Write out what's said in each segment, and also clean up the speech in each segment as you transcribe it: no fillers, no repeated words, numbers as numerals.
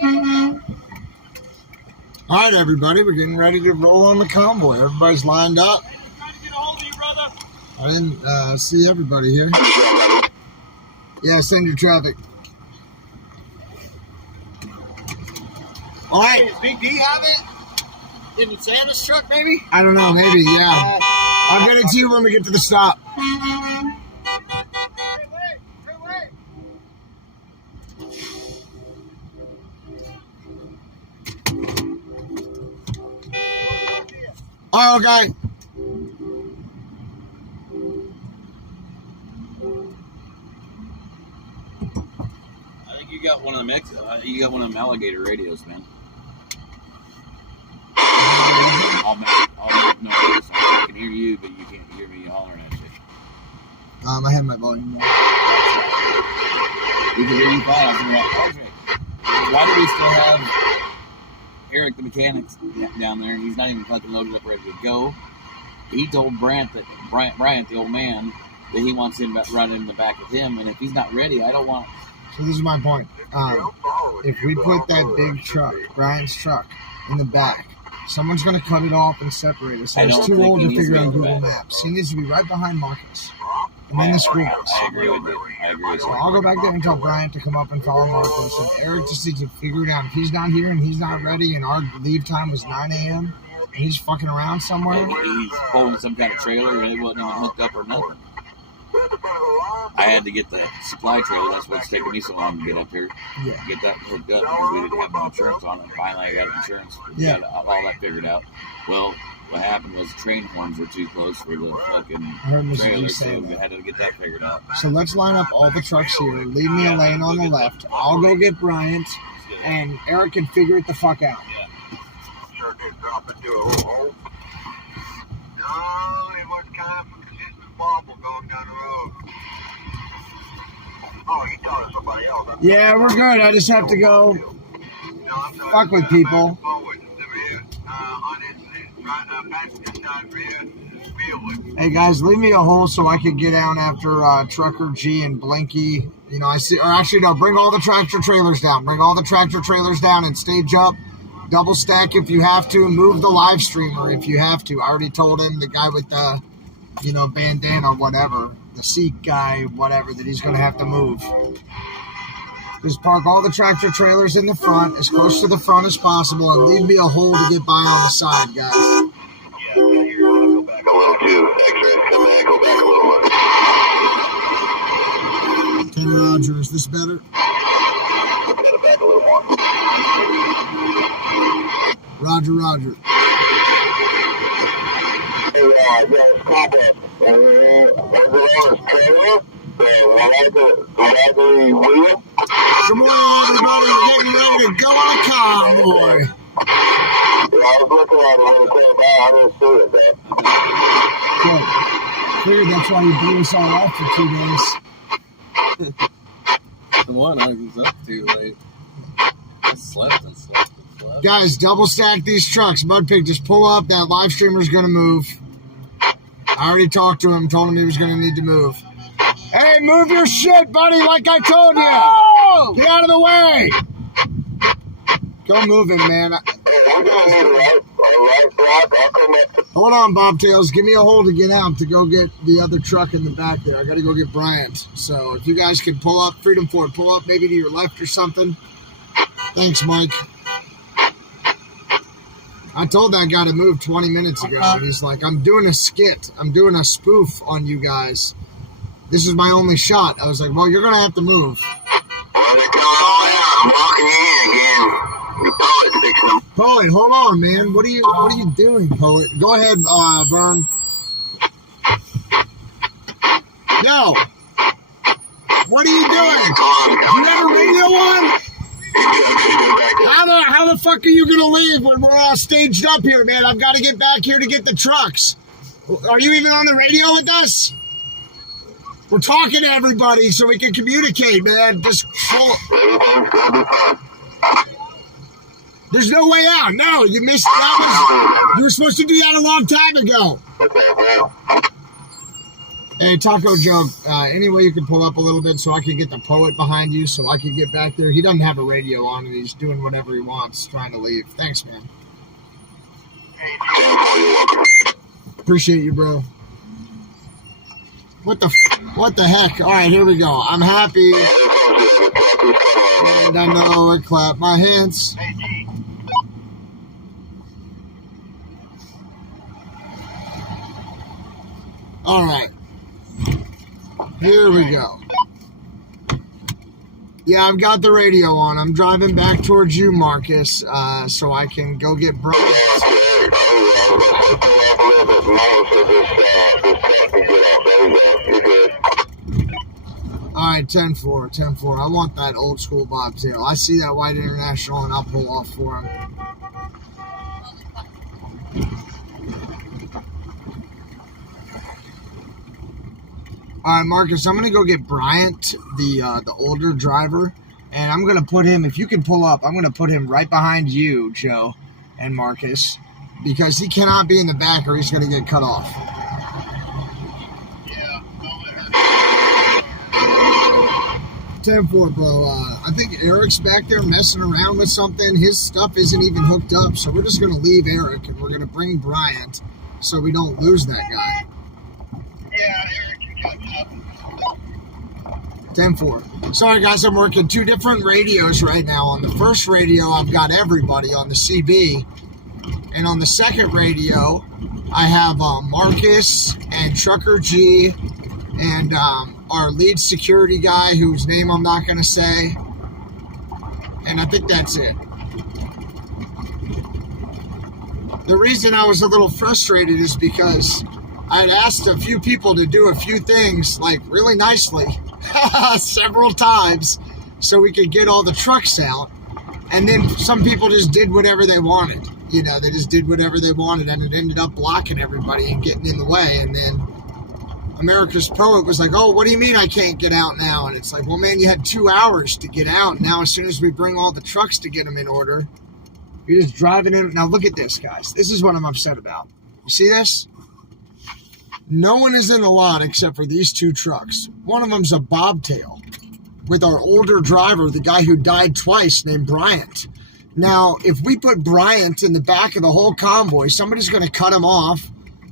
All right, everybody, we're getting ready to roll on the convoy. Everybody's lined up. I'm trying to get a hold of you, brother. I didn't see everybody here. Yeah, send your traffic. All right. Does Big D have it? In the Santa's truck, maybe? I don't know, maybe, yeah. I'll get it to you when we get to the stop. Oh, okay. I think you got one of them. You got one of them alligator radios, man. I'll make no noise. I can hear you, but you can't hear me hollering at you. I have my volume down. We can hear you fine. Why do we still have Eric the mechanic down there, and he's not even fucking loaded up, ready to go? He told Bryant, the old man, that he wants him running in the back of him, and if he's not ready, I don't want. So this is my point. If we put that big truck, Bryant's truck, in the back, someone's going to cut it off and separate us. He's too old to figure out Google Maps. He needs to be right behind Marcus. And then the school bus. I agree with you. So I'll go back there and tell Bryant to come up and follow Marcus. And Eric just needs to figure it out. If he's not here and he's not ready and our leave time was 9 a.m. and he's fucking around somewhere. He's pulling some kind of trailer and it wasn't even hooked up or nothing. I had to get the supply trailer. That's what's taking me so long to get up here. Yeah. Get that hooked up because we didn't have no insurance on it. And finally, I got insurance. Yeah. Got all that figured out. Well, what happened was the train horns were too close for the fucking trailer, so we had to get that figured out. So let's line up all the trucks here. Leave me a lane on the left. I'll go get Bryant, and Eric can figure it the fuck out. Yeah. Sure did drop into a little hole. No, it was kind of a consistent bobble going down the road. Oh, you told somebody else. Yeah, we're good. I just have to go fuck with people. Hey guys, leave me a hole so I can get down after Trucker G and Blinky. You know, I see, or actually no, bring all the tractor trailers down. Bring all the tractor trailers down and stage up. Double stack if you have to. Move the live streamer if you have to. I already told him, the guy with the, bandana, whatever, the Sikh guy, whatever, that he's going to have to move. Just park all the tractor trailers in the front, as close to the front as possible, and leave me a hole to get by on the side, guys. Yeah, you're going to go back a little too. X-rays come back, go back a little more. 10 Roger, is this better? Got it back a little more. Roger, Roger. Hey, yeah, it's called that. Was it on his trailer? The waggly wheel? Good morning, everybody. We're getting ready to go on a convoy. Yeah, I was looking at it when it came by. I didn't see it, man. Good. Figured that's why you blew us all off for 2 days. The one I was up too late. I slept. Guys, double stack these trucks. Mudpig, just pull up. That live streamer's going to move. I already talked to him, told him he was going to need to move. Hey, move your shit, buddy, like I told you. Oh! Get out of the way. Go move him, man. Hold on, Bobtails. Give me a hole to get out to go get the other truck in the back there. I got to go get Bryant. So if you guys can pull up, Freedom Ford, pull up maybe to your left or something. Thanks, Mike. I told that guy to move 20 minutes ago, and he's like, I'm doing a skit. I'm doing a spoof on you guys. This is my only shot. I was like, well, you're going to have to move. Well, they're coming all out. I'm locking you in again. Your poet's fixing them. Poet, hold on, man. What are you doing, Poet? Go ahead, Vern. No. What are you doing? Do you have a radio on? How the fuck are you going to leave when we're all staged up here, man? I've got to get back here to get the trucks. Are you even on the radio with us? We're talking to everybody so we can communicate, man. Just Everything's going to be fine. There's no way out. No, you missed that. You were supposed to do that a long time ago. Hey, Taco Joe, any way you can pull up a little bit so I can get the poet behind you so I can get back there? He doesn't have a radio on and he's doing whatever he wants, trying to leave. Thanks, man. Appreciate you, bro. What the heck? All right, here we go. I'm happy. And I know I clap my hands. All right. Here we go. Yeah, I've got the radio on. I'm driving back towards you, Marcus, so I can go get Brian. All right, 10-4, 10-4. I want that old school bobtail. I see that white international, and I'll pull off for him. All right, Marcus, I'm going to go get Bryant, the older driver, and I'm going to put him, if you can pull up, I'm going to put him right behind you, Joe and Marcus, because he cannot be in the back or he's going to get cut off. Yeah, 10-4, bro. I think Eric's back there messing around with something. His stuff isn't even hooked up, so we're just going to leave Eric, and we're going to bring Bryant so we don't lose that guy. yeah, Eric, you got that. 10-4. Sorry, guys, I'm working two different radios right now. On the first radio, I've got everybody on the CB. And on the second radio, I have Marcus and Trucker G and our lead security guy, whose name I'm not going to say. And I think that's it. The reason I was a little frustrated is because I'd asked a few people to do a few things, like, really nicely, several times, so we could get all the trucks out. And then some people just did whatever they wanted. You know, they just did whatever they wanted, and it ended up blocking everybody and getting in the way. And then America's Poet was like, oh, what do you mean I can't get out now? And it's like, well, man, you had 2 hours to get out. Now, as soon as we bring all the trucks to get them in order, you're just driving in. Now, look at this, guys. This is what I'm upset about. You see this? No one is in the lot except for these two trucks. One of them's a bobtail with our older driver, the guy who died twice, named Bryant. Now, if we put Bryant in the back of the whole convoy, somebody's going to cut him off,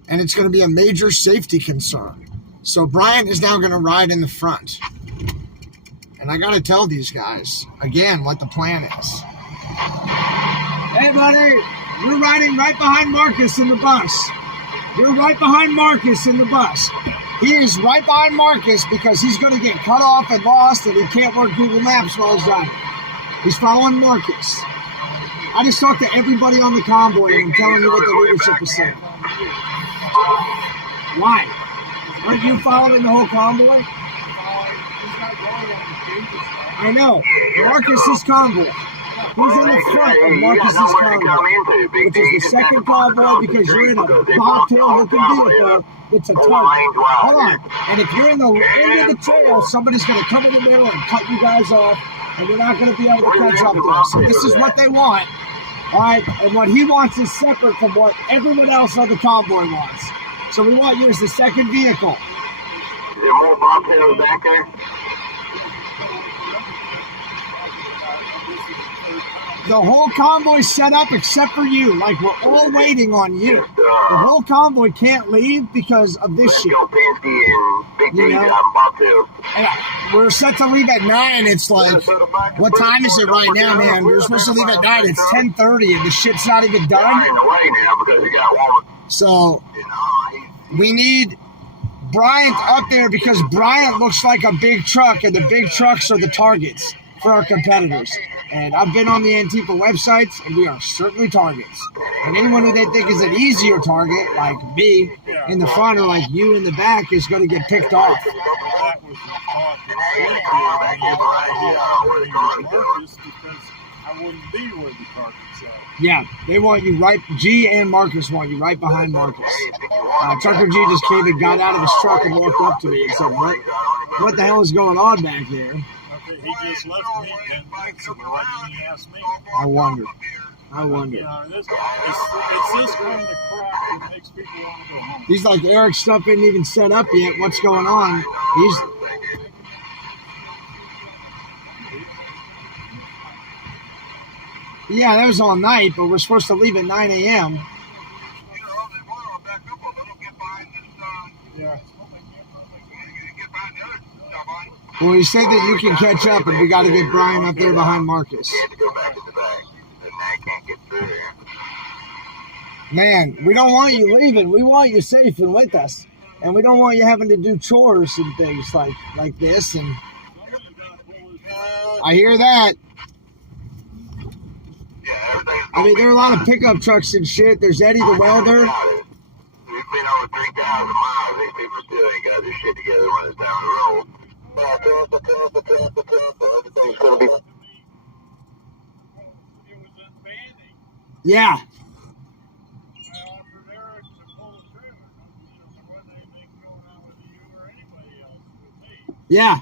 and it's going to be a major safety concern. So Bryant is now going to ride in the front. And I got to tell these guys, again, what the plan is. Hey, buddy, you're riding right behind Marcus in the bus. You're right behind Marcus in the bus. He is right behind Marcus because he's going to get cut off and lost, and he can't work Google Maps while he's driving. He's following Marcus. I just talked to everybody on the convoy, and I'm telling you what the leadership is saying. Why? Aren't you following the whole convoy? I know. Marcus's convoy. Who's in the front of Marcus's convoy? Which is the second convoy because you're in a bobtail-looking vehicle. It's a target. Hold on. And if you're in the end of the trail, somebody's going to come in the middle and cut you guys off, and you're not going to be able to catch up to us. So this is what they want. All right? And what he wants is separate from what everyone else on the convoy wants. So we want you as the second vehicle. Is there more bobtails back there? The whole convoy's set up except for you. Like, we're all waiting on you. The whole convoy can't leave because of this shit. Penske and Big D You know? driving bobtails. And we're set to leave at 9. It's like, what time is it right now, man? We're supposed to leave at 9. It's 10:30 and the shit's not even They're done. in the way now because you got one. So You know, we need Bryant up there because Bryant looks like a big truck, and the big trucks are the targets for our competitors. And I've been on the Antifa websites, and we are certainly targets. And anyone who they think is an easier target, like me in the front or like you in the back, is going to get picked off. That was the thought that Marcus, because I wouldn't be where the targets are. Yeah, they want you right. G and Marcus want you right behind Marcus. Trucker G just came and got out of his truck and walked up to me and said, what the hell is going on back there? Okay, he just left me 10 minutes ago. Why didn't he ask me? I wonder. I wonder. You know, it's this kind of crap that makes people want to go home. He's like, Eric's stuff isn't even set up yet. What's going on? Yeah, that was all night, but we're supposed to leave at 9 a.m. Yeah. Well, he said that you can catch up, and we got to get Brian up there behind Marcus. Man, we don't want you leaving. We want you safe and with us. And we don't want you having to do chores and things like this. And I hear that. I mean, there are a lot of pickup trucks and shit. There's Eddie the welder. We've been over 3,000 miles. These people still ain't got this shit together when it's down the road. Everything's gonna be. Yeah. Yeah.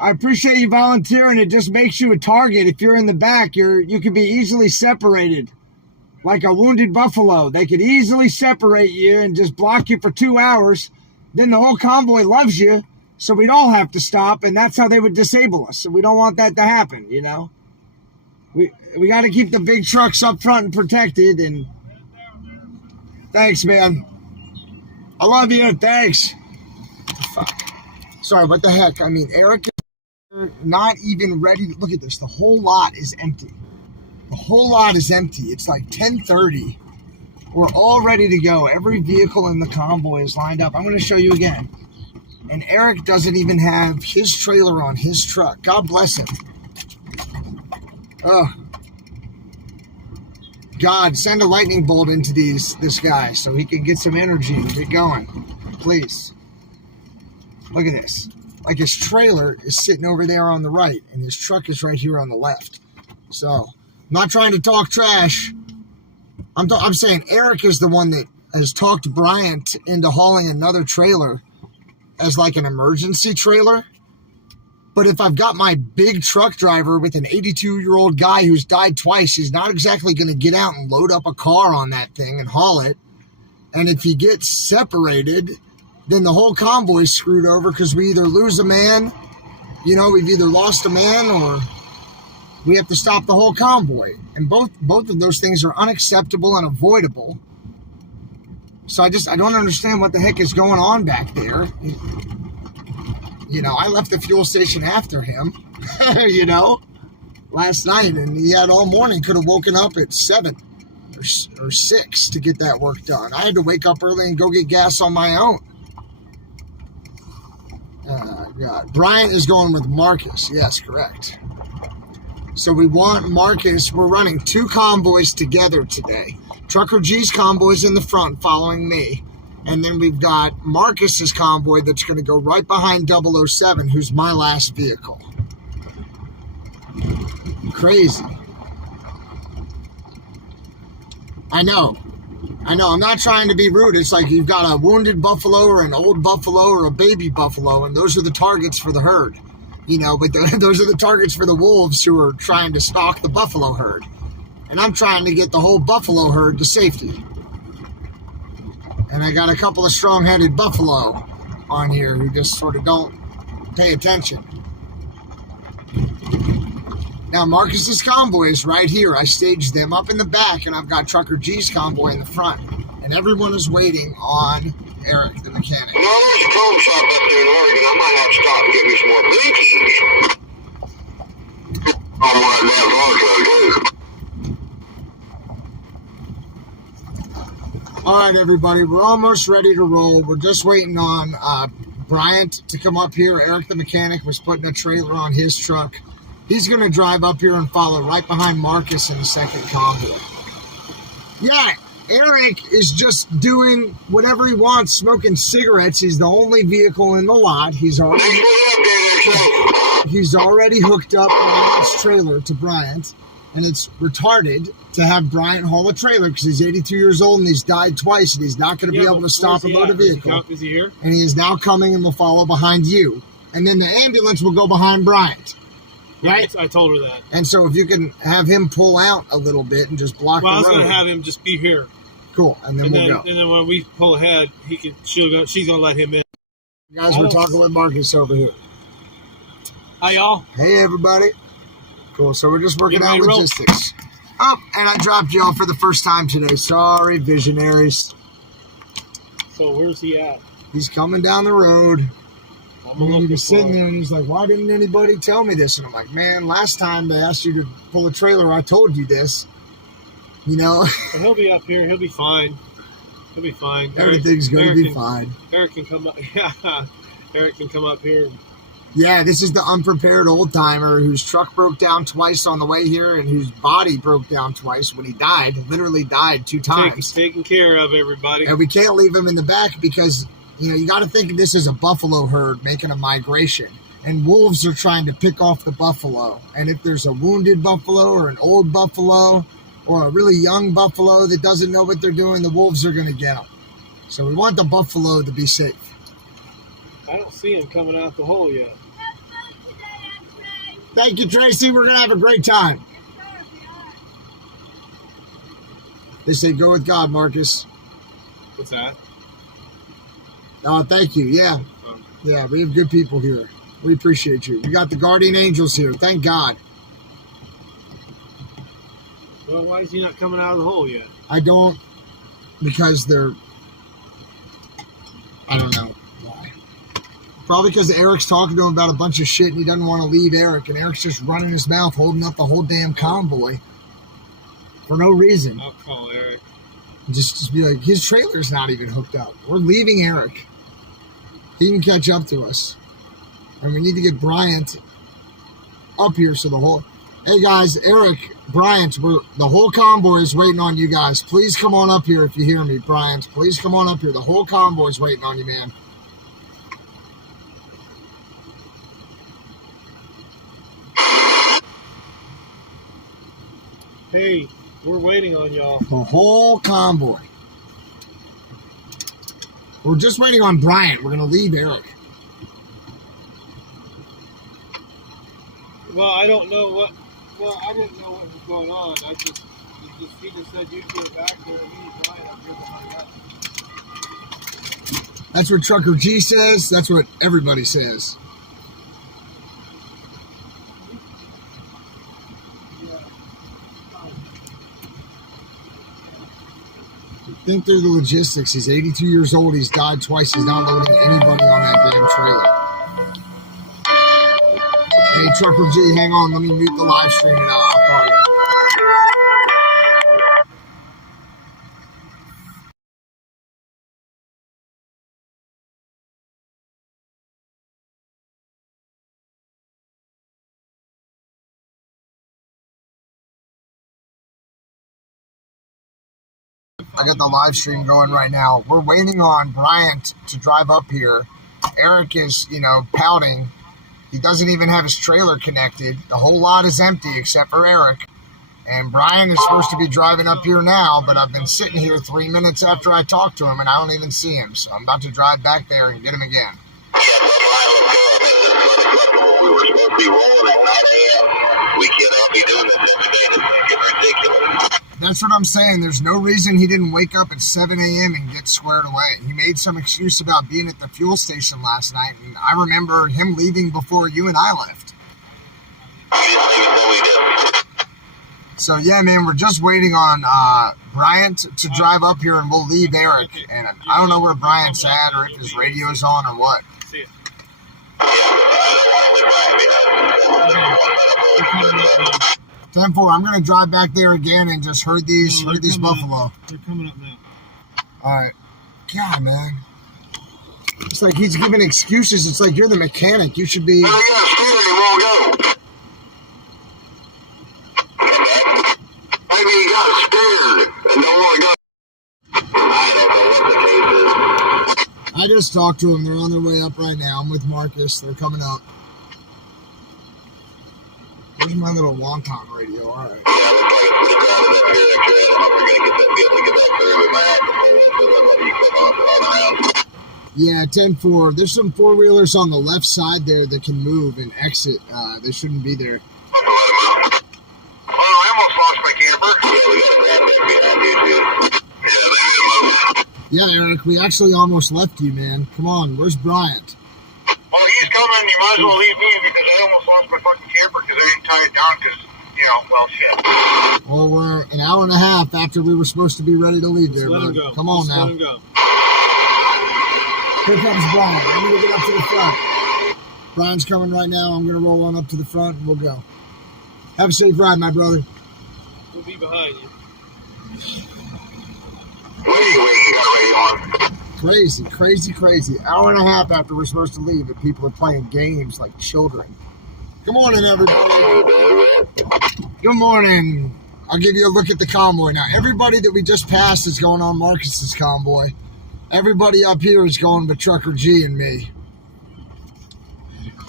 I appreciate you volunteering. It just makes you a target. If you're in the back, you can be easily separated. Like a wounded buffalo. They could easily separate you and just block you for 2 hours. Then the whole convoy loves you, so we'd all have to stop, and that's how they would disable us. So we don't want that to happen, you know? We got to keep the big trucks up front and protected, and thanks, man. I love you. Thanks. Fuck. Sorry, what the heck? I mean, Eric is not even ready to look at this. The whole lot is empty. The whole lot is empty. It's like 10:30. We're all ready to go. Every vehicle in the convoy is lined up. I'm going to show you again. And Eric doesn't even have his trailer on his truck. God bless him. Oh. God, send a lightning bolt into this guy so he can get some energy and get going. Please. Look at this. Like his trailer is sitting over there on the right, and his truck is right here on the left. So, I'm not trying to talk trash. I'm saying Eric is the one that has talked Bryant into hauling another trailer as like an emergency trailer. But if I've got my big truck driver with an 82-year-old guy who's died twice, he's not exactly going to get out and load up a car on that thing and haul it. And if he gets separated, then the whole convoy's screwed over because we either lose a man, you know, we've either lost a man or we have to stop the whole convoy. And both of those things are unacceptable and avoidable. So I don't understand what the heck is going on back there. You know, I left the fuel station after him, you know, last night, and he had all morning, could have woken up at 7 or 6 to get that work done. I had to wake up early and go get gas on my own. God. Bryant is going with Marcus. Yes, correct. So we want Marcus. We're running 2 convoys together today. Trucker G's convoy's in the front following me. And then we've got Marcus's convoy that's going to go right behind 007, who's my last vehicle. Crazy. I know. I'm not trying to be rude. It's like you've got a wounded buffalo or an old buffalo or a baby buffalo, and those are the targets for the herd. You know, but those are the targets for the wolves who are trying to stalk the buffalo herd. And I'm trying to get the whole buffalo herd to safety. And I got a couple of strong-headed buffalo on here who just sort of don't pay attention. Now, Marcus's convoy is right here. I staged them up in the back, and I've got Trucker G's convoy in the front. And everyone is waiting on Eric, the mechanic. No, there's a comb shop up there in Oregon. I might have to stop and get me some more blinkies. I'm one of that long too. All right, everybody, we're almost ready to roll. We're just waiting on Bryant to come up here. Eric, the mechanic, was putting a trailer on his truck. He's going to drive up here and follow right behind Marcus in the second convoy. Yeah, Eric is just doing whatever he wants, smoking cigarettes. He's the only vehicle in the lot. He's already hooked up on his trailer to Bryant. And it's retarded to have Bryant haul a trailer because he's 82 years old and he's died twice and he's not going to be able to stop a motor vehicle. Is he here? And he is now coming and will follow behind you. And then the ambulance will go behind Bryant. Right? I told her that. And so if you can have him pull out a little bit and just block Well, I the was road. going to have him just be here. Cool. And then we'll go. And then when we pull ahead, she's going to let him in. Guys, we're talking with Marcus over here. Hi, y'all. Hey, everybody. Cool. So we're just working You out ready to roll? logistics. Oh, and I dropped y'all for the first time today. Sorry, visionaries. So where's he at? He's coming down the road. I'm And he looking was for sitting him. there and he's like, why didn't anybody tell me this? And I'm like, man, last time they asked you to pull a trailer, I told you this. You know, But he'll be up here. He'll be fine. He'll be fine. everything's going to be Eric fine. Eric can come up. Yeah, Eric can come up here. Yeah, this is the unprepared old timer whose truck broke down twice on the way here and whose body broke down twice when he died, literally died 2 times. Taken care of, everybody. And we can't leave him in the back because, you know, you got to think of this as a buffalo herd making a migration. And wolves are trying to pick off the buffalo. And if there's a wounded buffalo or an old buffalo or a really young buffalo that doesn't know what they're doing, the wolves are going to get them. So we want the buffalo to be safe. I don't see him coming out the hole yet. Thank you, Tracy. We're going to have a great time. They say go with God, Marcus. What's that? Oh, thank you. Yeah. Yeah, we have good people here. We appreciate you. We got the guardian angels here. Thank God. Well, why is he not coming out of the hole yet? I don't, because I don't know why. Probably because Eric's talking to him about a bunch of shit and he doesn't want to leave Eric. And Eric's just running his mouth, holding up the whole damn convoy for no reason. I'll call Eric. Just be like, his trailer's not even hooked up. We're leaving Eric. He can catch up to us. And we need to get Bryant up here so the whole... Hey guys, Eric, Bryant, the whole convoy is waiting on you guys. Please come on up here if you hear me, Bryant. Please come on up here. The whole convoy is waiting on you, man. Hey, we're waiting on y'all. The whole convoy. We're just waiting on Bryant. We're going to leave Eric. Well, I don't know what. Well, I didn't know what was going on. He just said you get back there and leave Brian up here behind us. That's what Trucker G says. That's what everybody says. Think through the logistics. He's 82 years old. He's died twice. He's not loading anybody on that damn trailer. Hey, Trucker G, hang on. Let me mute the live stream and I'll call you. I got the live stream going right now. We're waiting on Bryant to drive up here. Eric is, pouting. He doesn't even have his trailer connected. The whole lot is empty except for Eric. And Brian is supposed to be driving up here now, but I've been sitting here 3 minutes after I talked to him, and I don't even see him. So I'm about to drive back there and get him again. We were supposed to be rolling at 9 a.m. We cannot be doing this every day. This is getting ridiculous. That's what I'm saying. There's no reason he didn't wake up at 7 a.m. and get squared away. He made some excuse about being at the fuel station last night, and I remember him leaving before you and I left. We didn't leave until we did. So, yeah, man, we're just waiting on Bryant to drive up here, and we'll leave Eric. And I don't know where Bryant's at or if his radio's on or what. See ya. I 10-4, I'm going to drive back there again and just herd these buffalo. They're coming up now. All right. God, man. It's like he's giving excuses. It's like you're the mechanic. You should be... don't want to go. Maybe he got scared and don't want to go. I don't know what the case is. I just talked to them. They're on their way up right now. I'm with Marcus. They're coming up. Where's my little wonton radio? All right. Yeah, it looks like it's sitting around in that here, actually. I don't know if we're going to get that, be able to get back through with my app before we so that you come on around. Yeah, 10-4. There's some four-wheelers on the left side there that can move and exit. They shouldn't be there. Let them out. Oh, I almost lost my camper. Yeah, we got a ground there behind you, too. Yeah, they made a move. Yeah, Eric, we actually almost left you, man. Come on, where's Bryant? Well, he's coming. You might as well leave me because I almost lost my fucking camper because I didn't tie it down because, you know, well, shit. Well, we're an hour and a half after we were supposed to be ready to leave there, Let him bud. go. Come on Just now. Let him go. Here comes Brian. I'm going to get up to the front. Brian's coming right now. I'm going to roll on up to the front and we'll go. Have a safe ride, my brother. We'll be behind you. Wait, you got radio on. Crazy, crazy, crazy. Hour and a half after we're supposed to leave, and people are playing games like children. Good morning, everybody. Good morning. I'll give you a look at the convoy now. Everybody that we just passed is going on Marcus's convoy. Everybody up here is going with Trucker G and me.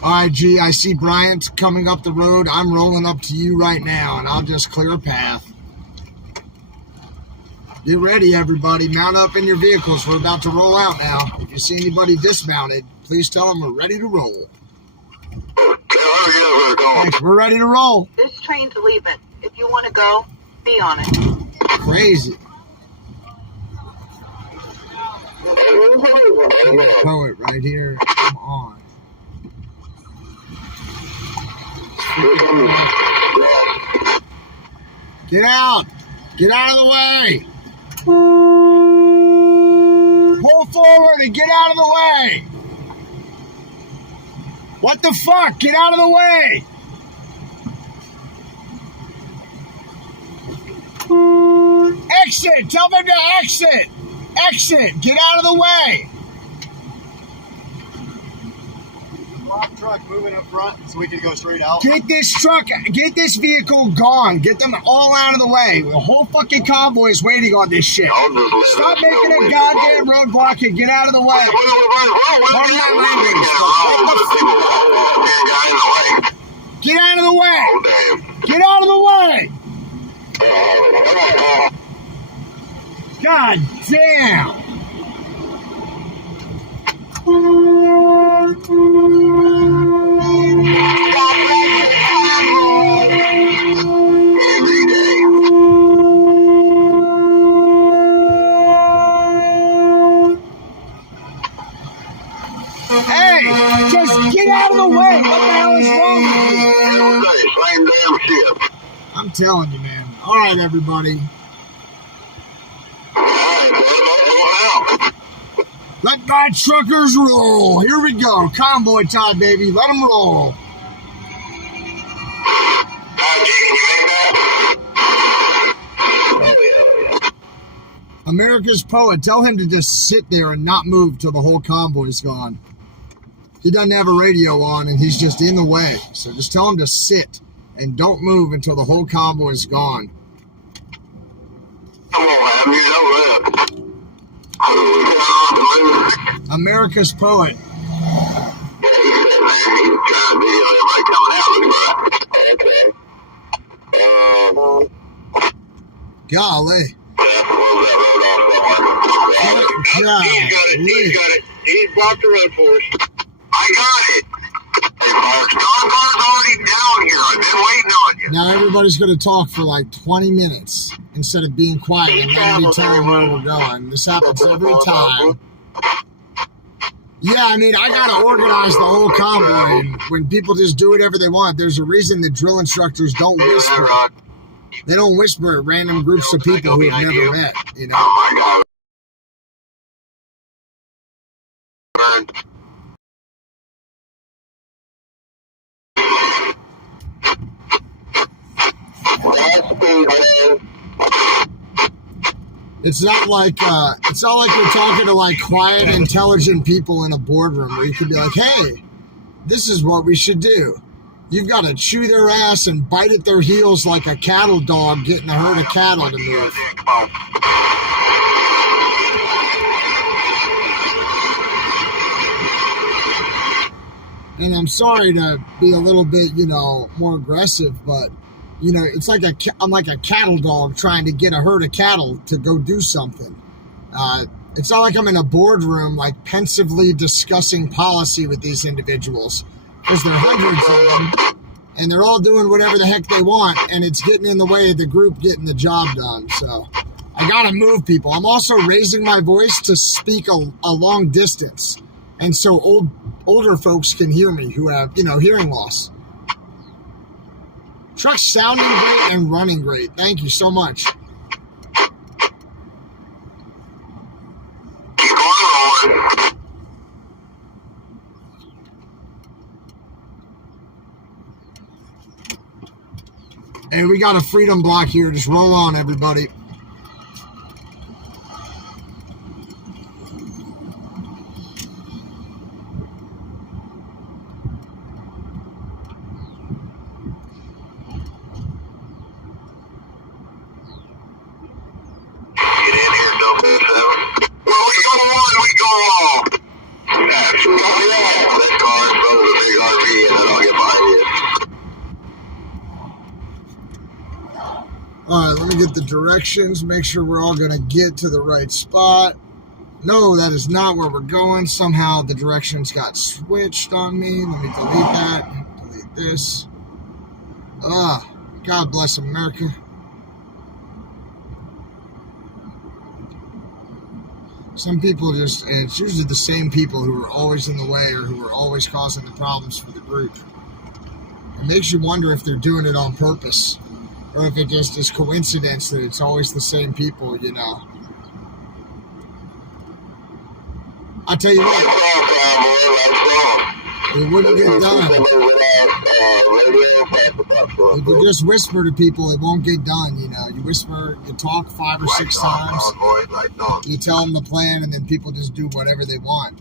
All right, G, I see Bryant coming up the road. I'm rolling up to you right now, and I'll just clear a path. Get ready, everybody. Mount up in your vehicles. We're about to roll out now. If you see anybody dismounted, please tell them we're ready to roll. Thanks. We're ready to roll. This train's leaving. If you want to go, be on it. Crazy. Poet right here. Come on. Get out. Get out of the way. Pull forward and get out of the way. What the fuck? Get out of the way. Exit. Tell them to exit. Exit. Get out of the way. Black truck moving up front so we can go straight out. Get this vehicle gone. Get them all out of the way. The whole fucking convoy is waiting on this shit. Stop making a goddamn roadblock and get out of the way. Pardon my language. Get out of the way. Get out of the way. God damn. Hey, just get out of the way. What the hell is wrong with you? Same damn shit. I'm telling you, man. All right, everybody. Let my truckers roll. Here we go. Convoy time, baby. Let them roll. America's Poet. Tell him to just sit there and not move till the whole convoy's gone. He doesn't have a radio on and he's just in the way. So just tell him to sit and don't move until the whole convoy's gone. Come on, man. You know that. America's Poet. Yeah, he said, man, he's trying to video everybody coming out looking for it. Okay. Golly. Yeah, move that road off somewhere. He's got it. He's blocked the road for us. I got it. Hey, Mark, Don Car's already down here. I've been waiting on you. Now everybody's going to talk for like 20 minutes instead of being quiet and letting me tell them where we're going. This happens every time. Yeah, I mean, I got to organize the whole convoy. And when people just do whatever they want, there's a reason that drill instructors don't whisper. They don't whisper at random groups of people who have never met, you know. Oh, my God. It's not like you're talking to like quiet, intelligent people in a boardroom where you could be like, hey, this is what we should do. You've got to chew their ass and bite at their heels like a cattle dog getting a herd of cattle to move. And I'm sorry to be a little bit, more aggressive, but, it's like I'm like a cattle dog trying to get a herd of cattle to go do something. It's not like I'm in a boardroom, like, pensively discussing policy with these individuals, because there are hundreds of them, and they're all doing whatever the heck they want, and it's getting in the way of the group getting the job done. So I gotta move people. I'm also raising my voice to speak a long distance, and so older folks can hear me who have, hearing loss. Truck's sounding great and running great. Thank you so much. Keep on rolling. Hey, we got a freedom block here. Just roll on, everybody. Alright, let me get the directions, make sure we're all going to get to the right spot. No, that is not where we're going. Somehow the directions got switched on me. Let me delete that. Delete this. God bless America. Some people it's usually the same people who are always in the way or who are always causing the problems for the group. It makes you wonder if they're doing it on purpose. Or if it just is coincidence that it's always the same people, I'll tell you what, it wouldn't get done. If you just whisper to people, it won't get done, You whisper, you talk 5 or 6 times, you tell them the plan, and then people just do whatever they want.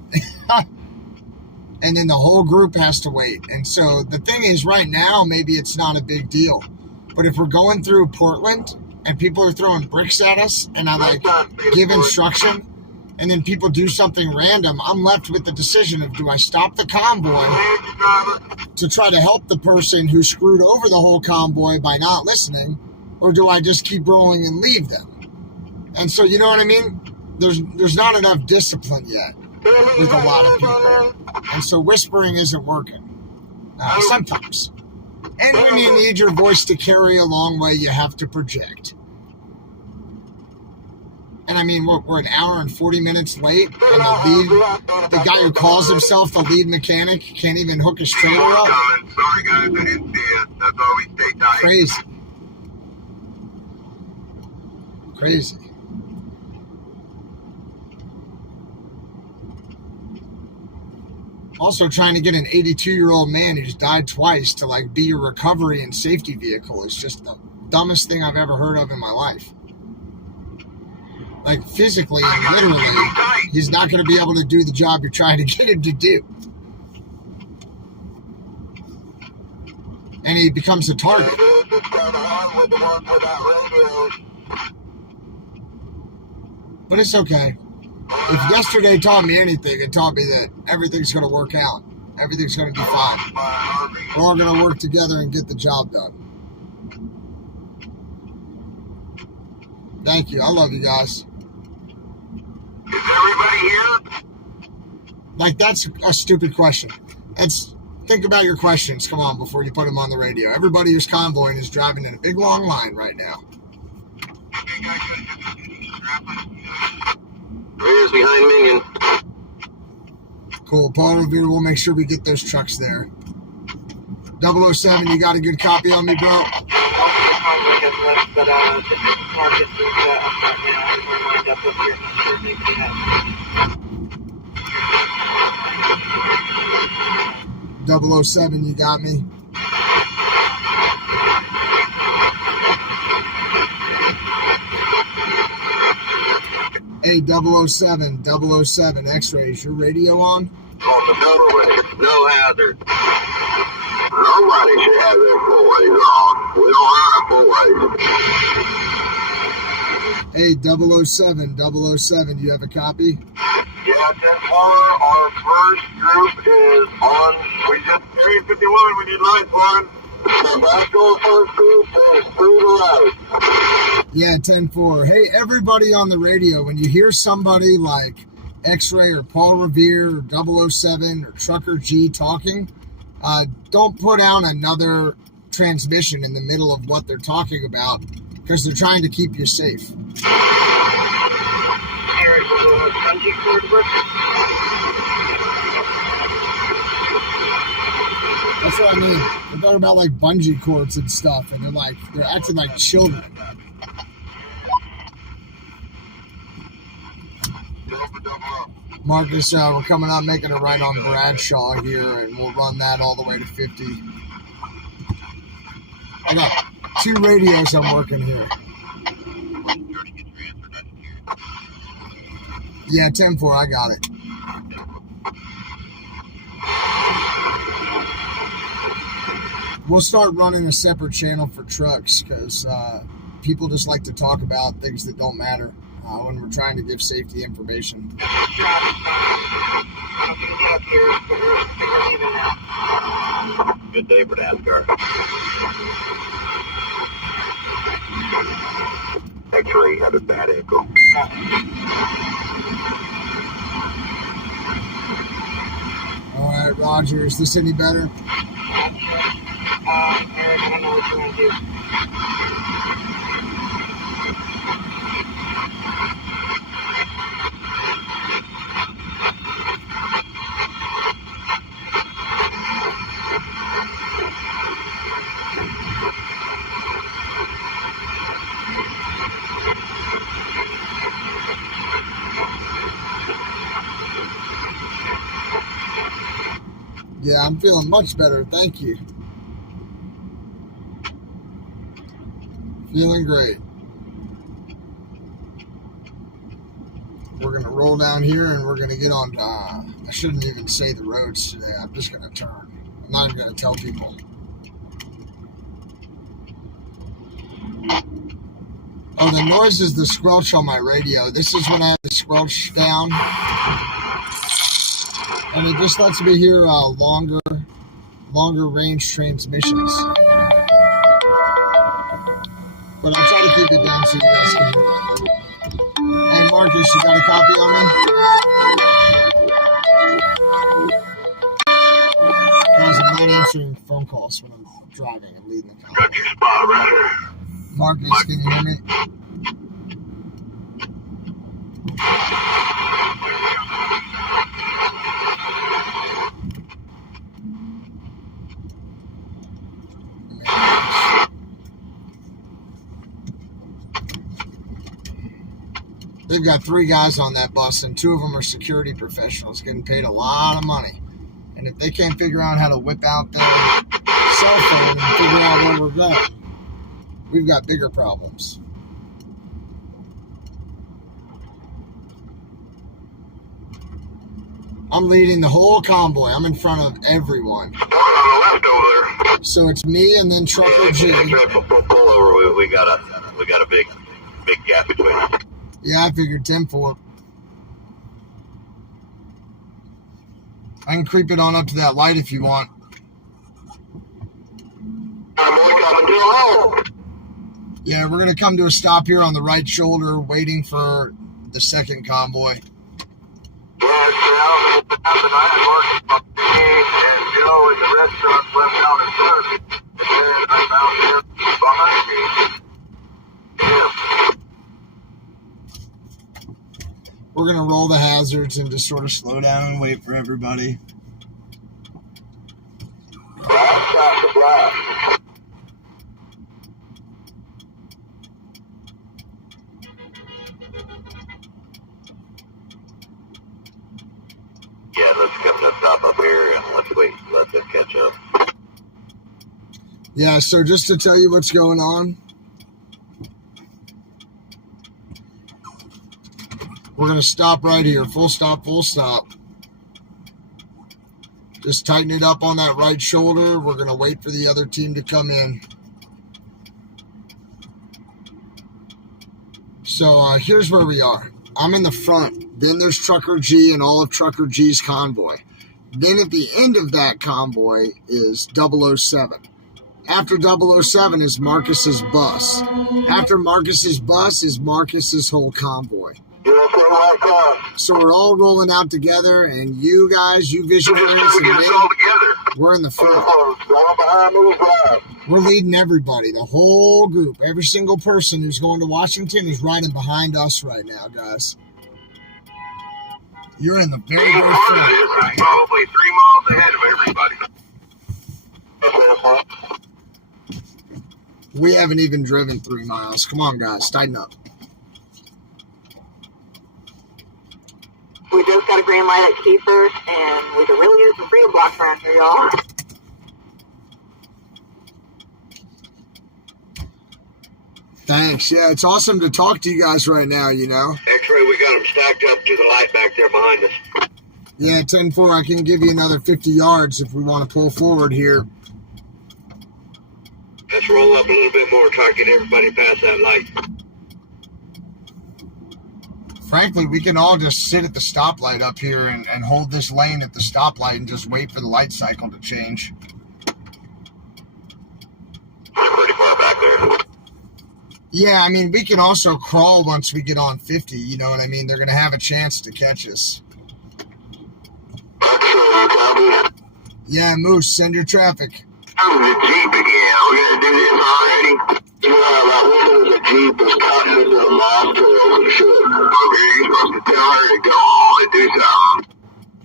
And then the whole group has to wait. And so the thing is, right now, maybe it's not a big deal. But if we're going through Portland and people are throwing bricks at us and I give instruction and then people do something random, I'm left with the decision of, do I stop the convoy to try to help the person who screwed over the whole convoy by not listening, or do I just keep rolling and leave them? And so, you know what I mean? There's not enough discipline yet with a lot of people. And so whispering isn't working. Sometimes. And when you need your voice to carry a long way, you have to project. And I mean, we're an hour and 40 minutes late, and the guy who calls himself the lead mechanic can't even hook his trailer up. Sorry guys, I didn't see it. That's why we stay tight. Crazy. Also, trying to get an 82-year-old man who's died twice to be your recovery and safety vehicle is just the dumbest thing I've ever heard of in my life. Physically and literally, he's not going to be able to do the job you're trying to get him to do. And he becomes a target. But it's okay. If yesterday taught me anything, it taught me that everything's going to work out. Everything's going to be fine. We're all going to work together and get the job done. Thank you. I love you guys. Is everybody here? That's a stupid question. Think about your questions, come on, before you put them on the radio. Everybody who's convoying is driving in a big, long line right now. Rear's behind Minion. Cool. Paul Revere, we'll make sure we get those trucks there. 007, you got a good copy on me, bro? 007, you got me? Hey, 007, X-Rays, your radio on? On the middleway, no hazard. Nobody should have their full ways on. We don't run a full ways. Hey, 007, you have a copy? Yeah, 10-4, our first group is on. We just we need lights, Warren. The last goal first group is through the right. Yeah, 10-4. Hey, everybody on the radio, when you hear somebody like X-Ray or Paul Revere or 007 or Trucker G talking, don't put out another transmission in the middle of what they're talking about because they're trying to keep you safe. That's what I mean. They're talking about like bungee cords and stuff, and they're acting like children. Marcus, we're coming up, making a right on Bradshaw here, and we'll run that all the way to 50. I got 2 radios I'm working here. Yeah, 10-4, I got it. We'll start running a separate channel for trucks because people just like to talk about things that don't matter when we're trying to give safety information. Good day for NASCAR. X-Ray had a bad echo. All right, Roger, is this any better? Eric, I don't know what you want to do. Yeah, I'm feeling much better, thank you. Feeling great. We're going to roll down here and we're going to get on, I shouldn't even say the roads today. I'm just going to turn. I'm not even going to tell people. Oh, the noise is the squelch on my radio. This is when I have the squelch down. And it just lets me hear longer range transmissions. But I'll try to keep it down so you guys can hear it. Hey, Marcus, you got a copy on me? Guys, I'm not answering phone calls when I'm driving and leading the car. Got your spot right here. Marcus, can you hear me? They've got 3 guys on that bus, and 2 of them are security professionals getting paid a lot of money. And if they can't figure out how to whip out their cell phone and figure out where we're going, we've got bigger problems. I'm leading the whole convoy. I'm in front of everyone. On the left over there. So it's me and then Trucker G. Pull over. We got a big gap between us. Yeah, I figured 10-4. I can creep it on up to that light if you want. Yeah, we're going to come to a stop here on the right shoulder, waiting for the second convoy. We're going to roll the hazards and just sort of slow down and wait for everybody. Yeah, let's come to a stop up here and let's wait. Let them catch up. Yeah, so just to tell you what's going on, we're going to stop right here. Full stop, full stop. Just tighten it up on that right shoulder. We're going to wait for the other team to come in. So here's where we are. I'm in the front. Then there's Trucker G and all of Trucker G's convoy. Then at the end of that convoy is 007. After 007 is Marcus's bus. After Marcus's bus is Marcus's whole convoy. So we're all rolling out together, and you guys, you visionaries, and me, we're in the front. We're leading everybody, the whole group. Every single person who's going to Washington is riding behind us right now, guys. You're in the very, very front. Probably 3 miles ahead of everybody. We haven't even driven 3 miles. Come on, guys, tighten up. We just got a green light at Kiefer's, and we could really use some freedom blocks around here, y'all. Thanks. Yeah, it's awesome to talk to you guys right now, you know. X-ray, we got them stacked up to the light back there behind us. Yeah, 10-4, I can give you another 50 yards if we want to pull forward here. Let's roll up a little bit more, try to get everybody past that light. Frankly, we can all just sit at the stoplight up here and hold this lane at the stoplight and just wait for the light cycle to change. We're pretty far back there. Yeah, I mean, we can also crawl once we get on 50, you know what I mean? They're going to have a chance to catch us. Yeah, Moose, send your traffic. That was the Jeep again. We're going to do this already? Yeah, that window of the Jeep is cutting into the bobtails and shit. Okay, you're supposed to tell her to go on and do something.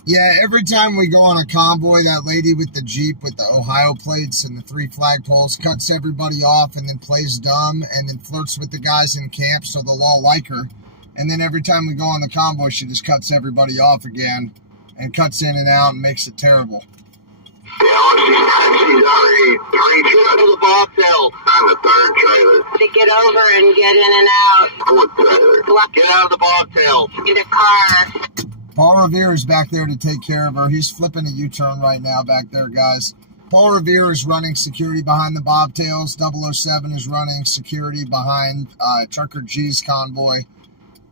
Yeah, every time we go on a convoy, that lady with the Jeep with the Ohio plates and the 3 flagpoles cuts everybody off and then plays dumb and then flirts with the guys in camp so they'll all like her. And then every time we go on the convoy, she just cuts everybody off again and cuts in and out and makes it terrible. Yeah, well, she's already 3 trips to the bobtail. I'm the 3rd trailer. To get over and get in and out. 4th trailer. Get out of the bobtail. Get a car. Paul Revere is back there to take care of her. He's flipping a U-turn right now back there, guys. Paul Revere is running security behind the bobtails. 007 is running security behind Trucker G's convoy.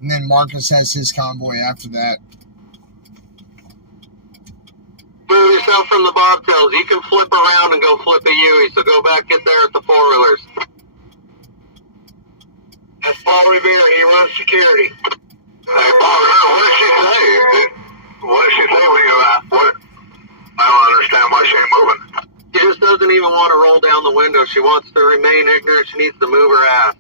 And then Marcus has his convoy after that. Move yourself from the bobtails. You can flip around and go flip a Huey, so go back in there at the 4-wheelers. That's Paul Revere. He runs security. Hey, Paul Revere, what did she say? What did she say when you what? I don't understand why she ain't moving. She just doesn't even want to roll down the window. She wants to remain ignorant. She needs to move her ass.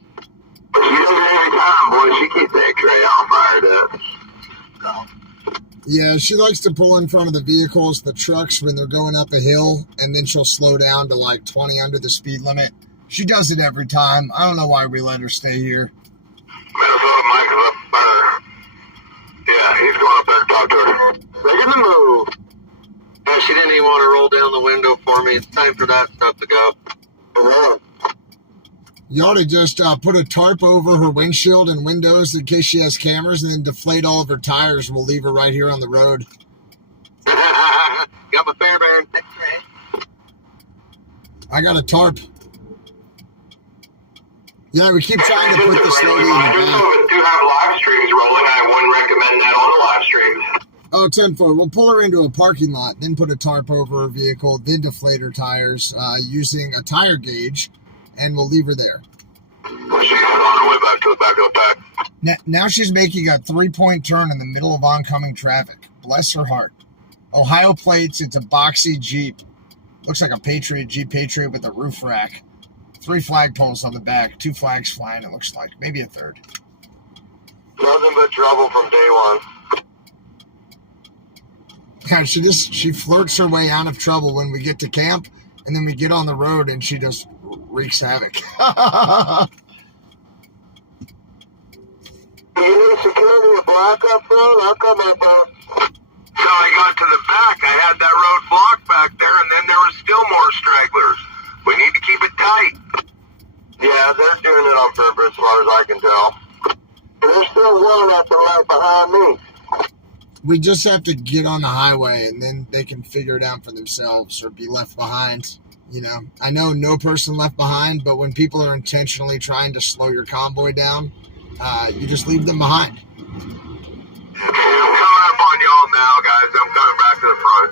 But she does it every time, boy. She keeps that X-ray all fired up. Yeah, she likes to pull in front of the vehicles, the trucks, when they're going up a hill, and then she'll slow down to like 20 under the speed limit. She does it every time. I don't know why we let her stay here. Minnesota Mike is up there. Yeah, he's going up there to talk to her. They're going to move. Yeah, she didn't even want to roll down the window for me. It's time for that stuff to go. You ought to just put a tarp over her windshield and windows in case she has cameras, and then deflate all of her tires, and we'll leave her right here on the road. Got my Fairbairn. I got a tarp. Yeah, we keep trying to put this lady in the back. I do have live streams rolling. I wouldn't recommend that on the live streams. Oh, 10-4. We'll pull her into a parking lot, then put a tarp over her vehicle, then deflate her tires using a tire gauge, and we'll leave her there. Well, she's on her way back to the back of the pack. Now she's making a 3-point turn in the middle of oncoming traffic. Bless her heart. Ohio plates, it's a boxy Jeep. Looks like a Patriot, Jeep Patriot with a roof rack. 3 flagpoles on the back, 2 flags flying, it looks like. Maybe a 3rd. Nothing but trouble from day one. Yeah, she flirts her way out of trouble when we get to camp, and then we get on the road and she just wreaks havoc. You need security with black up front? I'll come up front. So I got to the back. I had that road blocked back there, and then there was still more stragglers. We need to keep it tight. Yeah, they're doing it on purpose, as far as I can tell. And there's still one at the right behind me. We just have to get on the highway, and then they can figure it out for themselves or be left behind. You know, I know no person left behind, but when people are intentionally trying to slow your convoy down, you just leave them behind. I'm coming up on y'all now, guys. I'm coming back to the front.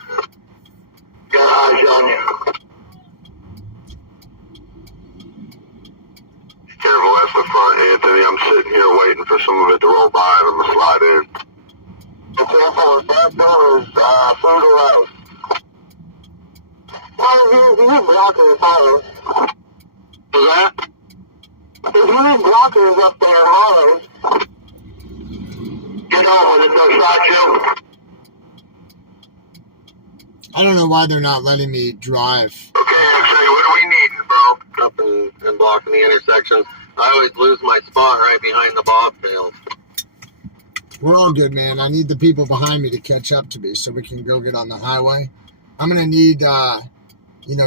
sitting here waiting for some of it to roll by, and I'm gonna slide in. Be careful, back door is food allowed. Well, you need blockers, Hollow. Was that? If you need blockers up there, Hollow. Get on with it, no shot, Jim. I don't know why they're not letting me drive. Okay, X-ray, what are we needing, bro? Up and blocking the intersections. I always lose my spot right behind the bobtails. We're all good, man. I need the people behind me to catch up to me so we can go get on the highway. I'm going to need,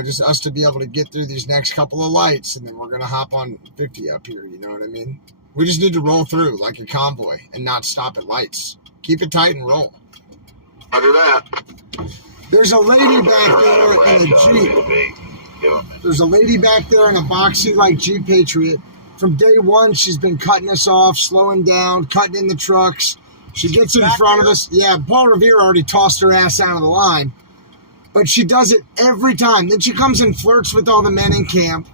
just us to be able to get through these next couple of lights, and then we're going to hop on 50 up here, you know what I mean? We just need to roll through like a convoy and not stop at lights. Keep it tight and roll. Roger that. There's a lady back there in a Jeep. There's a lady back there in a boxy like Jeep Patriot. From day one, she's been cutting us off, slowing down, cutting in the trucks. She gets in front of us. Yeah, Paul Revere already tossed her ass out of the line. But she does it every time. Then she comes and flirts with all the men in camp.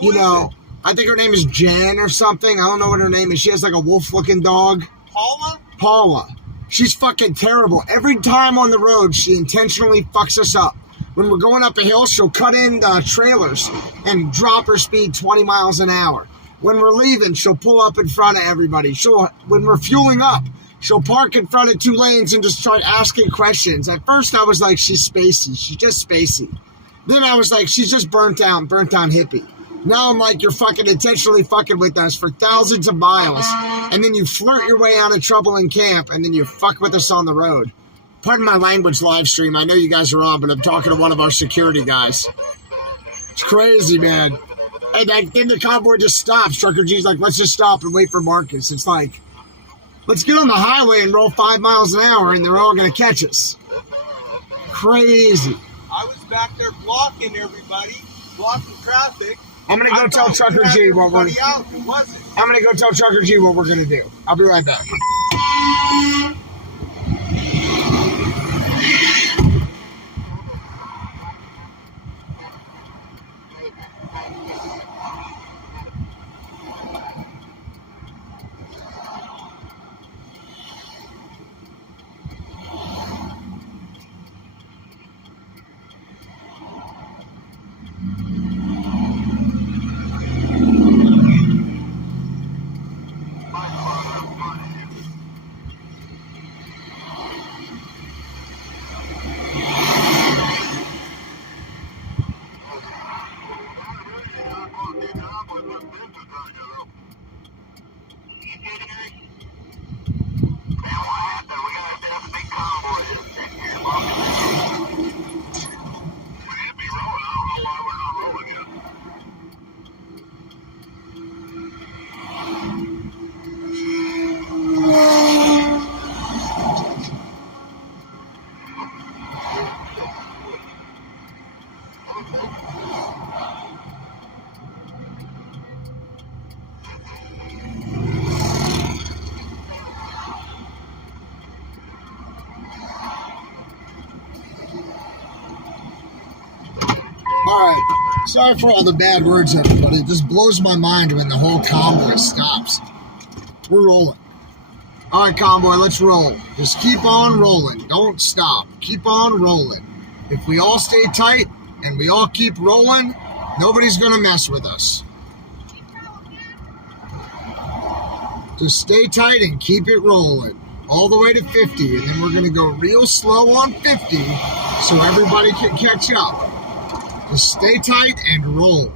Who is it? I think her name is Jen or something. I don't know what her name is. She has like a wolf-looking dog. Paula? Paula. She's fucking terrible. Every time on the road, she intentionally fucks us up. When we're going up a hill, she'll cut in trailers and drop her speed 20 miles an hour. When we're leaving, she'll pull up in front of everybody. When we're fueling up, she'll park in front of 2 lanes and just start asking questions. At first, I was like, she's spacey. She's just spacey. Then I was like, she's just burnt out hippie. Now I'm like, you're fucking intentionally fucking with us for thousands of miles, and then you flirt your way out of trouble in camp, and then you fuck with us on the road. Pardon my language live stream. I know you guys are on, but I'm talking to one of our security guys. It's crazy, man. And then the convoy just stops. Trucker G's like, let's just stop and wait for Marcus. It's like, let's get on the highway and roll 5 miles an hour, and they're all going to catch us. Crazy. I was back there blocking everybody, blocking traffic. I'm going to go tell Trucker G what we're... Out. It wasn't. I'm going to go tell Trucker G what we're going to do. I'll be right back. Alright, sorry for all the bad words, everybody. It just blows my mind when the whole convoy stops. We're rolling. Alright, convoy, let's roll. Just keep on rolling. Don't stop. Keep on rolling. If we all stay tight and we all keep rolling, nobody's going to mess with us. Just stay tight and keep it rolling. All the way to 50, and then we're going to go real slow on 50 so everybody can catch up. Just stay tight and roll. The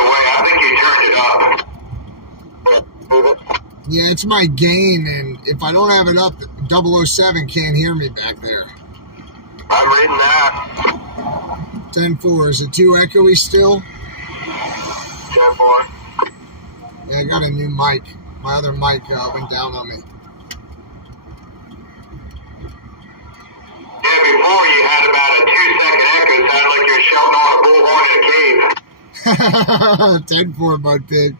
way I think you turned it up. Yeah, it's my gain, and if I don't have it up, 007 can't hear me back there. I'm reading that. 10-4. Is it too echoey still? 10-4. Yeah, I got a new mic. My other mic went down on me. Yeah, before you had about a 2-second echo. It sounded like you're shouting on a bullhorn in a cave. 10-4, Bud Pig.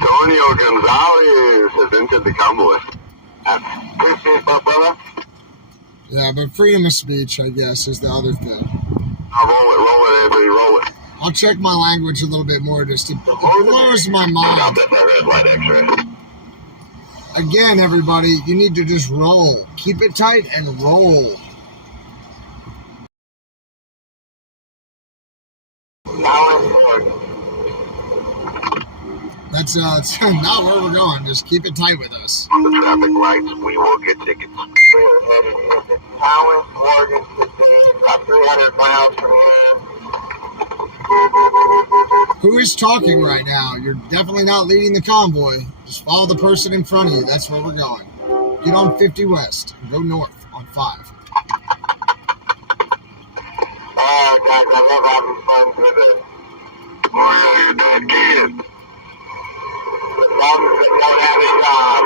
Antonio Gonzalez has entered the convoy. Appreciate that, brother. Yeah, but freedom of speech, I guess, is the other thing. I'll roll it, Anthony, roll it. I'll check my language a little bit more just it blows my mind. Stop that red light X-ray. Again, everybody, you need to just roll. Keep it tight and roll. That's not where we're going. Just keep it tight with us. On the traffic lights, we will get tickets. We're headed into Talent, Oregon today, about 300 miles from here. Who is talking right now? You're definitely not leading the convoy. Just follow the person in front of you. That's where we're going. Get on 50 West and go north on 5. Oh, guys, I love having fun with it. Well, you're dead kid. As long as they don't have a job.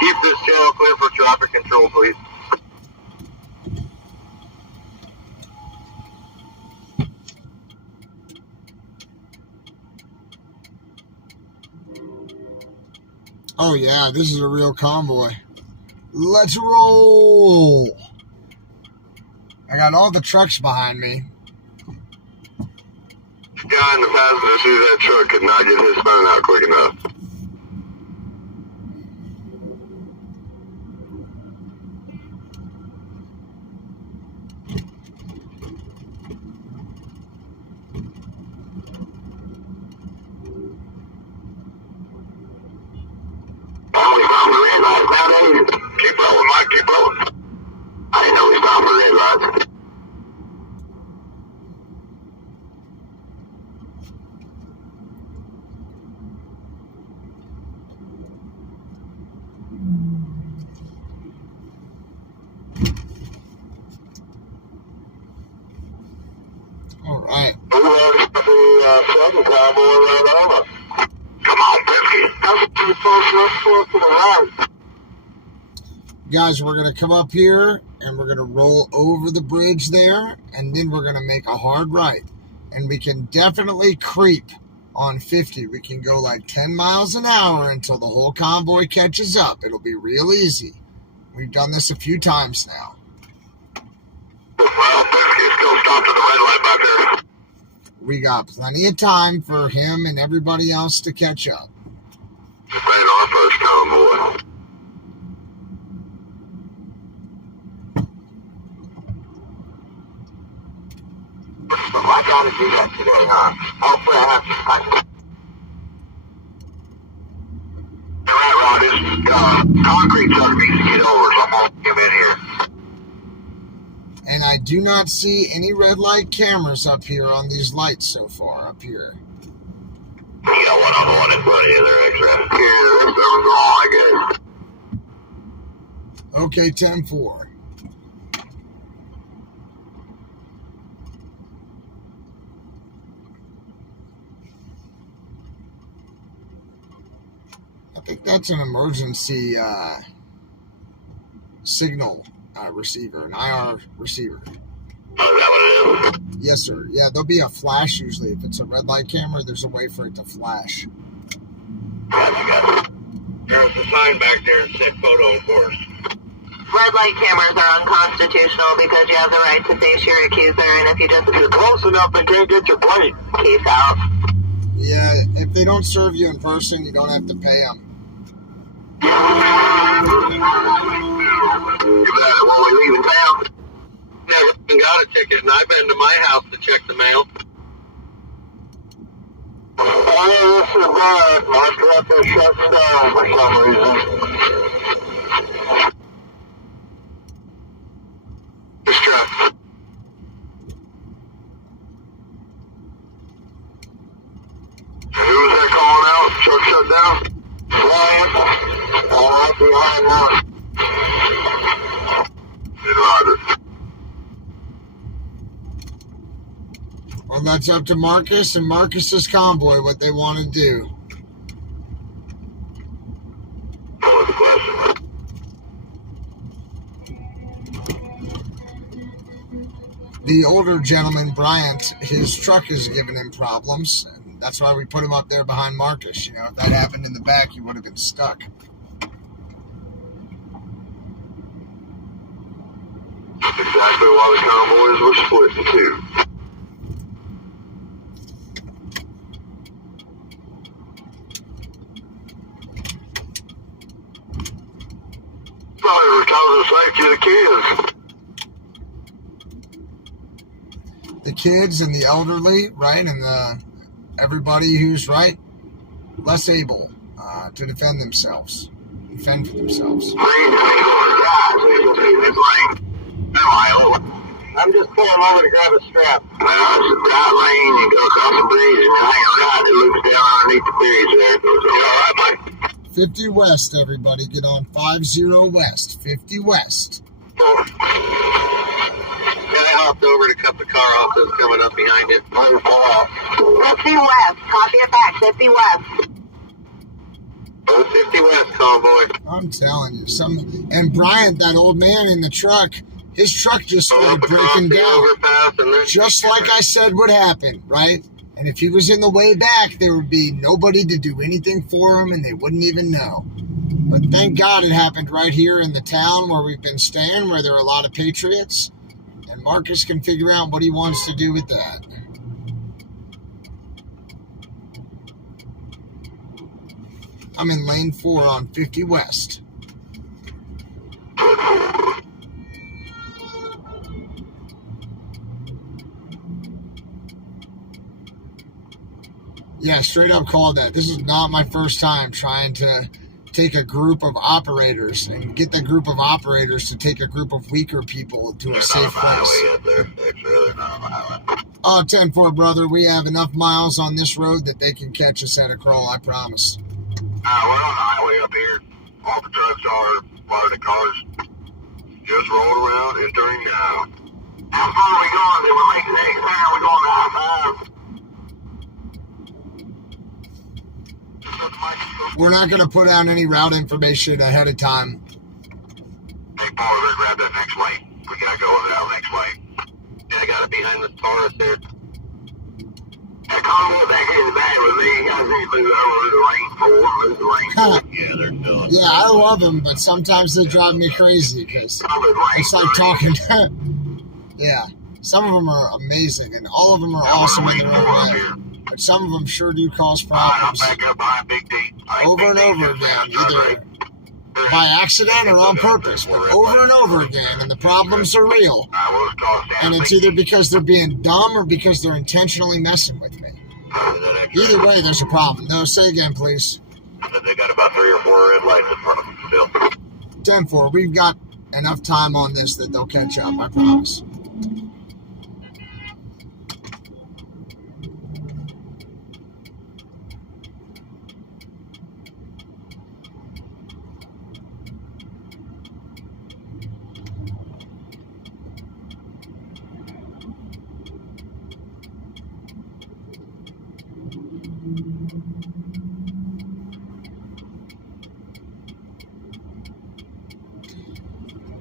Keep this channel clear for traffic control, please. Oh, yeah, this is a real convoy. Let's roll. I got all the trucks behind me. Guy in the passenger seat of that truck could not get his phone out quick enough. Keep rolling, Mike, keep rolling. I didn't know we stopped for red lights. All right. Come on, Biscuit. That's too close. Let's to the right. Guys, we're going to come up here and we're going to roll over the bridge there, and then we're going to make a hard right. And we can definitely creep on 50. We can go like 10 miles an hour until the whole convoy catches up. It'll be real easy. We've done this a few times now. Well, Biscuit's still stopped at the red light back there. We got plenty of time for him and everybody else to catch up. This ain't our first convoy. I gotta do that today, huh? Hopefully I have to find it. Right, Rod, this concrete truck needs to get over, so I'm gonna come in here. And I do not see any red light cameras up here on these lights so far, up here. You got one on the one in front of you there, X-ray. Yeah, that was all I guess. Okay, 10-4. I think that's an emergency signal receiver, an IR receiver. Oh, is that what it is? Yes, sir. Yeah, there'll be a flash usually. If it's a red light camera, there's a way for it to flash. Gotcha. There's a sign back there that said photo enforced. Red light cameras are unconstitutional because you have the right to face your accuser, and if you're Close enough, they can't get your plate. case out. Yeah, if they don't serve you in person, you don't have to pay them. You got it when we leave in town. Never got a ticket, and I've been to my house to check the mail. Oh, this is bad. My truck is shutting down for some reason. This truck. Who was that calling out? Truck shut down? Ryan. All right, behind one. Roger. Well, that's up to Marcus and Marcus's convoy, what they want to do. What was the question? The older gentleman, Bryant, his truck is giving him problems. And that's why we put him up there behind Marcus. You know, if that happened in the back, he would have been stuck. exactly why the convoys were split in two. Probably because of the safety of the kids. The kids and the elderly, right, and everybody who's right less able to defend themselves, fend for themselves. I'm just pulling over to grab a strap. Well, it's a bright lane. You go across the bridge and you hang right. It loops down underneath the bridge there. You all right, Mike? 50 West, everybody. Get on 50 West. 50 West. Yeah, I hopped over to cut the car off that's coming up behind it. 50 West. Copy it back. 50 West. 50 West convoy. I'm telling you, and Bryant, that old man in the truck, his truck just started breaking down, just like I said would happen, right? And if he was in the way back, there would be nobody to do anything for him, and they wouldn't even know. But thank God it happened right here in the town where we've been staying, where there are a lot of patriots, and Marcus can figure out what he wants to do with that. I'm in lane 4 on 50 West. Yeah, straight up called that. This is not my first time trying to take a group of operators and get the group of operators to take a group of weaker people to a safe place. Oh, 10-4, brother. We have enough miles on this road that they can catch us at a crawl, I promise. We're on the highway up here. All the trucks are, a lot of the cars just rolled around, entering now. How far are we going? Did we make the next turn? Are we going to I-5? We're not going to put out any route information ahead of time. Hey, Paul, let's grab that next lane. We got to go over that next lane. Yeah, I got it behind the Taurus there. That convoy back in the back with me. You guys need to move the lane forward, Yeah, they're doing. Yeah, I love them, but sometimes they drive me crazy because it's like talking. Yeah, some of them are amazing, and all of them are awesome in their own way. But some of them sure do cause problems. Over and over again, either by accident or on purpose, but over and over again, and the problems are real. And it's either because they're being dumb or because they're intentionally messing with me. Either way, there's a problem. No, say again, please. They got about 3 or 4 red lights in front of them still. 10-4, we've got enough time on this that they'll catch up, I promise.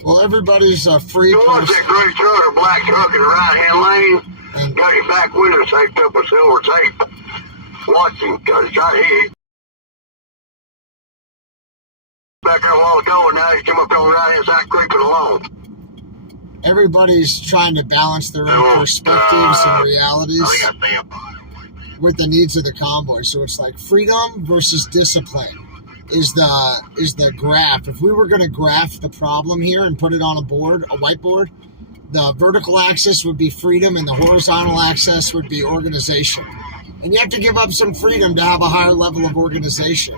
Well, everybody's free. You watch that gray truck or black truck in the right-hand lane? And got your back window taped up with silver tape. Watch him, because he's trying to hit you. Back there a while ago, and now he's come up on the right-hand side creeping along. Everybody's trying to balance their own perspectives and realities with the needs of the convoy. So it's like freedom versus discipline is the graph. If we were going to graph the problem here and put it on a board, a whiteboard, the vertical axis would be freedom and the horizontal axis would be organization. And you have to give up some freedom to have a higher level of organization,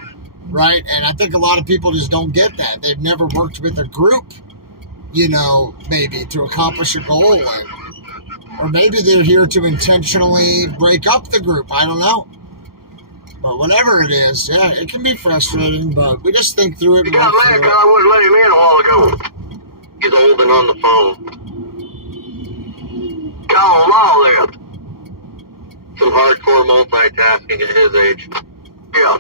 right? And I think a lot of people just don't get that. They've never worked with a group, maybe to accomplish a goal. Or maybe they're here to intentionally break up the group. I don't know. But whatever it is, yeah, it can be frustrating, but we just think through it. He got mad because I wouldn't let him in a while ago. He's holding on the phone. Call him all there. Some hardcore multitasking at his age. Yeah.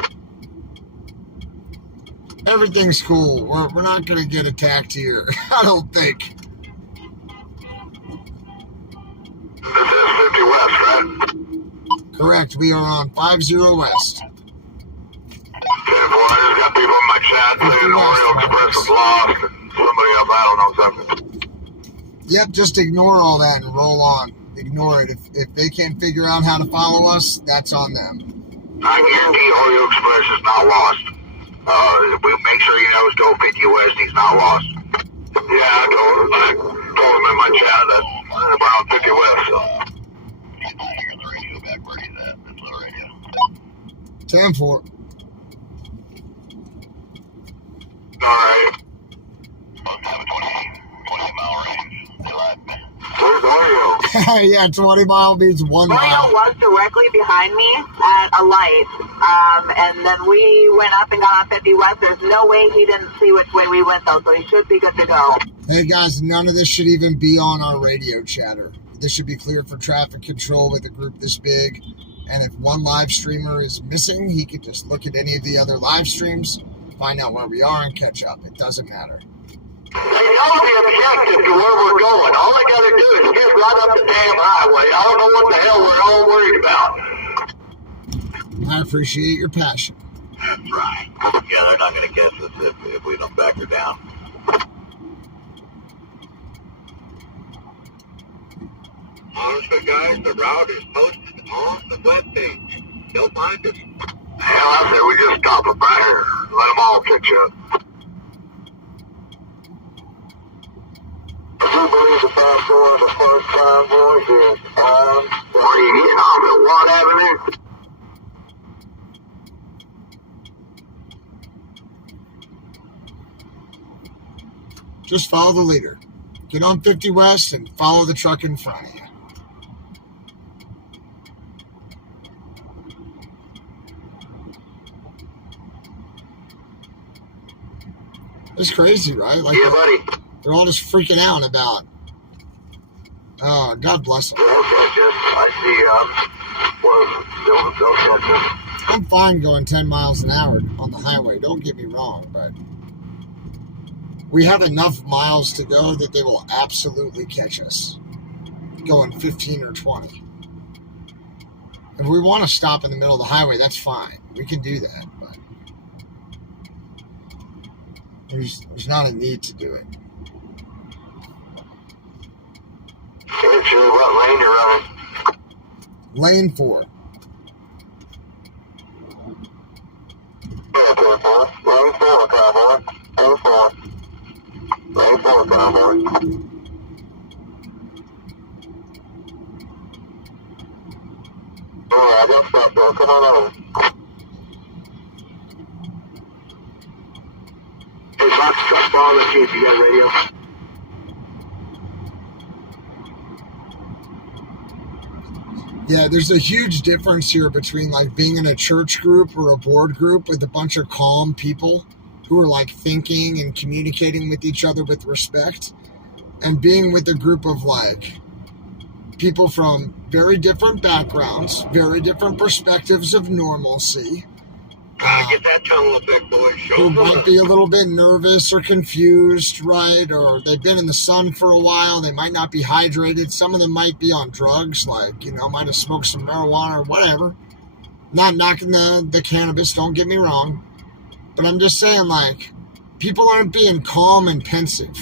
Everything's cool. We're not going to get attacked here. I don't think. This is 50 West, right? Correct. We are on 50 West. 10-4, I just got people in my chat saying Oreo Express was lost. Somebody else, I don't know something. Yep, just ignore all that and roll on. Ignore it. If they can't figure out how to follow us, that's on them. I guarantee Oreo Express is not lost. We make sure he knows go 50 West. He's not lost. Yeah, I told him in my chat that around 50 West. So. He's not hearing the radio back where he's at. That's the radio. 10-4. All right. Must have a 20-mile range. They like me. Where's Oreo? Yeah, 20 mile means 1 Oreo mile. was directly behind me at a light, and then we went up and got on 50 West. There's no way he didn't see which way we went, though, so he should be good to go. Hey guys, none of this should even be on our radio chatter. This should be cleared for traffic control with a group this big. And if one live streamer is missing, he could just look at any of the other live streams, find out where we are, and catch up. It doesn't matter. They know the objective to where we're going. All they got to do is get right up the damn highway. I don't know what the hell we're all worried about. I appreciate your passion. That's right. Yeah, they're not going to catch us if we don't back her down. Honestly, guys, the route is posted on the webpage. They'll find us. Hell, I say we just stop them right here. Let them all catch up. I do believe the fast door the first time voice is on. Are you getting off at Watt Avenue? Just follow the leader. Get on 50 West and follow the truck in front of you. It's crazy, right? Like, Yeah, buddy. they're all just freaking out about. Oh, God bless them. They'll catch us. I see, they'll catch us. I'm fine going 10 miles an hour on the highway. Don't get me wrong, but we have enough miles to go that they will absolutely catch us going 15 or 20. If we want to stop in the middle of the highway, that's fine. We can do that, but there's not a need to do it. Sure, what lane you're running? Lane 4. Yeah, 4. Lane 4, cowboy. Lane 4. Lane 4, cowboy. Alright, I got stop there. Come on over. Hey, Fox, truck follow the chief. You got a radio? Yeah, there's a huge difference here between like being in a church group or a board group with a bunch of calm people who are like thinking and communicating with each other with respect, and being with a group of like people from very different backgrounds, very different perspectives of normalcy, Get that tunnel effect, boys. Show who them might up. be a little bit nervous or confused, right? Or they've been in the sun for a while. They might not be hydrated. Some of them might be on drugs, like, might have smoked some marijuana or whatever. Not knocking the cannabis, don't get me wrong. But I'm just saying, like, people aren't being calm and pensive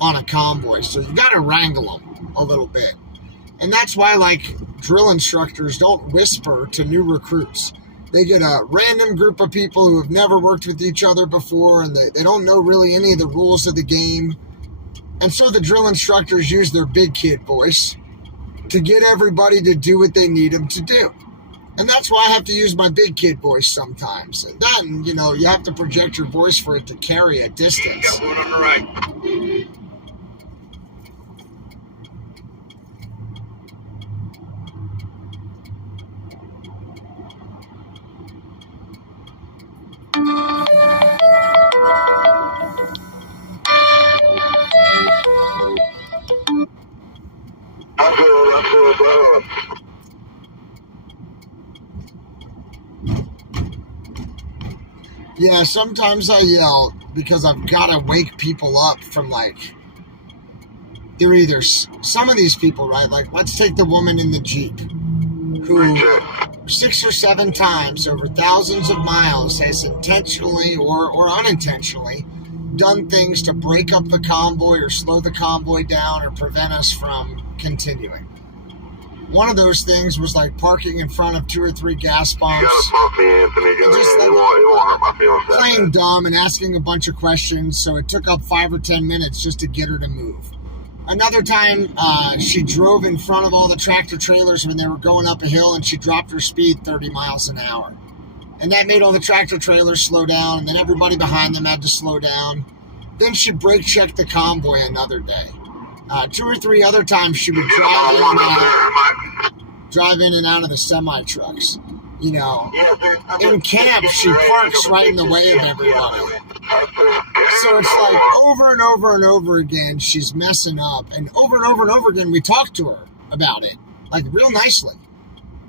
on a convoy. So you got to wrangle them a little bit. And that's why, like, drill instructors don't whisper to new recruits. They get a random group of people who have never worked with each other before, and they don't know really any of the rules of the game. And so the drill instructors use their big kid voice to get everybody to do what they need them to do. And that's why I have to use my big kid voice sometimes. And then, you have to project your voice for it to carry a distance. Got one on the right. Absolutely. Yeah, sometimes I yell because I've got to wake people up from, like, they're either, some of these people, right? Like, let's take the woman in the Jeep who 6 or 7 times over thousands of miles has intentionally or unintentionally done things to break up the convoy or slow the convoy down or prevent us from continuing. One of those things was like parking in front of 2 or 3 gas You pumps, gotta pump me, Anthony. and just It like won't hurt my feelings that playing bad. dumb and asking a bunch of questions, so it took up 5 or 10 minutes just to get her to move. Another time, she drove in front of all the tractor trailers when they were going up a hill, and she dropped her speed 30 miles an hour. And that made all the tractor trailers slow down, and then everybody behind them had to slow down. Then she brake checked the convoy another day. 2 or 3 other times she would drive in and out of the semi trucks. You know, in camp she parks right in the way of everybody. So it's like over and over and over again she's messing up, and over again we talk to her about it, like real nicely.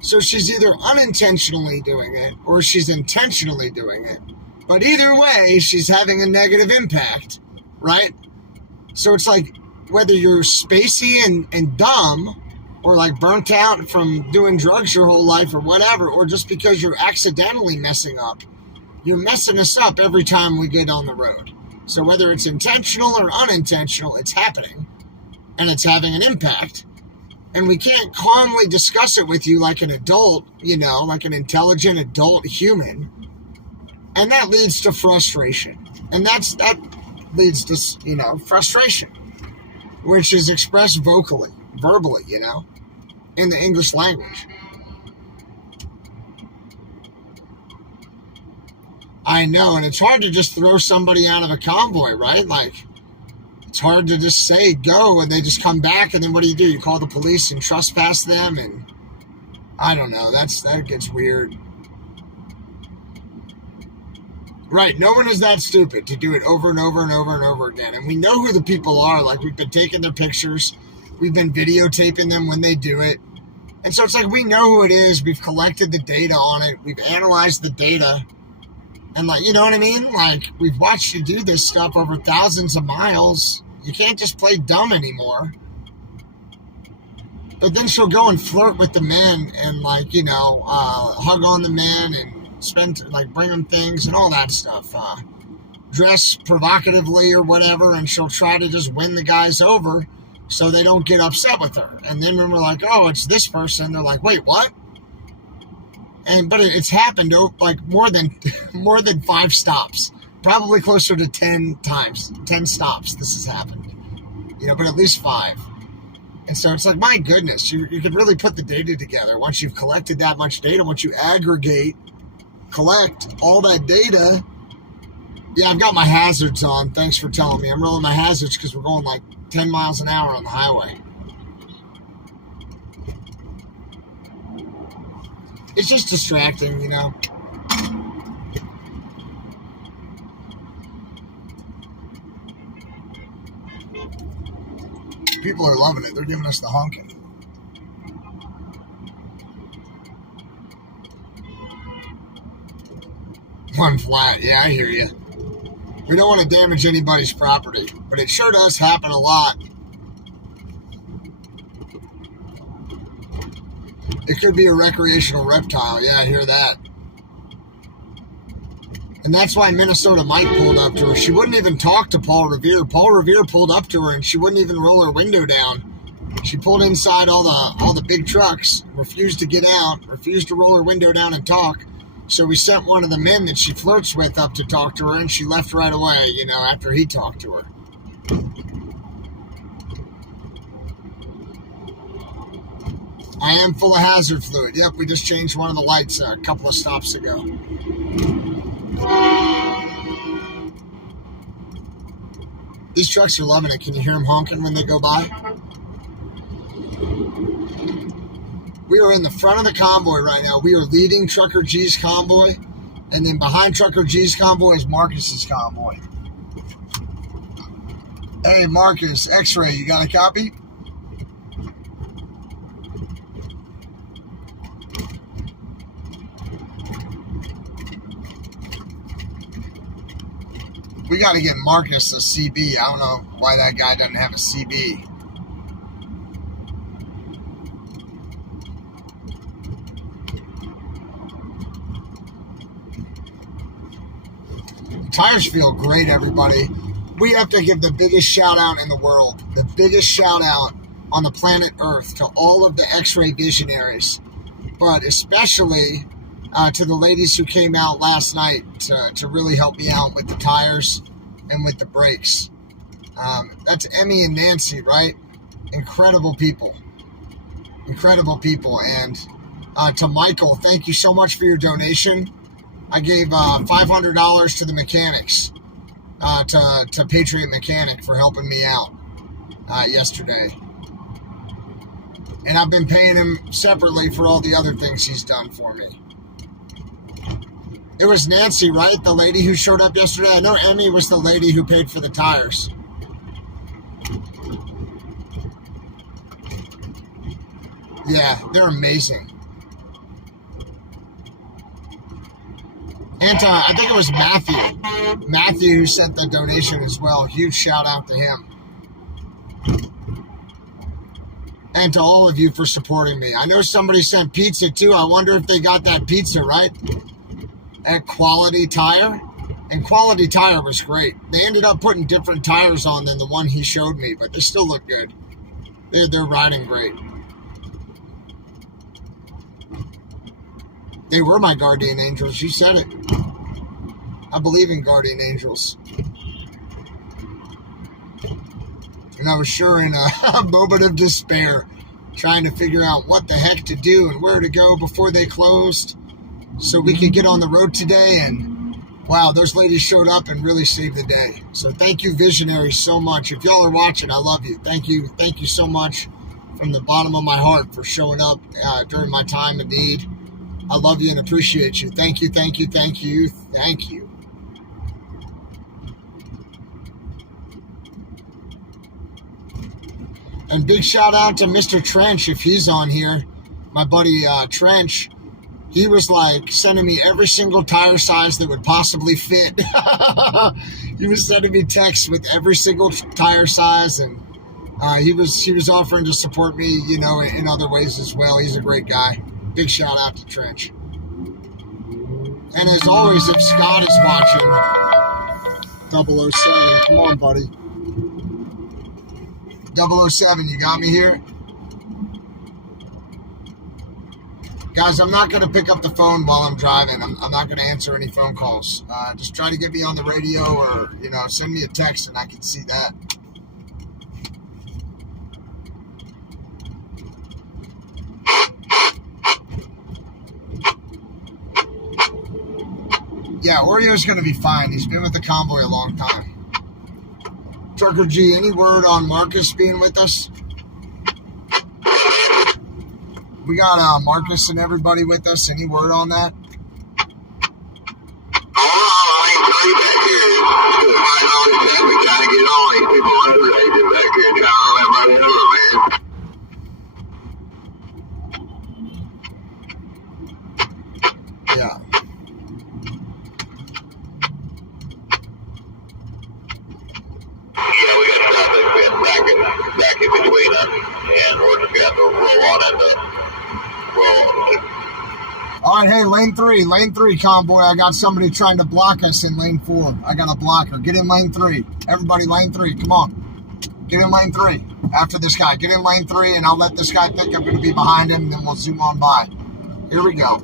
So she's either unintentionally doing it or she's intentionally doing it. But either way, she's having a negative impact, right? So it's like, whether you're spacey and dumb, or like burnt out from doing drugs your whole life or whatever, or just because you're accidentally messing up, you're messing us up every time we get on the road. So whether it's intentional or unintentional, it's happening, and it's having an impact. And we can't calmly discuss it with you like an adult, you know, like an intelligent adult human. And that leads to frustration. And that leads to, you know, frustration, which is expressed verbally, you know, in the English language. I know, and it's hard to just throw somebody out of a convoy, right? Like, it's hard to just say go and they just come back, and then what do? You call the police and trespass them, and I don't know. That gets weird. Right, no one is that stupid to do it over and over and over and over again. And we know who the people are. Like, we've been taking their pictures. We've been videotaping them when they do it. And so it's like, we know who it is. We've collected the data on it. We've analyzed the data. And, like, you know what I mean? Like, we've watched you do this stuff over thousands of miles. You can't just play dumb anymore. But then she'll go and flirt with the men and, like, you know, hug on the men and bring them things and all that stuff. Dress provocatively or whatever, and she'll try to just win the guys over so they don't get upset with her. And then when we're like, oh, it's this person, they're like, wait, what? But it's happened like more than 5 stops, probably closer to 10 times, 10 stops this has happened, you know, but at least 5. And so it's like, my goodness, you could really put the data together. Once you've collected that much data, once you collect all that data. Yeah, I've got my hazards on. Thanks for telling me. I'm rolling my hazards because we're going like 10 miles an hour on the highway. It's just distracting, you know. People are loving it. They're giving us the honking. One flat. Yeah, I hear you. We don't want to damage anybody's property, but it sure does happen a lot. It could be a recreational reptile. Yeah, I hear that. And that's why Minnesota Mike pulled up to her. She wouldn't even talk to Paul Revere. Paul Revere pulled up to her, and she wouldn't even roll her window down. She pulled inside all the big trucks, refused to get out, refused to roll her window down and talk. So we sent one of the men that she flirts with up to talk to her, and she left right away, you know, after he talked to her. I am full of hazard fluid. Yep, we just changed one of the lights a couple of stops ago. These trucks are loving it. Can you hear them honking when they go by? We are in the front of the convoy right now. We are leading Trucker G's convoy, and then behind Trucker G's convoy is Marcus's convoy. Hey, Marcus, X-Ray, you got a copy? We got to get Marcus a CB. I don't know why that guy doesn't have a CB. The tires feel great, everybody. we have to give the biggest shout out in the world, the biggest shout out on the planet Earth to all of the X-ray visionaries, but especially to the ladies who came out last night to really help me out with the tires and with the brakes. That's Emmy and Nancy, right? Incredible people. And to Michael, thank you so much for your donation. I gave $500 to the mechanics, to Patriot Mechanic for helping me out yesterday. And I've been paying him separately for all the other things he's done for me. It was Nancy, right? The lady who showed up yesterday? I know Emmy was the lady who paid for the tires. Yeah, they're amazing. And I think it was Matthew who sent the donation as well. Huge shout out to him. And to all of you for supporting me. I know somebody sent pizza too. I wonder if they got that pizza, right? At Quality Tire. And Quality Tire was great. They ended up putting different tires on than the one he showed me, but they still look good. They're riding great. They were my guardian angels. You said it. I believe in guardian angels. And I was sure in a moment of despair, trying to figure out what the heck to do and where to go before they closed so we could get on the road today. And wow, those ladies showed up and really saved the day. So thank you, visionaries, so much. If y'all are watching, I love you. Thank you so much from the bottom of my heart for showing up during my time of need. I love you and appreciate you. Thank you. And big shout out to Mr. Trench if he's on here. My buddy Trench. He was like sending me every single tire size that would possibly fit. He was sending me texts with every single tire size, and he was offering to support me, you know, in other ways as well. He's a great guy. Big shout out to Trench. And as always, if Scott is watching, 007, come on, buddy. 007, you got me here? Guys, I'm not going to pick up the phone while I'm driving. I'm not going to answer any phone calls. Just try to get me on the radio or, you know, send me a text and I can see that. Yeah, Oreo's going to be fine. He's been with the convoy a long time. Trucker G, any word on Marcus being with us? We got Marcus and everybody with us. Any word on that? Yeah. Yeah, we got traffic back in between us, and we're just going to roll on and All right, hey, lane 3 convoy. I got somebody trying to block us in lane 4. I got a blocker. Get in lane 3. Everybody, lane 3. Come on. Get in lane 3. After this guy. Get in lane 3, and I'll let this guy think I'm going to be behind him, and then we'll zoom on by. Here we go.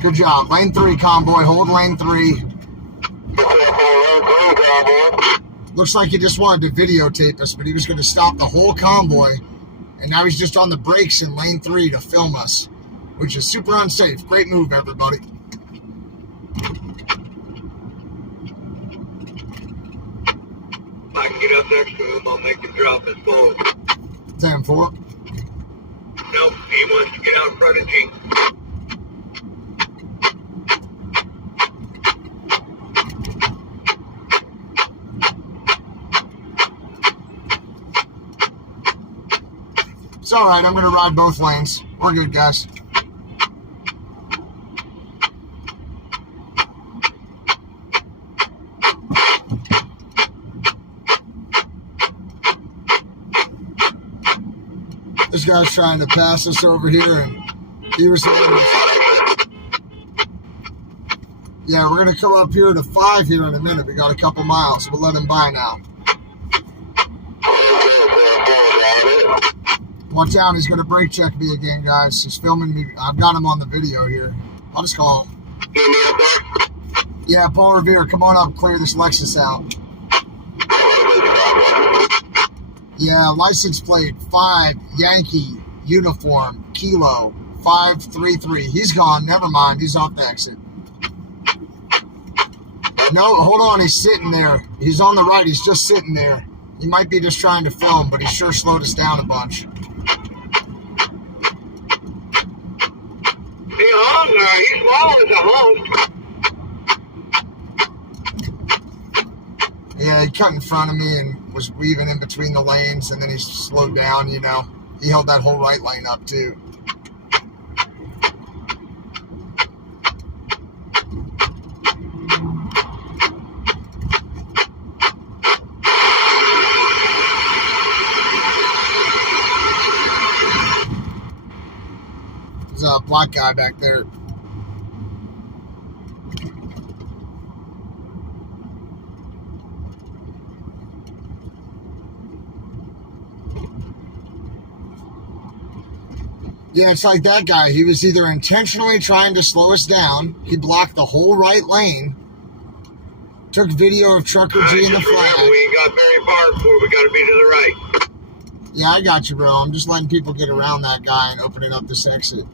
Good job. Lane 3, convoy. Hold lane 3. Looks like he just wanted to videotape us, but he was going to stop the whole convoy. And now he's just on the brakes in lane 3 to film us, which is super unsafe. Great move, everybody. I can get up next to him, I'll make him drop his phone. 10-4. Nope, he wants to get out in front of G. It's all right. I'm going to ride both lanes. We're good, guys. This guy's trying to pass us over here, and he was Yeah, we're going to come up here to 5 here in a minute. We got a couple miles. We'll let him by now. Watch out, he's going to brake check me again, guys. He's filming me. I've got him on the video here. I'll just call him. Yeah, Paul Revere, come on up, clear this Lexus out. Yeah, license plate 5 Yankee uniform Kilo 533. He's gone. Never mind. He's off the exit. No, hold on. He's sitting there. He's on the right. He's just sitting there. He might be just trying to film, but he sure slowed us down a bunch. He hung there. He swallowed the hunk. Yeah, he cut in front of me and was weaving in between the lanes, and then he slowed down, you know. He held that whole right lane up, too. There's a black guy back there. Yeah, it's like that guy. He was either intentionally trying to slow us down, he blocked the whole right lane, took video of Trucker G in the flag. Remember, we ain't got very far before we got to be to the right. Yeah, I got you, bro. I'm just letting people get around that guy and opening up this exit.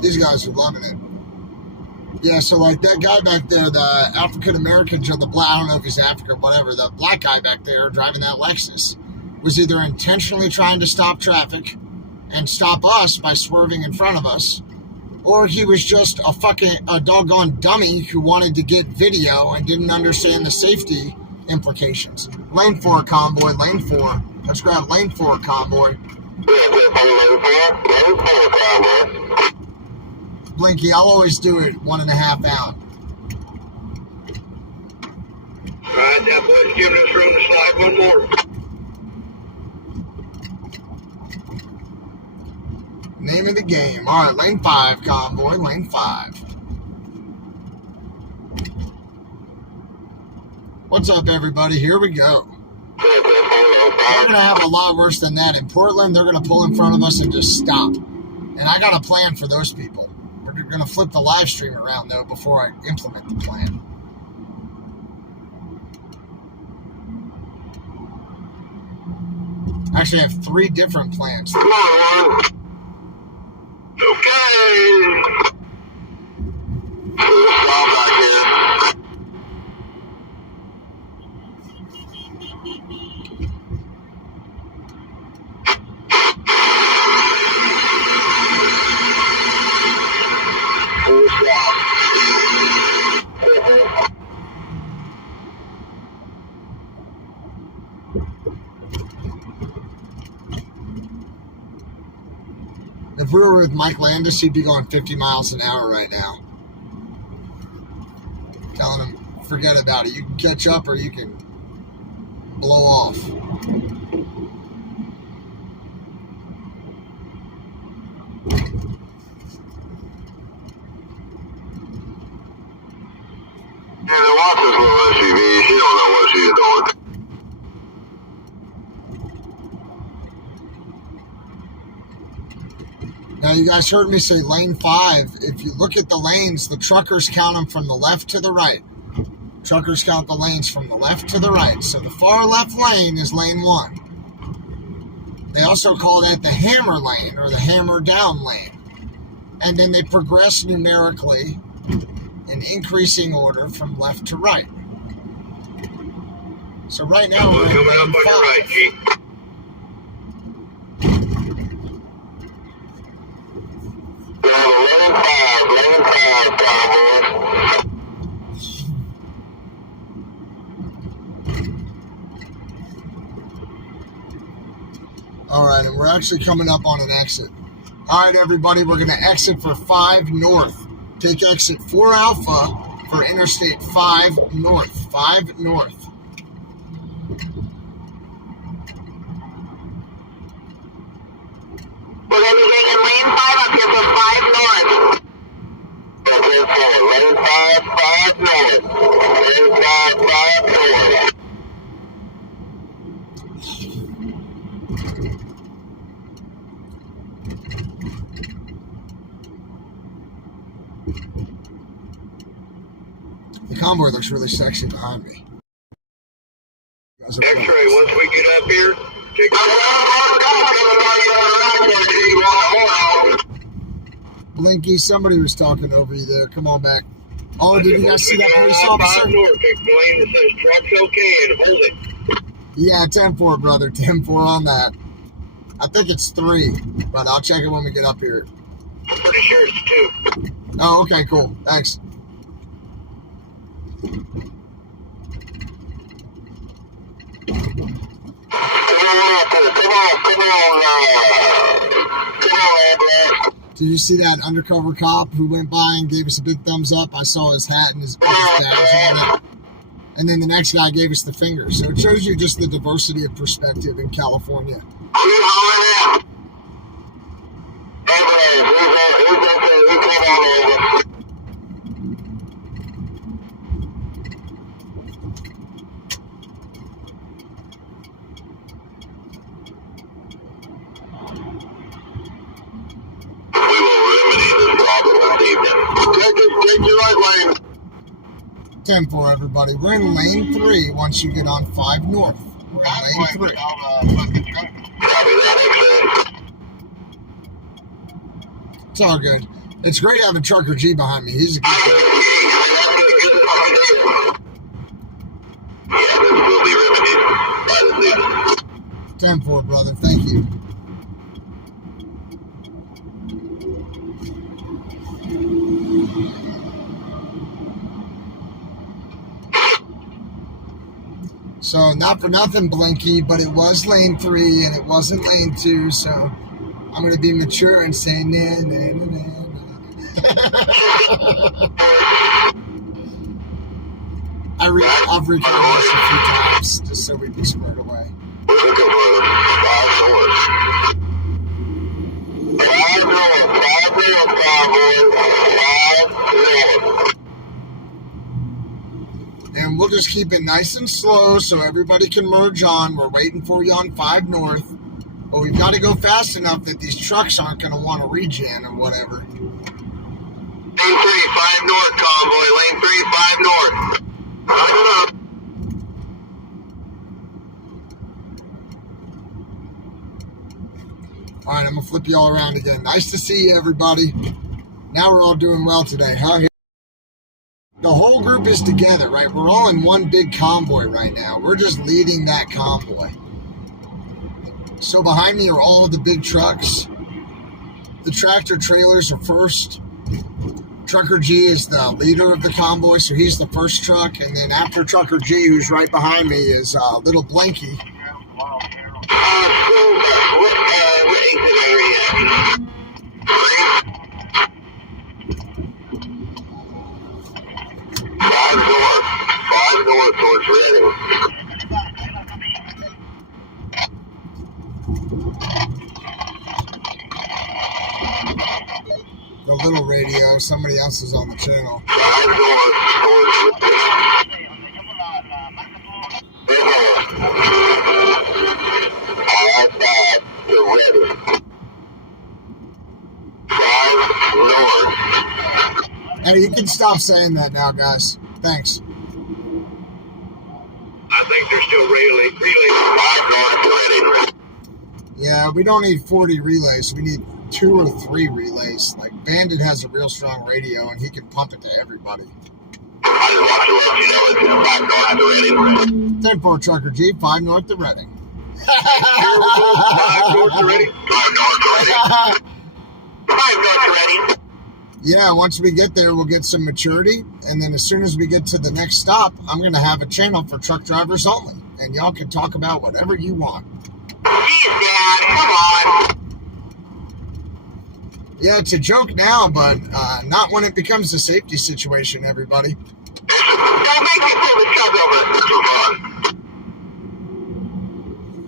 These guys are loving it. Yeah, so like that guy back there, the African American, the black, I don't know if he's African, whatever, the black guy back there driving that Lexus was either intentionally trying to stop traffic and stop us by swerving in front of us, or he was just a doggone dummy who wanted to get video and didn't understand the safety implications. Lane 4 convoy, lane 4. Let's grab lane 4 convoy. Blinky, I'll always do it 1.5 out. Alright, that boy's giving us room to slide one more. Name of the game. Alright, lane 5 convoy, lane 5. What's up, everybody? Here we go. We're going to have a lot worse than that. In Portland, they're going to pull in front of us and just stop. And I got a plan for those people. We're going to flip the live stream around, though, before I implement the plan. Actually, I have 3 different plans. Come on, okay. Stop back here. If we were with Mike Landis, he'd be going 50 miles an hour right now. Telling him, forget about it. You can catch up or you can blow off. Yeah, the Watson's little SUV. She don't know what she's doing. Now, you guys heard me say lane 5. If you look at the lanes, the truckers count them from the left to the right. Truckers count the lanes from the left to the right. So the far left lane is lane 1. They also call that the hammer lane or the hammer down lane. And then they progress numerically in increasing order from left to right. So right now we're Coming in up lane on your 5. right, G. Lane 5, cowboy. All right, and we're actually coming up on an exit. All right, everybody, we're going to exit for 5 north. Take exit 4 Alpha for Interstate 5 north. 5 north. We're going to be getting in lane 5 up here for 5 north. Lane 5, 5 north. Lane 5, 5 north. The convoy looks really sexy behind me. X-ray, once we get up here, take Blinky, somebody was talking over you there. Come on back. Oh, did you guys see that police officer? North, take the lane that says truck's okay and hold it. Yeah, 10-4, brother. 10-4 on that. I think it's 3, but I'll check it when we get up here. I'm pretty sure it's 2. Oh, okay, cool. Thanks. Did you see that undercover cop who went by and gave us a big thumbs up? I saw his hat and his badge on it. And then the next guy gave us the finger. So it shows you just the diversity of perspective in California. Take your right lane. 10-4, everybody. We're in lane 3 once you get on 5 north. We're in lane 3. It's all good. It's great having Trucker G behind me. He's a good guy. Yeah, this will be riveted by the leader. 10-4, brother. Thank you. So, not for nothing, Blinky, but it was lane 3 and it wasn't lane 2, so I'm going to be mature and say, nah, nah, nah, nah. I've recorded this a few times just so we can square it away. We're looking for 5 north. 5 north, 5 north. And we'll just keep it nice and slow so everybody can merge on. We're waiting for you on 5 north. But we've got to go fast enough that these trucks aren't going to want to regen or whatever. Lane 3, 5 north, convoy. Lane 3, 5 north. Knock it up. All right, I'm going to flip you all around again. Nice to see you, everybody. Now we're all doing well today, huh? The whole group is together, right? We're all in one big convoy right now. We're just leading that convoy. So behind me are all the big trucks. The tractor trailers are first. Trucker G is the leader of the convoy, so he's the first truck. And then after Trucker G, who's right behind me, is little Blanky. What exit are we at? 5 north. 5 north towards Reading. The little radio, somebody else is on the channel. 5 north towards Reading. 5 to Reading. 5 north. Hey, you can stop saying that now, guys. Thanks. I think they're still relays. 5 north to Reading. Yeah, we don't need 40 relays. We need 2 or 3 relays. Like, Bandit has a real strong radio, and he can pump it to everybody. I just want to let you know it's 5 north to Reading. 10-4 Trucker G, 5 north to Reading. 5 north to Reading. 5 north to Reading. 5 north to Reading. Yeah, once we get there, we'll get some maturity, and then as soon as we get to the next stop, I'm going to have a channel for truck drivers only, and y'all can talk about whatever you want. Jeez, Dad, come on. Yeah, it's a joke now, but not when it becomes a safety situation, everybody. Don't make me pull the truck over this for fun.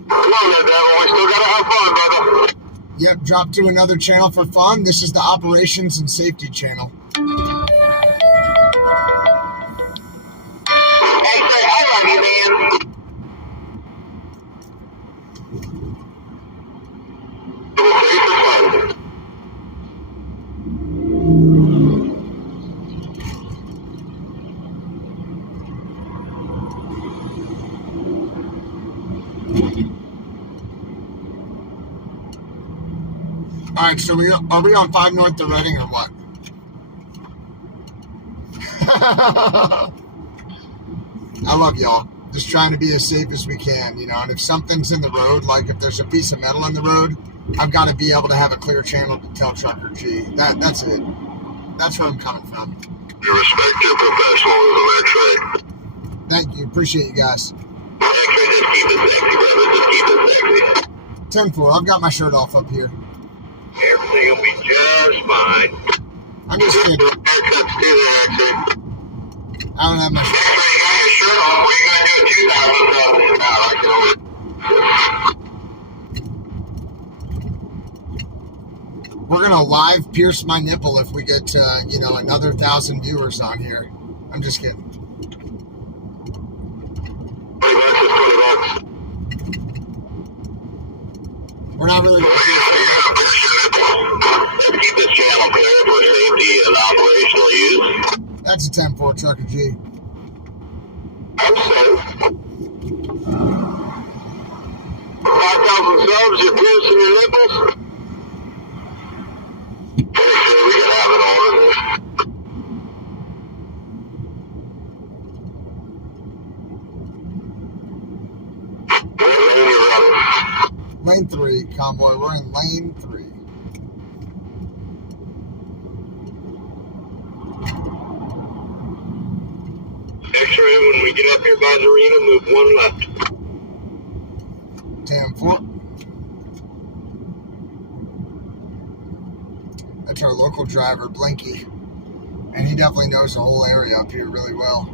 Come on, there, Devil. We still gotta have fun, brother. Yep, drop to another channel for fun. This is the Operations and Safety channel. Hey, say, I love you, man. It was safe for fun. All right, so are we on 5 North to Reading or what? I love y'all. Just trying to be as safe as we can, you know. And if something's in the road, like if there's a piece of metal in the road, I've got to be able to have a clear channel to tell Trucker G. That's it. That's where I'm coming from. You respect your professionalism, X-Ray. Thank you. Appreciate you guys. X-Ray, just keep it sexy, brother. Just keep it sexy. 10-4. I've got my shirt off up here. Everything will be just fine. I'm just kidding. Haircuts too there, X-Ray. I don't have my shirt. X-Ray, you got your shirt off. What are you going to do in 2000 now? I can only... We're going to live pierce my nipple if we get, another 1,000 viewers on here. I'm just kidding. $20 is $20. We're not really... Let's keep this channel clear for safety and operational use. That's a 10-4, Trucker G. I'm safe. 5,000 subs, you're piercing your nipples? Okay, we can have it on. What lane you running? Lane 3, convoy. We're in lane 3. X-ray, when we get up here by the arena, move one left. 10-4. That's our local driver, Blinky. And he definitely knows the whole area up here really well.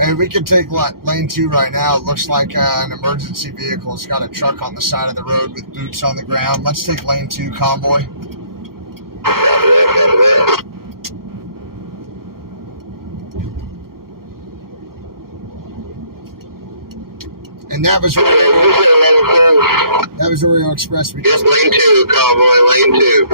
Hey, we can take lane 2 right now. It looks like an emergency vehicle. It's got a truck on the side of the road with boots on the ground. Let's take lane 2, convoy. And that was Oreo Express. We just lane 2, convoy, lane 2.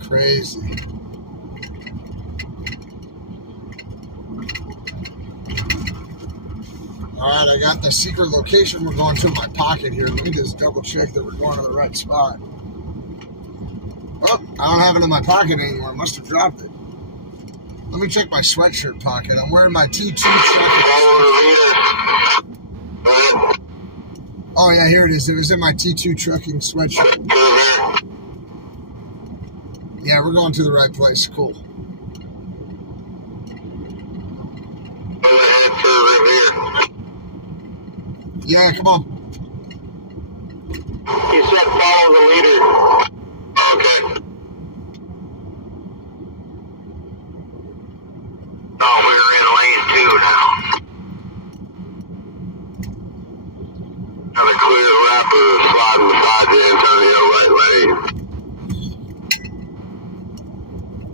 Crazy. Alright, I got the secret location we're going to in my pocket here. Let me just double check that we're going to the right spot. Oh, I don't have it in my pocket anymore. I must have dropped it. Let me check my sweatshirt pocket. I'm wearing my T2 trucking. Oh, yeah, here it is. It was in my T2 trucking sweatshirt. Yeah, we're going to the right place. Cool. Yeah, come on. He said follow the leader. Okay. Oh, we're in lane 2 now. Have a clear wrapper sliding beside you, Antonio, right lane.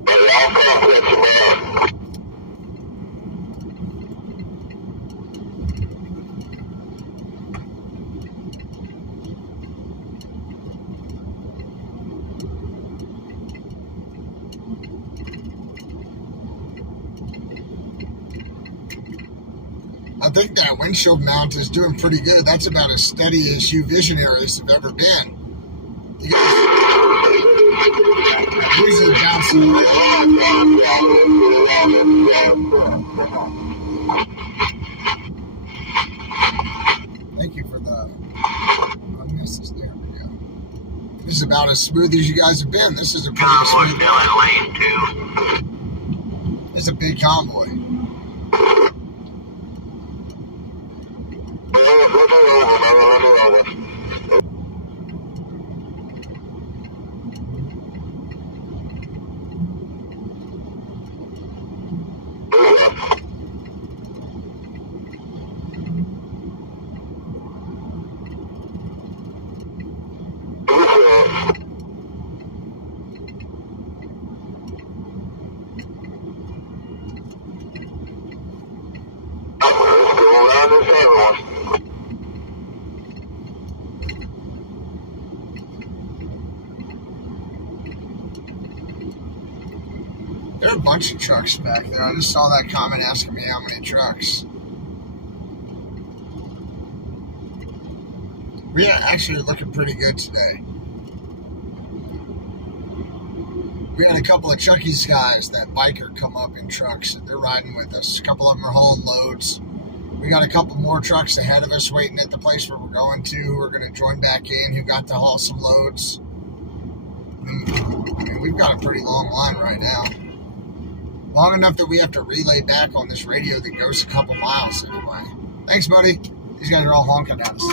But I'll come with you, man. I think that windshield mount is doing pretty good. That's about as steady as you visionaries have ever been. You guys usually bouncing around. Thank you for the message. There we go. This is about as smooth as you guys have been. This is a pretty smooth lane 2. It's a big convoy. There are a bunch of trucks back there. I just saw that comment asking me how many trucks. We are actually looking pretty good today. We had a couple of Chucky's guys, that biker, come up in trucks, and they're riding with us. A couple of them are hauling loads. We got a couple more trucks ahead of us waiting at the place where we're going to, who are going to join back in, who got to haul some loads. And we've got a pretty long line right now. Long enough that we have to relay back on this radio that goes a couple miles anyway. Thanks, buddy. These guys are all honking at us.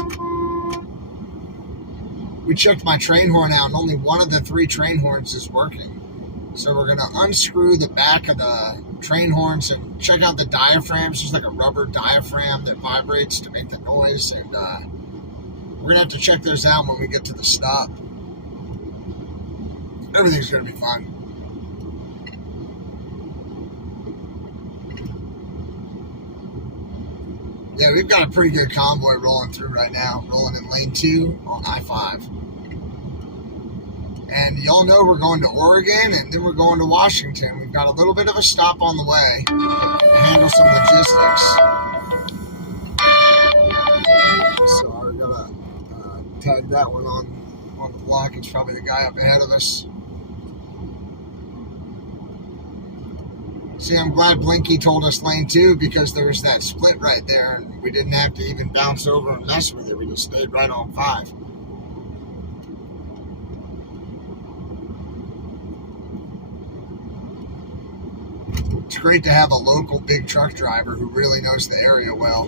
We checked my train horn out, and only one of the 3 train horns is working. So we're going to unscrew the back of the train horns and check out the diaphragms. There's like a rubber diaphragm that vibrates to make the noise, and we're going to have to check those out when we get to the stop. Everything's going to be fine. Yeah, we've got a pretty good convoy rolling through right now, rolling in lane 2 on I-5. And y'all know we're going to Oregon, and then we're going to Washington. We've got a little bit of a stop on the way to handle some logistics. So I gotta tag that one on the block. It's probably the guy up ahead of us. See, I'm glad Blinky told us lane 2, because there was that split right there, and we didn't have to even bounce over and mess with it. We just stayed right on 5. It's great to have a local big truck driver who really knows the area well.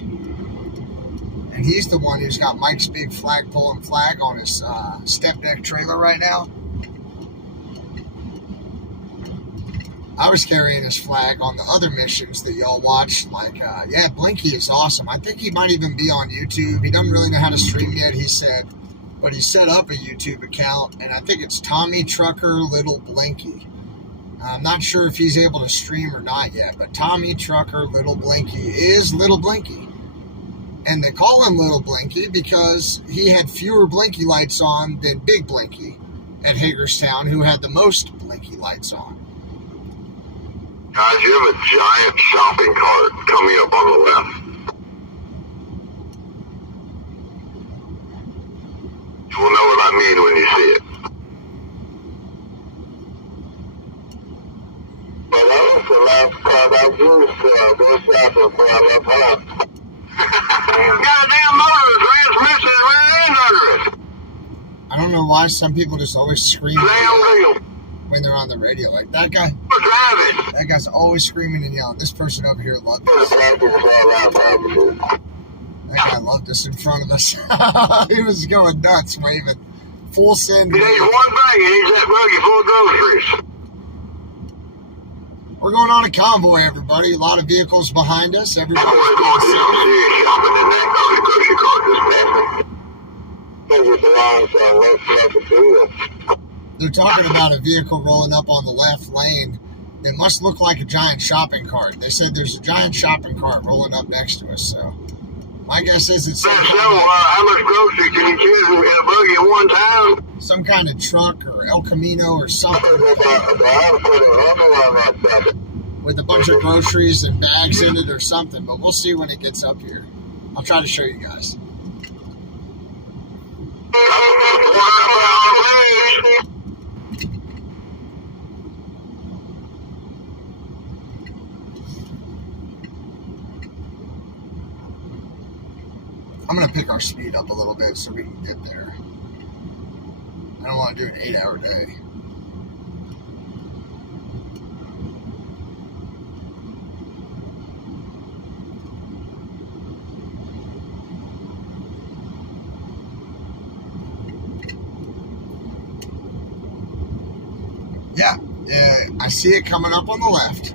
And he's the one who's got Mike's big flagpole and flag on his step deck trailer right now. I was carrying his flag on the other missions that y'all watched. Like, yeah, Blinky is awesome. I think he might even be on YouTube. He doesn't really know how to stream yet, he said. But he set up a YouTube account, and I think it's Tommy Trucker Little Blinky. I'm not sure if he's able to stream or not yet, but Tommy Trucker Little Blinky is Little Blinky. And they call him Little Blinky because he had fewer Blinky lights on than Big Blinky at Hagerstown, who had the most Blinky lights on. Guys, you have a giant shopping cart coming up on the left. You will know what I mean when you see it. Well, that was the last car I used to go shopping for. I left home. Goddamn motor, transmission is right under it. I don't know why some people just always scream Damn deal. when they're on the radio. Like that guy, Drive it. that guy's always screaming and yelling. This person over here loved us. That guy loved us in front of us. He was going nuts, waving. Full send. He needs one thing. He needs that buggy full of groceries. We're going on a convoy, everybody. A lot of vehicles behind us. Everybody's I'm going being to do some safe. serious shopping in that grocery cart this passing. They're talking about a vehicle rolling up on the left lane. It must look like a giant shopping cart. They said there's a giant shopping cart rolling up next to us. So my guess is it's How much grocery can you get in a buggy at one time? some kind of truck or El Camino or something with a bunch of groceries and bags in it or something, but we'll see when it gets up here. I'll try to show you guys. I'm going to pick our speed up a little bit so we can get there. I don't want to do an 8-hour day. Yeah, I see it coming up on the left.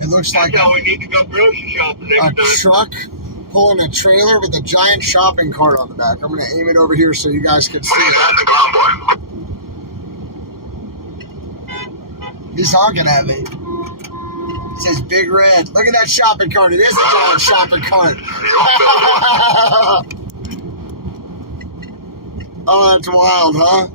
It looks like we need to go grocery shopping a truck pulling a trailer with a giant shopping cart on the back. I'm going to aim it over here so you guys can see it. He's honking at me. It says Big Red. Look at that shopping cart. It is a giant shopping cart. Oh, that's wild, huh?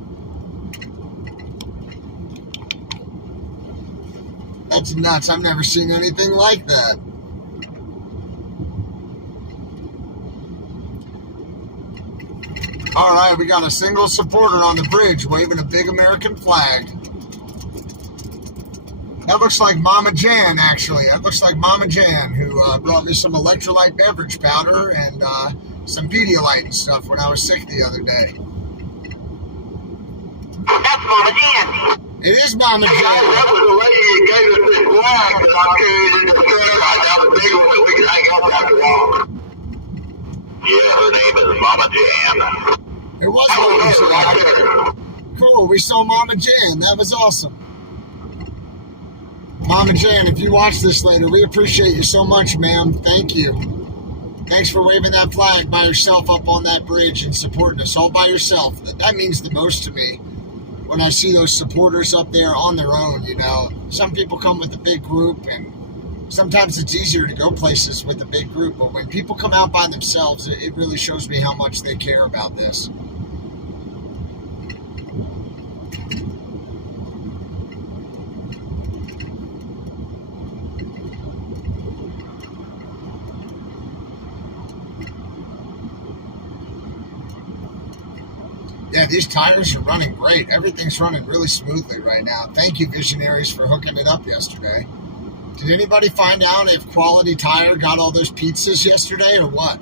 That's nuts. I've never seen anything like that. All right, we got a single supporter on the bridge waving a big American flag. That looks like Mama Jan, actually. That looks like Mama Jan, who brought me some electrolyte beverage powder and some Pedialyte and stuff when I was sick the other day. That's Mama Jan. It is Mama Jan. That was the lady who gave us this flag that I carried in the trailer. That was big one that we could hang up after all. Yeah, her name is Mama Jan. It was Mama Jan. Cool, we saw Mama Jan. That was awesome. Mama Jan, if you watch this later, we appreciate you so much, ma'am. Thank you. Thanks for waving that flag by yourself up on that bridge and supporting us all by yourself. That means the most to me. When I see those supporters up there on their own, you know, some people come with a big group, and sometimes it's easier to go places with a big group, but when people come out by themselves, it really shows me how much they care about this. Yeah, these tires are running great. Everything's running really smoothly right now. Thank you, Visionaries, for hooking it up yesterday. Did anybody find out if Quality Tire got all those pizzas yesterday or what?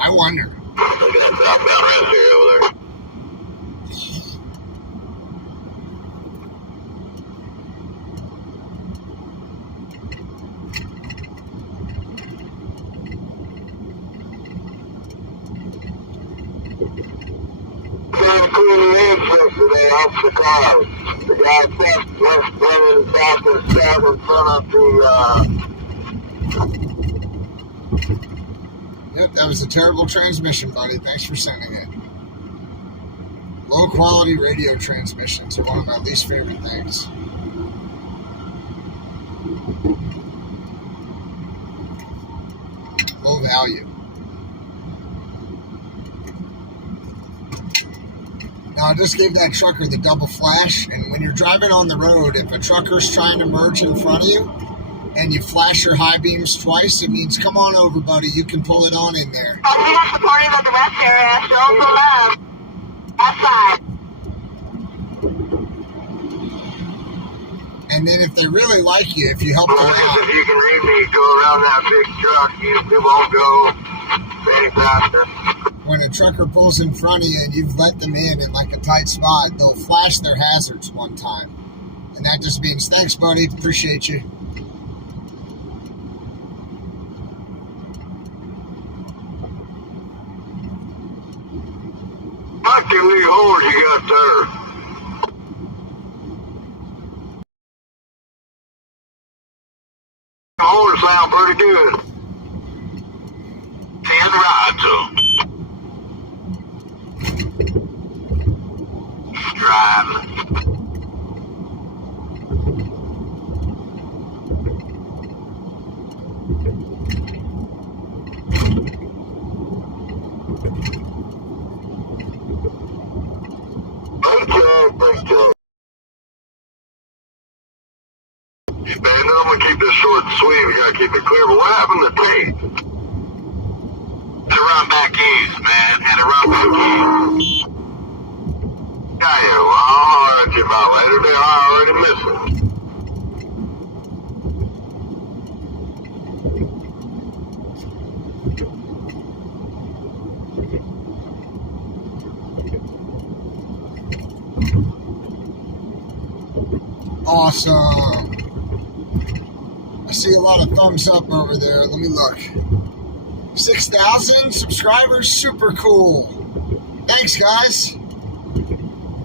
I wonder. Look at that southbound raspberry over there. Yesterday off the car. The guy was running back and south in front of the Yep, that was a terrible transmission, buddy. Thanks for sending it. Low quality radio transmissions are one of my least favorite things. Low value. Now, I just gave that trucker the double flash, and when you're driving on the road, if a trucker's trying to merge in front of you, and you flash your high beams twice, it means, come on over, buddy, you can pull it on in there. Oh, we are supportive of the rest area. Show some love. Outside. And then if they really like you, if you help them If out, you can read me, go around that big truck, you won't go any faster. when a trucker pulls in front of you and you've let them in like a tight spot, they'll flash their hazards one time. And that just means, thanks, buddy, appreciate you. Like them new horns you got there. The horns sound pretty good. And ride to driving. till. Man, I'm gonna keep this short and sweet. We gotta keep it clear. But what happened to Tate? Had to run back east, man. Had to run back east. Yeah, yeah. Well, I'll holler at you about later. They already missing. Awesome. I see a lot of thumbs up over there. Let me look. 6,000 subscribers. Super cool. Thanks, guys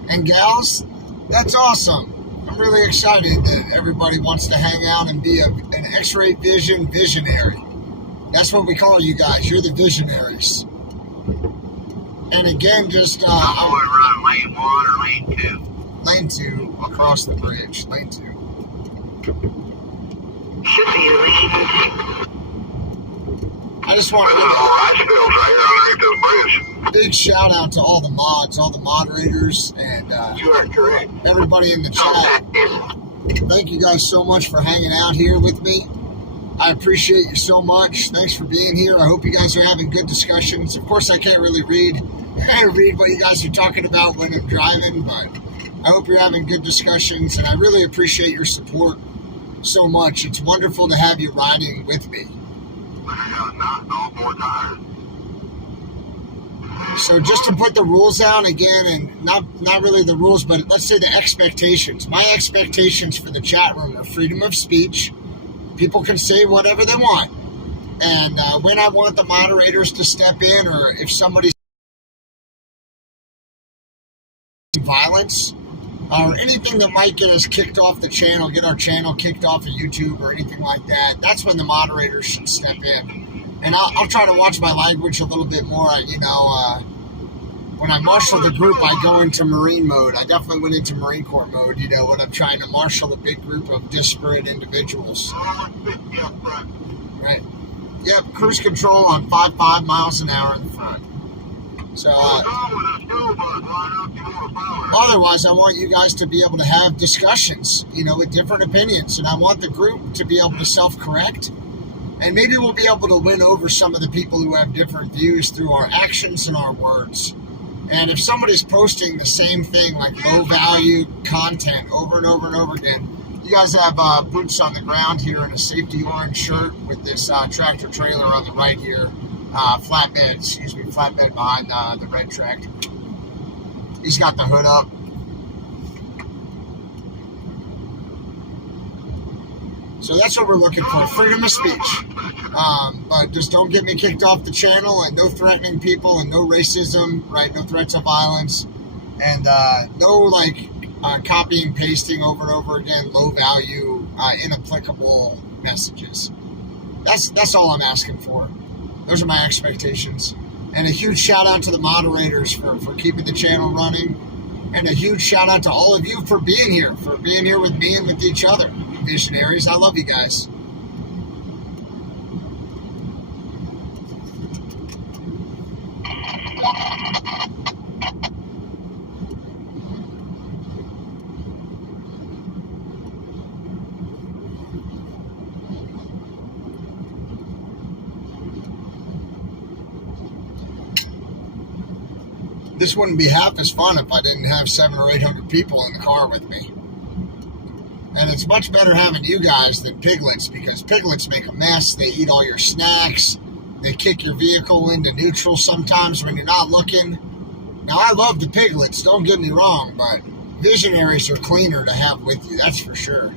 and gals. That's awesome. I'm really excited that everybody wants to hang out and be an X-Ray Vision visionary. That's what we call you guys. You're the visionaries. And again, just I'm going to run lane 1 or lane 2. Lane 2 across the bridge. Lane 2. Should be lane 2. I just want to This is all rice fields right here underneath this bridge. big shout out to all the mods, all the moderators, and You are correct. everybody in the chat. Thank you guys so much for hanging out here with me. I appreciate you so much. Thanks for being here. I hope you guys are having good discussions. Of course, I can't really read what you guys are talking about when I'm driving, but I hope you're having good discussions, and I really appreciate your support so much. It's wonderful to have you riding with me. Not no more tired. So just to put the rules down again, and not really the rules, but let's say the expectations. My expectations for the chat room are freedom of speech. People can say whatever they want. And when I want the moderators to step in, or if somebody's violence, or anything that might get us kicked off the channel, get our channel kicked off of YouTube or anything like that, that's when the moderators should step in. And I'll try to watch my language a little bit more. When I marshal the group, I go into Marine mode. I definitely went into Marine Corps mode, when I'm trying to marshal a big group of disparate individuals. Right. Yep, cruise control on 5 miles an hour in the front. So, otherwise, I want you guys to be able to have discussions, with different opinions. And I want the group to be able to self-correct. And maybe we'll be able to win over some of the people who have different views through our actions and our words. And if somebody's posting the same thing, like low-value content over and over and over again, you guys have boots on the ground here in a safety orange shirt with this tractor trailer on the right here. Flatbed behind the red tractor. He's got the hood up. So that's what we're looking for, freedom of speech. But just don't get me kicked off the channel, and no threatening people, and no racism, right? No threats of violence, and no copy and pasting over and over again, low value, inapplicable messages. That's all I'm asking for. Those are my expectations. And a huge shout out to the moderators for keeping the channel running. And a huge shout out to all of you for being here with me and with each other. Visionaries, I love you guys. This wouldn't be half as fun if I didn't have 700 or 800 people in the car with me. And it's much better having you guys than piglets, because piglets make a mess. They eat all your snacks. They kick your vehicle into neutral sometimes when you're not looking. Now, I love the piglets, don't get me wrong, but visionaries are cleaner to have with you, that's for sure.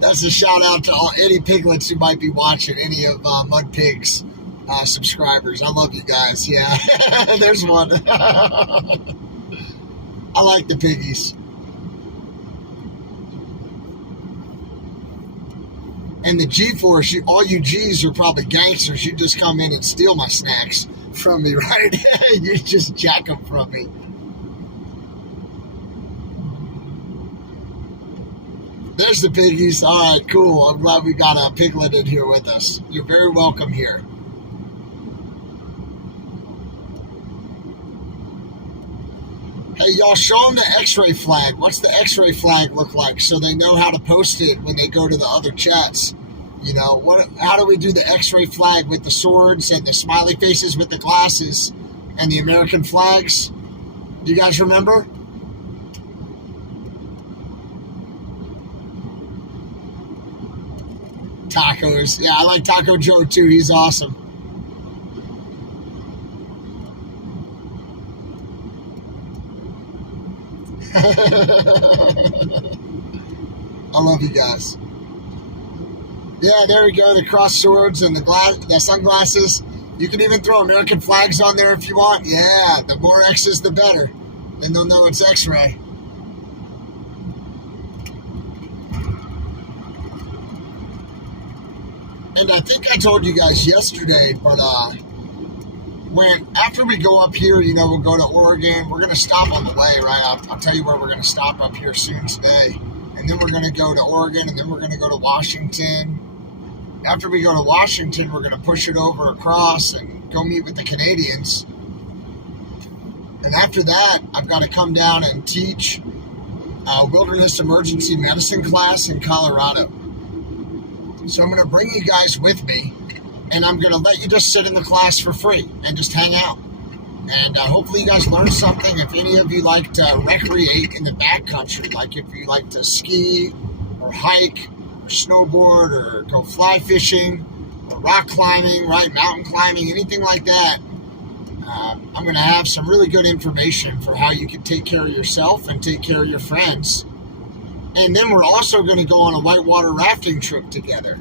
That's a shout out to any piglets who might be watching, any of Mud Pigs subscribers. I love you guys. Yeah, there's one. I like the piggies. And the G-Force, all you G's are probably gangsters. You just come in and steal my snacks from me, right? You just jack them from me. There's the piggies. All right, cool. I'm glad we got a piglet in here with us. You're very welcome here. Hey, y'all, show them the X-ray flag. What's the X-ray flag look like so they know how to post it when they go to the other chats? You know, how do we do the X-ray flag with the swords and the smiley faces with the glasses and the American flags? Do you guys remember? Tacos. Yeah, I like Taco Joe too. He's awesome. I love you guys. Yeah, there we go. The cross swords and the sunglasses. You can even throw American flags on there if you want. Yeah, the more X's, the better. Then they'll know it's X-ray. And I think I told you guys yesterday, but after we go up here, you know, we'll go to Oregon. We're going to stop on the way, right? I'll tell you where we're going to stop up here soon today. And then we're going to go to Oregon, and then we're going to go to Washington. After we go to Washington, we're going to push it over across and go meet with the Canadians. And after that, I've got to come down and teach a wilderness emergency medicine class in Colorado. So I'm going to bring you guys with me, and I'm going to let you just sit in the class for free and just hang out. And hopefully you guys learn something. If any of you like to recreate in the backcountry, like if you like to ski or hike or snowboard or go fly fishing or rock climbing, right, mountain climbing, anything like that, I'm going to have some really good information for how you can take care of yourself and take care of your friends. And then we're also going to go on a whitewater rafting trip together.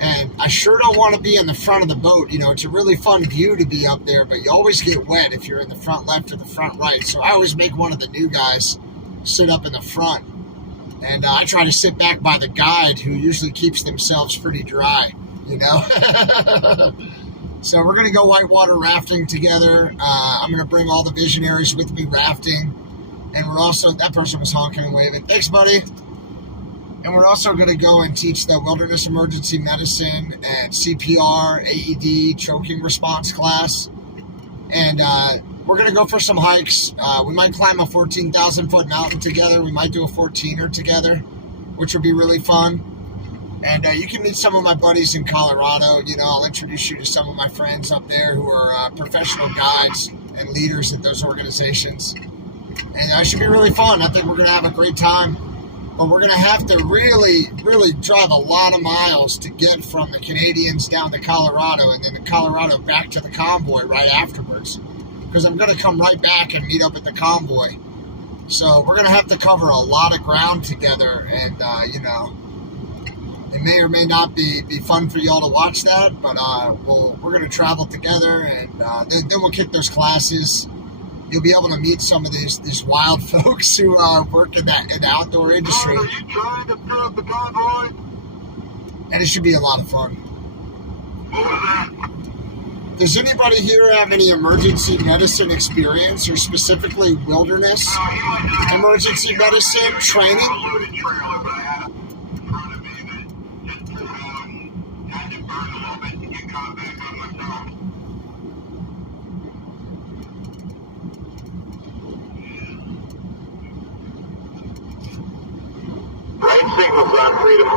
And I sure don't want to be in the front of the boat. You know, it's a really fun view to be up there, but you always get wet if you're in the front left or the front right. So I always make one of the new guys sit up in the front. And I try to sit back by the guide, who usually keeps themselves pretty dry, you know. So we're going to go whitewater rafting together. I'm going to bring all the visionaries with me rafting. And we're also, that person was honking and waving. Thanks, buddy. And we're also going to go and teach the wilderness emergency medicine and CPR, AED, choking response class. And we're going to go for some hikes. We might climb a 14,000-foot mountain together. We might do a 14er together, which would be really fun. And you can meet some of my buddies in Colorado. You know, I'll introduce you to some of my friends up there who are professional guides and leaders at those organizations. And it should be really fun. I think we're going to have a great time. But we're going to have to really, really drive a lot of miles to get from the Canadians down to Colorado and then the Colorado back to the convoy right afterwards. Because I'm going to come right back and meet up at the convoy. So we're going to have to cover a lot of ground together. And, you know, it may or may not be fun for y'all to watch that. But we're going to travel together, and then we'll kick those classes. You'll be able to meet some of these wild folks who work in the outdoor industry. Are you trying to stir up the convoy? And it should be a lot of fun. What was that? Does anybody here have any emergency medicine experience, or specifically wilderness emergency medicine training? Loaded trailer, but I had in front of me that just had to burn a little bit to get caught back on my dog. Right signals on freedom.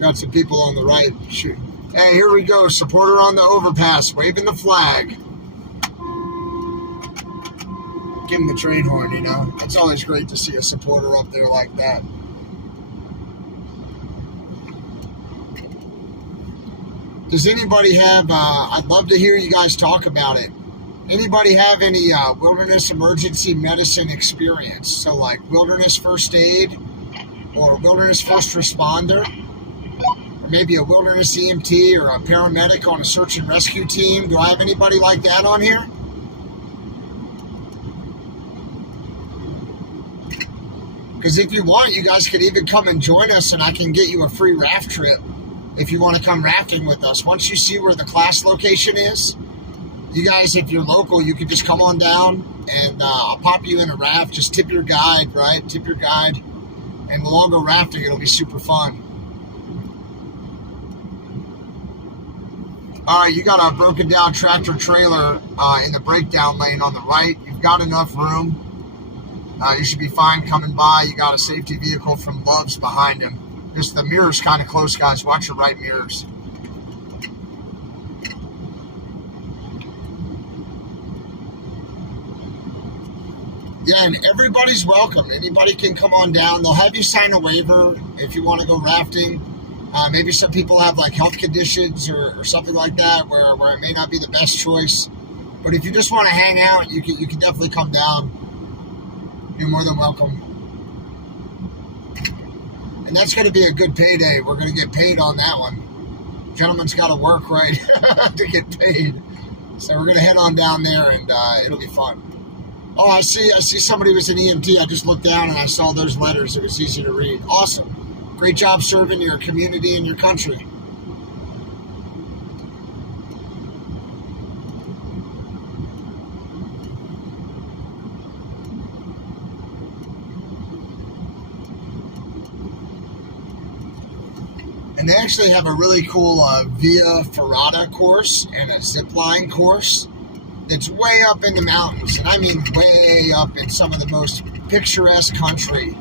Got some people on the right shooting. Hey, here we go. Supporter on the overpass, waving the flag. Give him the train horn, you know. It's always great to see a supporter up there like that. Does anybody have, I'd love to hear you guys talk about it. Anybody have any wilderness emergency medicine experience? So like wilderness first aid or wilderness first responder? Maybe a wilderness EMT or a paramedic on a search and rescue team. Do I have anybody like that on here? Because if you want, you guys could even come and join us, and I can get you a free raft trip if you want to come rafting with us. Once you see where the class location is, you guys, if you're local, you can just come on down, and I'll pop you in a raft. Just tip your guide, right? Tip your guide, and we'll all go rafting. It'll be super fun. All right, you got a broken down tractor trailer in the breakdown lane on the right. You've got enough room. You should be fine coming by. You got a safety vehicle from Love's behind him. Just the mirror's kind of close, guys. Watch your right mirrors. Yeah, and everybody's welcome. Anybody can come on down. They'll have you sign a waiver if you want to go rafting. Maybe some people have like health conditions or something like that where it may not be the best choice. But if you just want to hang out, you can definitely come down. You're more than welcome. And that's going to be a good payday. We're going to get paid on that one. Gentleman's got to work, right, to get paid. So we're going to head on down there, and it'll be fun. Oh, I see somebody was an EMT. I just looked down, and I saw those letters. It was easy to read. Awesome. Great job serving your community and your country. And they actually have a really cool Via Ferrata course and a zip line course that's way up in the mountains. And I mean way up in some of the most picturesque country.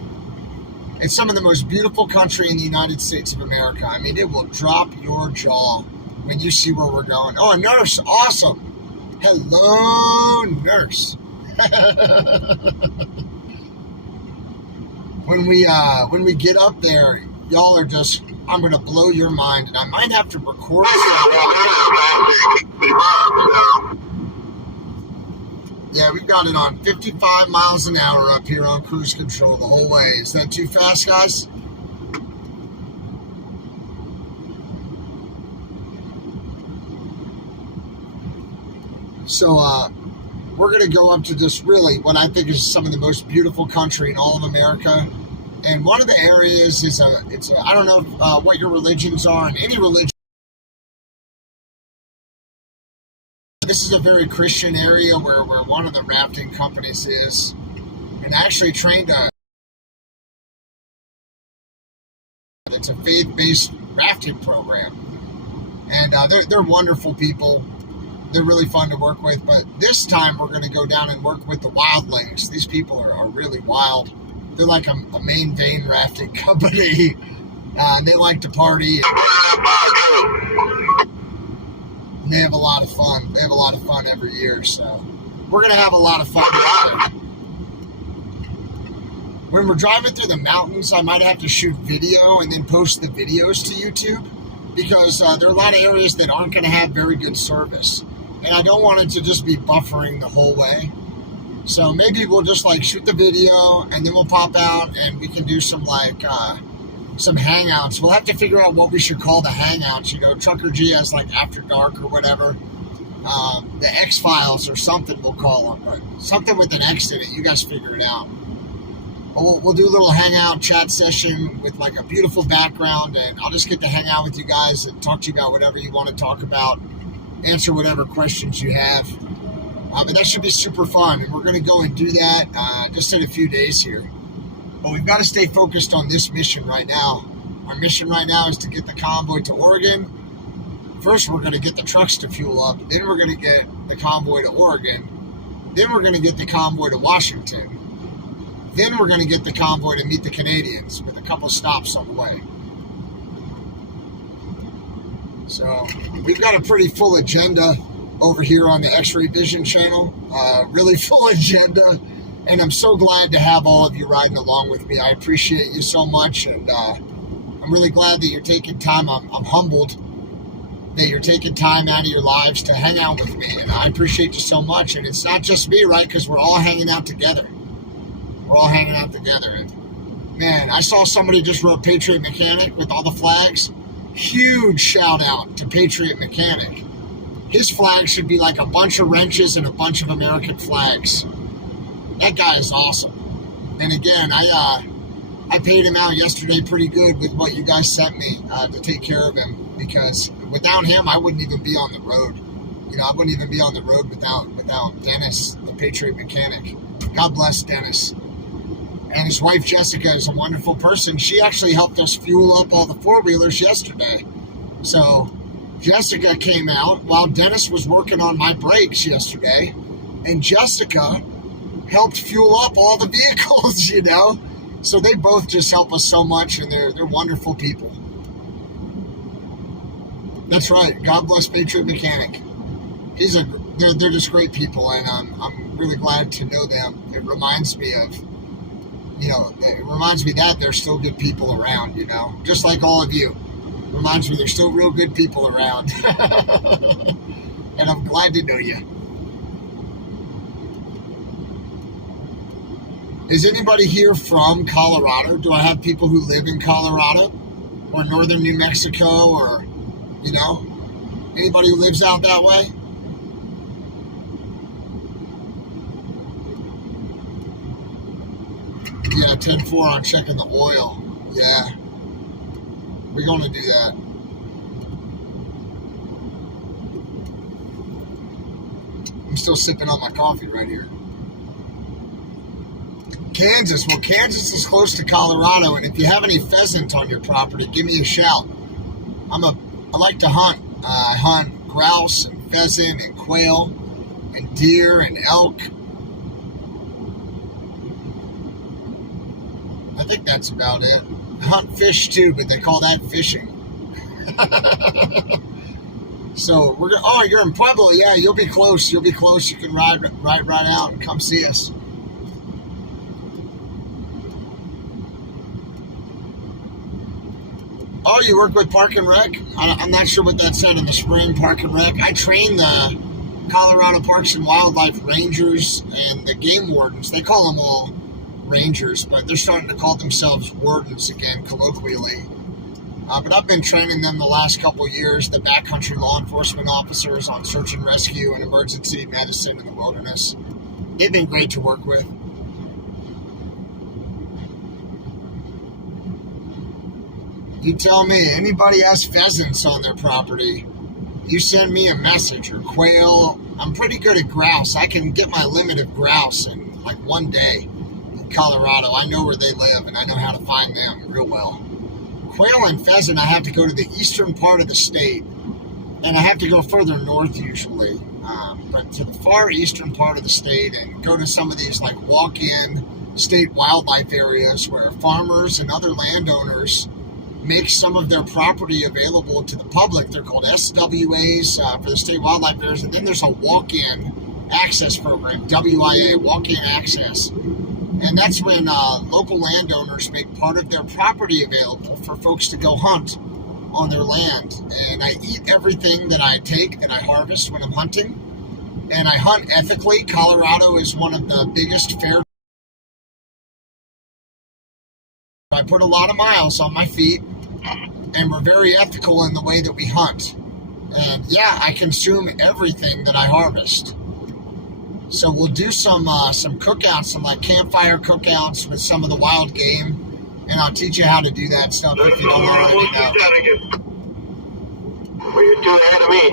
It's some of the most beautiful country in the United States of America. I mean, it will drop your jaw when you see where we're going. Oh, a nurse. Awesome. Hello, nurse. When we get up there, y'all are just... I'm going to blow your mind, and I might have to record Yeah, we've got it on 55 miles an hour up here on cruise control the whole way. Is that too fast, guys? So, we're going to go up to just really what I think is some of the most beautiful country in all of America. And one of the areas is I don't know what your religions are, in any religion. This is a very Christian area where one of the rafting companies is, and actually trained it's a faith-based rafting program. And they're wonderful people. They're really fun to work with. But this time we're going to go down and work with the wildlings. These people are really wild. They're like a main vein rafting company. And they like to party. And they have a lot of fun. They have a lot of fun every year. So we're going to have a lot of fun together. When we're driving through the mountains, I might have to shoot video and then post the videos to YouTube. Because there are a lot of areas that aren't going to have very good service. And I don't want it to just be buffering the whole way. So maybe we'll just like shoot the video and then we'll pop out and we can do some like some hangouts. We'll have to figure out what we should call the hangouts. You know, Trucker G has like After Dark or whatever. The X-Files or something we'll call them. But something with an X in it. You guys figure it out. We'll do a little hangout chat session with like a beautiful background, and I'll just get to hang out with you guys and talk to you about whatever you want to talk about. Answer whatever questions you have. But that should be super fun, and we're going to go and do that just in a few days here. But we've got to stay focused on this mission right now. Our mission right now is to get the convoy to Oregon. First, we're going to get the trucks to fuel up. Then we're going to get the convoy to Oregon. Then we're going to get the convoy to Washington. Then we're going to get the convoy to meet the Canadians with a couple stops on the way. So we've got a pretty full agenda over here on the X-Ray Vision channel. Really full agenda. And I'm so glad to have all of you riding along with me. I appreciate you so much. And I'm really glad that you're taking time. I'm humbled that you're taking time out of your lives to hang out with me. And I appreciate you so much. And it's not just me, right? Because we're all hanging out together. We're all hanging out together. And man, I saw somebody just wrote Patriot Mechanic with all the flags. Huge shout out to Patriot Mechanic. His flag should be like a bunch of wrenches and a bunch of American flags. That guy is awesome. And again, I paid him out yesterday pretty good with what you guys sent me to take care of him, because without him, I wouldn't even be on the road. You know, I wouldn't even be on the road without Dennis, the Patriot Mechanic. God bless Dennis. And his wife, Jessica, is a wonderful person. She actually helped us fuel up all the four-wheelers yesterday. So Jessica came out while Dennis was working on my brakes yesterday, and Jessica helped fuel up all the vehicles, you know? So they both just help us so much, and they're wonderful people. That's right. God bless Patriot Mechanic. They're just great people, and I'm really glad to know them. It reminds me of, that there's still good people around, you know, just like all of you. It reminds me there's still real good people around. And I'm glad to know you. Is anybody here from Colorado? Do I have people who live in Colorado or northern New Mexico or, anybody who lives out that way? Yeah, 10-4 on checking the oil. Yeah. We're going to do that. I'm still sipping on my coffee right here. Kansas. Well, Kansas is close to Colorado, and if you have any pheasant on your property, give me a shout. I like to hunt. I hunt grouse and pheasant and quail and deer and elk. I think that's about it. I hunt fish too, but they call that fishing. So we're gonna. Oh, you're in Pueblo. Yeah, you'll be close. You'll be close. You can ride right out and come see us. Oh, you work with Park and Rec? I'm not sure what that said in the spring. Park and Rec. I train the Colorado Parks and Wildlife Rangers and the game wardens. They call them all Rangers, but they're starting to call themselves wardens again, colloquially. But I've been training them the last couple of years, the backcountry law enforcement officers on search and rescue and emergency medicine in the wilderness. They've been great to work with. You tell me, anybody has pheasants on their property, you send me a message, or quail. I'm pretty good at grouse. I can get my limit of grouse in like one day. Colorado. I know where they live, and I know how to find them real well. Quail and pheasant, I have to go to the eastern part of the state, and I have to go further north usually, but to the far eastern part of the state, and go to some of these like walk-in state wildlife areas where farmers and other landowners make some of their property available to the public. They're called SWAs for the state wildlife areas, and then there's a walk-in access program, WIA, walk-in access. And that's when local landowners make part of their property available for folks to go hunt on their land. And I eat everything that I take, that I harvest when I'm hunting. And I hunt ethically. Colorado is one of the biggest fair. I put a lot of miles on my feet, and we're very ethical in the way that we hunt. And yeah, I consume everything that I harvest. So we'll do some cookouts, some like campfire cookouts with some of the wild game, and I'll teach you how to do that stuff if you don't already know. Well, you're too ahead of me.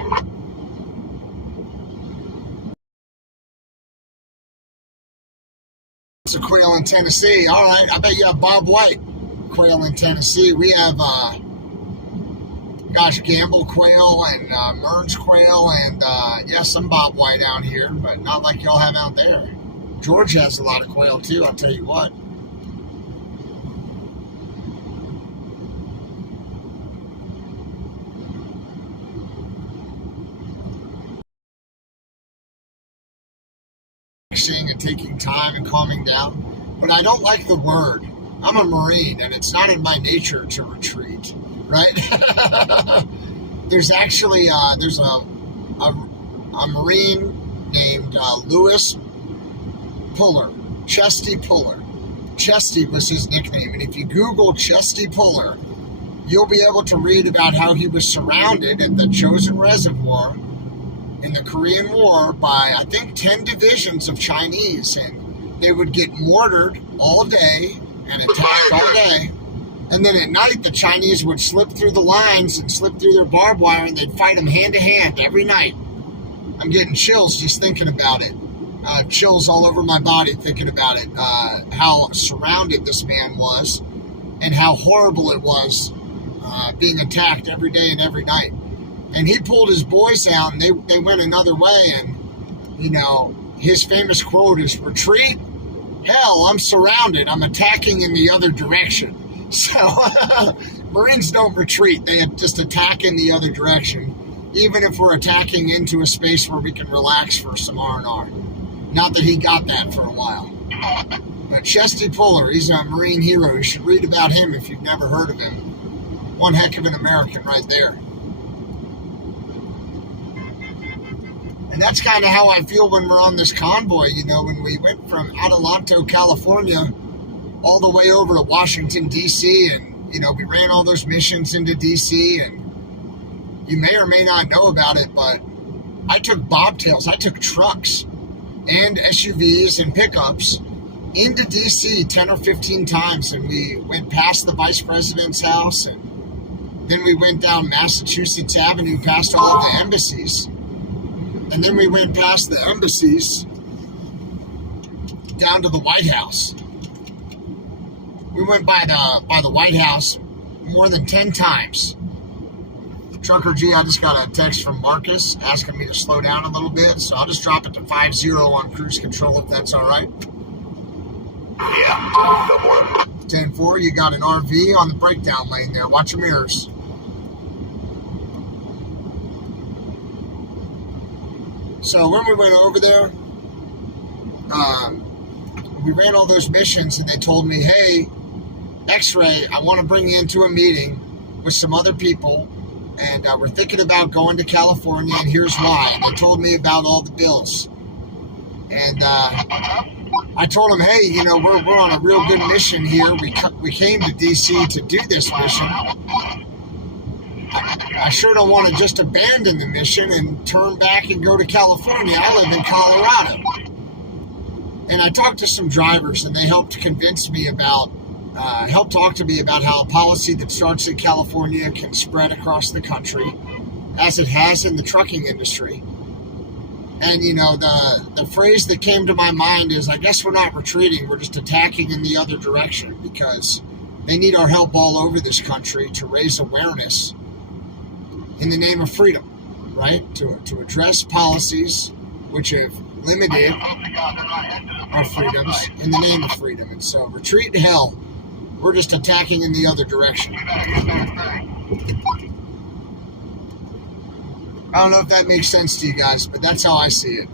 It's a quail in Tennessee. All right, I bet you have Bob White quail in Tennessee. We have Gamble quail and Mearns quail and some Bob White out here, but not like y'all have out there. George has a lot of quail too, I'll tell you what. And taking time and calming down, but I don't like the word. I'm a Marine, and it's not in my nature to retreat, right? There's actually there's a Marine named Lewis Puller, Chesty Puller. Chesty was his nickname, and if you Google Chesty Puller, you'll be able to read about how he was surrounded at the Chosin Reservoir in the Korean War by, I think, 10 divisions of Chinese, and they would get mortared all day and attacked all day. And then at night, the Chinese would slip through the lines and slip through their barbed wire, and they'd fight them hand to hand every night. I'm getting chills just thinking about it. Chills all over my body thinking about it. How surrounded this man was, and how horrible it was being attacked every day and every night. And he pulled his boys out, and they went another way. And, you know, his famous quote is, "Retreat? Hell, I'm surrounded. I'm attacking in the other direction." So Marines don't retreat. They just attack in the other direction, even if we're attacking into a space where we can relax for some R&R. Not that he got that for a while. But Chesty Puller, he's a Marine hero. You should read about him if you've never heard of him. One heck of an American right there. And that's kind of how I feel when we're on this convoy. You know, when we went from Adelanto, California, all the way over to Washington, D.C., and, you know, we ran all those missions into D.C., and you may or may not know about it, but I took bobtails, I took trucks and SUVs and pickups into D.C. 10 or 15 times, and we went past the Vice President's house, and then we went down Massachusetts Avenue past all of the embassies. And then we went past the embassies down to the White House. We went by the White House more than 10 times. Trucker G, I just got a text from Marcus asking me to slow down a little bit, so I'll just drop it to 50 on cruise control if that's all right. Yeah, go for it. 10-4, you got an RV on the breakdown lane there. Watch your mirrors. So when we went over there, we ran all those missions, and they told me, "Hey, X-Ray, I want to bring you into a meeting with some other people, and we're thinking about going to California, and here's why." And they told me about all the bills. And I told them, "Hey, you know, we're on a real good mission here. We came to D.C. to do this mission. I sure don't want to just abandon the mission and turn back and go to California. I live in Colorado." And I talked to some drivers, and they helped convince me about, helped talk to me about how a policy that starts in California can spread across the country, as it has in the trucking industry. And, you know, the phrase that came to my mind is, I guess we're not retreating, we're just attacking in the other direction, because they need our help all over this country to raise awareness in the name of freedom, right? To address policies which have limited our freedoms in the name of freedom. And so, retreat to hell. We're just attacking in the other direction. I don't know if that makes sense to you guys, but that's how I see it.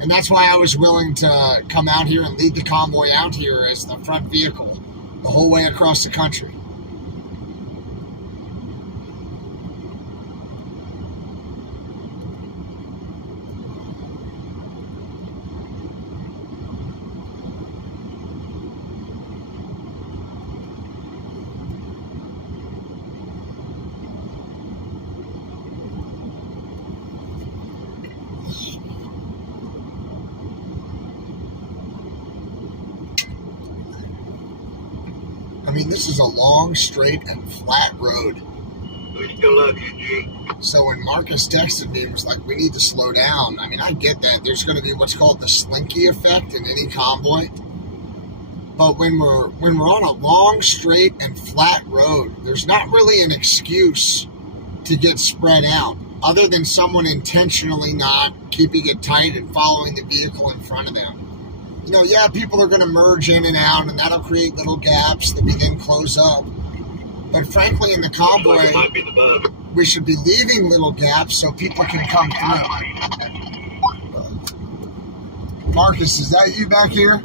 And that's why I was willing to come out here and lead the convoy out here as the front vehicle the whole way across the country. I mean, this is a long, straight, and flat road. We still love you, G. So when Marcus texted me and was like, "We need to slow down," I mean, I get that. There's going to be what's called the slinky effect in any convoy. But when we're on a long, straight, and flat road, there's not really an excuse to get spread out, other than someone intentionally not keeping it tight and following the vehicle in front of them. You know, yeah, people are going to merge in and out, and that'll create little gaps that we then close up. But frankly, in the convoy, It might be the bug. we should be leaving little gaps so people can come through. Marcus, is that you back here?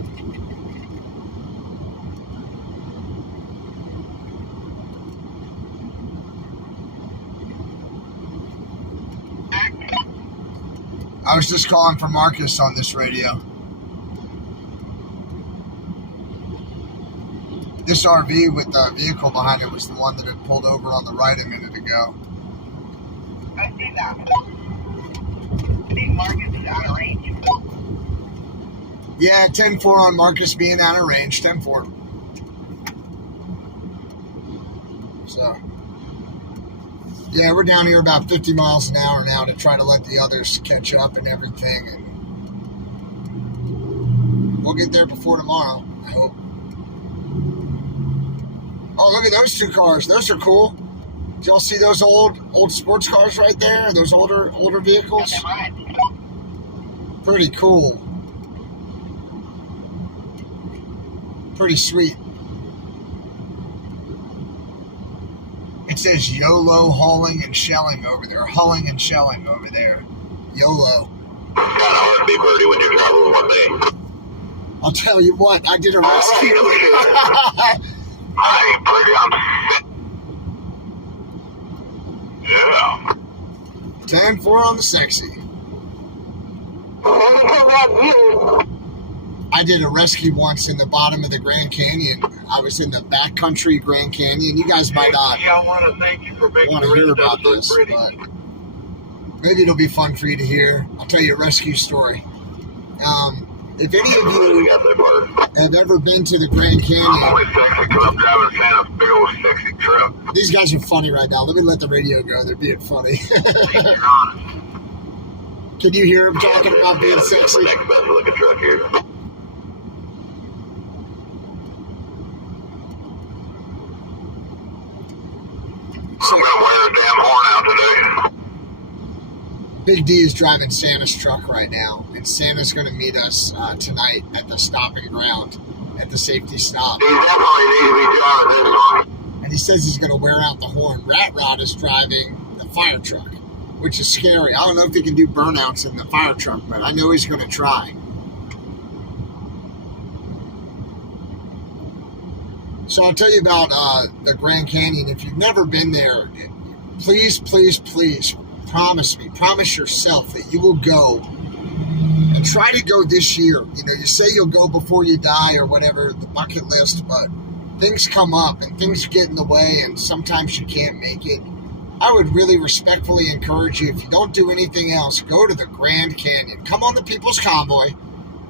I was just calling for Marcus on this radio. This RV with the vehicle behind it was the one that had pulled over on the right a minute ago. I see that. I think Marcus is out of range. Yeah, 10-4 on Marcus being out of range. 10-4. So, yeah, we're down here about 50 miles an hour now to try to let the others catch up and everything. And we'll get there before tomorrow, I hope. Oh, look at those two cars. Those are cool. Do y'all see those old sports cars right there? Those older vehicles? Pretty cool. Pretty sweet. It says YOLO hauling and shelling over there. Hulling and shelling over there. YOLO. Kind of hard to be birdie when you're traveling one day. I'll tell you what, I did a rescue. I ain't pretty, I'm sick. Yeah. 10-4 on the sexy. I did a rescue once in the bottom of the Grand Canyon. I was in the backcountry Grand Canyon. You guys might not I want to thank you for making hear about this, but maybe it'll be fun for you to hear. I'll tell you a rescue story. If any of you have ever been to the Grand I'm Canyon, only sexy because I'm driving Santa's big old sexy truck. these guys are funny right now. Let me let the radio go. They're being funny. Can you hear them talking about being sexy? Next best looking truck here. I'm gonna wear the damn horn out today. Big D is driving Santa's truck right now, and Santa's going to meet us tonight at the stopping ground, at the safety stop. He definitely needs to be driving this one. And he says he's going to wear out the horn. Rat Rod is driving the fire truck, which is scary. I don't know if he can do burnouts in the fire truck, but I know he's going to try. So I'll tell you about the Grand Canyon. If you've never been there, please, please, please promise yourself that you will go and try to go this year. You know, you say you'll go before you die or whatever, the bucket list, but things come up and things get in the way and sometimes you can't make it. I would really respectfully encourage you, if you don't do anything else, go to the Grand Canyon. Come on the People's Convoy,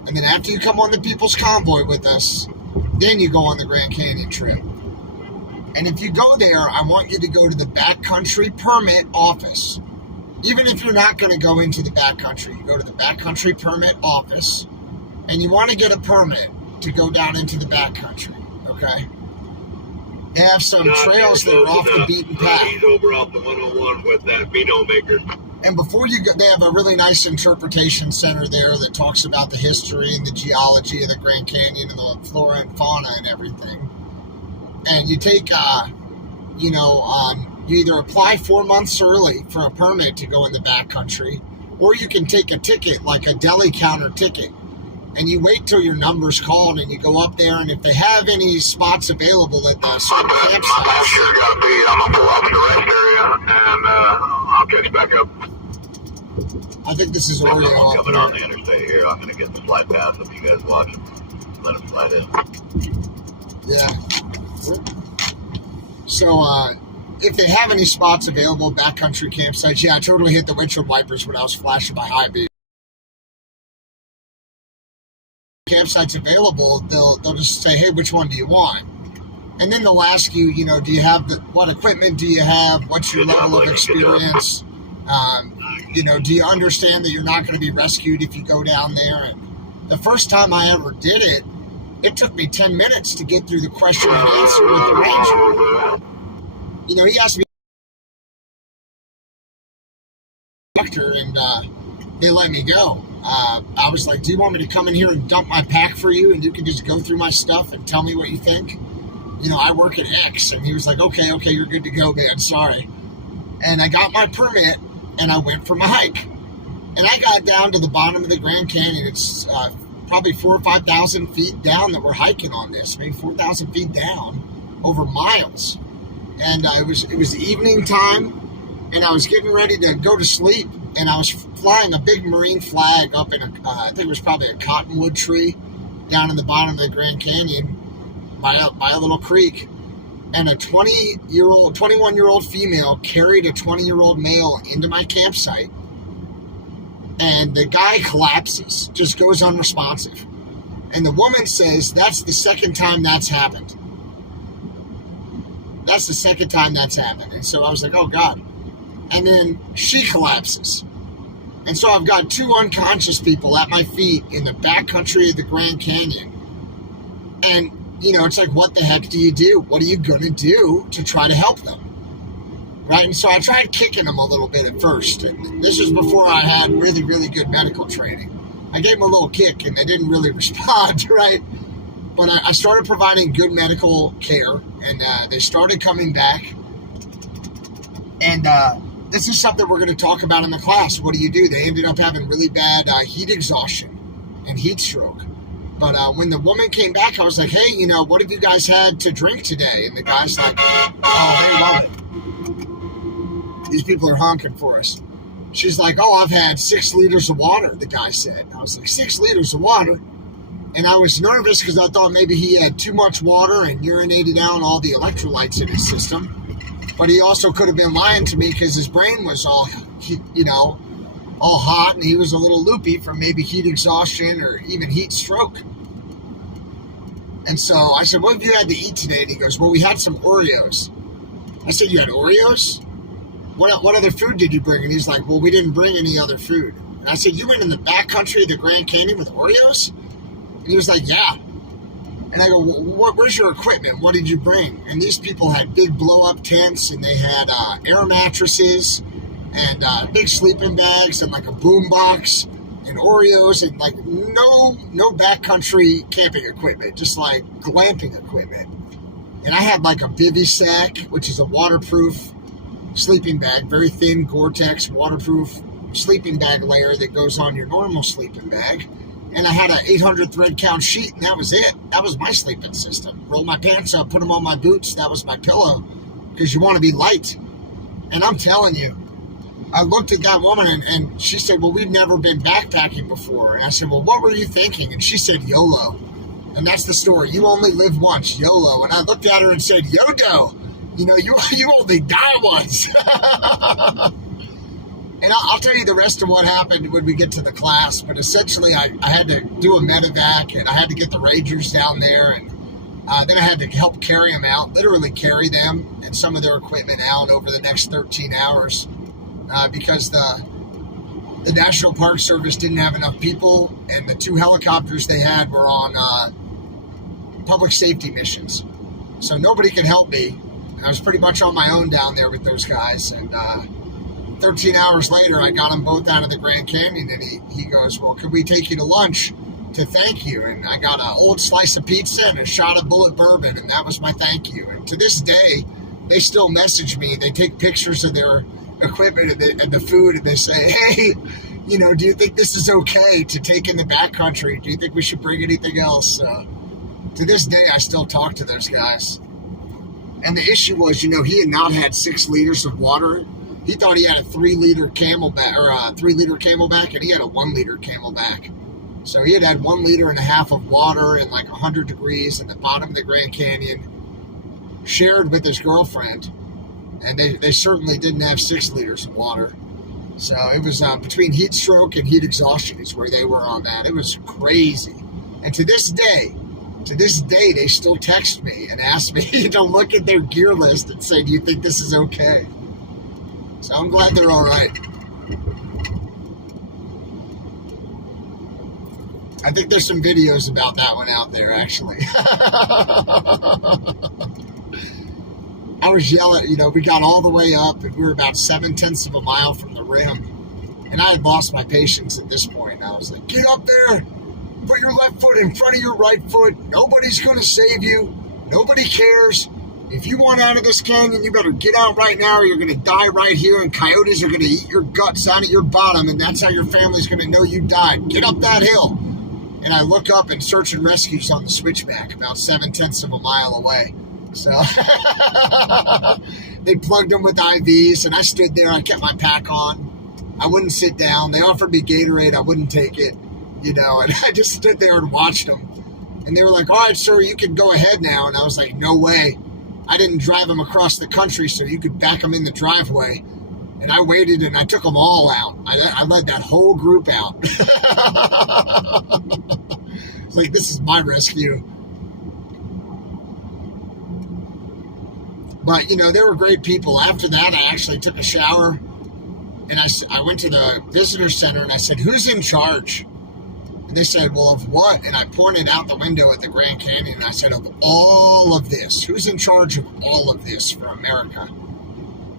and then after you come on the People's Convoy with us, then you go on the Grand Canyon trip. And if you go there, I want you to go to the Backcountry Permit Office. Even if you're not going to go into the backcountry, you go to the Backcountry Permit Office, and you want to get a permit to go down into the backcountry, okay? They have some trails that are off the beaten path. He's over off the 101 with that Vino maker. And before you go, they have a really nice interpretation center there that talks about the history and the geology of the Grand Canyon and the flora and fauna and everything. And you take, you either apply 4 months early for a permit to go in the backcountry, or you can take a ticket, like a deli counter ticket, and you wait till your number's called and you go up there, and if they have any spots available at the certain My campsites. back sure got to be. I'm going to pull off the rest area, and I'll catch back up. I think this is There's Oreo someone off coming on the there. interstate here. I'm going to get the slide pass if you guys watch it. Let him slide in. Yeah. So, if they have any spots available, backcountry campsites, yeah, I totally hit the windshield wipers when I was flashing my high beam. Campsites available, they'll just say, hey, which one do you want? And then they'll ask you, do you have what equipment do you have? What's your level of experience? Do you understand that you're not going to be rescued if you go down there? And the first time I ever did it, it took me 10 minutes to get through the question and answer with the ranger. He asked me, and they let me go. I was like, do you want me to come in here and dump my pack for you, and you can just go through my stuff and tell me what you think? I work at X. And he was like, okay, you're good to go, man. Sorry. And I got my permit, and I went for my hike. And I got down to the bottom of the Grand Canyon. It's probably 4,000 or 5,000 feet down that we're hiking on this, maybe 4,000 feet down, over miles. And it was evening time, and I was getting ready to go to sleep, and I was flying a big marine flag up in I think it was probably a cottonwood tree down in the bottom of the Grand Canyon by a little creek. And a 21-year-old female carried a 20-year-old male into my campsite, and the guy collapses, just goes unresponsive. And the woman says that's the second time that's happened. That's the second time that's happened. And so I was like, oh, God. And then she collapses. And so I've got 2 unconscious people at my feet in the backcountry of the Grand Canyon. And, it's like, what the heck do you do? What are you going to do to try to help them? right? And so I tried kicking him a little bit at first. And this was before I had really, really good medical training. I gave him a little kick, and they didn't really respond, right? But I started providing good medical care, and they started coming back. And this is something we're going to talk about in the class. What do? They ended up having really bad heat exhaustion and heat stroke. But when the woman came back, I was like, hey, you know, what have you guys had to drink today? And the guy's like, oh, they love it. These people are honking for us. She's like, oh, I've had 6 liters of water, the guy said. I was like, 6 liters of water? And I was nervous because I thought maybe he had too much water and urinated out all the electrolytes in his system. But he also could have been lying to me because his brain was all, you know, all hot, and he was a little loopy from maybe heat exhaustion or even heat stroke. And so I said, what have you had to eat today? And he goes, well, we had some Oreos. I said, you had Oreos? What other food did you bring? And he's like, well, we didn't bring any other food. And I said, you went in the backcountry of the Grand Canyon with Oreos? And he was like, yeah. And I go, well, where's your equipment? What did you bring? And these people had big blow-up tents, and they had air mattresses and big sleeping bags and like a boom box and Oreos and like no backcountry camping equipment, just like glamping equipment. And I had like a bivy sack, which is a waterproof sleeping bag, very thin Gore-Tex waterproof sleeping bag layer that goes on your normal sleeping bag. And I had an 800 thread count sheet, and that was it. That was my sleeping system. Roll my pants up, put them on my boots. That was my pillow, because you want to be light. And I'm telling you, I looked at that woman, and she said, well, we've never been backpacking before. And I said, well, what were you thinking? And she said, YOLO. And that's the story. You only live once, YOLO. And I looked at her and said, YODO. You know, you only die once. And I'll tell you the rest of what happened when we get to the class. But essentially, I had to do a medevac, and I had to get the Rangers down there. And then I had to help carry them out, literally carry them and some of their equipment out over the next 13 hours because the National Park Service didn't have enough people, and the 2 helicopters they had were on public safety missions. So nobody could help me. I was pretty much on my own down there with those guys. And 13 hours later, I got them both out of the Grand Canyon, and he goes, well, could we take you to lunch to thank you? And I got an old slice of pizza and a shot of Bullet bourbon, and that was my thank you. And to this day, they still message me. They take pictures of their equipment and the food, and they say, hey, you know, do you think this is okay to take in the backcountry? Do you think we should bring anything else? To this day, I still talk to those guys. And the issue was, you know, he had not had 6 liters of water. He thought he had a 3-liter Camelback, or a 3-liter Camelback, and he had a 1-liter Camelback. So he had 1.5 liters of water in like 100 degrees in the bottom of the Grand Canyon, shared with his girlfriend. And they certainly didn't have 6 liters of water. So it was between heat stroke and heat exhaustion is where they were on that. It was crazy. And to this day, they still text me and ask me to look at their gear list and say, do you think this is okay? So I'm glad they're all right. I think there's some videos about that one out there, actually. I was yelling, you know, we got all the way up, and we were about 7/10 of a mile from the rim. And I had lost my patience at this point. I was like, get up there, put your left foot in front of your right foot. Nobody's going to save you. Nobody cares. If you want out of this canyon, you better get out right now, or you're going to die right here, and coyotes are going to eat your guts out at your bottom, and that's how your family's going to know you died. Get up that hill. And I look up, and search and rescue's on the switchback about 7/10 of a mile away. So they plugged them with IVs, and I stood there. I kept my pack on. I wouldn't sit down. They offered me Gatorade. I wouldn't take it, you know, and I just stood there and watched them. And they were like, all right, sir, you can go ahead now. And I was like, no way. I didn't drive them across the country so you could back them in the driveway. And I waited, and I took them all out. I led that whole group out. It's like, this is my rescue. But, you know, they were great people. After that, I actually took a shower, and I went to the visitor center, and I said, who's in charge? And they said, well, of what? And I pointed out the window at the Grand Canyon, and I said, of all of this. Who's in charge of all of this for America?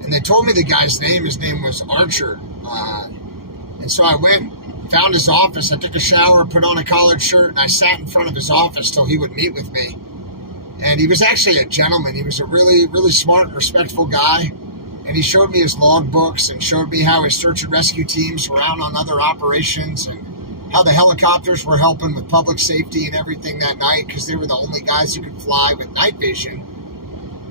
And they told me the guy's name. His name was Archer. And so I went, found his office. I took a shower, put on a collared shirt, and I sat in front of his office till he would meet with me. And he was actually a gentleman. He was a really, really smart and respectful guy. And he showed me his logbooks and showed me how his search and rescue teams were out on other operations and how the helicopters were helping with public safety and everything that night because they were the only guys who could fly with night vision.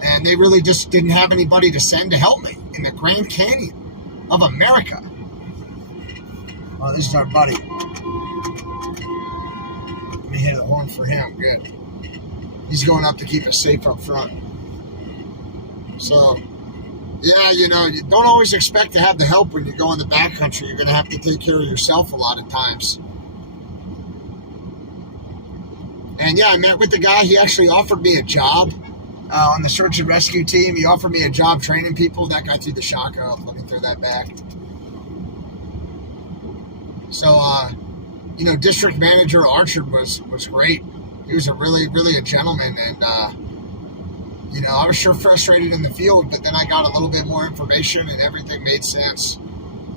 And they really just didn't have anybody to send to help me in the Grand Canyon of America. Oh, this is our buddy. Let me hit the horn for him. Good. He's going up to keep us safe up front. So, yeah, you know, you don't always expect to have the help when you go in the backcountry. You're going to have to take care of yourself a lot of times. And yeah, I met with the guy. He actually offered me a job on the search and rescue team. He offered me a job training people. That guy threw the shock up. Let me throw that back. So, you know, District Manager Archer was great. He was really a gentleman. And, you know, I was sure frustrated in the field, but then I got a little bit more information and everything made sense.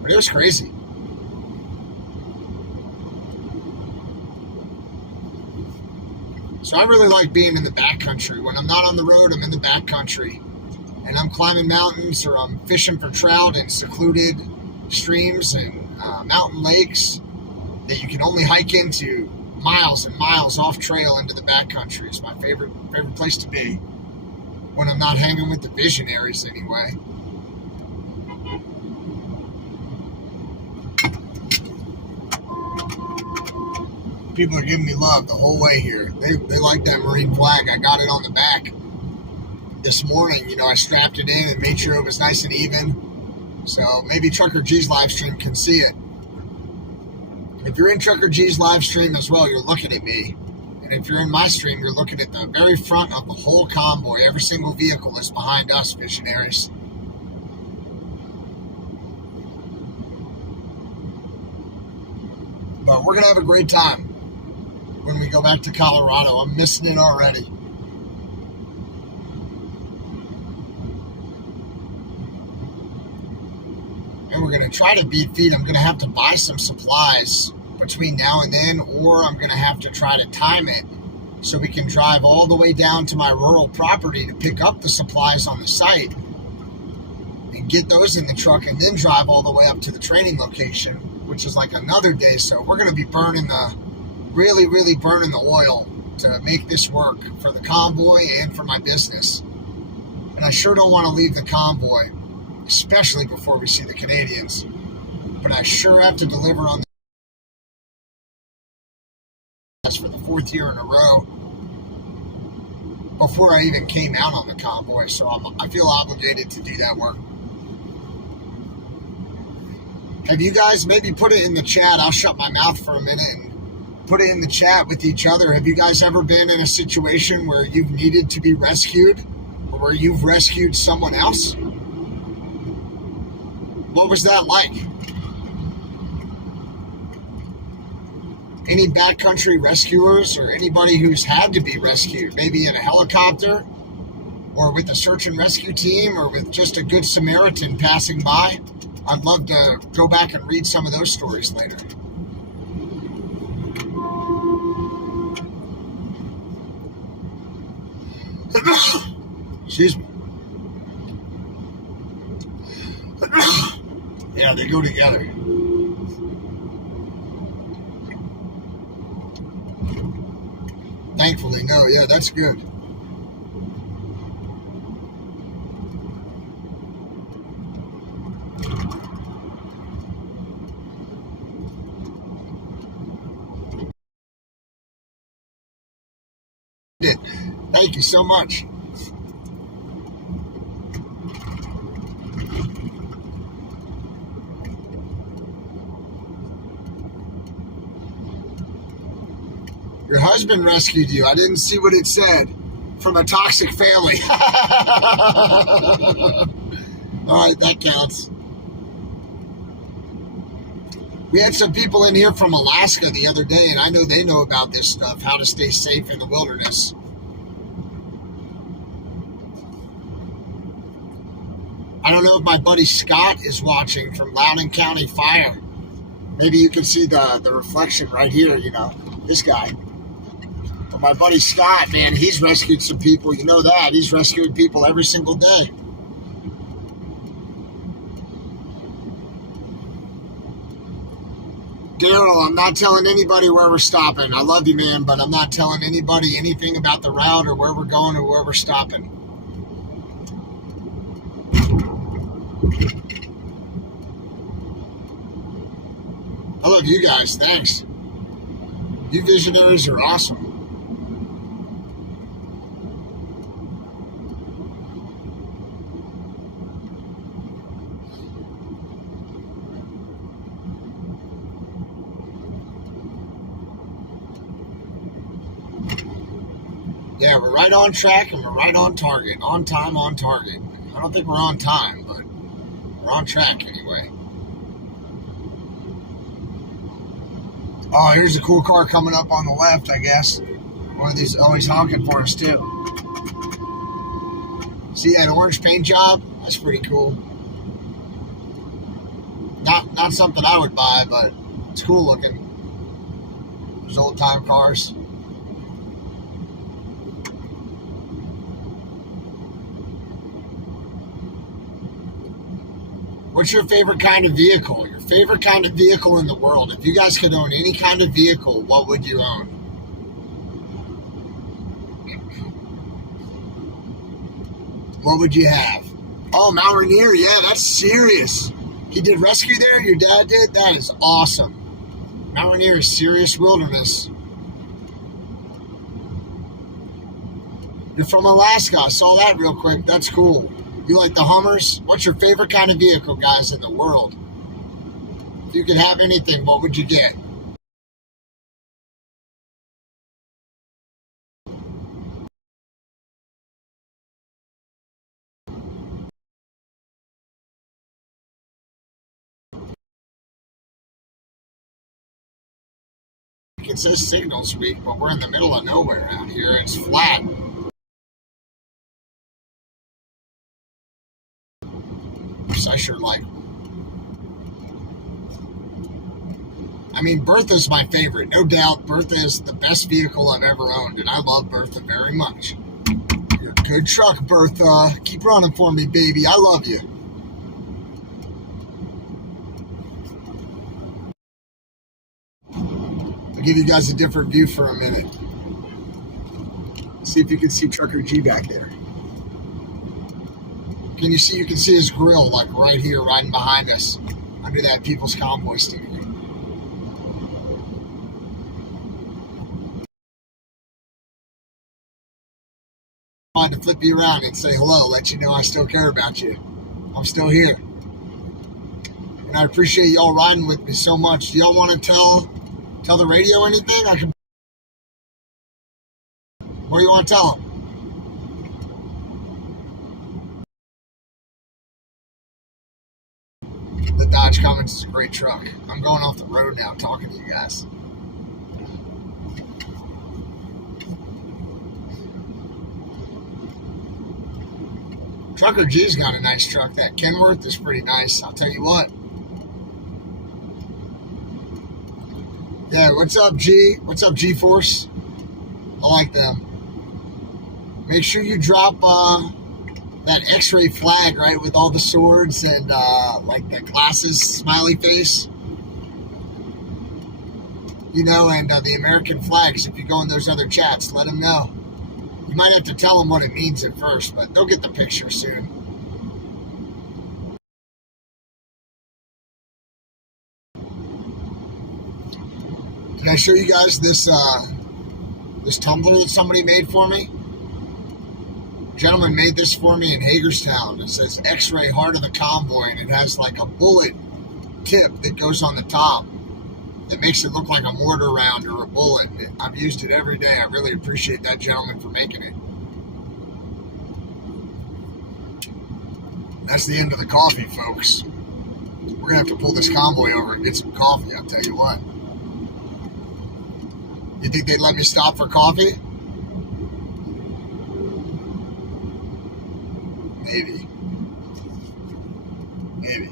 But it was crazy. So I really like being in the backcountry. When I'm not on the road, I'm in the backcountry. And I'm climbing mountains or I'm fishing for trout in secluded streams and mountain lakes that you can only hike into miles and miles off trail into the backcountry. It's my favorite place to be. When I'm not hanging with the visionaries anyway. People are giving me love the whole way here. They like that Marine flag. I got it on the back this morning. You know, I strapped it in and made sure it was nice and even. So maybe Trucker G's live stream can see it. If you're in Trucker G's live stream as well, you're looking at me. And if you're in my stream, you're looking at the very front of the whole convoy. Every single vehicle is behind us, visionaries. But we're going to have a great time when we go back to Colorado. I'm missing it already. And we're going to try to beat feet. I'm going to have to buy some supplies between now and then, or I'm going to have to try to time it so we can drive all the way down to my rural property to pick up the supplies on the site and get those in the truck and then drive all the way up to the training location, which is like another day. So we're going to be burning really burning the oil to make this work for the convoy and for my business. And I sure don't want to leave the convoy, especially before we see the Canadians. But I sure have to deliver on the for the 4th year in a row before I even came out on the convoy. So I feel obligated to do that work. Have you guys maybe put it in the chat? I'll shut my mouth for a minute and put it in the chat with each other. Have you guys ever been in a situation where you've needed to be rescued or where you've rescued someone else? What was that like? Any backcountry rescuers or anybody who's had to be rescued, maybe in a helicopter or with a search and rescue team or with just a good Samaritan passing by? I'd love to go back and read some of those stories later. Excuse me. Yeah, they go together. Thankfully, no. Yeah, that's good. Thank you so much. Your husband rescued you. I didn't see what it said. From a toxic family. All right, that counts. We had some people in here from Alaska the other day, and I know they know about this stuff, how to stay safe in the wilderness. I don't know if my buddy Scott is watching from Loudoun County Fire. Maybe you can see the reflection right here, you know, this guy. But my buddy Scott, man, he's rescued some people. You know that. He's rescuing people every single day. Daryl, I'm not telling anybody where we're stopping. I love you, man, but I'm not telling anybody anything about the route or where we're going or where we're stopping. I love you guys. Thanks. You visionaries are awesome. Yeah, we're right on track and we're right on target. On time, on target. I don't think we're on time, but we're on track anyway. Oh, here's a cool car coming up on the left, I guess. One of these always honking for us, too. See that orange paint job? That's pretty cool. Not something I would buy, but it's cool looking. Those old time cars. What's your favorite kind of vehicle? Your favorite kind of vehicle in the world? If you guys could own any kind of vehicle, what would you own? What would you have? Oh, Mount Rainier. Yeah, that's serious. He did rescue there? Your dad did? That is awesome. Mount Rainier is serious wilderness. You're from Alaska. I saw that real quick. That's cool. You like the Hummers? What's your favorite kind of vehicle, guys, in the world? If you could have anything, what would you get? It says Signals Week, but we're in the middle of nowhere out here. It's flat. I sure like. I mean, Bertha's my favorite. No doubt, Bertha is the best vehicle I've ever owned, and I love Bertha very much. You're a good truck, Bertha. Keep running for me, baby. I love you. I'll give you guys a different view for a minute. See if you can see Trucker G back there. Can you see? You can see his grill, like right here, riding behind us, under that People's Convoy sticker. I wanted to flip you around and say hello, let you know I still care about you. I'm still here. And I appreciate y'all riding with me so much. Do y'all want to tell the radio anything? What do you want to tell them? The Dodge Cummins is a great truck. I'm going off the road now talking to you guys. Trucker G's got a nice truck. That Kenworth is pretty nice. I'll tell you what. Yeah, what's up, G? What's up, G-Force? I like them. Make sure you drop that X-ray flag, right, with all the swords and like the glasses, smiley face. You know, and the American flags. If you go in those other chats, let them know. You might have to tell them what it means at first, but they'll get the picture soon. Did I show you guys this this tumbler that somebody made for me? A gentleman made this for me in Hagerstown. It says X-Ray Heart of the Convoy, and it has like a bullet tip that goes on the top that makes it look like a mortar round or a bullet. I've used it every day. I really appreciate that gentleman for making it. That's the end of the coffee, folks. We're gonna have to pull this convoy over and get some coffee, I'll tell you what. You think they'd let me stop for coffee? Maybe. Maybe.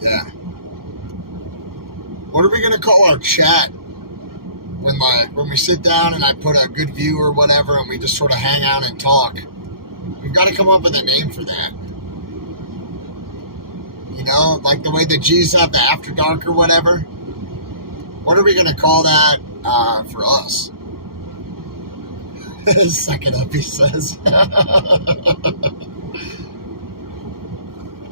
Yeah. What are we gonna call our chat when we sit down and I put a good view or whatever and we just sort of hang out and talk? We've got to come up with a name for that. You know, like the way the G's have the After Dark or whatever. What are we gonna call that for us? Suck it up, he says.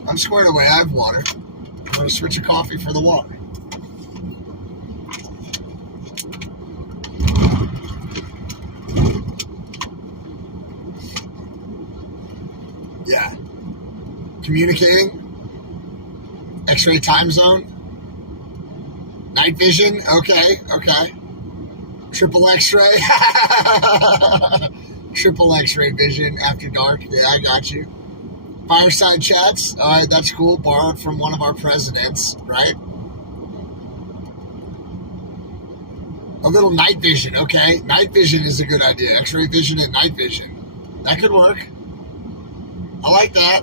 I'm squared away. I have water. I'm going to switch a coffee for the water. Yeah. Communicating. X-ray time zone. Night vision. Okay. Triple X-ray. Triple X-ray vision after dark. Yeah, I got you. Fireside chats. All right, that's cool. Borrowed from one of our presidents, right? A little night vision. Okay, night vision is a good idea. X-ray vision and night vision. That could work. I like that.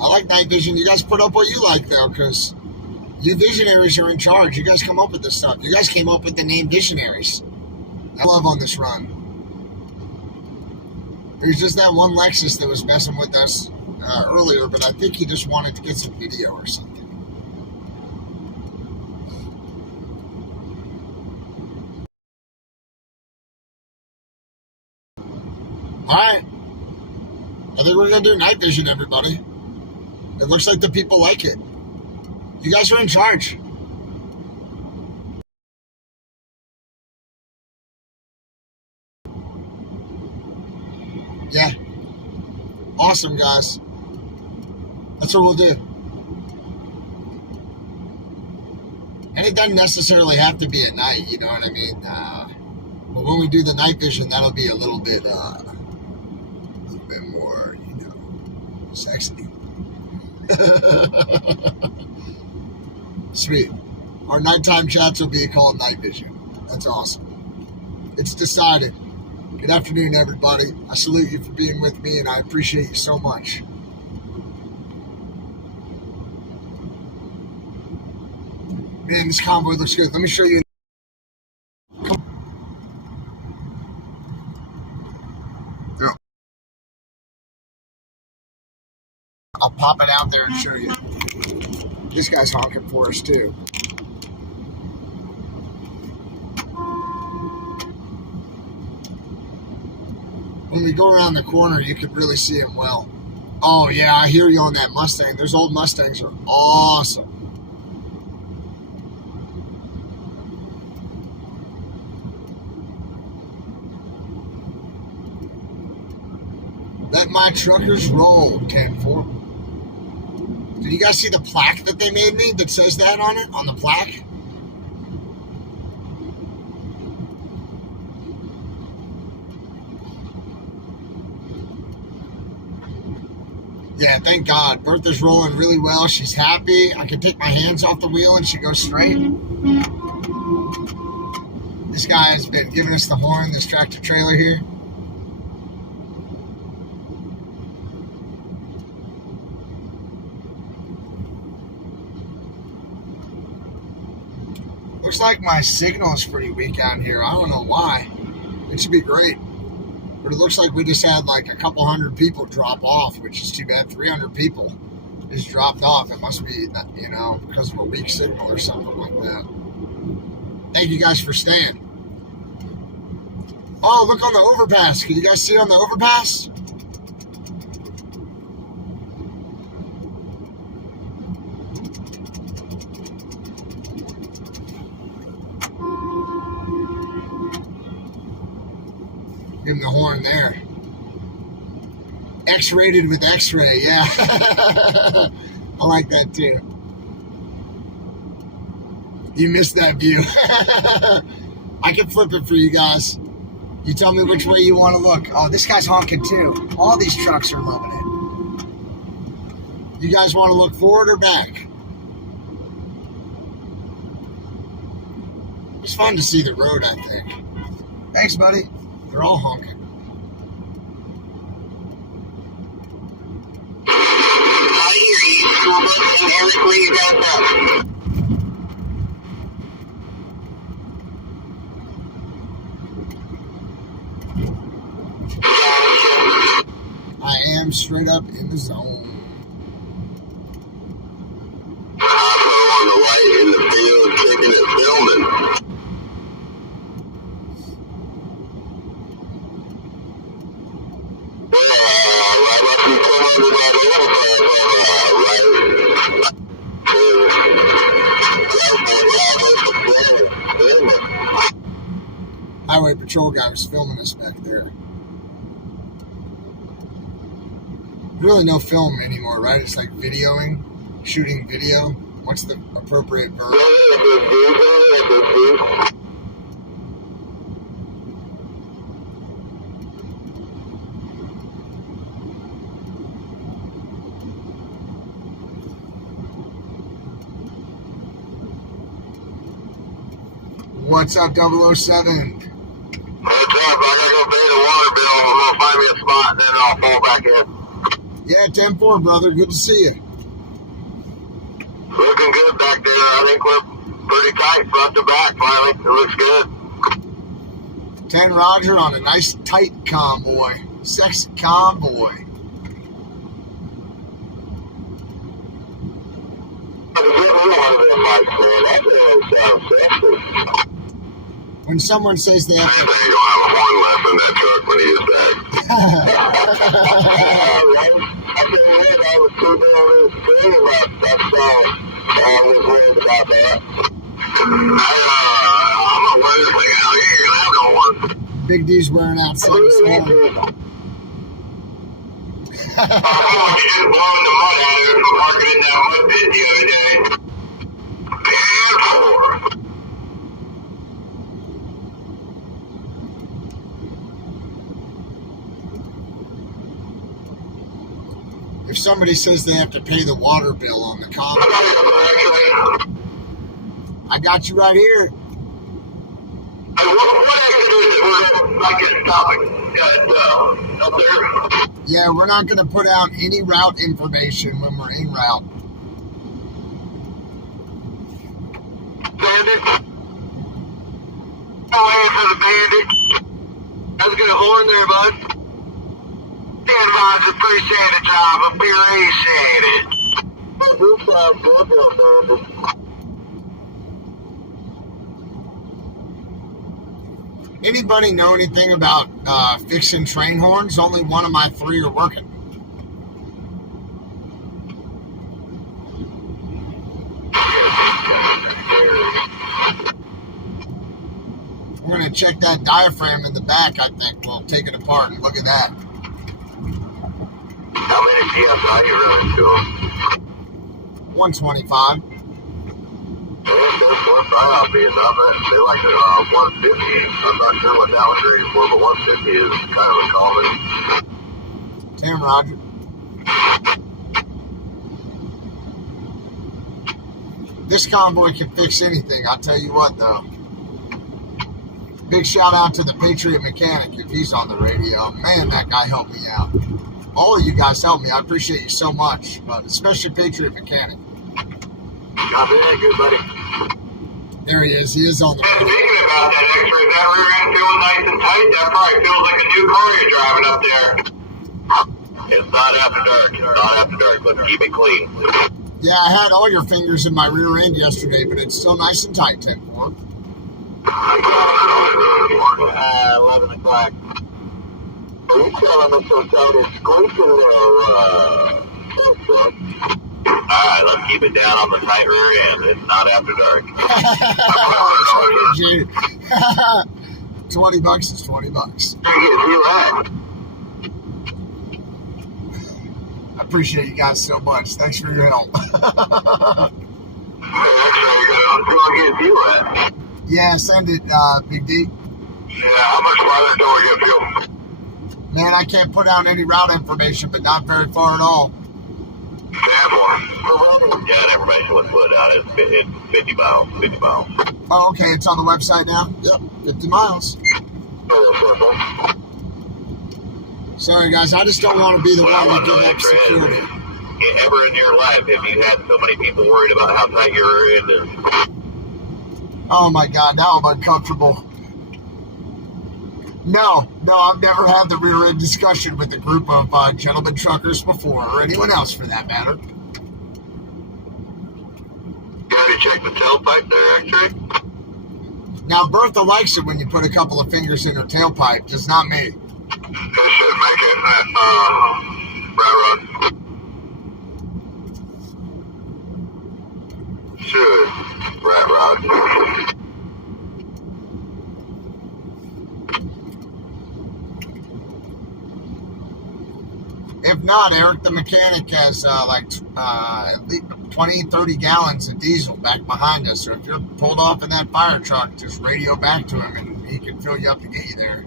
I like night vision. You guys put up what you like, though, because you visionaries are in charge. You guys come up with this stuff. You guys came up with the name Visionaries. I love on this run. There's just that one Lexus that was messing with us earlier, but I think he just wanted to get some video or something. Alright. I think we're going to do night vision, everybody. It looks like the people like it. You guys are in charge. Yeah. Awesome, guys. That's what we'll do. And it doesn't necessarily have to be at night, you know what I mean? But when we do the night vision, that'll be a little bit more, you know, sexy. Sweet. Our nighttime chats will be called night vision. That's awesome. It's decided. Good afternoon, everybody. I salute you for being with me, and I appreciate you so much. Man, this convoy looks good. Let me show you. Go. I'll pop it out there and show you. This guy's honking for us, too. When we go around the corner, you can really see him well. Oh, yeah, I hear you on that Mustang. Those old Mustangs are awesome. Let my truckers roll, 10-4. Did you guys see the plaque that they made me that says that on it, on the plaque? Yeah, thank God. Bertha's rolling really well. She's happy. I can take my hands off the wheel and she goes straight. This guy has been giving us the horn, this tractor trailer here. Looks like my signal is pretty weak out here. I don't know why. It should be great. But it looks like we just had like a couple hundred people drop off, which is too bad. 300 people just dropped off. It must be, you know, because of a weak signal or something like that. Thank you guys for staying. Oh, look on the overpass. Can you guys see on the overpass? Give him the horn there. X-rated with X-ray, yeah. I like that too. You missed that view. I can flip it for you guys. You tell me which way you want to look. Oh, this guy's honking too. All these trucks are loving it. You guys want to look forward or back? It's fun to see the road, I think. Thanks, buddy. They're all honking. I hear you. School bus and Eric, where you guys at? I am straight up in the zone. On the light in the field, taking it, filming. Right up in Highway patrol guy was filming us back there. Really no film anymore, right? It's like videoing, shooting video. What's the appropriate verb? What's up, 007? What's up? I gotta go pay the water bill. I'm gonna find me a spot and then I'll fall back in. Yeah, 10-4, brother. Good to see you. Looking good back there. I think we're pretty tight front to back finally. It looks good. 10 Roger on a nice tight convoy. Sexy convoy. When someone says they have I think you'll have a horn left in that truck when he is back. I tell you what, I was too down this train last time. I was worried about that. I'm not wearing this thing out here. You're gonna have no one. Big D's wearing out something small. I'm just blowing the mud out of it from parking in that mud pit the other day. And 4. If somebody says they have to pay the water bill on the convoy, I got you right here. What exit is it? We're like at stopping up there. Yeah, we're not going to put out any route information when we're en route. Bandit. No answer to the bandit. That's a good horn there, bud. Stand by, appreciate the job. Appreciate it. You sound good there, bandit. Anybody know anything about fixing train horns? Only one of my 3 are working. We're going to check that diaphragm in the back, I think. We'll take it apart and look at that. How many PSI you running to them? 125. I'll be enough. They like it 150. I'm not sure what that was rated for, but 150 is kind of a common. 10 Roger. This convoy can fix anything. I'll tell you what, though. Big shout out to the Patriot Mechanic if he's on the radio. Man, that guy helped me out. All of you guys helped me. I appreciate you so much, but especially Patriot Mechanic. Copy that, good buddy. There he is. He is on the And radio. thinking about that X-ray, that rear end feeling nice and tight, that probably feels like a new car you're driving up there. It's not after dark. It's not after dark, but keep it clean. Yeah, I had all your fingers in my rear end yesterday, but it's still nice and tight, 10-4. 11 o'clock. Are you telling us so tight it's squeaking there, Alright, let's keep it down on the tight rear end. It's not after dark. $20 is $20. I appreciate you guys so much. Thanks for your help. Yeah, send it, Big D. Yeah, how much farther do we get fuel? Man, I can't put out any route information, but not very far at all. Yeah, that information was put out. It's 50 miles. 50 miles. Oh, okay, it's on the website now? Yep, 50 miles. Sorry, guys. I just don't want to be the one to give up security. Ever in your life, if you had so many people worried about how tight your rear end is? Oh my God, now I'm uncomfortable. No, I've never had the rear end discussion with a group of gentlemen truckers before, or anyone else for that matter. You already checked the tailpipe there, X-ray? Now, Bertha likes it when you put a couple of fingers in her tailpipe, just not me. It should make it, right. Should, right. If not, Eric the mechanic has at least 20, 30 gallons of diesel back behind us. So if you're pulled off in that fire truck, just radio back to him and he can fill you up to get you there.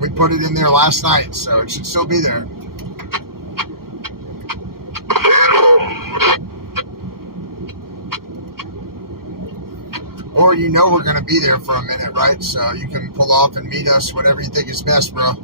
We put it in there last night, so it should still be there. Or you know we're going to be there for a minute, right? So you can pull off and meet us, whatever you think is best, bro.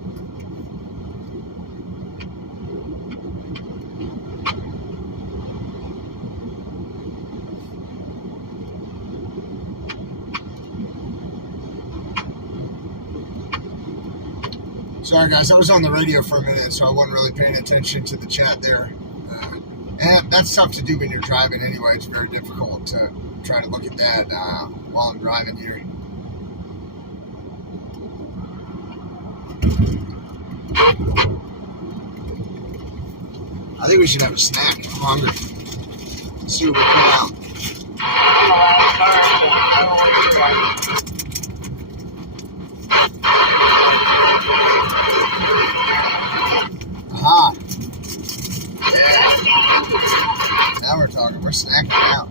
Sorry, guys, I was on the radio for a minute, so I wasn't really paying attention to the chat there. And that's tough to do when you're driving anyway. It's very difficult to try to look at that while I'm driving here. I think we should have a snack. I'm hungry. Let's see what we pull out. Aha. Yeah. Now we're talking. We're snacking out.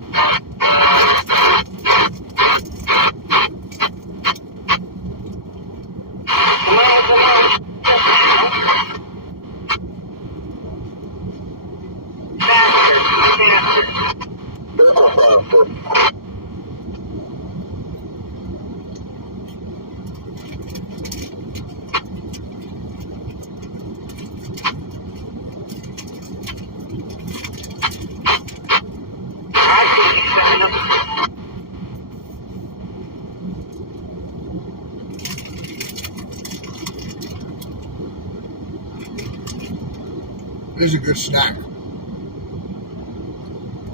This is a good snack.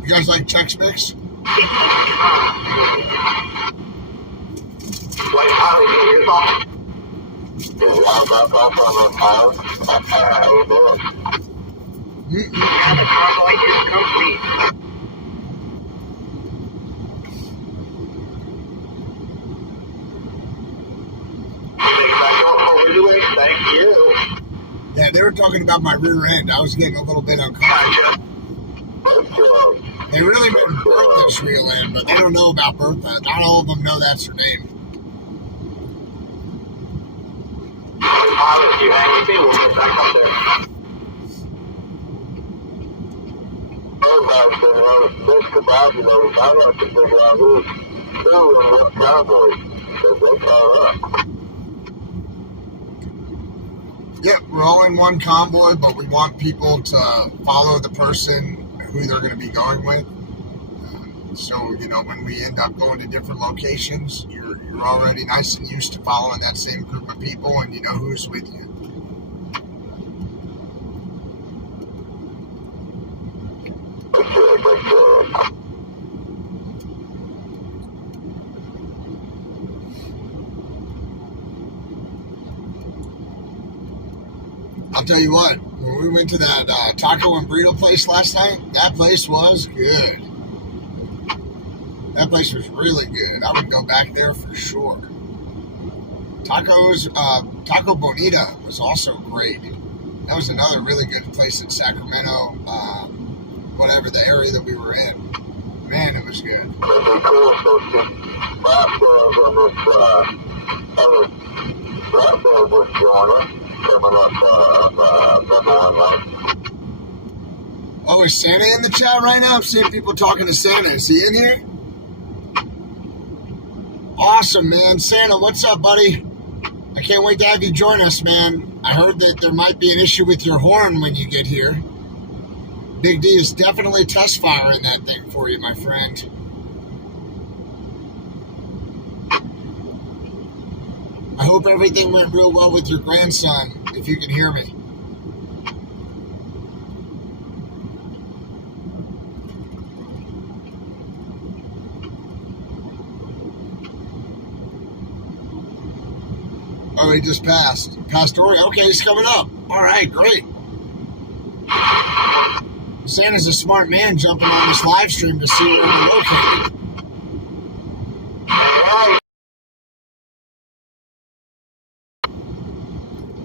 You guys like Chex Mix? Thank you. Yeah, they were talking about my rear end. I was getting a little bit uncomfortable. They really meant Bertha's rear end, but they don't know about Bertha. Not all of them know that's her name. Pilot, you hang with me? We'll get back up there. I was just about, I like to figure out who and what cowboys, because they caught up. Yep, we're all in one convoy, but we want people to follow the person who they're going to be going with. So, when we end up going to different locations, you're already nice and used to following that same group of people, and you know who's with you. I'll tell you what, when we went to that taco and burrito place last night, that place was good. That place was really good. I would go back there for sure. Taco Bonita was also great. That was another really good place in Sacramento, whatever the area that we were in. Man, it was good. Oh, is Santa in the chat right now? I'm seeing people talking to Santa. Is he in here? Awesome, man. Santa, what's up, buddy? I can't wait to have you join us, man. I heard that there might be an issue with your horn when you get here. Big D is definitely test firing that thing for you, my friend. I hope everything went real well with your grandson, if you can hear me. Oh, he just passed. Pastoria. Okay, he's coming up. All right, great. Santa's a smart man jumping on this live stream to see where we're located.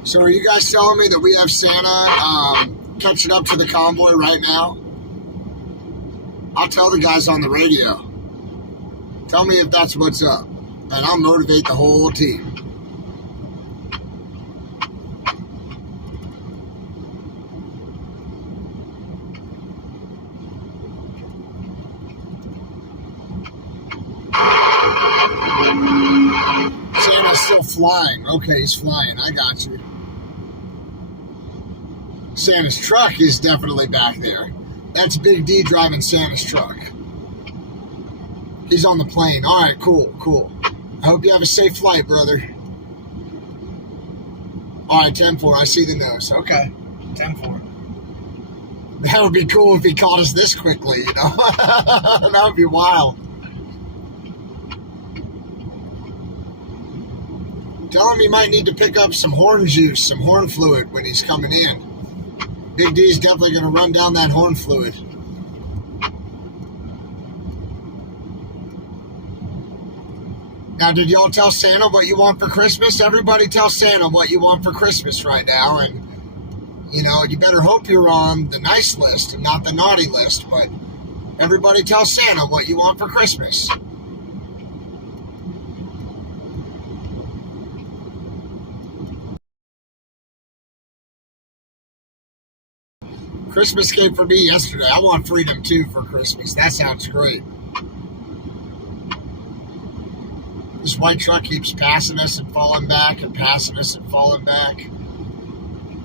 So are you guys telling me that we have Santa catching up to the convoy right now? I'll tell the guys on the radio. Tell me if that's what's up, and I'll motivate the whole team. Santa's still flying. Okay, he's flying. I got you. Santa's truck is definitely back there. That's Big D driving Santa's truck. He's on the plane. All right, cool, cool. I hope you have a safe flight, brother. All right, 10-4. I see the nose. Okay, 10-4. That would be cool if he caught us this quickly, you know? That would be wild. Tell him he might need to pick up some horn juice, some horn fluid when he's coming in. Big D's definitely going to run down that horn fluid. Now, did y'all tell Santa what you want for Christmas? Everybody tell Santa what you want for Christmas right now. And, you know, you better hope you're on the nice list and not the naughty list. But everybody tell Santa what you want for Christmas. Christmas came for me yesterday. I want freedom, too, for Christmas. That sounds great. This white truck keeps passing us and falling back and passing us and falling back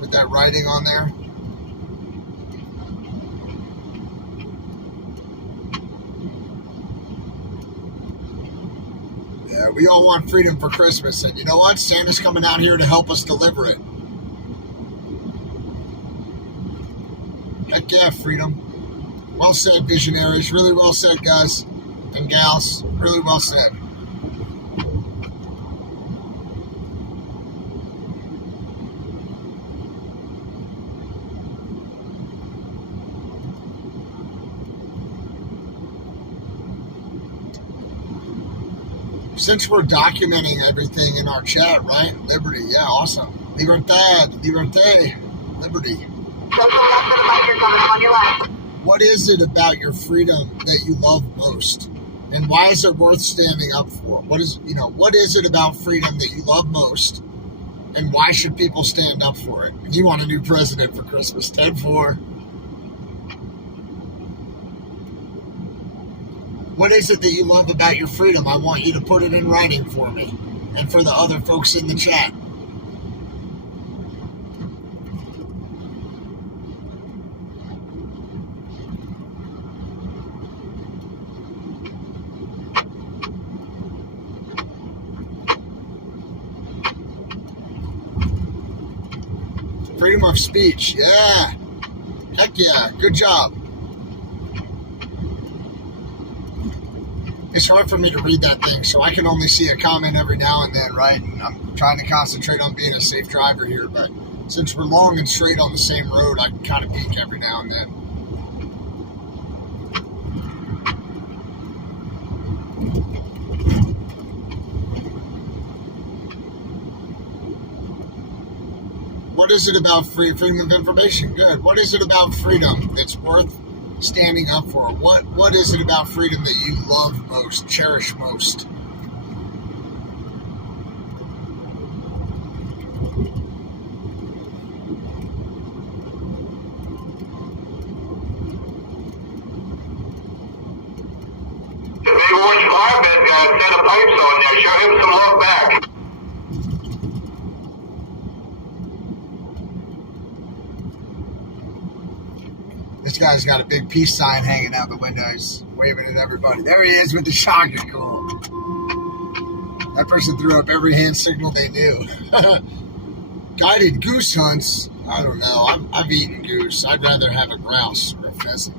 with that writing on there. Yeah, we all want freedom for Christmas. And you know what? Santa's coming out here to help us deliver it. Heck yeah, freedom. Well said, visionaries. Really well said, guys and gals. Really well said. Since we're documenting everything in our chat, right? Liberty, yeah, awesome. Libertad, liberté, liberty. What is it about your freedom that you love most? And why is it worth standing up for? What is it about freedom that you love most? And why should people stand up for it? You want a new president for Christmas. 10-4. What is it that you love about your freedom? I want you to put it in writing for me and for the other folks in the chat. Freedom of speech, yeah. Heck yeah, good job. It's hard for me to read that thing, so I can only see a comment every now and then, right? And I'm trying to concentrate on being a safe driver here, but since we're long and straight on the same road, I can kind of peek every now and then. What is it about freedom of information? Good. What is it about freedom that's worth standing up for? What is it about freedom that you love most, cherish most? If they want fireman's got a set of pipes on there. Show him some love back. This guy's got a big peace sign hanging out the window. He's waving at everybody. There he is with the shotgun. Cool. That person threw up every hand signal they knew. Guided goose hunts. I don't know. I've eaten goose. I'd rather have a grouse or a pheasant.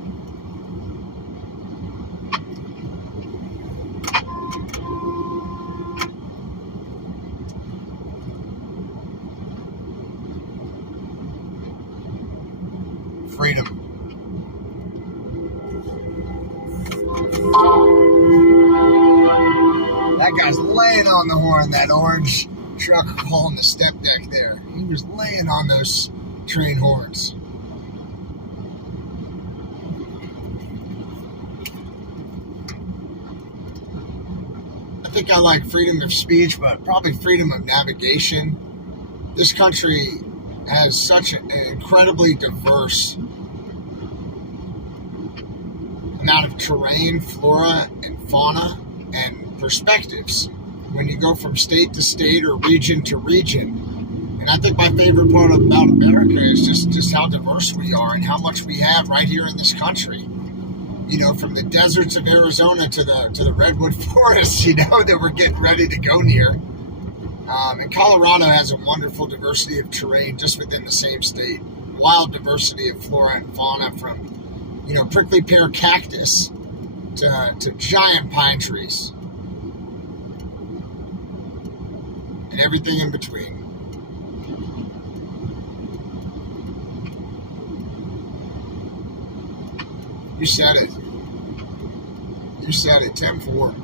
Freedom. That guy's laying on the horn, that orange truck hauling the step deck there. He was laying on those train horns. I think I like freedom of speech, but probably freedom of navigation. This country has such an incredibly diverse amount of terrain, flora, and fauna, and perspectives when you go from state to state or region to region. And I think my favorite part about America is just how diverse we are and how much we have right here in this country. You know, from the deserts of Arizona to the redwood forests, you know, that we're getting ready to go near. And Colorado has a wonderful diversity of terrain just within the same state. Wild diversity of flora and fauna, from, you know, prickly pear cactus to giant pine trees. And everything in between. You said it. You said it. 10-4.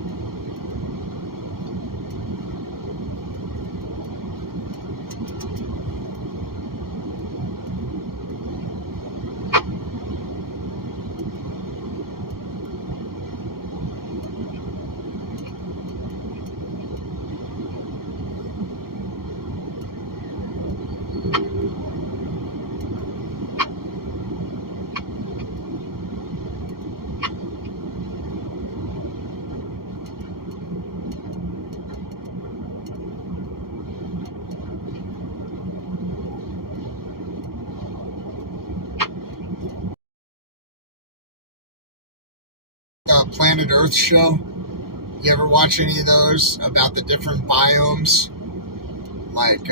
Planet Earth show. You ever watch any of those about the different biomes? Like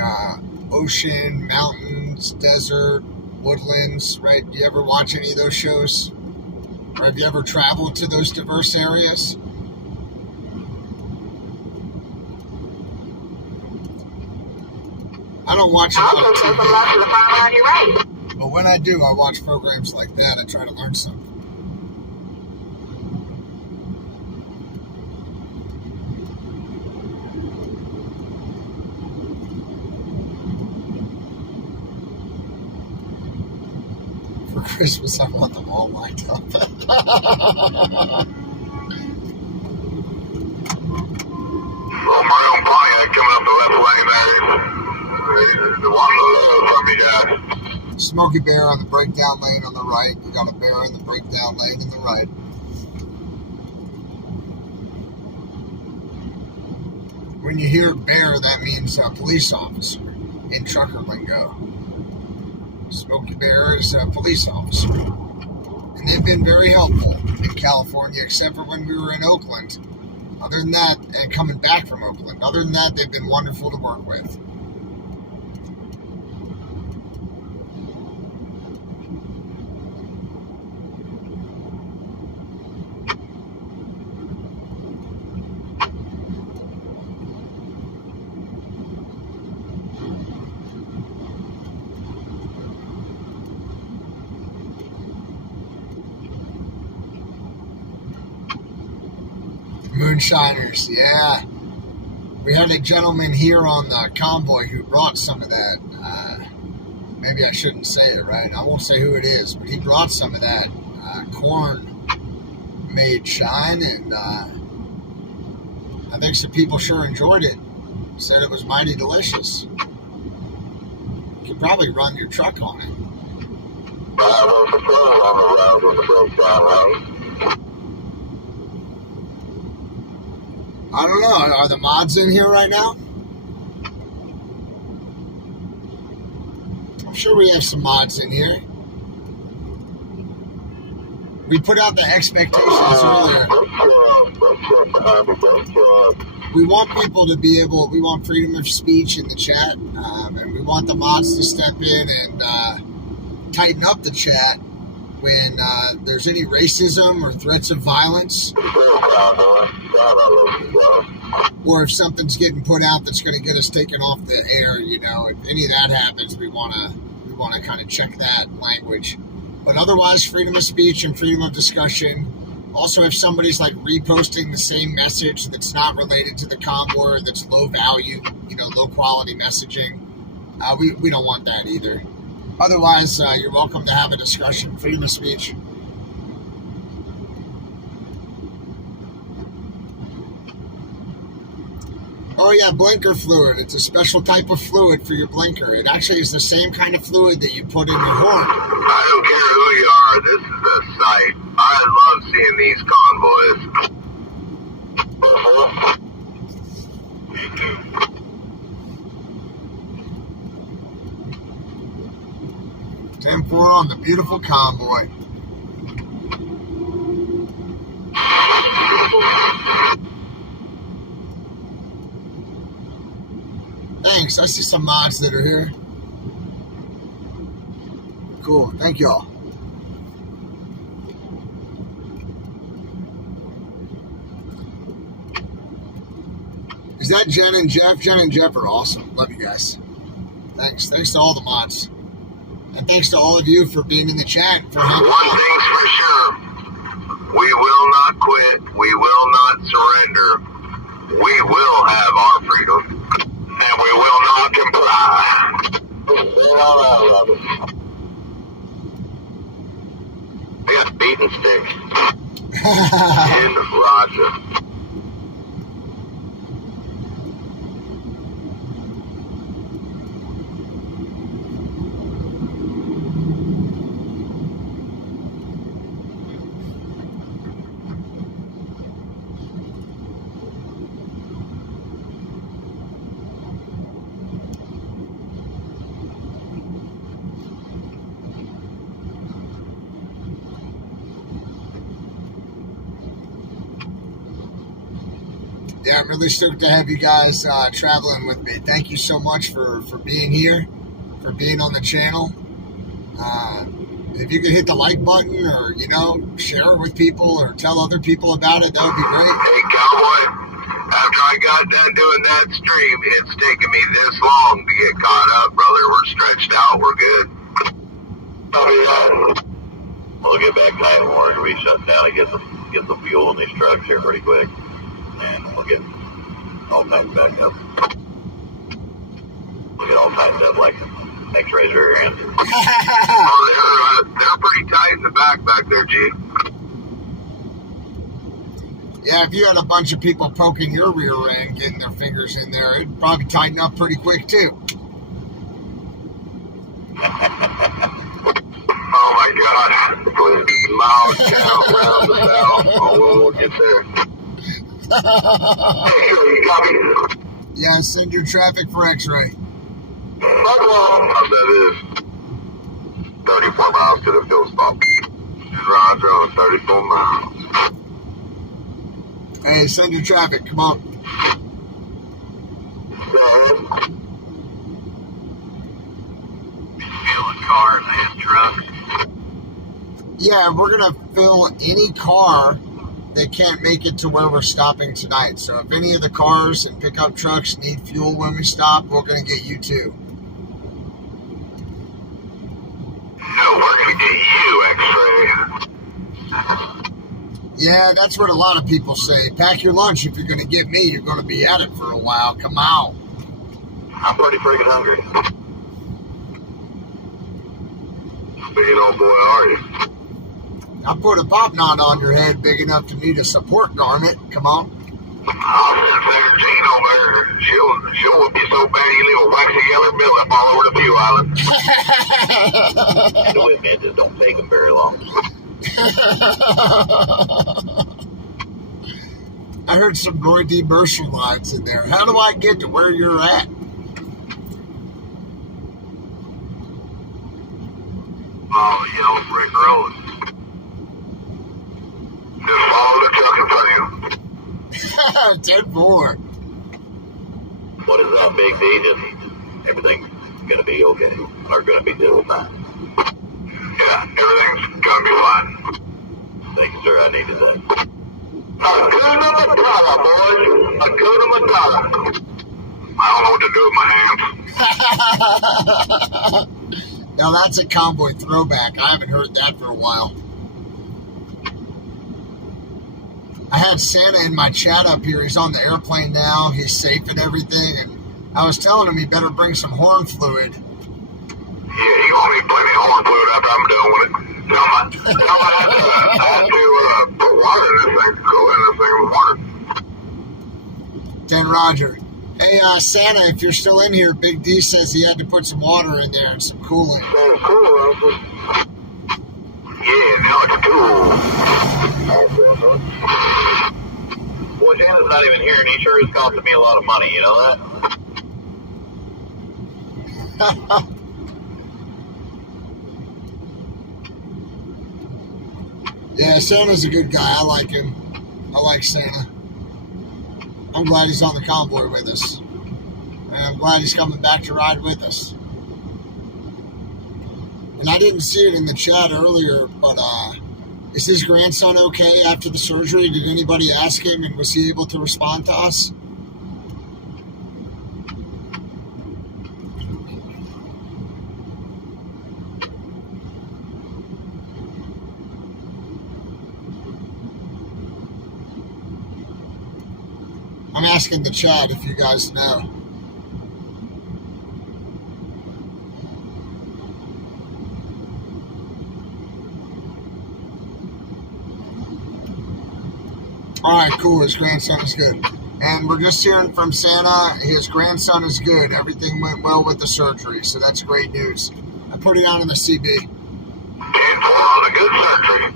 ocean, mountains, desert, woodlands, right? Do you ever watch any of those shows? Or have you ever traveled to those diverse areas? I don't watch a lot of TV. But when I do, I watch programs like that. I try to learn something. For Christmas, I want them all lined up. Well, my own Pontiac coming up the left lane there. The one below from you guys. Smokey Bear on the breakdown lane on the right. You got a bear in the breakdown lane in the right. When you hear bear, that means a police officer in trucker lingo. Smokey Bear is a police officer. And they've been very helpful in California, except for when we were in Oakland. Other than that, and coming back from Oakland, other than that, they've been wonderful to work with. Moonshiners, yeah. We had a gentleman here on the convoy who brought some of that. Maybe I shouldn't say it, right? I won't say who it is, but he brought some of that corn-made shine, and I think some people sure enjoyed it. Said it was mighty delicious. You could probably run your truck on it. I was the flow on the road with the breakdown road. I don't know. Are the mods in here right now? I'm sure we have some mods in here. We put out the expectations earlier. We want people to be able, we want freedom of speech in the chat, and we want the mods to step in and tighten up the chat when there's any racism or threats of violence, or if something's getting put out that's going to get us taken off the air. You know, if any of that happens, we want to kind of check that language. But otherwise, freedom of speech and freedom of discussion. Also, if somebody's like reposting the same message that's not related to the comm war, that's low value, you know, low quality messaging, we don't want that either. Otherwise, you're welcome to have a discussion. Freedom of speech. Oh yeah, blinker fluid. It's a special type of fluid for your blinker. It actually is the same kind of fluid that you put in your horn. I don't care who you are. This is a sight. I love seeing these convoys. 10-4 on the beautiful convoy. Thanks. I see some mods that are here. Cool. Thank y'all. Is that Jen and Jeff? Jen and Jeff are awesome. Love you guys. Thanks. Thanks to all the mods. And thanks to all of you for being in the chat. For hanging One out. thing's for sure. We will not quit. We will not surrender. We will have our freedom. And we will not comply. We got beaten stick in Roger. Yeah, I'm really stoked to have you guys traveling with me. Thank you so much for being here, for being on the channel. If you could hit the like button or, you know, share it with people or tell other people about it, that would be great. Hey, cowboy, after I got done doing that stream, it's taken me this long to get caught up, brother. We're stretched out. We're good. We'll get back tonight when we're going to be shut down and get the fuel in these trucks here pretty quick. And we'll get all tightened back up. We'll get all tightened up like X-rays rear end. They're pretty tight in the back there, G. Yeah, if you had a bunch of people poking your rear end, getting their fingers in there, it'd probably tighten up pretty quick too. Oh my God. Loud down, round the bell. Oh, we'll get there. Hey, you copy? Yeah, send your traffic for X-ray. How's that is? 34 miles to the fuel stop. Roger on 34 miles. Hey, send your traffic. Come on. Fill a car and truck. Yeah, we're going to fill any car that can't make it to where we're stopping tonight. So if any of the cars and pickup trucks need fuel when we stop, we're going to get you too. No, we're going to get you, X-ray. Yeah, that's what a lot of people say. Pack your lunch. If you're going to get me, you're going to be at it for a while. Come on. I'm pretty freaking hungry. Big old boy, are you? I put a pop knot on your head big enough to need a support garment. Come on. I'll send Senator Jean over there. She'll whip you so bad you leave a waxy yellow bill up all over the View Island. And the whip man just don't take them very long. I heard some Roy D. Mercer lines in there. How do I get to where you're at? Oh, yellow brick road. Just follow the truck in front of you. 10-4. What is up, Big D? Just everything's gonna be okay, or gonna be doing fine. Yeah, everything's gonna be fine. Thank you, sir. I needed that. Hakuna Matata, boys. Hakuna Matata. I don't know what to do with my hands. Now that's a Convoy throwback. I haven't heard that for a while. I had Santa in my chat up here. He's on the airplane now. He's safe and everything. And I was telling him he better bring some horn fluid. Yeah, he gonna need plenty of horn fluid after I'm done with it. Tell him I had to put water in this thing to cool in this thing with water. 10 Roger. Hey, Santa, if you're still in here, Big D says he had to put some water in there and some coolant. So cool, yeah, now it's cool. Boy, Santa's not even here, and he sure is costing me a lot of money. You know that? Yeah, Santa's a good guy. I like him. I like Santa. I'm glad he's on the convoy with us. And I'm glad he's coming back to ride with us. And I didn't see it in the chat earlier, but is his grandson okay after the surgery? Did anybody ask him, and was he able to respond to us? I'm asking the chat if you guys know. Alright, cool. His grandson is good. And we're just hearing from Santa. His grandson is good. Everything went well with the surgery, so that's great news. I put it on in the CB. 10-4 on a good surgery.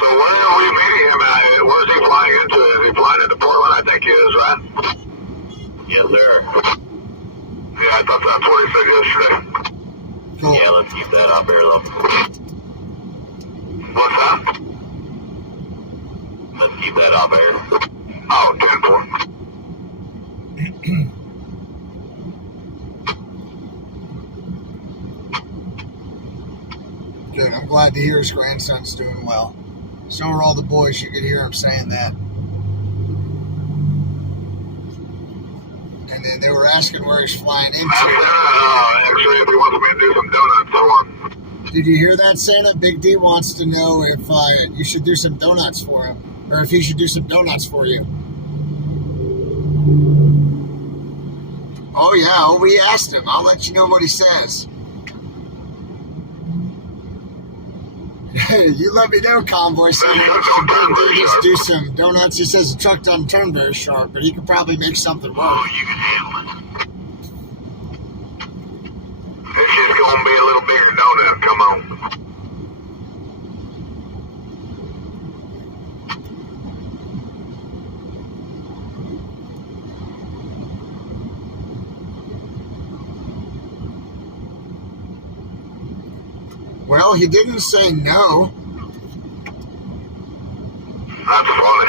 So where are we meeting him at? Where's he flying into? Is he flying into Portland? I think he is, right? Yes, sir. Yeah, I thought that's what he said yesterday. Cool. Yeah, let's keep that up here, though. What's that? Let's keep that up here. Oh, 10-4. Good. I'm glad to hear his grandson's doing well. So are all the boys. You could hear him saying that. And then they were asking where he's flying into. Actually, if he wants me to do some donuts for him. Did you hear that, Santa? Big D wants to know if you should do some donuts for him, or if he should do some donuts for you. Oh, yeah. Oh, we asked him. I'll let you know what he says. You let me know, Convoy Santa. Big D just do some donuts. He says the truck doesn't turn very sharp, but he could probably make something work. Oh, you can handle it. It's just going to be a little bigger donut. Come on. Well, he didn't say no. That's funny.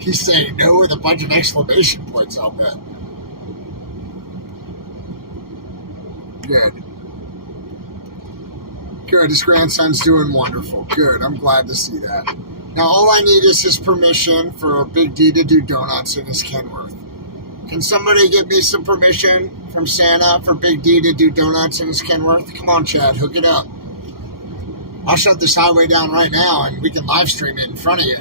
He's saying no with a bunch of exclamation points, I'll bet. Good. Good. His grandson's doing wonderful. Good. I'm glad to see that. Now, all I need is his permission for Big D to do donuts in his Kenworth. Can somebody give me some permission from Santa for Big D to do donuts in his Kenworth? Come on, Chad. Hook it up. I'll shut this highway down right now, and we can live stream it in front of you.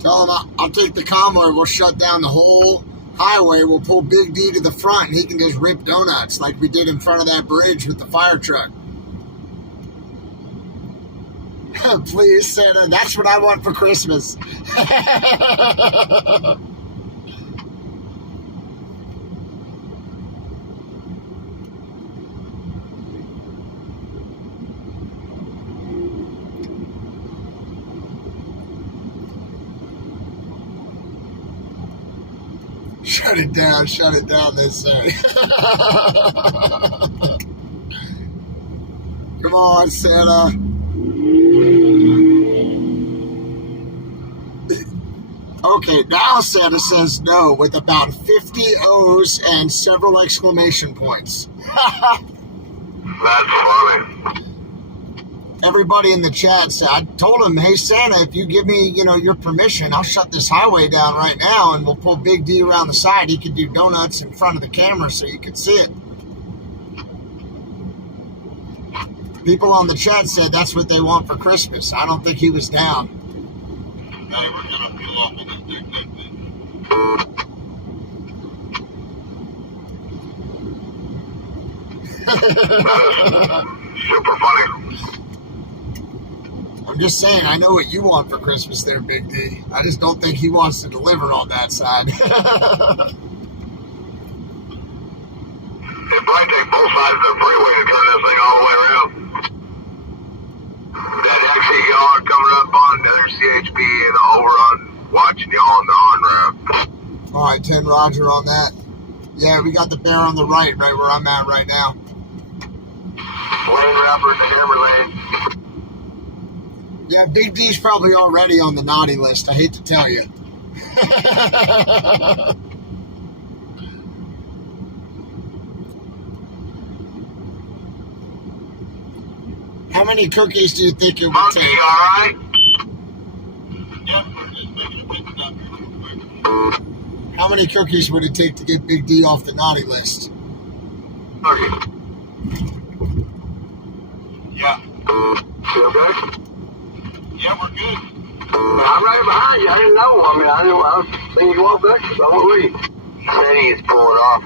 Tell him I'll take the convoy. We'll shut down the whole highway, we'll pull Big D to the front and he can just rip donuts like we did in front of that bridge with the fire truck. Please, Santa, that's what I want for Christmas. Shut it down, they say. Come on, Santa. Okay, now Santa says no with about 50 O's and several exclamation points. That's funny. Everybody in the chat said, I told him, hey, Santa, if you give me, your permission, I'll shut this highway down right now and we'll pull Big D around the side. He could do donuts in front of the camera so you could see it. People on the chat said that's what they want for Christmas. I don't think he was down. Hey, we're going to peel off on this thing. Super funny. I'm just saying, I know what you want for Christmas there, Big D. I just don't think he wants to deliver on that side. It might take both sides of the freeway to turn this thing all the way around. That exit y'all are coming up on another CHP and over on watching y'all on the on-ramp. All right, 10 Roger on that. Yeah, we got the bear on the right where I'm at right now. Lane wrapper in the hammer lane. Yeah, Big D's probably already on the naughty list. I hate to tell you. How many cookies do you think it would Monkey, take? all right? Yep, we're just making a quick stop here real quick. How many cookies would it take to get Big D off the naughty list? Okay. Yeah. You okay? Yeah, we're good. I'm right behind you. I didn't know. I was thinking you walked back, so I won't leave. Said he's pulling off.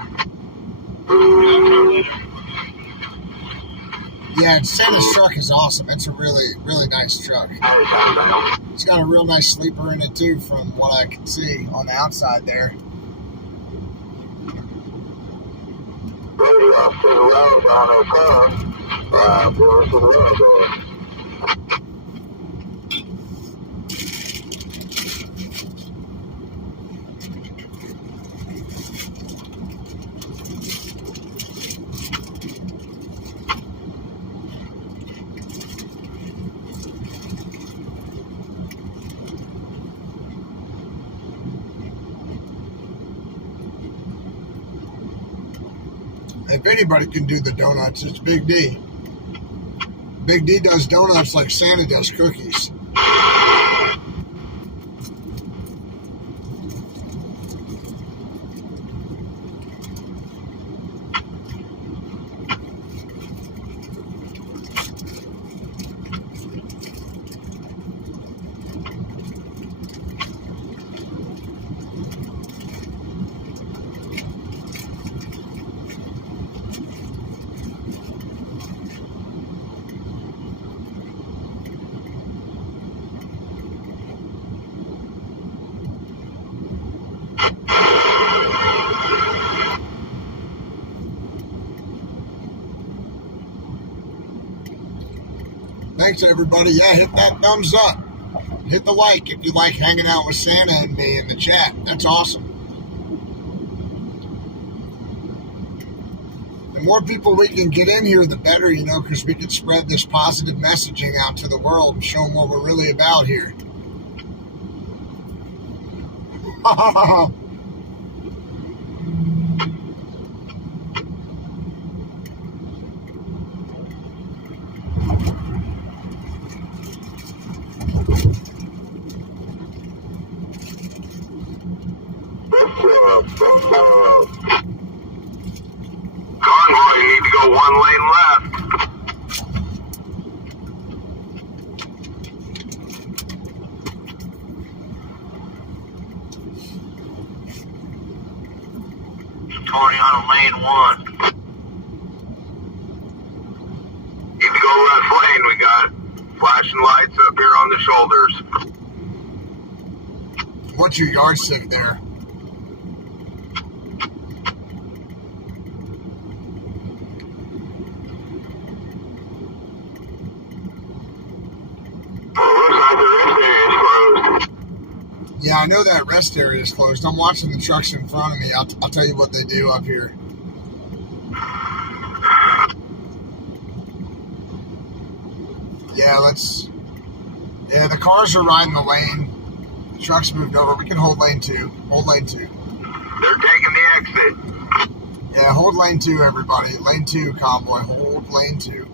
Yeah, Santa's truck is awesome. It's a really, really nice truck. It's got a real nice sleeper in it, too, from what I can see on the outside there. Radio to the road on our car. We're to the road going. If anybody can do the donuts, it's Big D. Big D does donuts like Santa does cookies. Thanks, everybody. Yeah, hit that thumbs up. Hit the like if you like hanging out with Santa and me in the chat. That's awesome. The more people we can get in here, the better, because we can spread this positive messaging out to the world and show them what we're really about here. Convoy, you need to go one lane left. What's your yardstick there? Yeah, I know that rest area is closed. I'm watching the trucks in front of me. I'll tell you what they do up here. Yeah, the cars are riding the lane. The trucks moved over. We can hold lane 2. Hold lane 2. They're taking the exit. Yeah, hold lane 2, everybody. Lane 2, convoy. Hold lane 2.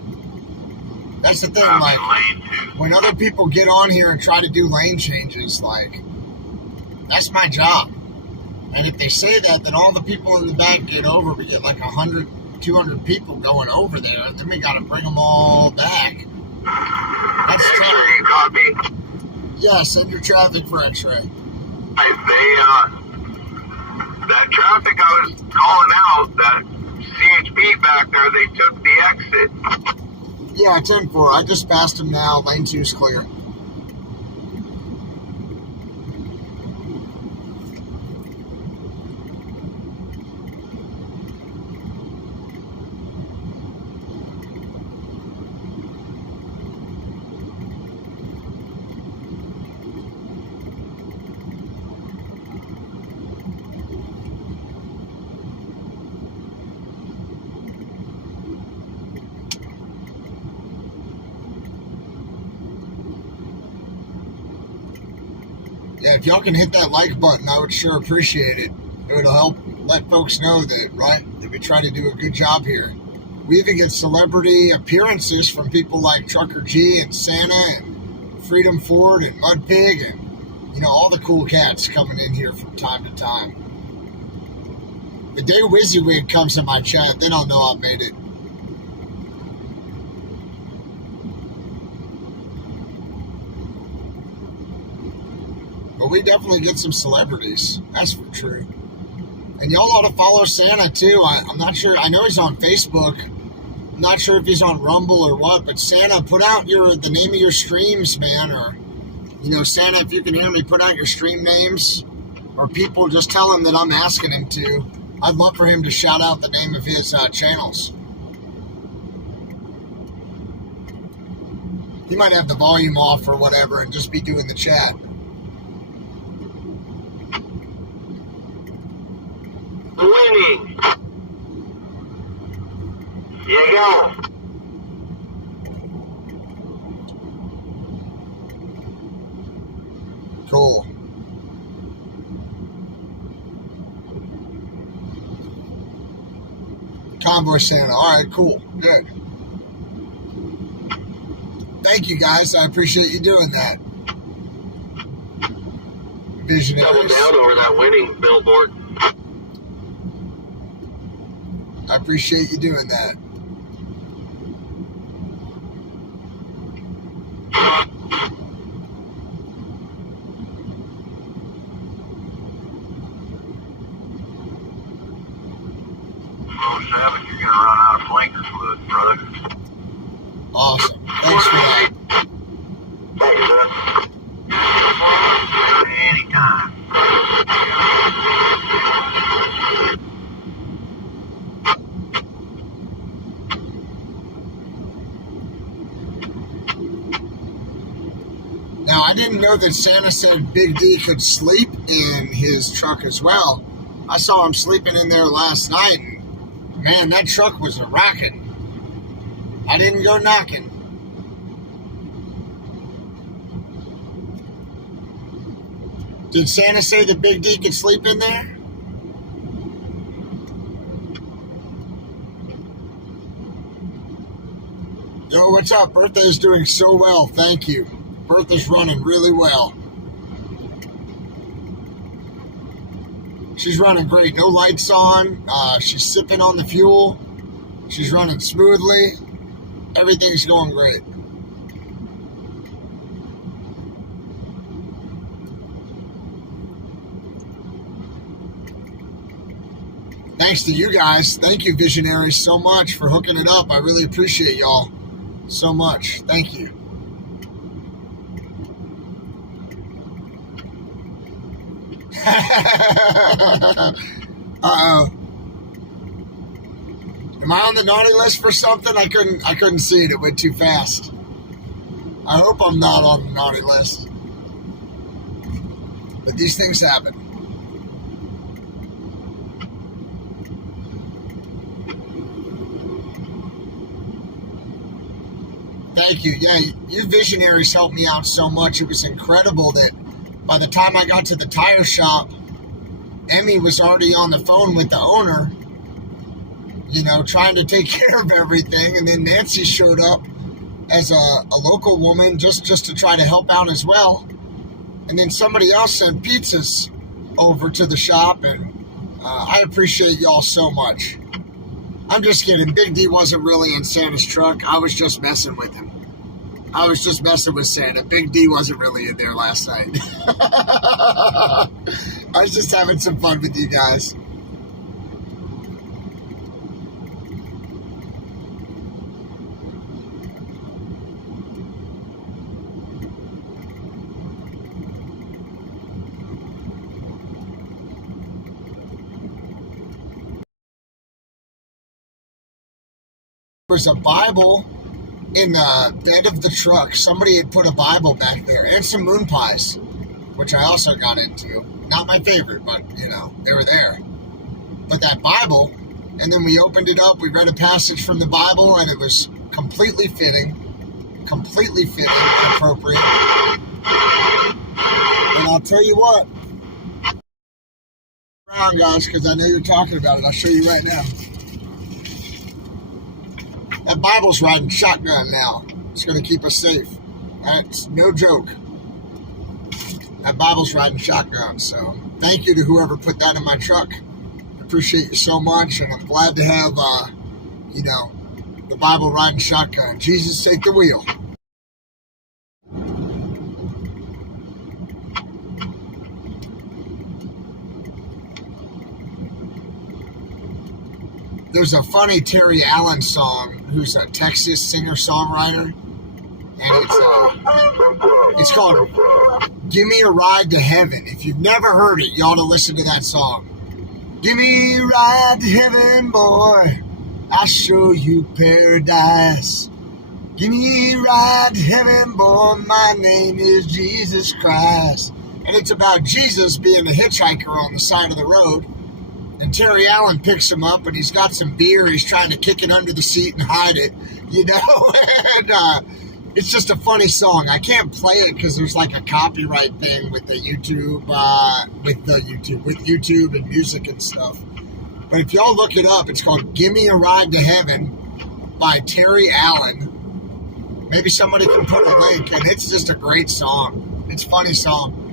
That's the thing, like, Lane 2. when other people get on here and try to do lane changes, like, that's my job. And if they say that, then all the people in the back get over. We get like 100, 200 people going over there. Then we got to bring them all back. That's X-ray, you copy? yeah, send your traffic for X-ray. That traffic I was calling out, that CHP back there, they took the exit. Yeah, 10-4. I just passed them now. Lane 2's clear. Yeah, if y'all can hit that like button, I would sure appreciate it. It would help let folks know that, right, that we try to do a good job here. We even get celebrity appearances from people like Trucker G and Santa and Freedom Ford and Mud Pig and, you know, all the cool cats coming in here from time to time. The day WYSIWYG comes in my chat, then I'll know I've made it. But we definitely get some celebrities. That's for true. And y'all ought to follow Santa too. I'm not sure. I know he's on Facebook. I'm not sure if he's on Rumble or what. But Santa, put out the name of your streams, man. Or, you know, Santa, if you can hear me, put out your stream names. Or people, just tell him that I'm asking him to. I'd love for him to shout out the name of his channels. He might have the volume off or whatever and just be doing the chat. Winning. Here you go. Cool. Convoy Santa. All right, cool. Good. Thank you, guys. I appreciate you doing that. Visionaries. Double down over that winning billboard. I appreciate you doing that. Oh, Savage, you're going to run out of flankers fluid, brother. Awesome. Thanks for that. Thanks, sir. Anytime. Now, I didn't know that Santa said Big D could sleep in his truck as well. I saw him sleeping in there last night, and man, that truck was a rockin'. I didn't go knocking. Did Santa say that Big D could sleep in there? Yo, what's up? Bertha is doing so well, thank you. Bertha's running really well. She's running great. No lights on. She's sipping on the fuel. She's running smoothly. Everything's going great. Thanks to you guys. Thank you, Visionaries, so much for hooking it up. I really appreciate y'all so much. Thank you. Uh-oh. Am I on the naughty list for something? I couldn't see it. It went too fast. I hope I'm not on the naughty list. But these things happen. Thank you. Yeah, you visionaries helped me out so much. It was incredible that by the time I got to the tire shop, Emmy was already on the phone with the owner, you know, trying to take care of everything. And then Nancy showed up as a local woman just to try to help out as well. And then somebody else sent pizzas over to the shop, and I appreciate y'all so much. I'm just kidding. Big D wasn't really in Santa's truck. I was just messing with him. I was just messing with Santa. Big D wasn't really in there last night. I was just having some fun with you guys. There's a Bible in the bed of the truck. Somebody had put a Bible back there and some moon pies, which I also got into. Not my favorite, but, you know, they were there. But that Bible, and then we opened it up, we read a passage from the Bible, and it was completely fitting, appropriate. And I'll tell you what, around guys, because I know you're talking about it. I'll show you right now. That Bible's riding shotgun now. It's going to keep us safe. That's no joke. That Bible's riding shotgun. So thank you to whoever put that in my truck. I appreciate you so much. And I'm glad to have, you know, the Bible riding shotgun. Jesus, take the wheel. There's a funny Terry Allen song, who's a Texas singer-songwriter, and it's called Give Me a Ride to Heaven. If you've never heard it, you ought to listen to that song. Give me a ride to heaven, boy, I'll show you paradise. Give me a ride to heaven, boy, my name is Jesus Christ. And it's about Jesus being a hitchhiker on the side of the road. And Terry Allen picks him up, and he's got some beer. He's trying to kick it under the seat and hide it, you know. And it's just a funny song. I can't play it because there's like a copyright thing with the YouTube, with YouTube and music and stuff. But if y'all look it up, it's called "Give Me a Ride to Heaven" by Terry Allen. Maybe somebody can put a link, and it's just a great song. It's a funny song.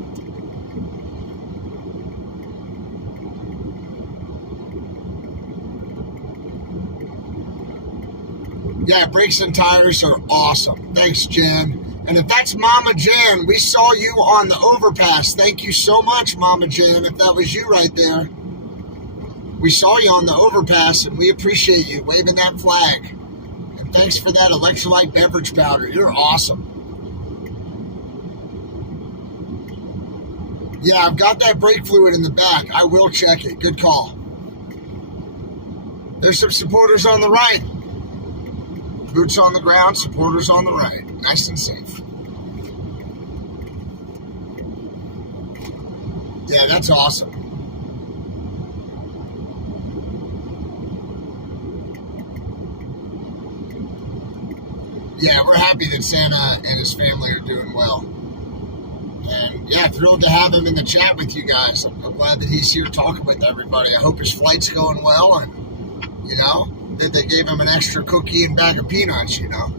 Yeah, brakes and tires are awesome. Thanks, Jen. And if that's Mama Jen, we saw you on the overpass. Thank you so much, Mama Jen, if that was you right there. We saw you on the overpass, and we appreciate you waving that flag. And thanks for that electrolyte beverage powder. You're awesome. Yeah, I've got that brake fluid in the back. I will check it. Good call. There's some supporters on the right. Boots on the ground, supporters on the right. Nice and safe. Yeah, that's awesome. Yeah, we're happy that Santa and his family are doing well. And yeah, thrilled to have him in the chat with you guys. I'm glad that he's here talking with everybody. I hope his flight's going well, and, you know, that they gave him an extra cookie and bag of peanuts, you know.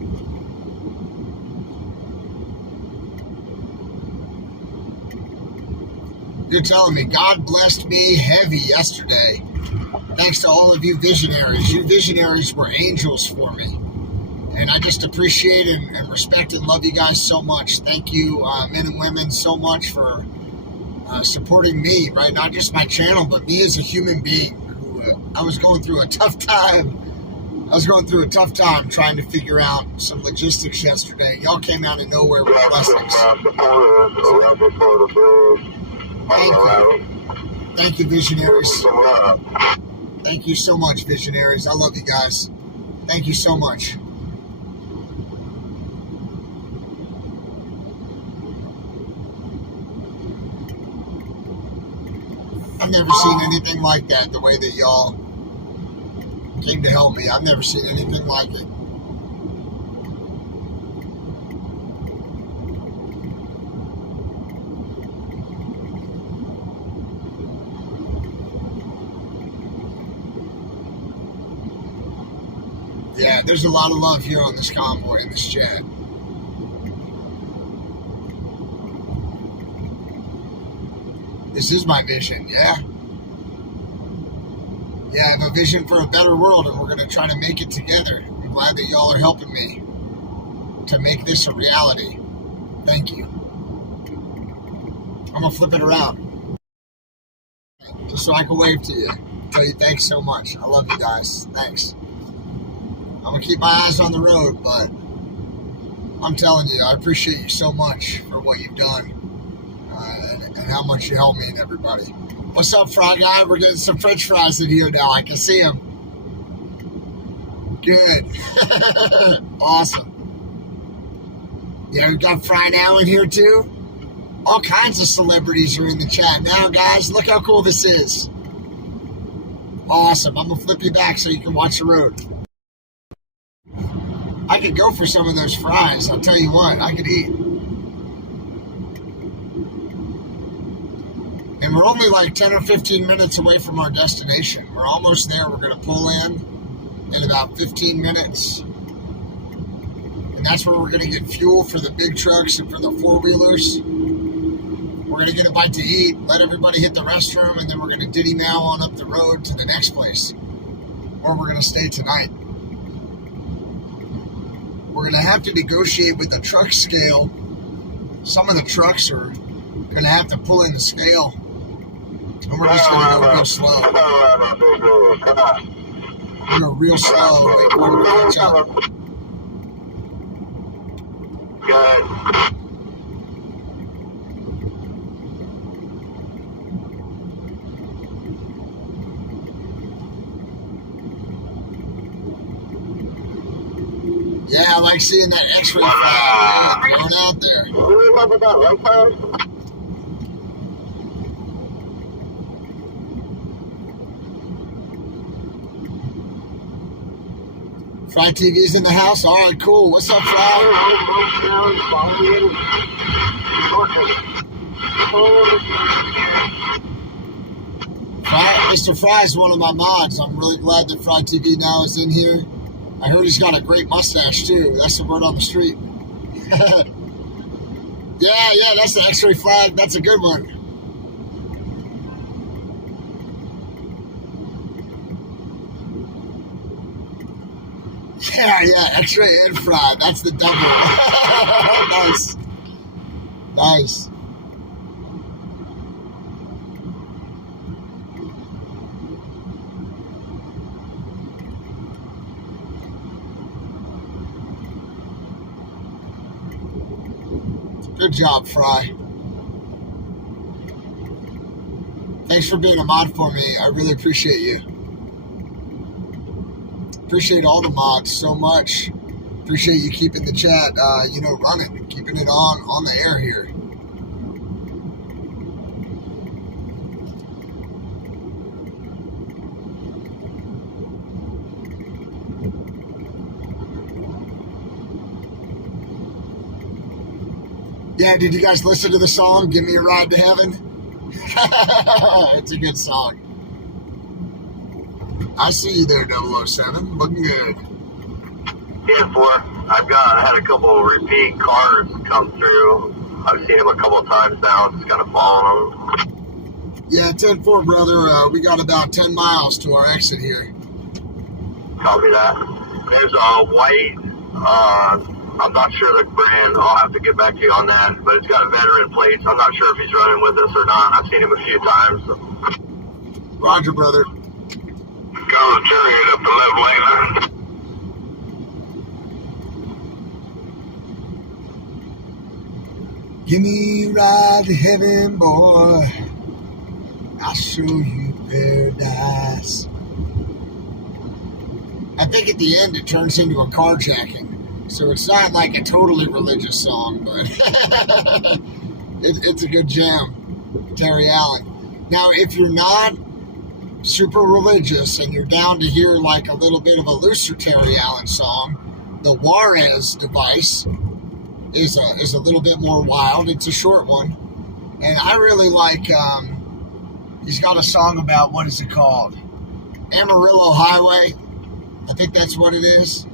You're telling me God blessed me heavy yesterday. Thanks to all of you visionaries. You visionaries were angels for me. And I just appreciate and respect and love you guys so much. Thank you, men and women, so much for supporting me, right? Not just my channel, but me as a human being. I was going through a tough time. Trying to figure out some logistics yesterday. Y'all came out of nowhere with blessings. Thank you. Thank you, visionaries. Thank you so much, visionaries. I love you guys. Thank you so much. I've never seen anything like that, the way that y'all came to help me. I've never seen anything like it. Yeah, there's a lot of love here on this convoy, in this chat. This is my vision, yeah. Yeah, I have a vision for a better world, and we're going to try to make it together. I'm glad that y'all are helping me to make this a reality. Thank you. I'm going to flip it around, just so I can wave to you. Tell you thanks so much. I love you guys. Thanks. I'm going to keep my eyes on the road, but I'm telling you, I appreciate you so much for what you've done and how much you help me and everybody. What's up, Fry Guy? We're getting some French fries in here now. I can see them. Good. Awesome. Yeah, we got Fry Now in here, too. All kinds of celebrities are in the chat now, guys. Look how cool this is. Awesome. I'm going to flip you back so you can watch the road. I could go for some of those fries. I'll tell you what, I could eat. And we're only like 10 or 15 minutes away from our destination. We're almost there. We're going to pull in about 15 minutes. And that's where we're going to get fuel for the big trucks and for the four-wheelers. We're going to get a bite to eat, let everybody hit the restroom, and then we're going to diddy-mow on up the road to the next place, where we're going to stay tonight. We're going to have to negotiate with the truck scale. Some of the trucks are going to have to pull in the scale. And we're just going to go real slow. We're going to go real slow. Wait for it to catch up. Good. Yeah, I like seeing that X-ray flag thrown out there. You remember that, right, Tyler? Fry TV's in the house. All right, cool. What's up, Fry? Mr. Fry is one of my mods. I'm really glad that Fry TV now is in here. I heard he's got a great mustache, too. That's the word on the street. Yeah, that's the X-ray flag. That's a good one. Yeah, X-ray and Fry. That's the double. Nice. Good job, Fry. Thanks for being a mod for me. I really appreciate you. Appreciate all the mods so much. Appreciate you keeping the chat, running, keeping it on the air here. Yeah, did you guys listen to the song, Give Me a Ride to Heaven? It's a good song. I see you there, 007. Looking good. 10-4. I had a couple of repeat cars come through. I've seen them a couple of times now. Just kind of following them. Yeah, 10-4, brother. We got about 10 miles to our exit here. Copy that. There's a white, I'm not sure the brand. I'll have to get back to you on that. But it's got a veteran plate. I'm not sure if he's running with us or not. I've seen him a few times. Roger, brother. Got a chariot up the left lane there. Give me a ride to heaven, boy. I I'll show you paradise. I think at the end it turns into a carjacking. So it's not like a totally religious song, but it's a good jam. Terry Allen. Now, if you're not super religious and you're down to hear like a little bit of a looser Terry Allen song, the Juarez device is a little bit more wild. It's a short one. And I really like, he's got a song about, what is it called? Amarillo Highway. I think that's what it is.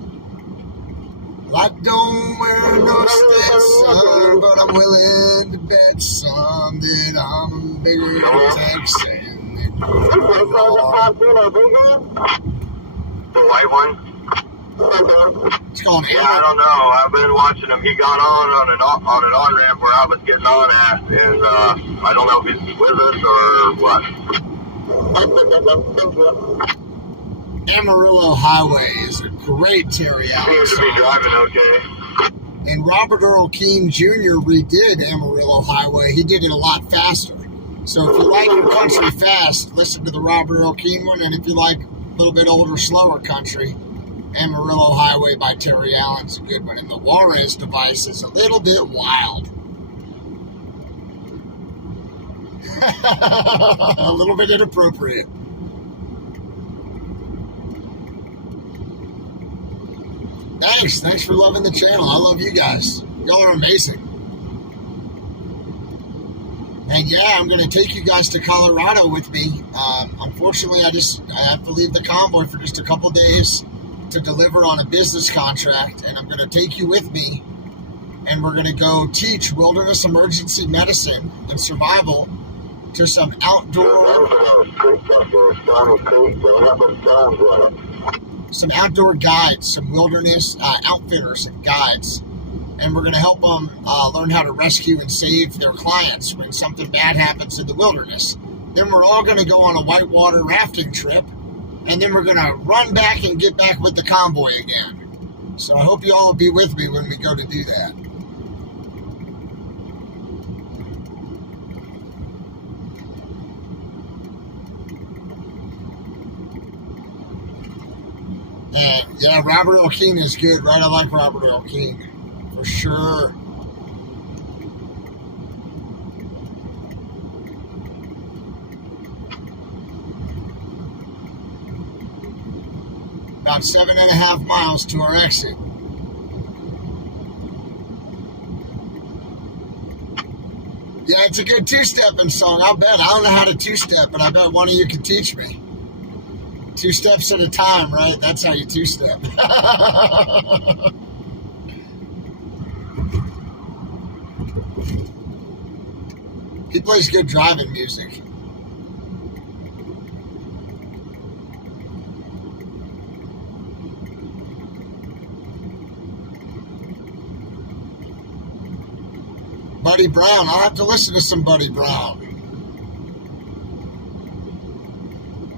I don't wear no Stetson, but I'm willing to bet some that I'm a bigger Texan. The white one? It's called Yeah, I don't know. I've been watching him. He got on an on-ramp where I was getting on at, and I don't know if he's with us or what. Amarillo Highway is a great Terry Allen Seems to be song. driving okay. And Robert Earl Keen Jr. redid Amarillo Highway. He did it a lot faster. So if you like your country fast, listen to the Robert Earl Keen one. And if you like a little bit older, slower country, Amarillo Highway by Terry Allen's a good one. And the Juarez device is a little bit wild. A little bit inappropriate. Thanks for loving the channel. I love you guys. Y'all are amazing. And yeah, I'm going to take you guys to Colorado with me. Unfortunately, I have to leave the convoy for just a couple days to deliver on a business contract, and I'm going to take you with me, and we're going to go teach wilderness emergency medicine and survival to some outdoor guides, some wilderness outfitters and guides, and we're going to help them learn how to rescue and save their clients when something bad happens in the wilderness. Then we're all going to go on a whitewater rafting trip, and then we're going to run back and get back with the convoy again. So I hope you all will be with me when we go to do that. And yeah, Robert Earl Keen is good, right? I like Robert Earl Keen, for sure. About 7.5 miles to our exit. Yeah, it's a good two-stepping song. I'll bet. I don't know how to two-step, but I bet one of you can teach me. 2 steps at a time, right? That's how you two-step. He plays good driving music. Buddy Brown. I'll have to listen to some Buddy Brown.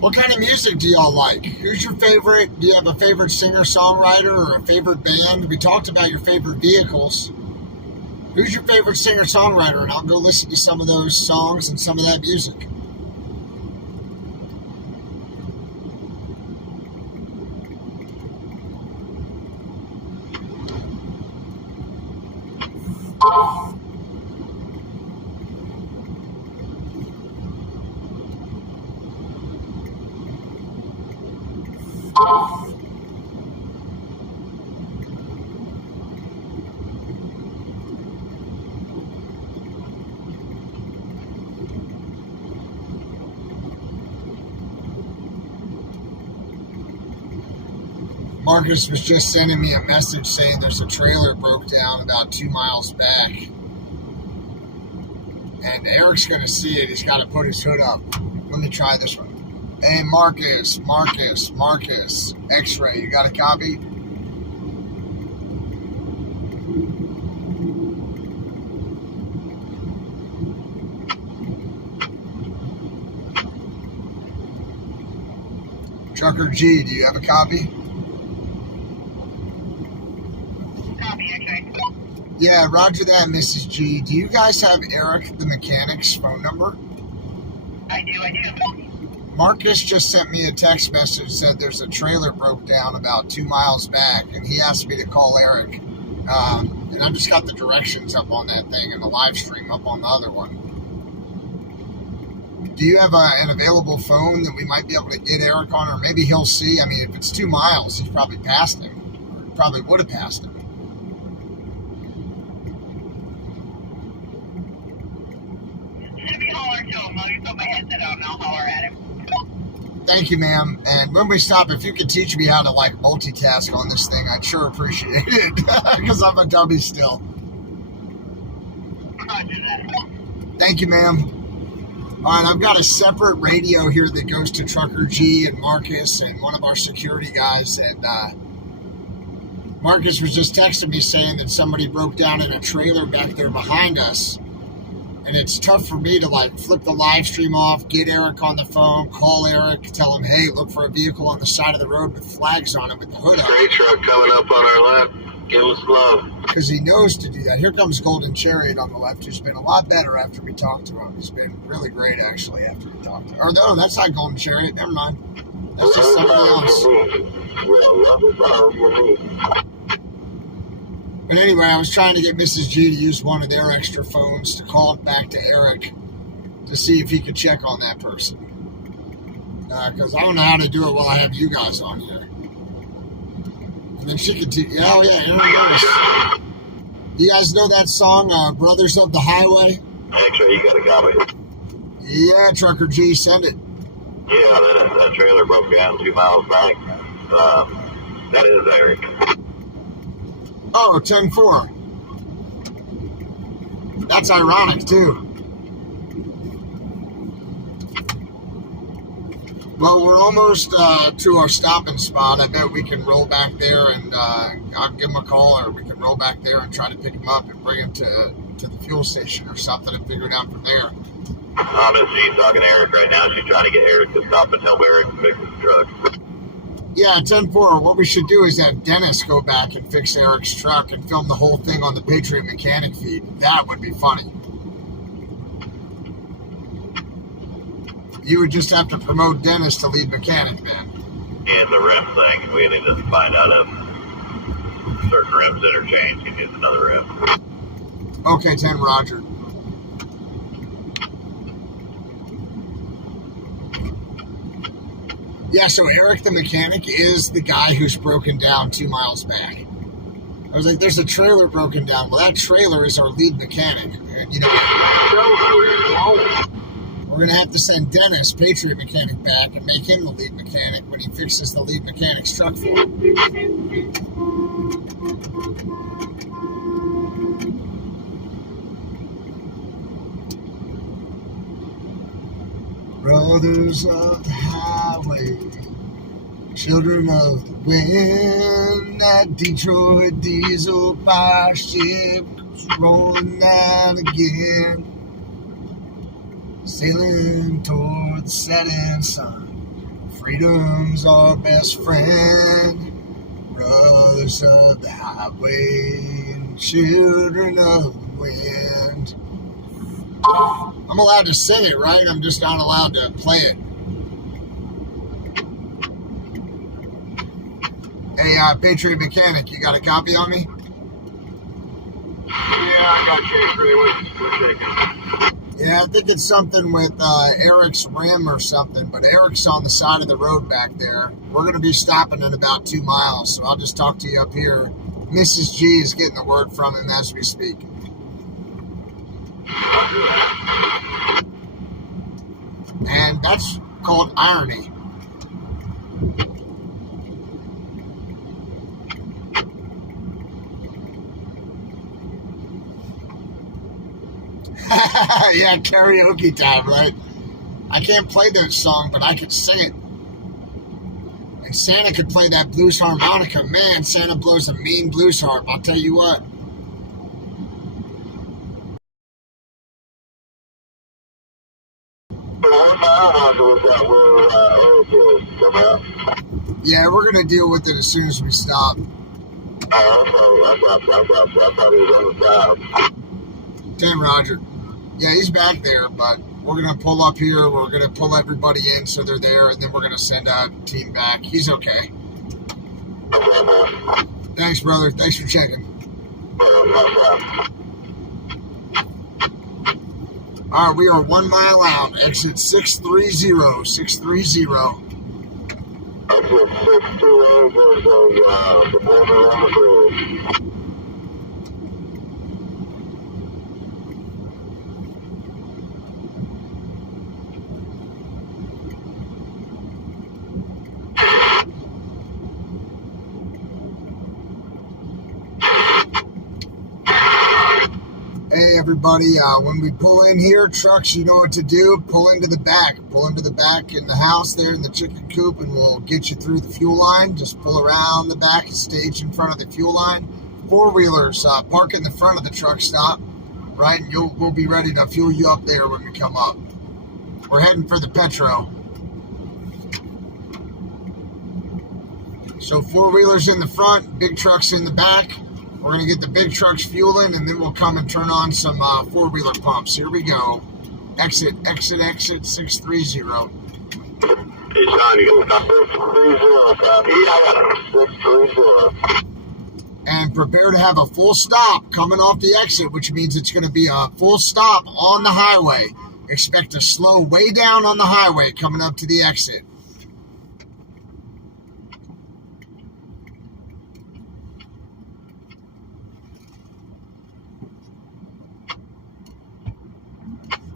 What kind of music do y'all like? Who's your favorite? Do you have a favorite singer-songwriter or a favorite band? We talked about your favorite vehicles. Who's your favorite singer-songwriter? And I'll go listen to some of those songs and some of that music. Marcus was just sending me a message saying there's a trailer broke down about 2 miles back. And Eric's going to see it. He's got to put his hood up. Let me try this one. Hey, Marcus. X-ray, you got a copy? Trucker G, do you have a copy? Yeah, roger that, Mrs. G. Do you guys have Eric the mechanic's phone number? I do. Marcus just sent me a text message, said there's a trailer broke down about 2 miles back, and he asked me to call Eric. And I just got the directions up on that thing and the live stream up on the other one. Do you have an available phone that we might be able to get Eric on, or maybe he'll see? I mean, if it's 2 miles, he's probably passed him, or probably would have passed him. If you holler to him, let me put my headset on and I'll holler at him. Thank you, ma'am. And when we stop, if you could teach me how to like multitask on this thing, I'd sure appreciate it, because I'm a dummy still. Roger that. Thank you, ma'am. All right, I've got a separate radio here that goes to Trucker G and Marcus and one of our security guys. And Marcus was just texting me saying that somebody broke down in a trailer back there behind us. And it's tough for me to like flip the live stream off, get Eric on the phone, call Eric, tell him, hey, look for a vehicle on the side of the road with flags on it with the hood up. Straight truck coming up on our left. Give us love. Because he knows to do that. Here comes Golden Chariot on the left, who's been a lot better after we talked to him. He's been really great, actually, after we talked to him. Or no, that's not Golden Chariot. Never mind. That's just somebody else. But anyway, I was trying to get Mrs. G to use one of their extra phones to call it back to Eric to see if he could check on that person. Because I don't know how to do it while I have you guys on here. And then she could oh yeah, Aaron Lewis. You guys know that song, Brothers of the Highway? Make sure you got a copy. Yeah, Trucker G, send it. Yeah, that trailer broke down 2 miles back. That is Eric. Oh, 10-4. That's ironic, too. Well, we're almost to our stopping spot. I bet we can roll back there and I'll give him a call, or we can roll back there and try to pick him up and bring him to the fuel station or something and figure it out from there. Miss G's talking to Eric right now. She's trying to get Eric to stop and help Eric fix his truck. Yeah, 10-4. What we should do is have Dennis go back and fix Eric's truck and film the whole thing on the Patriot Mechanic feed. That would be funny. You would just have to promote Dennis to lead mechanic, man. Yeah, it's a rim thing. We need to find out if certain rims interchange. He needs another rim. Okay, 10, Roger. Yeah, so Eric the mechanic is the guy who's broken down 2 miles back. I was like, there's a trailer broken down. Well, that trailer is our lead mechanic. And, you know, we're going to have to send Dennis, Patriot Mechanic, back and make him the lead mechanic when he fixes the lead mechanic's truck for him. Brothers of the highway, children of the wind, that Detroit diesel fire ship comes rolling down again, sailing toward the setting sun. Freedom's our best friend, brothers of the highway and children of the wind. I'm allowed to sing it, right? I'm just not allowed to play it. Hey, Patriot Mechanic, you got a copy on me? Yeah, I got you. We're shaking. Yeah, I think it's something with Eric's rim or something, but Eric's on the side of the road back there. We're going to be stopping in about 2 miles, so I'll just talk to you up here. Mrs. G is getting the word from him as we speak. And that's called irony. Yeah, karaoke time, right? I can't play that song, but I could sing it. And Santa could play that blues harmonica. Man, Santa blows a mean blues harp, I'll tell you what. Yeah, we're going to deal with it as soon as we stop. 10, Roger. Yeah, he's back there, but we're gonna pull up here. We're gonna pull everybody in so they're there, and then we're gonna send a team back. He's okay. Thanks, brother. Thanks for checking. All right, we are 1 mile out. Exit 630. 630. Exit 628 goes the border on the bridge. Hey, everybody. When we pull in here, trucks, you know what to do. Pull into the back. Pull into the back in the house there in the chicken coop, and we'll get you through the fuel line. Just pull around the back, stage in front of the fuel line. Four-wheelers, park in the front of the truck stop, right? And we'll be ready to fuel you up there when we come up. We're heading for the Petro. So four-wheelers in the front, big trucks in the back. We're going to get the big trucks fueling, and then we'll come and turn on some four-wheeler pumps. Here we go. Exit 630. Hey, Sean, you got 630, yeah, I got 630. And prepare to have a full stop coming off the exit, which means it's going to be a full stop on the highway. Expect to slow way down on the highway coming up to the exit.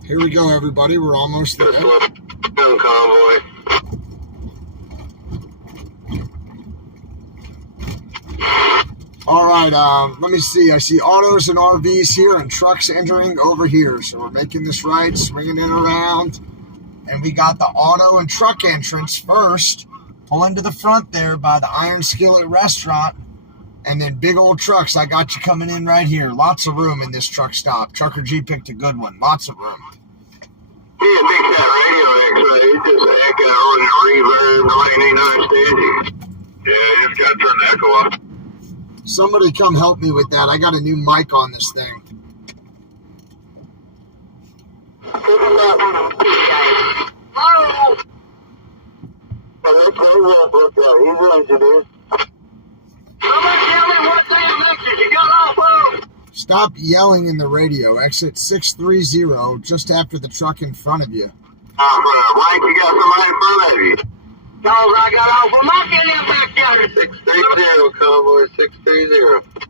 Here we go, everybody. We're almost there. Convoy. All right, let me see. I see autos and RVs here and trucks entering over here. So we're making this right, swinging it around. And we got the auto and truck entrance first. Pull into the front there by the Iron Skillet restaurant. And then big old trucks. I got you coming in right here. Lots of room in this truck stop. Trucker G picked a good one. Lots of room. Yeah, think that radio X-ray, it's just an echo and a reverb, nobody ain't understanding. Yeah, you just gotta turn the echo off. Somebody come help me with that. I got a new mic on this thing. Stop yelling in the radio. Exit 630, just after the truck in front of you. Mike, you got somebody in front of you. Charles, I got off of my getting back down to 630, Convoy 630.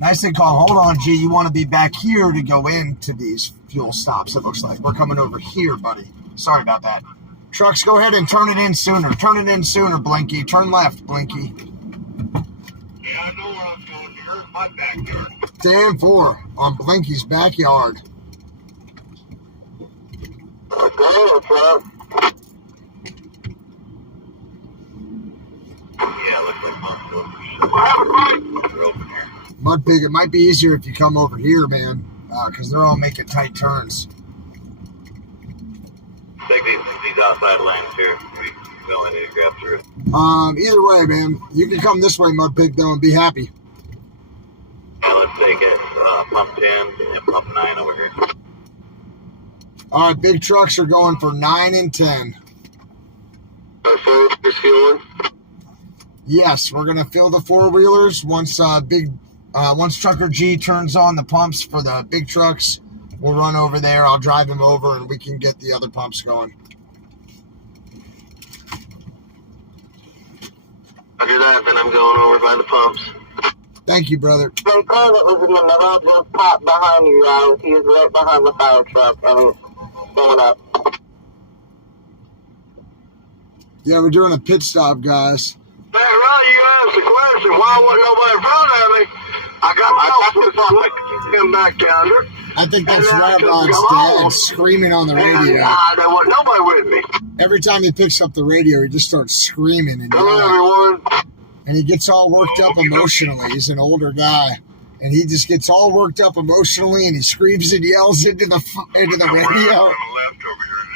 Nicely called. Hold on, G. You want to be back here to go into these fuel stops, it looks like. We're coming over here, buddy. Sorry about that. Trucks, go ahead and turn it in sooner. Turn it in sooner, Blinky. Turn left, Blinky. Yeah, I know where I'm going. Here's my backyard. 10-4 on Blinky's backyard. Okay, what's up? Yeah, it looks like they're open here. Mud Pig, it might be easier if you come over here, man, because they're all making tight turns. Take these outside lanes here. We only need to grab through. Either way, man, you can come this way, Mud Pig, though, and be happy. Yeah, let's take it. Pump 10 and pump 9 over here. All right, big trucks are going for 9 and 10. So is fueling? Yes, we're gonna fill the four-wheelers once Trucker G turns on the pumps for the big trucks. We'll run over there. I'll drive him over, and we can get the other pumps going. After that, then I'm going over by the pumps. Thank you, brother. The car that was in the middle just popped behind you guys. He was right behind the fire truck and he's coming up. Yeah, we're doing a pit stop, guys. Hey, Ron, you asked the question, why wasn't nobody in front of me? I got this him back yonder. I think that's Rat Rod's dad screaming on the radio. There wasn't nobody with me. Every time he picks up the radio, he just starts screaming and Hello, yelling. everyone. And he gets all worked up emotionally. He's an older guy. And he just gets all worked up emotionally, and he screams and yells into the radio.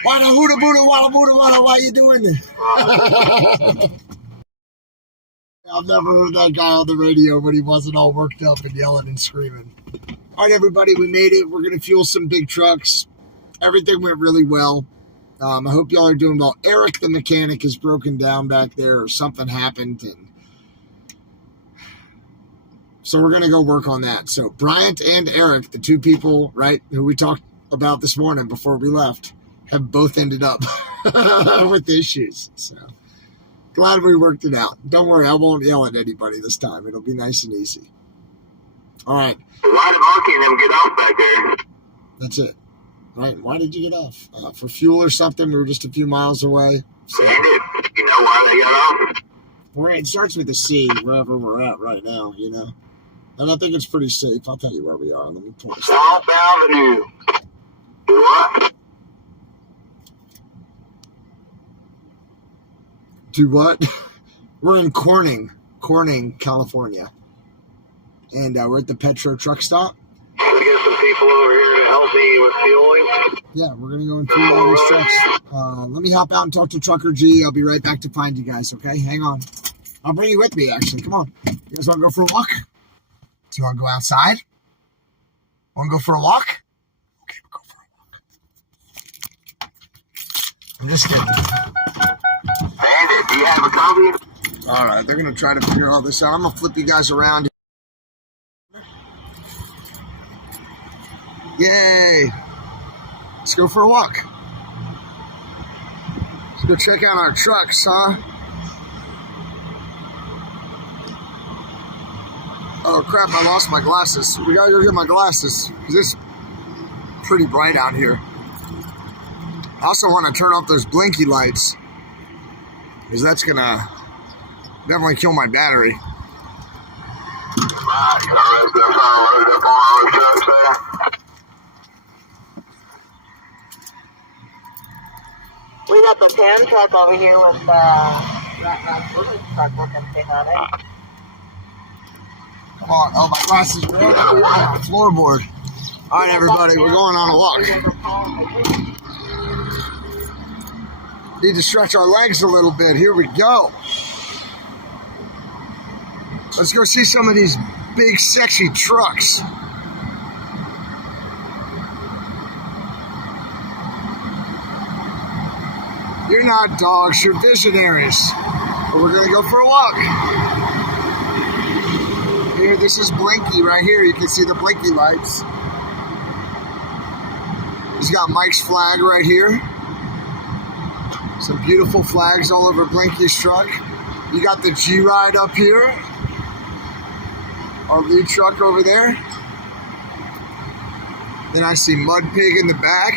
Wada Buddha Buddha, Wada Buddha Wada, why you doing this? I've never heard that guy on the radio when he wasn't all worked up and yelling and screaming. All right, everybody, we made it. We're going to fuel some big trucks. everything went really well. I hope y'all are doing well. Eric, the mechanic, is broken down back there, or something happened, and so we're going to go work on that. So Bryant and Eric, the two people, right, who we talked about this morning before we left, have both ended up with issues. So glad we worked it out. Don't worry, I won't yell at anybody this time. It'll be nice and easy. All right. Why did Monkey and them get off back there? That's it. Right? Why did you get off? For fuel or something? We were just a few miles away. So, Bandit, you know why they got off? right, it starts with a C, wherever we're at right now, you know. And I think it's pretty safe. I'll tell you where we are. Let me pull this. Swamp Avenue. What? Do what? We're in Corning, California. And we're at the Petro truck stop. We get some people over here to help me with fueling. Yeah, we're going to go and fuel all these trucks. Let me hop out and talk to Trucker G. I'll be right back to find you guys, okay? Hang on. I'll bring you with me, actually. Come on. You guys want to go for a walk? Do you want to go outside? Want to go for a walk? Okay, we'll go for a walk. I'm just kidding. Bandit, do you have a copy? All right, they're going to try to figure all this out. I'm going to flip you guys around. Yay. Let's go for a walk. Let's go check out our trucks, huh? Oh crap, I lost my glasses. We gotta go get my glasses, because it's pretty bright out here. I also want to turn off those blinky lights, because that's gonna definitely kill my battery. We got the tan truck over here with that truck looking thing on it. Come on. Oh, my glasses are on the floorboard. All right, everybody, we're going on a walk. Need to stretch our legs a little bit. Here we go. Let's go see some of these big, sexy trucks. You're not dogs, you're visionaries. But we're going to go for a walk. Here, this is Blinky right here. You can see the Blinky lights. He's got Mike's flag right here. Some beautiful flags all over Blinky's truck. You got the G-Ride up here. Our lead truck over there. Then I see Mud Pig in the back.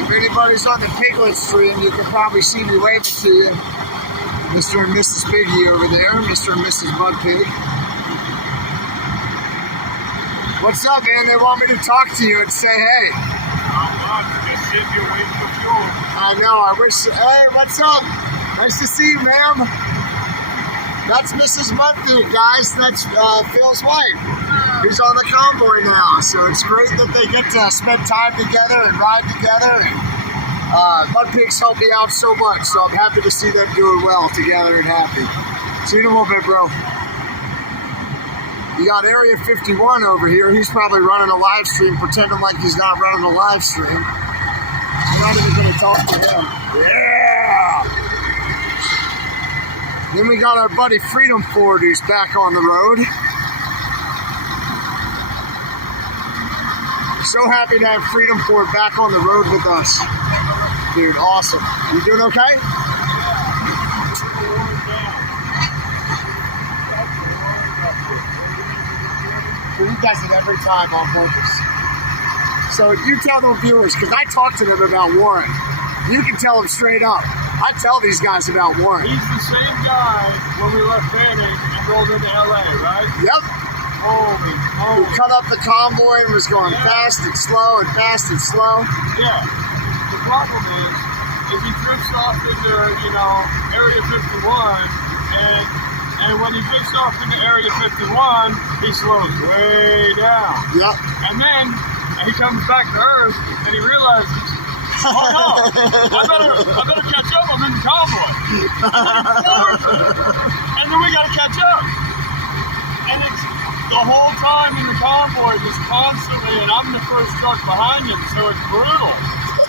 If anybody's on the Piglet stream, you can probably see me waving to you. Mr. and Mrs. Piggy over there, Mr. and Mrs. Mud Pig. What's up, man? They want me to talk to you and say, hey. I know, I wish. Hey, what's up? Nice to see you, ma'am. That's Mrs. Mudpig, guys. That's Phil's wife. He's on the convoy now, so it's great that they get to spend time together and ride together. And Mudpigs help me out so much, so I'm happy to see them doing well together and happy. See you in a little bit, bro. You got Area 51 over here. He's probably running a live stream, pretending like he's not running a live stream. I'm not even going to talk to him. Yeah! Then we got our buddy Freedom Ford, who's back on the road. So happy to have Freedom Ford back on the road with us. Dude, awesome. You doing okay? He does it every time on purpose. So you tell the viewers, because I talked to them about Warren. You can tell them straight up. I tell these guys about Warren. He's the same guy when we left Fanning and rolled into LA, right? Yep. Holy Who cut up the convoy and was going fast and slow and fast and slow. Yeah. The problem is he drifts off into, Area 51, and when he drifts off into Area 51, he slows way down. Yep. And then he comes back to Earth and he realizes, oh no, I better catch up. I'm in the convoy. And then we got to catch up. And it's the whole time in the convoy, just constantly, and I'm the first truck behind him, so it's brutal.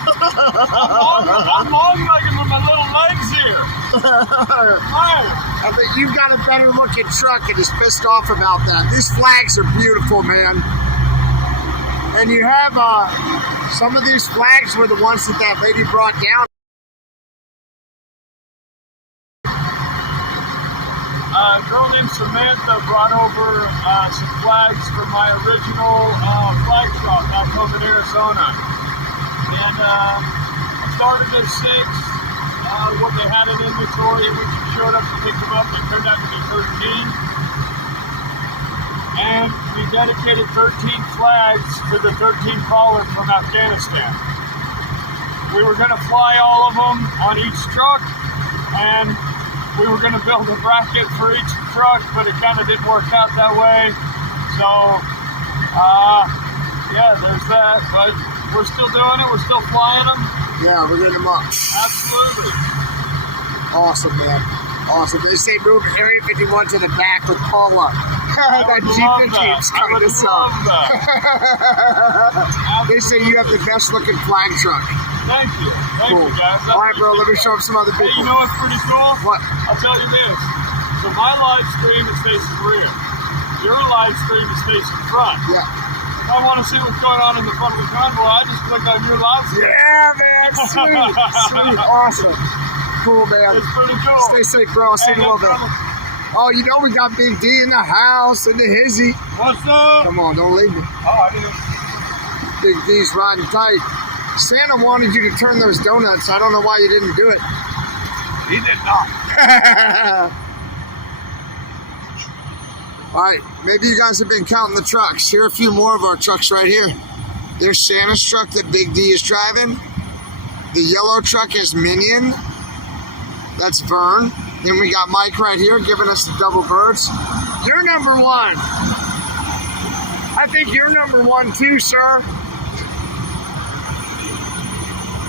I'm long-legged with my little legs here. I think you've got a better looking truck and is pissed off about that. These flags are beautiful, man. And you have some of these flags were the ones that lady brought down. A girl named Samantha brought over some flags from my original flag shop back home in Arizona. And started at 6, what they had in inventory, and we showed up to pick them up. They turned out to be 13. And we dedicated 13 flags to the 13 callers from Afghanistan. We were going to fly all of them on each truck, and we were going to build a bracket for each truck, but it kind of didn't work out that way. So, yeah, there's that. But we're still doing it. We're still flying them. Yeah, we're getting them up. Absolutely. Awesome, man. Awesome. They say move Area 51 to the back with Paula. That Jeep keeps coming us up. They say you have the best looking flag truck. Thank you. Thank Cool. you, guys. All right, bro. Let me show them some other Hey, people. you know what's pretty cool? What? I'll tell you this. So my live stream is facing rear. Your live stream is facing front. Yeah. If I want to see what's going on in the front of the convoy, I just click on your live stream. Yeah, man. Sweet. Sweet. Awesome. Cool, man. It's pretty cool. Stay safe, bro. I'll see you in a little bit. Oh, you know we got Big D in the house and the hizzy. What's up? Come on, don't leave me. Oh, I didn't. Big D's riding tight. Santa wanted you to turn those donuts. I don't know why you didn't do it. He did not. All right, maybe you guys have been counting the trucks. Here are a few more of our trucks right here. There's Santa's truck that Big D is driving. The yellow truck is Minion. That's Vern. Then we got Mike right here giving us the double birds. You're number one. I think you're number one too, sir.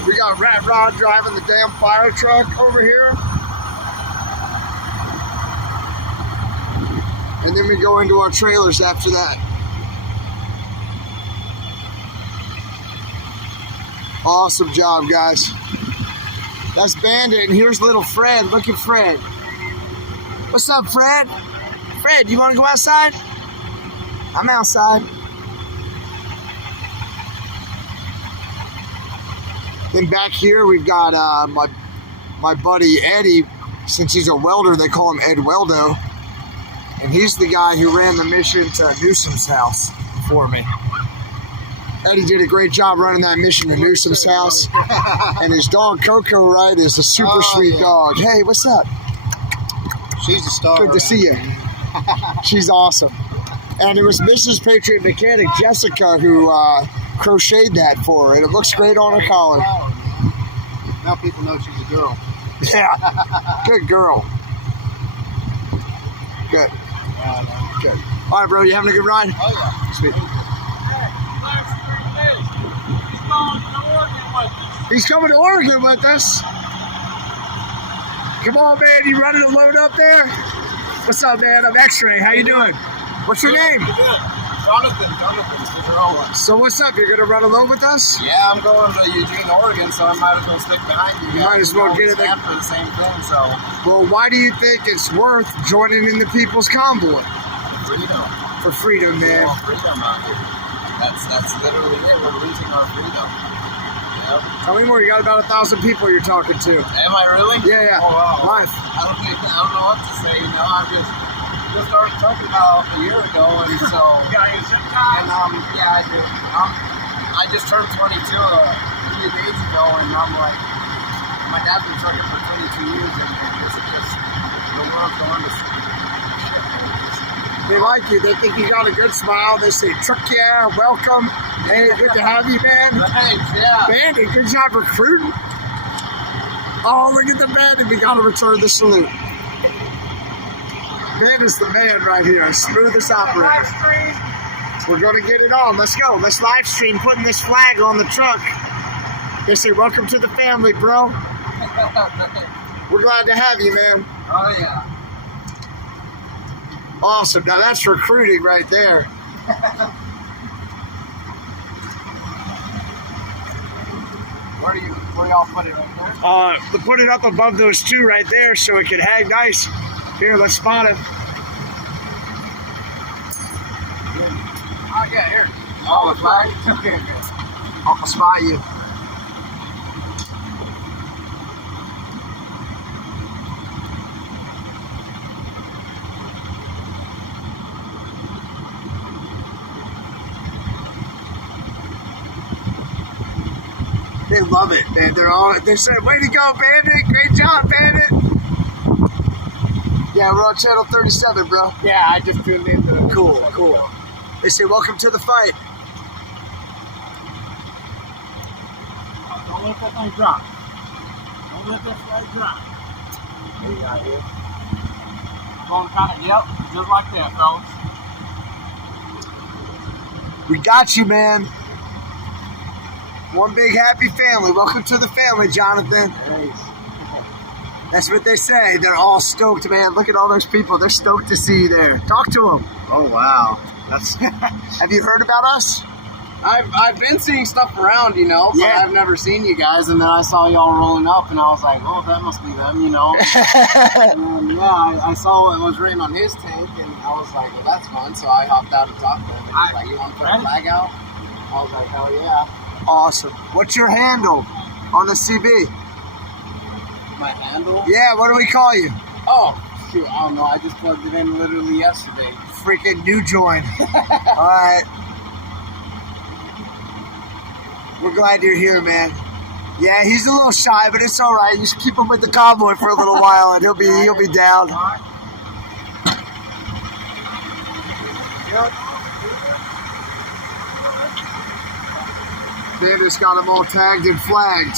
We got Rat Rod driving the damn fire truck over here. And then we go into our trailers after that. Awesome job, guys. That's Bandit, and here's little Fred. Look at Fred. What's up, Fred? Fred, you want to go outside? I'm outside. Then back here we've got my buddy Eddie. Since he's a welder, they call him Ed Weldo. And he's the guy who ran the mission to Newsom's house for me. Eddie did a great job running that mission to Newsom's house. And his dog Coco, right, is a super sweet dog. Hey, what's up? She's a star. Good to see you. She's awesome. And it was Mrs. Patriot Mechanic Jessica who crocheted that for her. And it looks great on her collar. Now people know she's a girl. Yeah. Good girl. Good. Good. All right, bro. You having a good ride? Oh, yeah. Sweet. He's coming to Oregon with us. Come on, man. You running a load up there? What's up, man? I'm X-Ray. How you doing? What's your name? Jonathan. So what's up? You're going to run a load with us? Yeah, I'm going to Eugene, Oregon, so I might as well stick behind you. You might as well get it. For the same thing, so. Well, why do you think it's worth joining in the People's Convoy? Freedom. For freedom, man. Freedom out here. That's literally it. We're losing our freedom. Yep. Tell me more. You got about 1,000 people you're talking to. Am I really? Yeah, yeah. Oh, wow. Live. I don't know what to say. You know, I just started talking about a year ago, and so. And yeah, I do. I just turned 22 a few days ago, and I'm like, my dad's been trucking for 22 years, and this is just the world going to shit. They like you. They think you got a good smile. They say, truck, yeah, welcome. Hey, good to have you, man. Thanks, yeah. Bandit, good job recruiting. Oh, look at the Bandit. We got to return the salute. Bandit's the man right here. Smoothest operator. We're going to get it on. Let's go. Let's live stream putting this flag on the truck. They say, welcome to the family, bro. We're glad to have you, man. Oh, yeah. Awesome. Now that's recruiting right there. Where y'all put it right there? Put it up above those two right there so it can hang nice. Here, let's spot him. Oh, yeah, here. Oh, the flag? Okay, good. I'll spot you. They love it, man. They're saying, way to go, Bandit. Great job, Bandit. Yeah, we're on channel 37, bro. Yeah, I just tuned in. Cool. They say, welcome to the fight. Don't let that thing drop. Don't let that flag drop. There you got it. Going kind of, yep, just like that, fellas. We got you, man. One big happy family. Welcome to the family, Jonathan. Nice. That's what they say. They're all stoked, man. Look at all those people. They're stoked to see you there. Talk to them. Oh, wow. Have you heard about us? I've been seeing stuff around, you know, but Yeah. I've never seen you guys, and then I saw y'all rolling up, and I was like, oh, that must be them, you know. And yeah, I saw it was written on his tank, and I was like, well, that's fun, so I hopped out and talked to him, and he was like, you want to put a flag out? I was like, hell yeah. Awesome. What's your handle on the CB? My handle? Yeah, what do we call you? Oh, shoot, I don't know, I just plugged it in literally yesterday. Freaking new join. All right. We're glad you're here, man. Yeah, he's a little shy, but it's all right. You just keep him with the convoy for a little while, and he'll be down. Bandit's got them all tagged and flagged.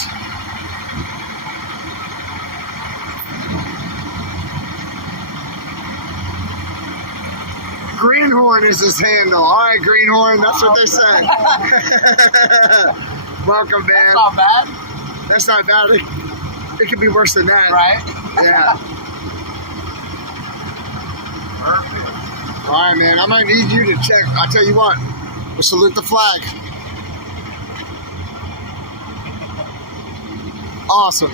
Greenhorn is his handle. All right, Greenhorn, that's what they say. Welcome, man. That's not bad. That's not bad. It could be worse than that. Right? Yeah. Perfect. All right, man. I might need you to check. I'll tell you what. We'll salute the flag. Awesome.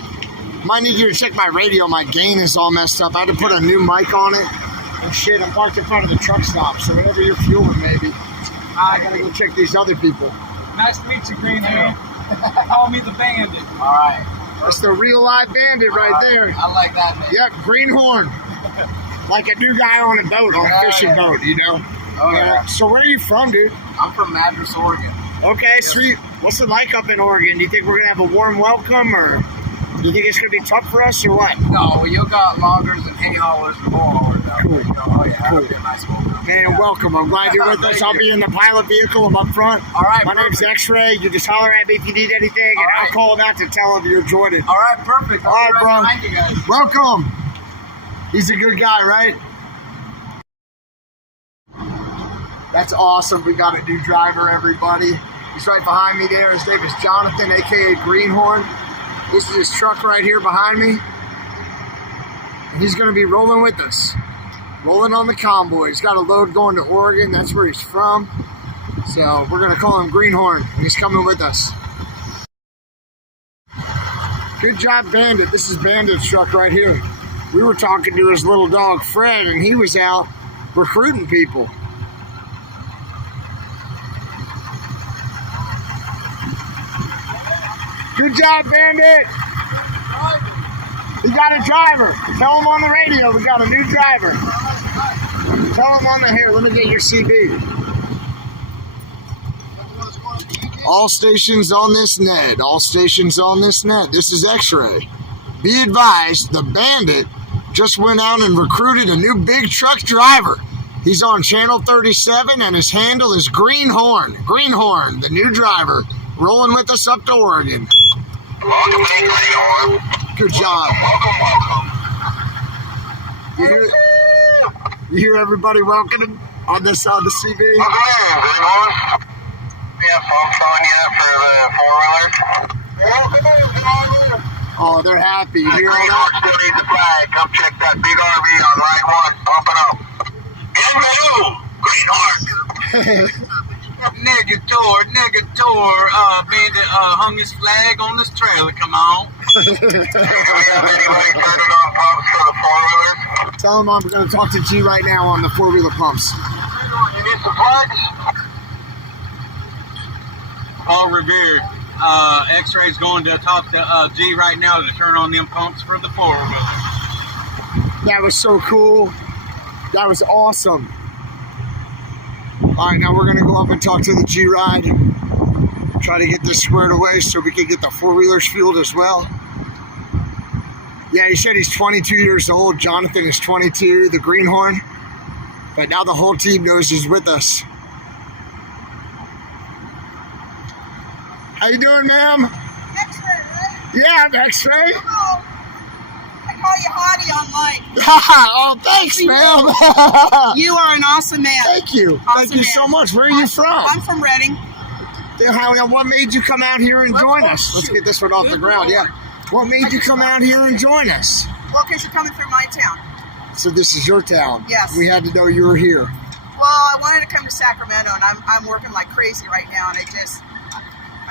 Might need you to check my radio. My gain is all messed up. I had to put a new mic on it. And shit, I'm parked in front of the truck stop, so whenever you're fueling, maybe, I gotta go check these other people. Nice to meet you, Greenhorn. Call me the Bandit. All right. That's the real live bandit right there. I like that name. Yep, Greenhorn. Like a new guy on a boat, on a fishing boat, you know? Oh, yeah. So where are you from, dude? I'm from Madras, Oregon. Okay, sweet. What's it like up in Oregon? Do you think we're gonna have a warm welcome, or do you think it's gonna be tough for us, or what? No, you got loggers and hay haulers and bull haulers out Cool. there. Oh, yeah, Cool. that'll be a nice welcome. Man, Yeah. welcome. I'm glad you're with us. Thank I'll you. be in the pilot vehicle. I'm up front. All right, My name's perfect. X-Ray. You just holler at me if you need anything, and All I'll right. call him out to tell him you're joining. All right, perfect. I'll All be right, bro. behind you guys. Welcome. He's a good guy, right? That's awesome. We got a new driver, everybody. He's right behind me there. His name is Jonathan, a.k.a. Greenhorn. This is his truck right here behind me. And he's going to be rolling with us. Rolling on the convoy. He's got a load going to Oregon. That's where he's from. So we're going to call him Greenhorn. And he's coming with us. Good job, Bandit. This is Bandit's truck right here. We were talking to his little dog, Fred, and he was out recruiting people. Good job, Bandit. We got a driver. Tell him on the radio we got a new driver. Tell him on the here. Let me get your CB. All stations on this net. All stations on this net. This is X-Ray. Be advised, the Bandit just went out and recruited a new big truck driver. He's on channel 37 and his handle is Greenhorn. Greenhorn, the new driver, rolling with us up to Oregon. Welcome to Greenhorn. Good job. Welcome. You hear everybody welcoming on this on the CB? Welcome in, Greenhorn. We have folks on you for the four-wheeler. Welcome in, Oh, they're happy. You hear all Green that? Horse still needs a flag. Come check that big RV on line 1. Pump it up. Green Horse. Negator, bandit hung his flag on this trailer. Come on. Anybody turning on pumps for the 4-wheelers? Tell him I'm going to talk to G right now on the 4-wheeler pumps. You need some flags? Paul Revere. X-Ray's going to talk to G right now to turn on them pumps for the 4-wheeler. That was so cool. That was awesome. All right, now we're going to go up and talk to the G-Ride. Try to get this squared away so we can get the 4-wheelers fueled as well. Yeah, he said he's 22 years old. Jonathan is 22, the greenhorn. But now the whole team knows he's with us. How you doing, ma'am? X-ray, right? Yeah, I'm X-Ray. Hello. I call you Hottie online. Oh, thanks, ma'am. You are an awesome man. Thank you. Awesome Thank you so man. much. Where are you from? I'm from Reading. What made you come out here and join us? Let's get this one off the ground, yeah. What made you come out here and join us? Well, because you're coming through my town. So this is your town? Yes. We had to know you were here. Well, I wanted to come to Sacramento, and I'm working like crazy right now, and I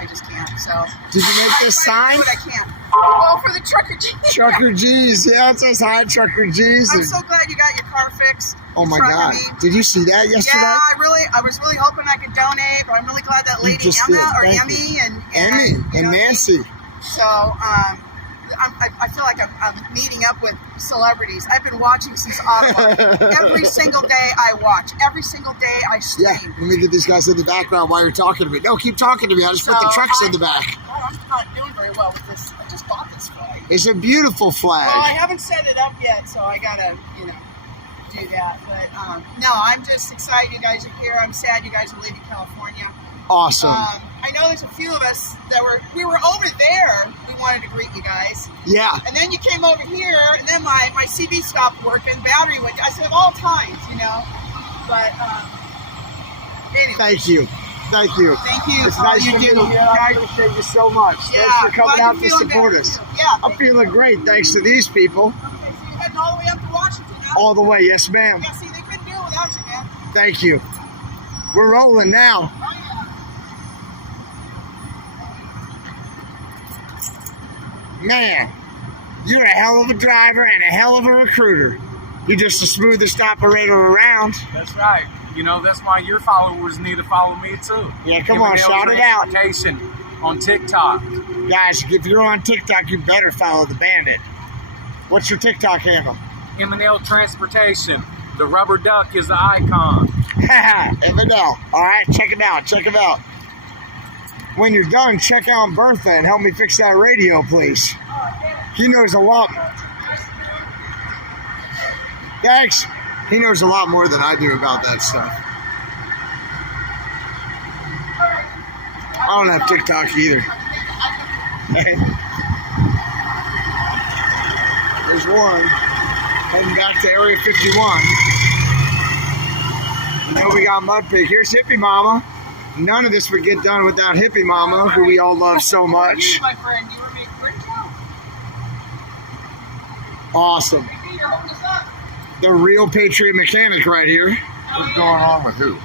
just can't. So. Did you make this sign? But I can't. Well, for the Trucker G's. Trucker G's, yeah, it says hi, Trucker G's. I'm so glad you got your car fixed. Oh my God! Did you see that yesterday? Yeah, I was really hoping I could donate, but I'm really glad that lady Emmy and Nancy. So I feel like I'm meeting up with celebrities. I've been watching since Ottawa. Every single day I watch. Every single day I stream. Yeah, let me get these guys in the background while you're talking to me. No, keep talking to me. I just put the trucks in the back. I'm not doing very well with this. I just bought this flag. It's a beautiful flag. Well, I haven't set it up yet, so I gotta, do that. But no, I'm just excited you guys are here. I'm sad you guys are leaving California. Awesome. I know there's a few of us that we were over there. We wanted to greet you guys. Yeah. And then you came over here, and then my CV stopped working, battery went. I said of all times, But anyway. Thank you. Thank you. It's nice to meet you. I appreciate you so much. Yeah, Thanks for coming out to support better. us. Yeah. I'm feeling great thanks to these people. Okay, so you're heading all the way up to Washington now? All the way, yes, ma'am. Yeah, see, they couldn't do it without you, man. Thank you. We're rolling now. Oh, yeah. Man, you're a hell of a driver and a hell of a recruiter. You're just the smoothest operator around. That's right. That's why your followers need to follow me too. Yeah, come on, shout it out. On TikTok. Guys, if you're on TikTok, you better follow the bandit. What's your TikTok handle? M&L Transportation. The rubber duck is the icon. M&L. All right, check him out. When you're done, check out Bertha and help me fix that radio, please. He knows a lot. Thanks. He knows a lot more than I do about that stuff. I don't have TikTok either. There's one heading back to Area 51. We got Mud Pig. Here's Hippie Mama. None of this would get done without Hippie Mama, who we all love so much. My friend, you were making Awesome. you're holding us up. The real Patriot mechanic right here. What's going on with who?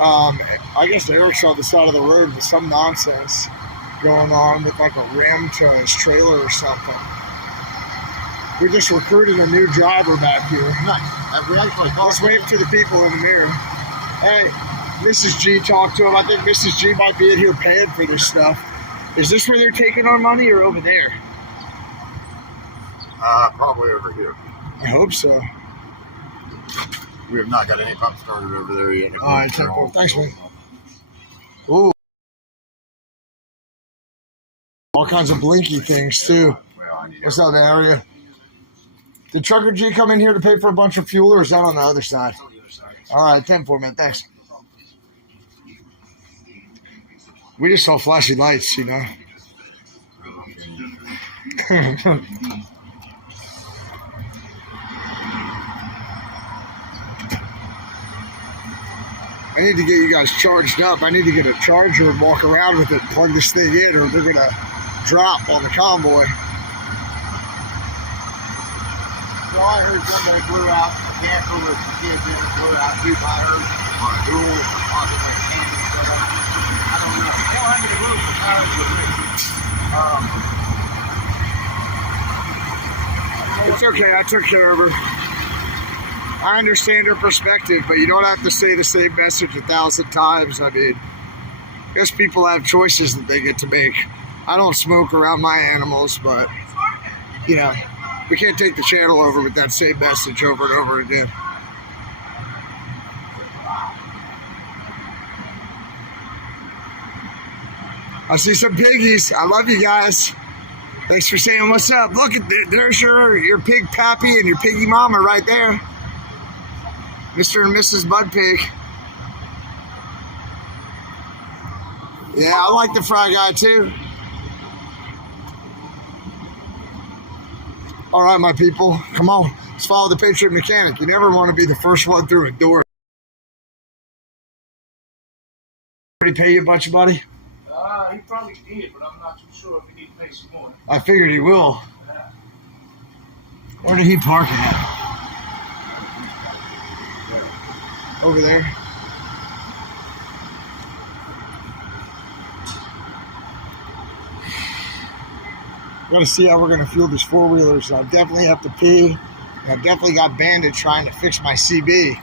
I guess Eric's on the side of the road with some nonsense going on with like a rim to his trailer or something. We're just recruiting a new driver back here. Nice. We actually Let's wave to the people in the mirror. Hey, Mrs. G talked to him. I think Mrs. G might be in here paying for this stuff. Is this where they're taking our money or over there? Probably over here. I hope so. We have not got any pump started over there yet. All right, 10-4. Thanks, man. Ooh. All kinds of blinky things, too. What's up, man? How are you? Did Trucker G come in here to pay for a bunch of fuel, or is that on the other side? All right, 10-4, man. Thanks. We just saw flashy lights, I need to get you guys charged up. I need to get a charger and walk around with it, plug this thing in, or they're going to drop on the convoy. So I heard somebody blew out a camper with some kids in it, blew out 2 tires on a dual or possibly a tandem setup. I don't know. They don't have any rules for tires with me. It's okay, I took care of her. I understand her perspective, but you don't have to say the same message 1,000 times. I mean, I guess people have choices that they get to make. I don't smoke around my animals, but, you know, we can't take the channel over with that same message over and over again. I see some piggies. I love you guys. Thanks for saying what's up. Look, there's your pig pappy and your piggy mama right there. Mr. and Mrs. Bud Pig. Yeah, I like the Fry Guy too. All right, my people, come on. Let's follow the Patriot Mechanic. You never want to be the first one through a door. Did he pay you a bunch of money? He probably did, but I'm not too sure if he need to pay some more. I figured he will. Where did he park it at? Over there. Got to see how we're going to fuel these 4-wheelers. I definitely have to pee. And I've definitely got Bandit trying to fix my CB,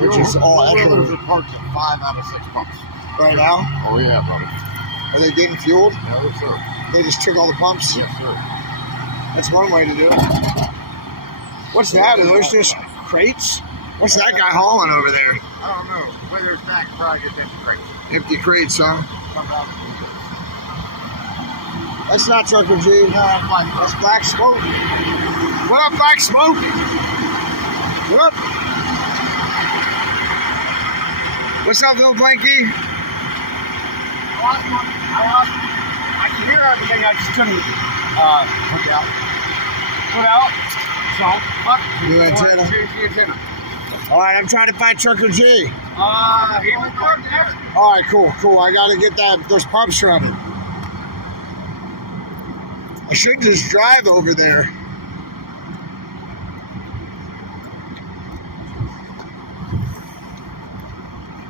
which is all Four-wheelers excellent. are parked at 5 out of 6 pumps. Right now, Oh, yeah, brother. are they getting fueled? No, sir. They just took all the pumps? Yes, sir. That's one way to do it. What's that? Are those just crates? What's that guy hauling over there? I don't know. Whether it's not, probably get them crazy. Empty crates, huh? Sometimes That's not Trucker G. no, that's like That's Black Smoke. What up, Black Smoke? What up? What's up, little Blanky? I can hear everything. I just couldn't put out. So, fuck. New antenna. Change the antenna. All right, I'm trying to find Trucker G. He was parked there. All right, cool. I got to get those pumps running. I should just drive over there.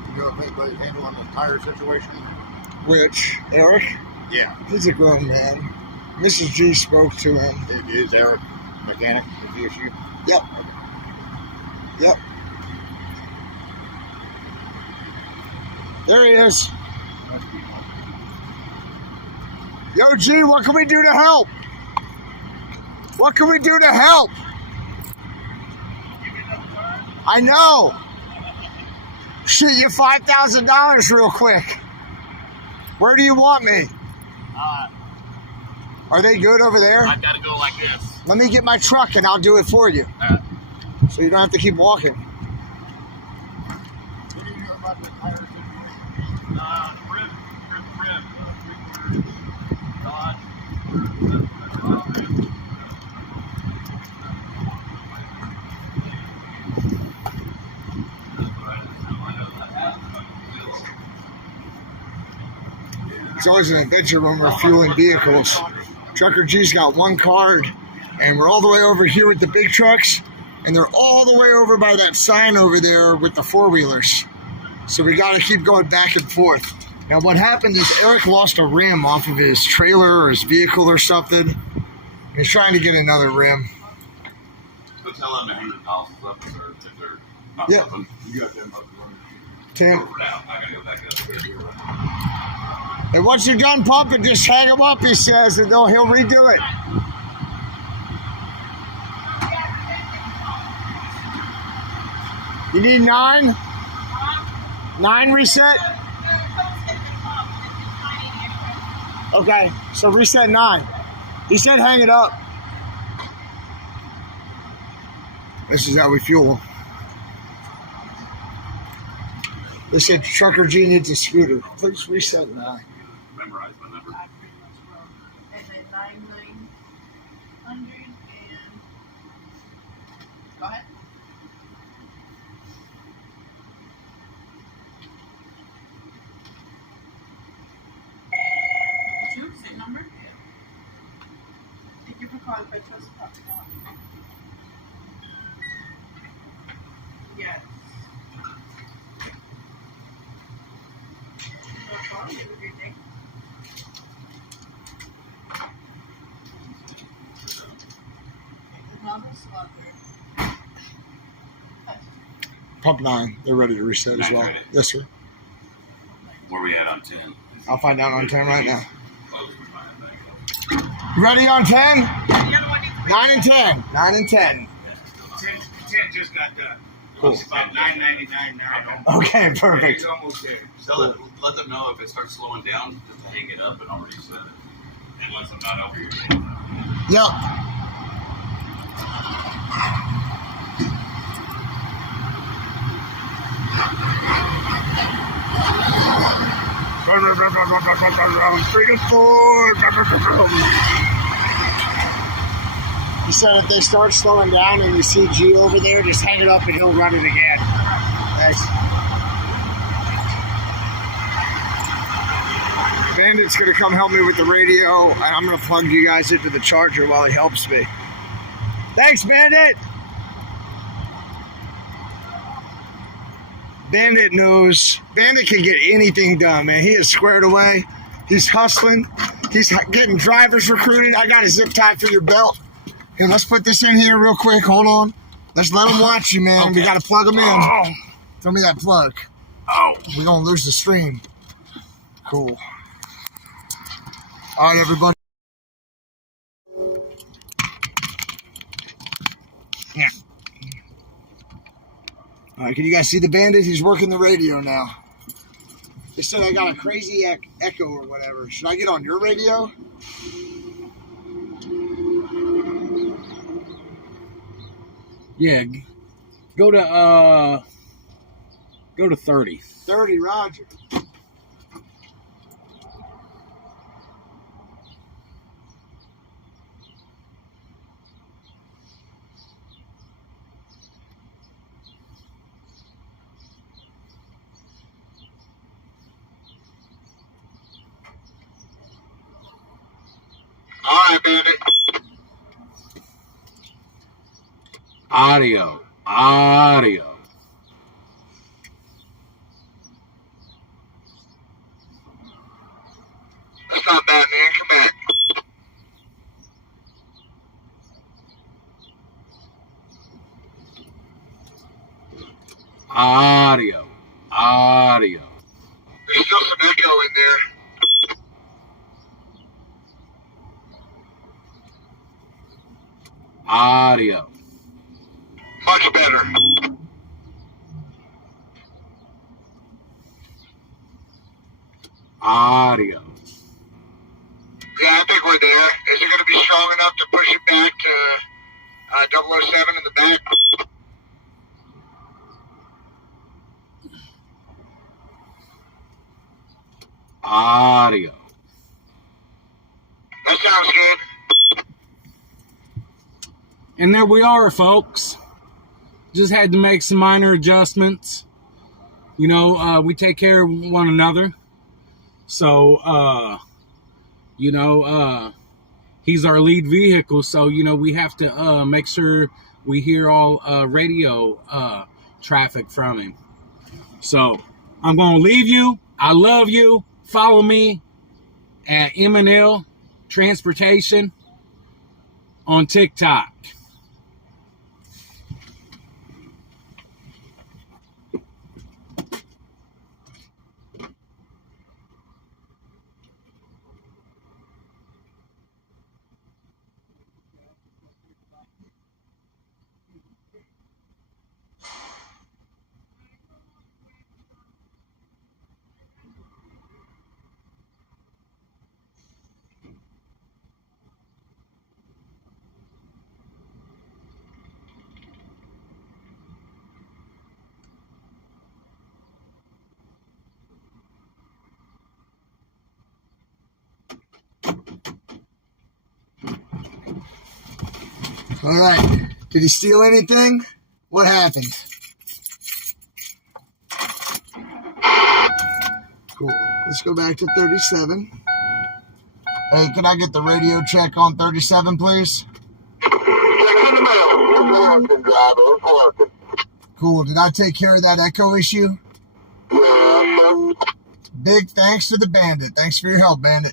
You know if anybody's handling the tire situation? Which, Eric? Yeah. He's a grown man. Mrs. G spoke to him. It is Eric, mechanic, is the issue. Yep. There he is. Yo, G, what can we do to help? What can we do to help? I know. Shoot you $5,000 real quick. Where do you want me? Are they good over there? I've got to go like this. Let me get my truck and I'll do it for you. So you don't have to keep walking. What do you know about the tire situation? It's always an adventure when we're fueling vehicles. Trucker G's got one card, and we're all the way over here with the big trucks, and they're all the way over by that sign over there with the 4-wheelers. So we got to keep going back and forth. Now what happened is Eric lost a rim off of his trailer or his vehicle or something. He's trying to get another rim. So tell them to hang the houses up if they're not Yeah. open. You got them up and running. Tim, For now, I gotta go back up there. and once you're done pumping, just hang him up, he says, and he'll redo it. You need 9? 9 reset? Okay, so reset 9. He said hang it up. This is how we fuel. They said Trucker G needs a scooter. Please reset 9. Memorize my number. And then 9900 and go ahead. Two, same number. conference was talking about. Yes. Pump 9. They're ready to reset as well. Ready. Yes, sir. Where we at on 10? I'll find out on 10 right now. You ready on 10? 9 and 10. 9 and 10. 10 just got done. Cool. It's about $9.99 now. Okay, perfect. It's almost there. Let them know if it starts slowing down, just hang it up and I'll reset it. Unless I'm not over here. Yep. He said if they start slowing down and you see G over there, just hang it up and he'll run it again. Nice. Bandit's going to come help me with the radio, and I'm going to plug you guys into the charger while he helps me. Thanks, Bandit! Bandit knows. Bandit can get anything done, man. He is squared away. He's hustling. He's getting drivers recruited. I got a zip tie for your belt. Here, let's put this in here real quick. Hold on. Let's let him watch you, man. Okay. We got to plug him in. Oh. Throw me that plug. Oh. We're going to lose the stream. Cool. All right, everybody. Yeah. All right, can you guys see the Bandit? He's working the radio now. They said I got a crazy echo or whatever. Should I get on your radio? Yeah, go to 30. 30, Roger. All right, Bandit. Audio. That's not bad, man. Come back. Audio. There's still some echo in there. Audio. Much better. Audio. Yeah, I think we're there. Is it going to be strong enough to push it back to 007 in the back? Audio. That sounds good. And there we are, folks. Just had to make some minor adjustments. You know, we take care of one another. So, he's our lead vehicle. So, we have to make sure we hear all radio traffic from him. So, I'm going to leave you. I love you. Follow me at M&L Transportation on TikTok. All right. Did he steal anything? What happened? Cool. Let's go back to 37. Hey, can I get the radio check on 37, please? Check in the mail. Fullerton. Cool. Did I take care of that echo issue? Yeah, Big thanks to the Bandit. Thanks for your help, Bandit.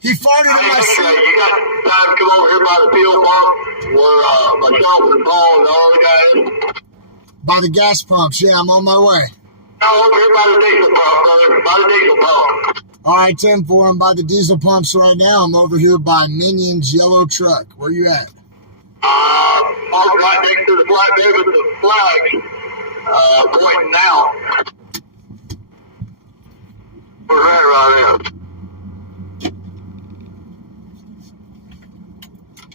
He farted in my seat. You got time to come over here by the fuel pump where myself and Paul and the other guys. By the gas pumps. Yeah, I'm on my way. No, over here by the diesel pump, brother. By the diesel pump. All right, 10-4. I'm by the diesel pumps right now. I'm over here by Minion's yellow truck. Where you at? I'm right next to the flatbed with the flags pointing now. Where's that right there?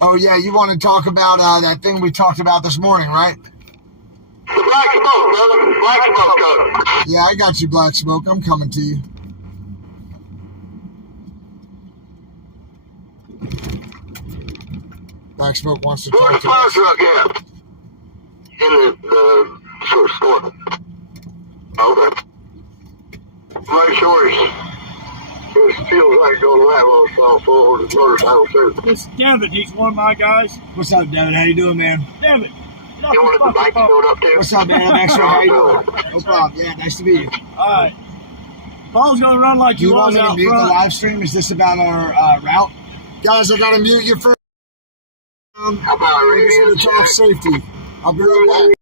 Oh, yeah, you want to talk about that thing we talked about this morning, right? The black smoke, brother. Black smoke coming. Yeah, I got you, Black Smoke. I'm coming to you. Black Smoke wants to Where's talk the to fire us. truck at? In the sort of store. Okay. Make sure it feels like it goes right on the phone for the motorcycle too. This is Devin. He's one of my guys. What's up, Devin? How you doing, man? Devin. You wanted the bike going up there? What's up, man? Thanks for how you doing? No problem. Yeah, nice to meet you. All right. Paul's going to run like Do you want was me to out mute the front. live stream? Is this about our route? Guys, I got to mute you for How about a radio to check? talk safety. I'll be right back.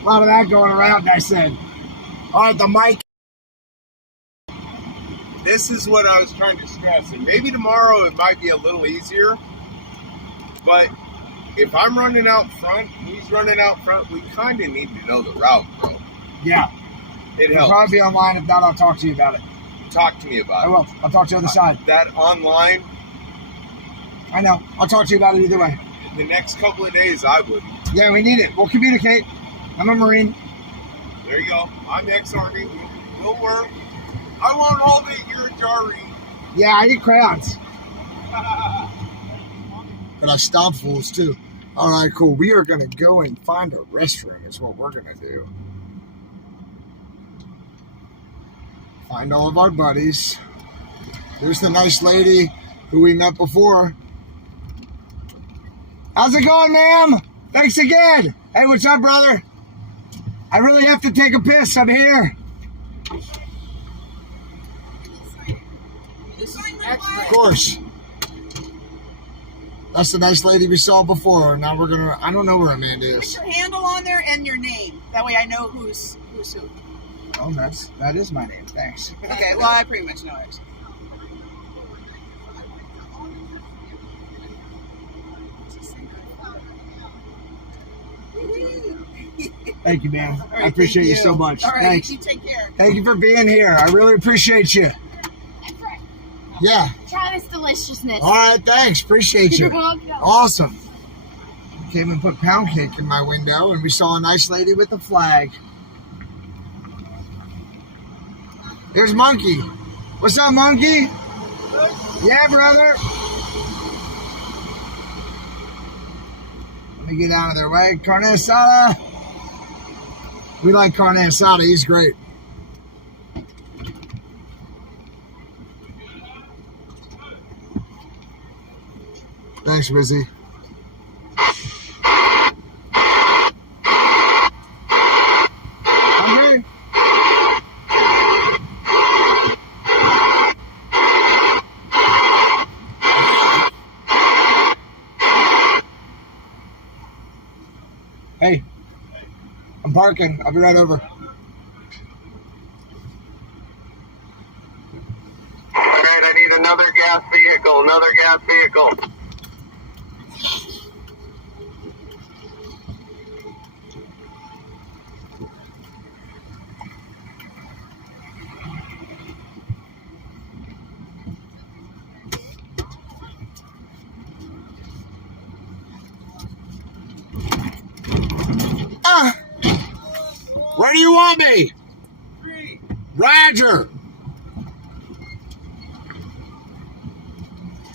A lot of that going around, I said. All right, the mic. This is what I was trying to stress. And maybe tomorrow it might be a little easier. But if I'm running out front, he's running out front, we kind of need to know the route, bro. Yeah. It It'll helps. probably be online. If not, I'll talk to you about it. Talk to me about I it. will. I'll talk to you on the side. That online, I know. I'll talk to you about it either way. the next couple of days, I would. Yeah, we need it. We'll communicate. I'm a Marine. There you go. I'm ex-Army. We'll work. I won't hold it. You're a Jari. Yeah, I eat crayons. But I stomp fools too. All right, cool. We are going to go and find a restroom is what we're going to do. Find all of our buddies. There's the nice lady who we met before. How's it going, ma'am? Thanks again. Hey, what's up, brother? I really have to take a piss. I'm here. Of course. That's the nice lady we saw before. Now we're gonna. I don't know where Amanda is. Put your handle on there and your name. That way I know who's who. Oh, that is my name. Thanks. Okay. Well, I pretty much know it. Thank you, man. All right, I appreciate you so much. All right, Thanks. you take care. Thank you for being here. I really appreciate you. Yeah. Try this deliciousness. All right, thanks. Appreciate you. You're welcome. Awesome. Came and put pound cake in my window, and we saw a nice lady with a flag. Here's Monkey. What's up, Monkey? Yeah, brother. Let me get out of their way. Carne asada. We like carne asada. He's great. Thanks, Rizzy. Hungry? Hey, I'm parking. I'll be right over. All right, I need another gas vehicle. Another gas vehicle. Where do you want me? Roger.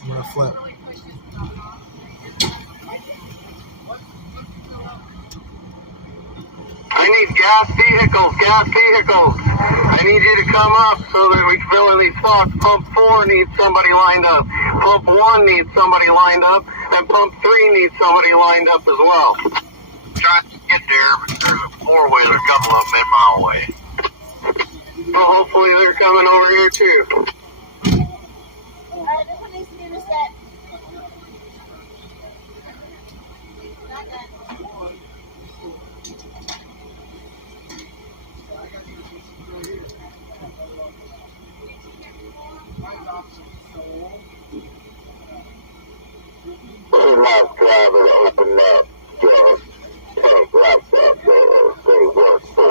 I'm gonna flip. I need gas vehicles. Gas vehicles. I need you to come up so that we can fill in these spots. Pump 4 needs somebody lined up. Pump 1 needs somebody lined up. And pump 3 needs somebody lined up as well. Trying to get there, but there's a 4-wheeler couple of them mile away. Well, hopefully they're coming over here too. Alright, this one needs to be reset. Last driver to open up. Tank right up there. They work for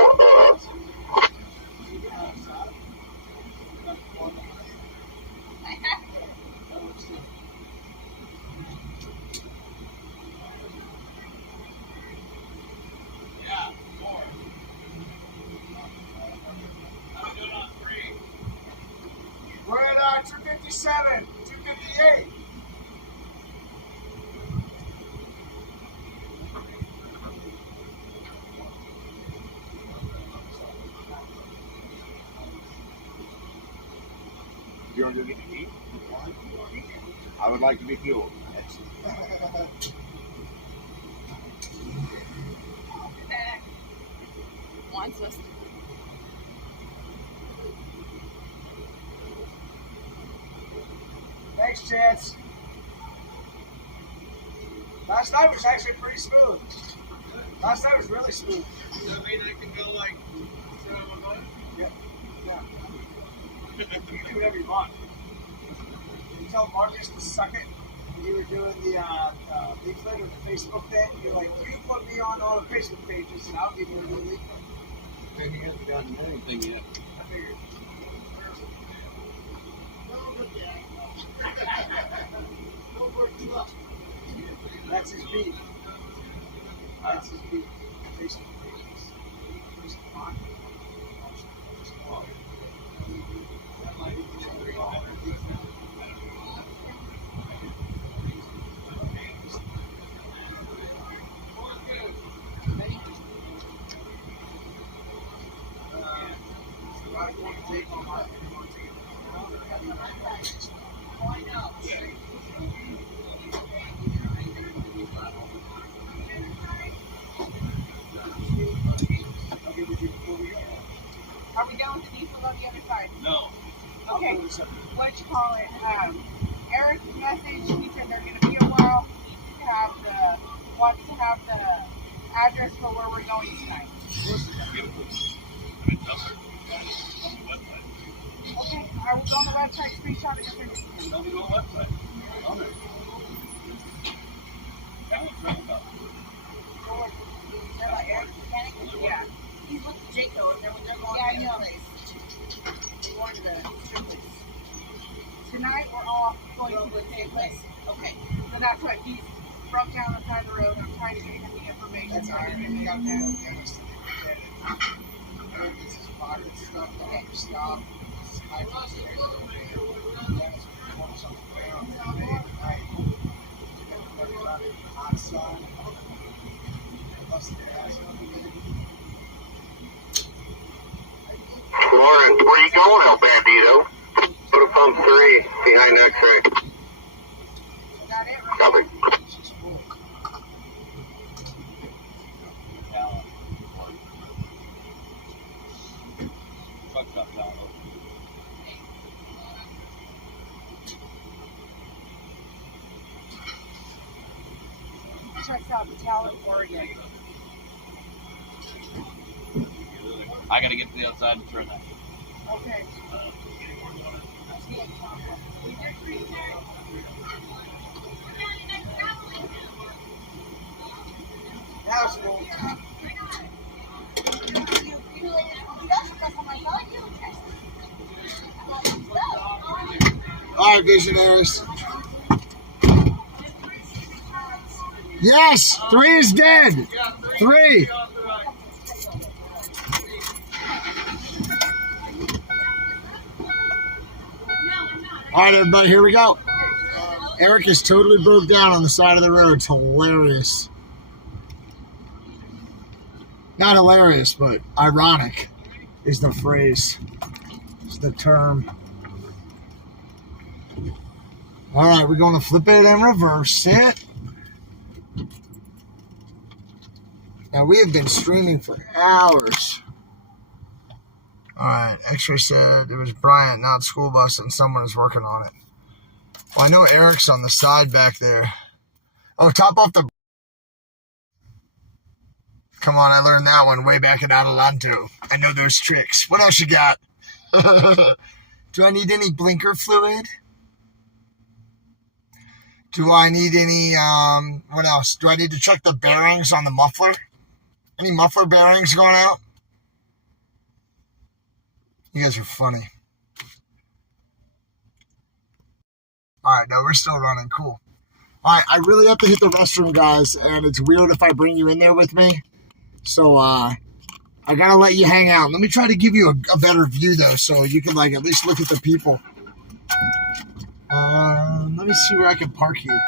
us. We're at 257, 258. You want to get to eat? I would like to be fueled. Wants us. Thanks, Chance. Last night was actually pretty smooth. Last night was really smooth. Does that mean I can go like Yeah. You can do whatever you want. You tell Marcus to suck it. You were doing the leaflet or the Facebook thing. You're like, you put me on all the Facebook pages, and I'll give you a new leaflet. Maybe you haven't gotten anything yet. I figured. Don't work too much. That's his beat. That's his beat. Facebook pages. I don't want to take on my what you call it, Eric message, he said they're going to be a while. Wants to have the address for where we're going tonight. Okay, I will go on the website, screenshot it, and send it to him. Don't go on the website. On it. Yeah. He's with Jaco, and they're going Yeah, I to the know. place. They wanted to strip this. Tonight we're all going to the same place. Okay. So that's what he broke down the side of the road. I'm trying to get him the information. So I can got that. This is pocket stuff. Okay. Stop. I lost it. Hot sun. Lauren, where are you going, El Bandito? Go to pump 3 behind X-ray. Copy. Checks out the talent Oregon. I gotta get to the outside and turn that. Okay. That's cool. All right, visionaries. Yes, 3 is dead. 3. All right, everybody, here we go. Eric is totally broke down on the side of the road. It's hilarious. Not hilarious, but ironic is the phrase. It's the term. All right, we're going to flip it and reverse it. Now, we have been streaming for hours. All right, X-ray said it was Bryant, not school bus, and someone is working on it. Well, I know Eric's on the side back there. Oh, top off the... Come on, I learned that one way back in Adelanto. I know those tricks. What else you got? Do I need any blinker fluid? Do I need any, what else? Do I need to check the bearings on the muffler? Any muffler bearings going out? You guys are funny. All right, no, we're still running. Cool. All right, I really have to hit the restroom, guys, and it's weird if I bring you in there with me. So, I gotta let you hang out. Let me try to give you a better view, though, so you can, like, at least look at the people. Let me see where I can park you.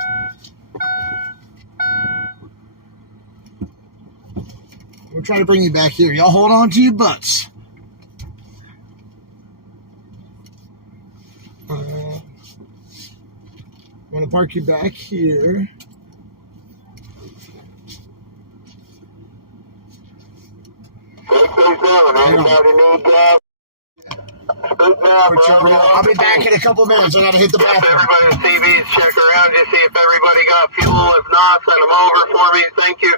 We'll try to bring you back here. Y'all hold on to your butts. I'm going to park you back here. I'll be back in a couple minutes. I got to hit the bathroom. Everybody's TVs, check around, just see if everybody got fuel. If not, send them over for me. Thank you.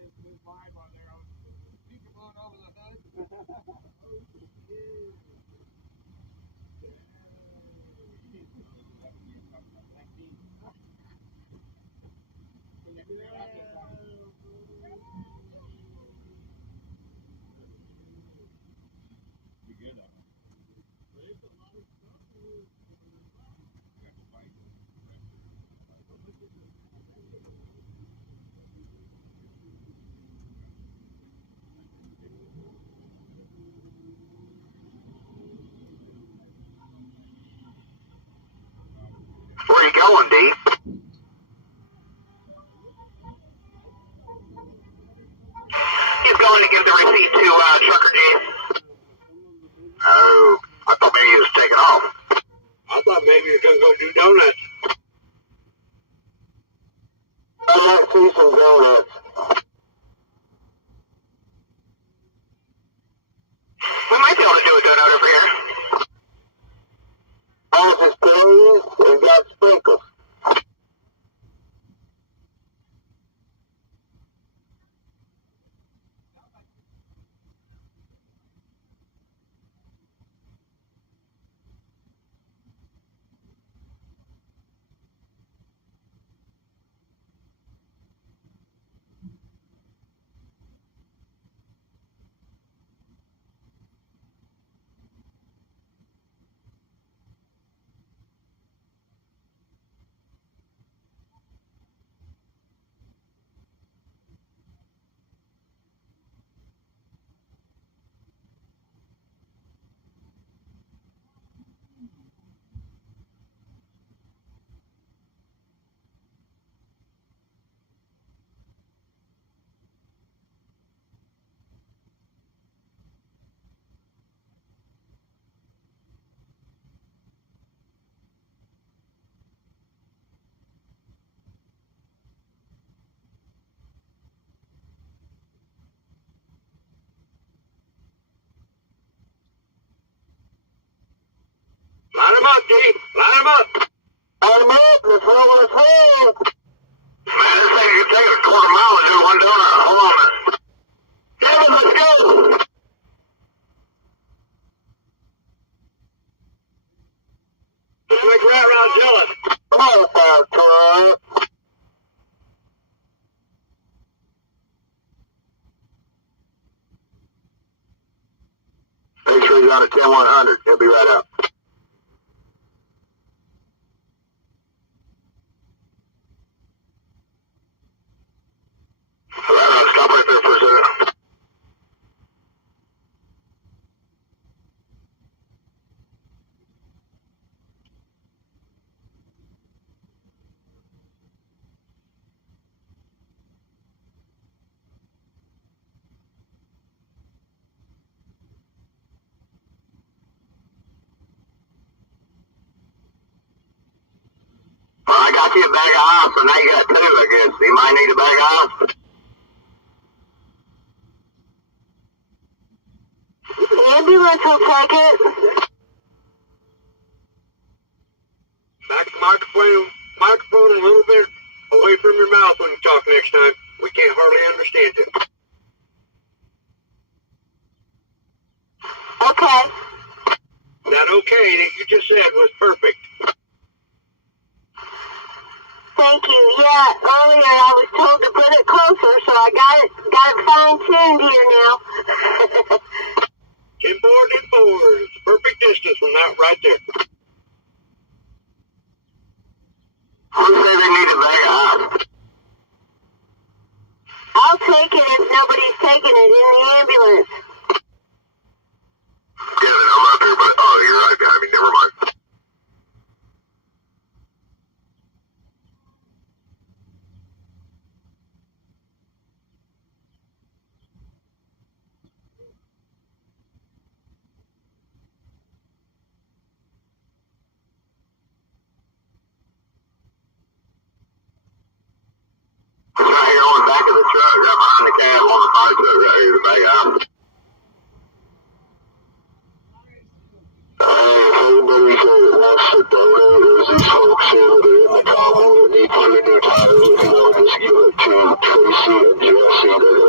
his vibe on there. I was people going over the hood. Where you going, D? He's going to give the receipt to Trucker G. Oh, I thought maybe he was taking off. I thought maybe he was going to go do donuts. I might see some donuts. We might be able to do a donut over here. All of his berries and got sprinkles. Line him up, D. Line him up. Line him up. Let's roll, let's roll. Man, this thing could take a quarter mile to do one donut. Hold on a minute. Kevin, let's go. Let's make right around jealous. Come on, fire truck. Make sure he's on a 10-100. He'll be right up. Stop right there for a second. Well, I got you a bag of ice, so now you got two, I guess. You might need a bag of ice. The ambulance will take it. Back the microphone a little bit away from your mouth when you talk next time. We can't hardly understand you. Okay. That okay that you just said was perfect. Thank you. Yeah, earlier I was told to put it closer, so I got it fine-tuned here now. 10-4, 10-4. It's a perfect distance from that right there. Who say they need a bag of ice? I'll take it if nobody's taking it in the ambulance. Kevin, I'm up here, but you're right behind me. Never mind. It's right here on the back of the truck, right behind the cab on the fire truck right here, the bag of ice. Everybody that wants to donate, there's these folks here that are in the car that need put a new tire. If you want to just give it to Tracy and Jesse,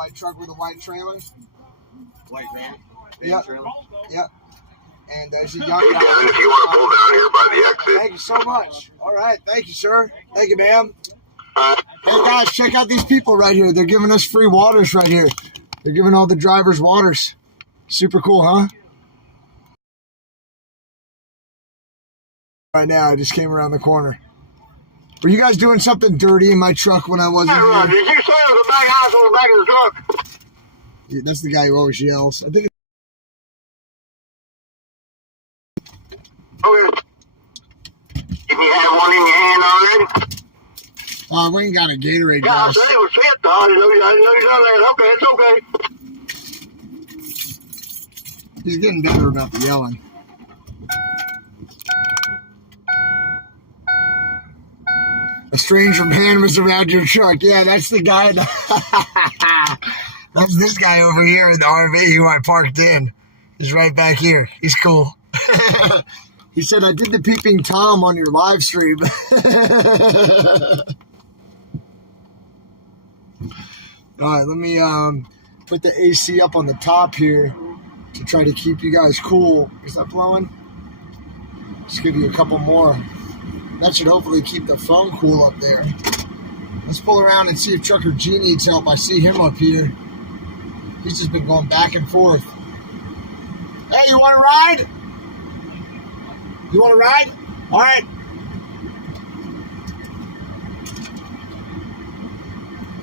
white truck with a white trailer. White van. Yep. Yep. And there's a young guy. Hey, Devin, if you want to pull down here by the exit. Thank you so much. All right. Thank you, sir. Thank you, ma'am. Hey, guys, check out these people right here. They're giving us free waters right here. They're giving all the drivers waters. Super cool, huh? Right now, I just came around the corner. Were you guys doing something dirty in my truck when I wasn't here? Did you say there was a big house on the back of the truck? Yeah, that's the guy who always yells. I think. Okay. If you have one in your hand already? We ain't got a Gatorade Yeah, I glass. said it was fit, though. I didn't know you done that. Okay, it's okay. He's getting better about the yelling. A stranger man was around your truck. Yeah, that's the guy. That's this guy over here in the RV who I parked in. He's right back here. He's cool. He said, I did the peeping Tom on your live stream. All right, let me put the AC up on the top here to try to keep you guys cool. Is that blowing? Just give you a couple more. That should hopefully keep the phone cool up there. Let's pull around and see if Trucker G needs help. I see him up here. He's just been going back and forth. Hey, you want to ride? You want to ride? All right.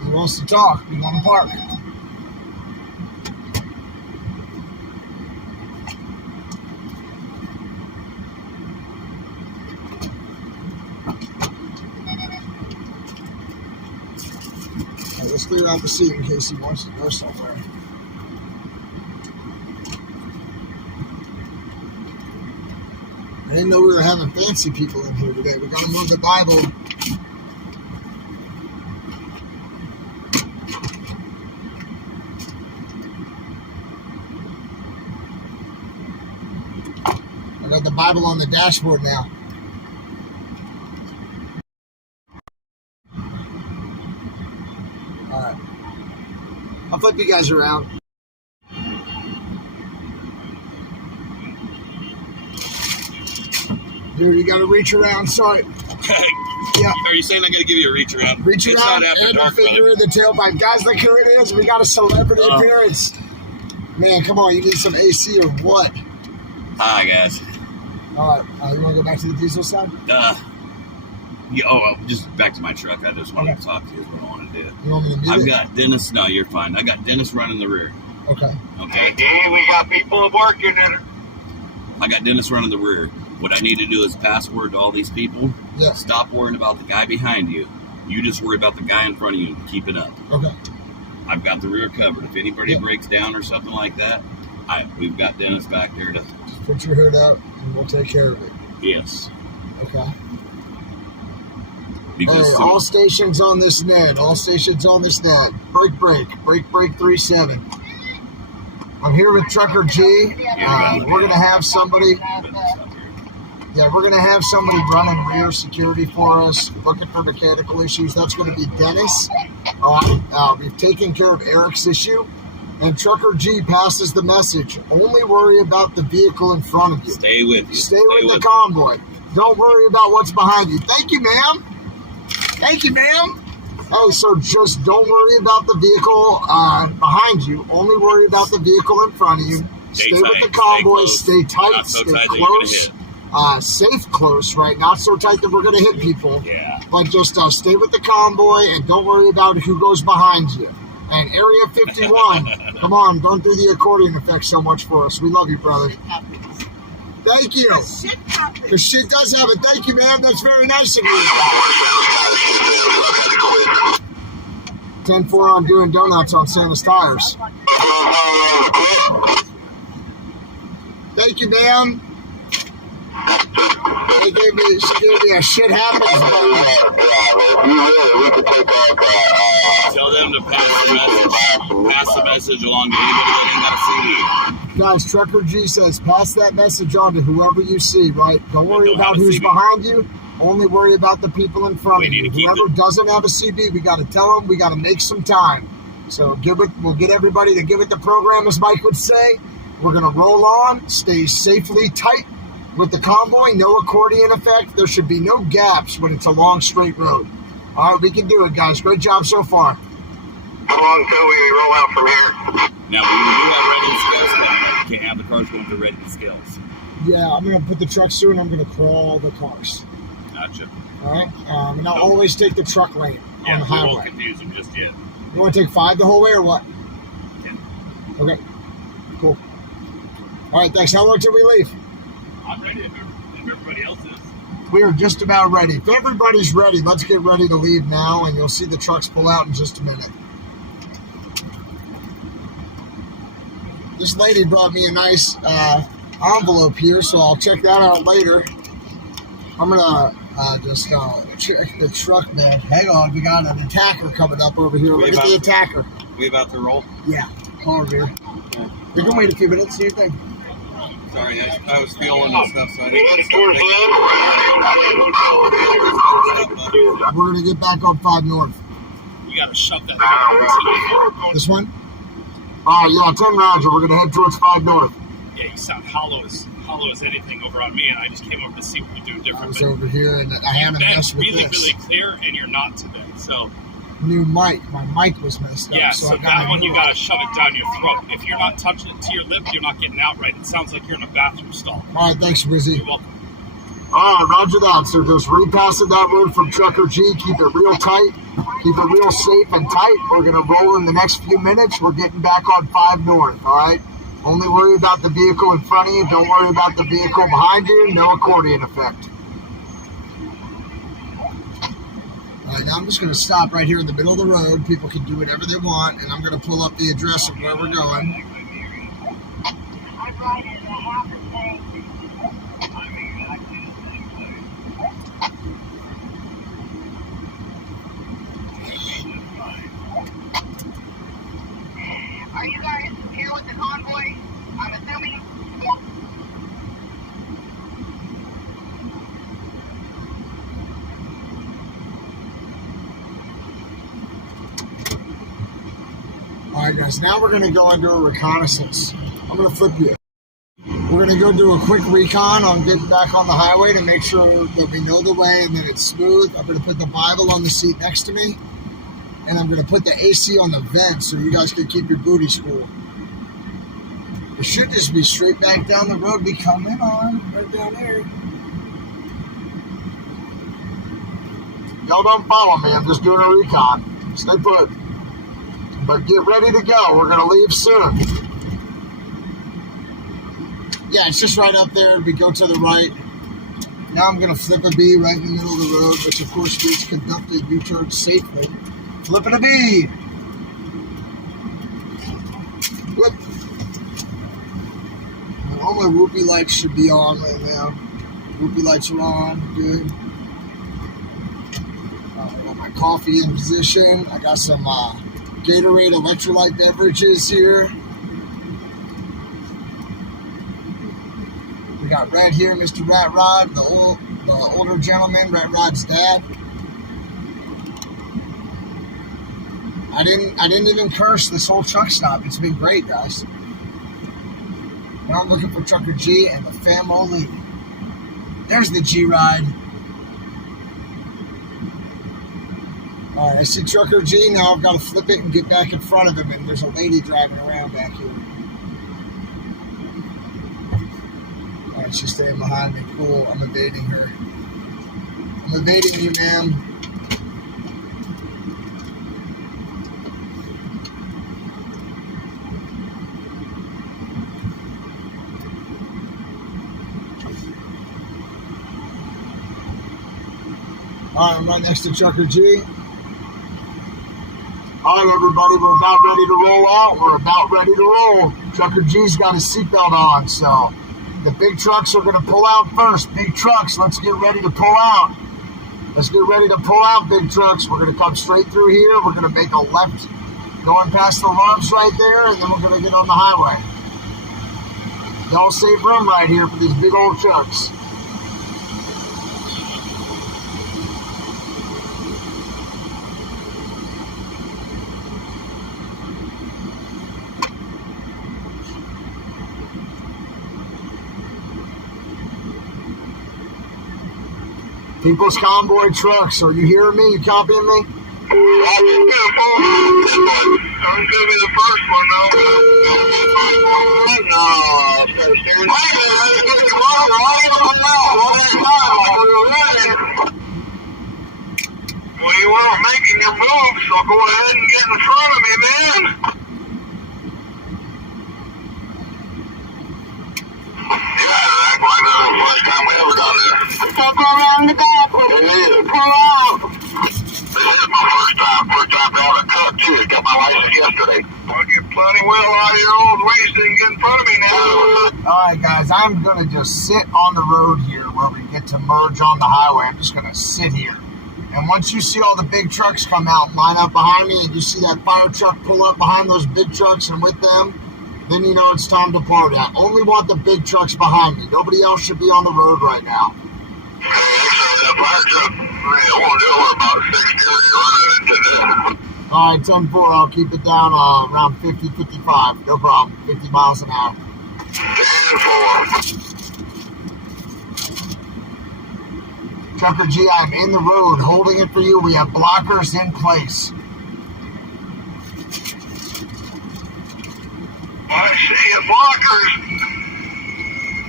He wants to talk. We want to park. All right, let's clear out the seat in case he wants to go somewhere. I didn't know we were having fancy people in here today. We got to move the Bible. I got the Bible on the dashboard now. All right. I'll flip you guys around. Dude, you gotta reach around. Sorry. Yeah. Are you saying I gotta give you a reach around? Reach It's around not after and a dark, finger in the tailpipe. Guys, look who it is. We got a celebrity appearance. Man, come on. You need some AC or what? Hi, guys. All right. You want to go back to the diesel side? Just back to my truck. I just wanted to talk to you is what I want to do. You want me to mute I've it? got Dennis. No, you're fine. I got Dennis running the rear. Okay. Okay. Hey, we got people working in it. I got Dennis running the rear. What I need to do is password to all these people. Yeah. Stop worrying about the guy behind you. You just worry about the guy in front of you and keep it up. Okay. I've got the rear covered. If anybody breaks down or something like that, we've got Dennis back there to... Just put your hood out and we'll take care of it. Yes. Okay. Because hey, all stations on this net. All stations on this net. Break 37. I'm here with Trucker G. We're going to have somebody... Yeah, we're going to have somebody running rear security for us, looking for mechanical issues. That's going to be Dennis. All right. We've taken care of Eric's issue. And Trucker G passes the message. Only worry about the vehicle in front of you. Stay with you. Stay with the convoy. Don't worry about what's behind you. Thank you, ma'am. Thank you, ma'am. Hey, so just don't worry about the vehicle behind you. Only worry about the vehicle in front of you. Stay with the convoy. Stay tight. Stay close. Safe close, right? Not so tight that we're going to hit people. Yeah. But just stay with the convoy and don't worry about who goes behind you. And Area 51, come on, don't do the accordion effect so much for us. We love you, brother. Thank you. Because shit does happen. Thank you, man. That's very nice of you. 10-4 on doing donuts on Santa's tires. Thank you, ma'am. She gave me a shit happens. Tell them to pass the message. Pass the message along to anybody that ain't got a CD. Guys, Trucker G says, pass that message on to whoever you see, right? Don't worry about who's behind you. Only worry about the people in front of you. Whoever doesn't have a CB, we got to tell them we got to make some time. So we'll get everybody to give it the program, as Mike would say. We're going to roll on, stay safely tight with the convoy, no accordion effect. There should be no gaps when it's a long, straight road. All right, we can do it, guys. Great job so far. How long till we roll out from here? Now, we do have ready skills coming. You can't have the cars going through ready skills. Yeah, I'm going to put the trucks through, and I'm going to crawl the cars. Gotcha. All right? And I'll always take the truck lane on the we won't highway. confuse them just yet. You want to take 5 the whole way or what? 10. Okay. Cool. All right, thanks. How long till we leave? I'm ready if everybody else is. We are just about ready. If everybody's ready, let's get ready to leave now, and you'll see the trucks pull out in just a minute. This lady brought me a nice envelope here, so I'll check that out later. I'm going to just check the truck bed. Hang on, we got an attacker coming up over here. Look at the attacker. We about to roll? Yeah, come over here. We can wait a few minutes, see your thing. Sorry, I was feeling and stuff, so I didn't stop. We're going to get back on 5 North. You got to shove that. This one? Yeah, 10 Roger. We're going to head towards 5 North. Yeah, you sound hollow as anything over on me, and I just came over to see what you're doing differently. I was over here, and I had to mess with really, this. really clear, and you're not today, so... New mic. My mic was messed up. Yeah, so I got that one you got to shove it down your throat. If you're not touching it to your lip, you're not getting out right. It sounds like you're in a bathroom stall. All right, thanks, Rizzy. You're welcome. All right, roger that. So just repassing that road from Trucker G. Keep it real tight. Keep it real safe and tight. We're going to roll in the next few minutes. We're getting back on 5 North, all right? Only worry about the vehicle in front of you. Don't worry about the vehicle behind you. No accordion effect. All right, now I'm just going to stop right here in the middle of the road. People can do whatever they want, and I'm going to pull up the address of where we're going. Are you guys here with the convoy? I'm assuming. All right, guys, now we're going to go into a reconnaissance. I'm going to flip you. We're going to go do a quick recon on getting back on the highway to make sure that we know the way and that it's smooth. I'm going to put the Bible on the seat next to me, and I'm going to put the AC on the vent so you guys can keep your booties cool. It should just be straight back down the road we come in on, right down there. Y'all don't follow me. I'm just doing a recon. Stay put. But get ready to go. We're going to leave soon. Yeah, it's just right up there. We go to the right. Now I'm going to flip a B right in the middle of the road, which of course means conduct a U-turn safely. Flipping a B. Whoop. All my whoopee lights should be on right now. Whoopee lights are on. Good. I got my coffee in position. I got some Gatorade electrolyte beverages here. We got Red here, Mr. Rat Rod, the older gentleman, Rat Rod's dad. I didn't even curse this whole truck stop. It's been great, guys. Now I'm looking for Trucker G and the family. There's the G-Ride. All right, I see Trucker G. Now I've got to flip it and get back in front of him, and there's a lady driving around back here. All right, she's staying behind me. Cool. I'm evading her. I'm evading you, ma'am. All right, I'm right next to Trucker G. All right, everybody, we're about ready to roll out. We're about ready to roll. Trucker G's got his seatbelt on, so the big trucks are going to pull out first. Big trucks, let's get ready to pull out. Let's get ready to pull out, big trucks. We're going to come straight through here. We're going to make a left going past the lumps right there, and then we're going to get on the highway. No safe room right here for these big old trucks. People's Convoy Trucks, are you hearing me? You copying me? I'm gonna be the first one, though. Well, you weren't making your moves, so go ahead and get in front of me, man. Yeah, act like this is the first time we ever done this. So go around the back. It is. Pull out. This is my first time driving a truck, too. I got my license yesterday. I'll get plenty well out of your old ways and get in front of me now. Alright guys, I'm going to just sit on the road here where we get to merge on the highway. I'm just going to sit here. And once you see all the big trucks come out and line up behind me, and you see that fire truck pull up behind those big trucks and with them, then you know it's time to party. I only want the big trucks behind me. Nobody else should be on the road right now. Hey, actually, that fire truck, I won't do it about 60 or you're running into this. Alright, 10-4, I'll keep it down around 50, 55. No problem. 50 miles an hour. 10-4. Trucker G, I'm in the road, holding it for you. We have blockers in place. I see you, blockers.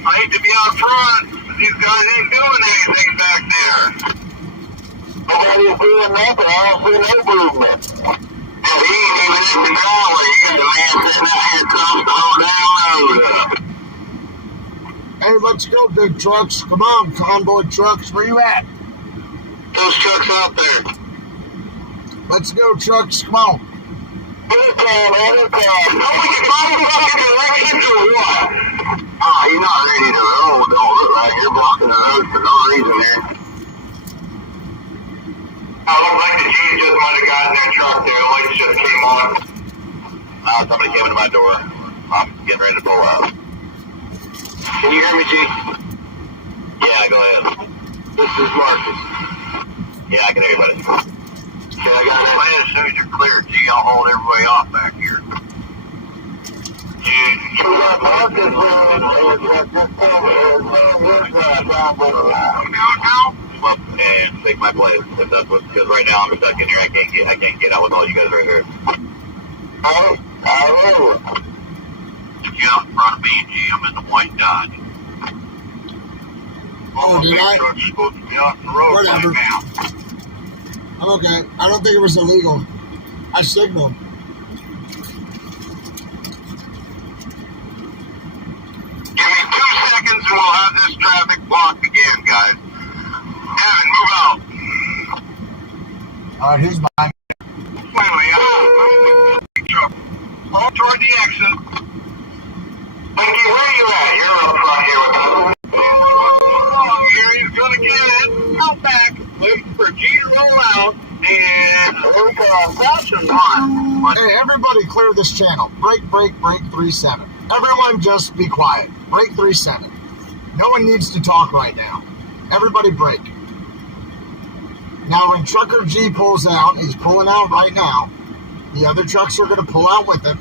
I hate to be out front, but these guys ain't doing anything back there. Nobody's doing nothing. I don't see no movement. Hell, he ain't even in the driveway. You got a man sitting out here across the whole damn road up. Hey, let's go, big trucks. Come on, convoy trucks. Where you at? Those trucks out there. Let's go, trucks. Come on. Anytime. Nobody can find fucking directions or what? You're not ready to roll. Don't look like you're blocking the road for no reason here. I look like the G's just might have gotten that truck there. The lights just came on. Somebody came into my door. I'm getting ready to pull out. Can you hear me, G? Yeah, go ahead. This is Marcus. Yeah, I can hear you, buddy. Okay, I got it. As soon as you're clear, G, I'll hold everybody off back here. You got Marcus up and take my place. If that's what, because right now I'm stuck in here. I can't get out with all you guys right here. I will. Get out in front of me, G. I'm in the white Dodge. Oh, did I? Truck's supposed to be off the road Whatever. right now. I'm okay. I don't think it was illegal. I signaled. Give me 2 seconds and we'll have this traffic blocked again, guys. Evan, move out. Alright, who's behind me? Finally, truck. All toward the exit. Mikey, where you at? You're up front here with us. Here, he's gonna get it. Out back. Waiting for G to roll out. And Hey, everybody clear this channel. Break 3-7. Everyone just be quiet. Break 3-7. No one needs to talk right now. Everybody break. Now when Trucker G pulls out, he's pulling out right now. The other trucks are going to pull out with him.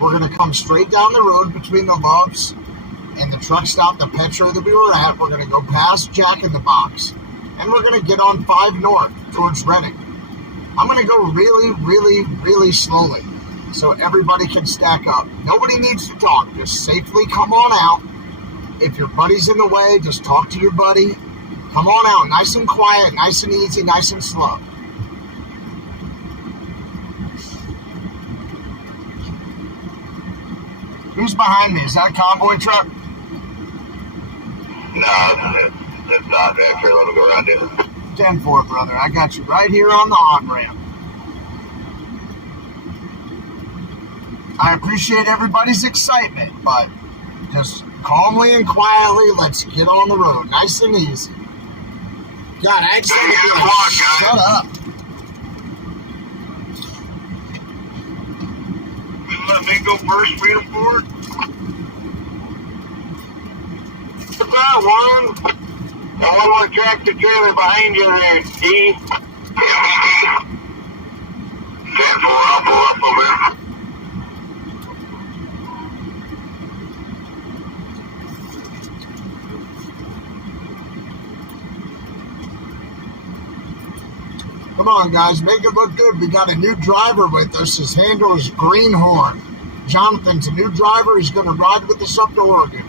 We're going to come straight down the road between the Loves and the truck stop, the Petro that we were at. We're going to go past Jack in the Box. And we're going to get on 5 North towards Reading. I'm going to go really slowly so everybody can stack up. Nobody needs to talk. Just safely come on out. If your buddy's in the way, just talk to your buddy. Come on out, nice and quiet, nice and easy, nice and slow. Who's behind me? Is that a convoy truck? No, it's not. Actually, let me go around it. 10-4, brother. I got you right here on the on-ramp. I appreciate everybody's excitement, but just calmly and quietly, let's get on the road. Nice and easy. God, I just want to be like, shut up. Let me go first, freedom forward. What's that, one? Got one more tractor trailer behind you there, G. 10-4, I'll pull up over there. Come on, guys, make it look good. We got a new driver with us. His handle is Greenhorn. Jonathan's a new driver. He's going to ride with us up to Oregon.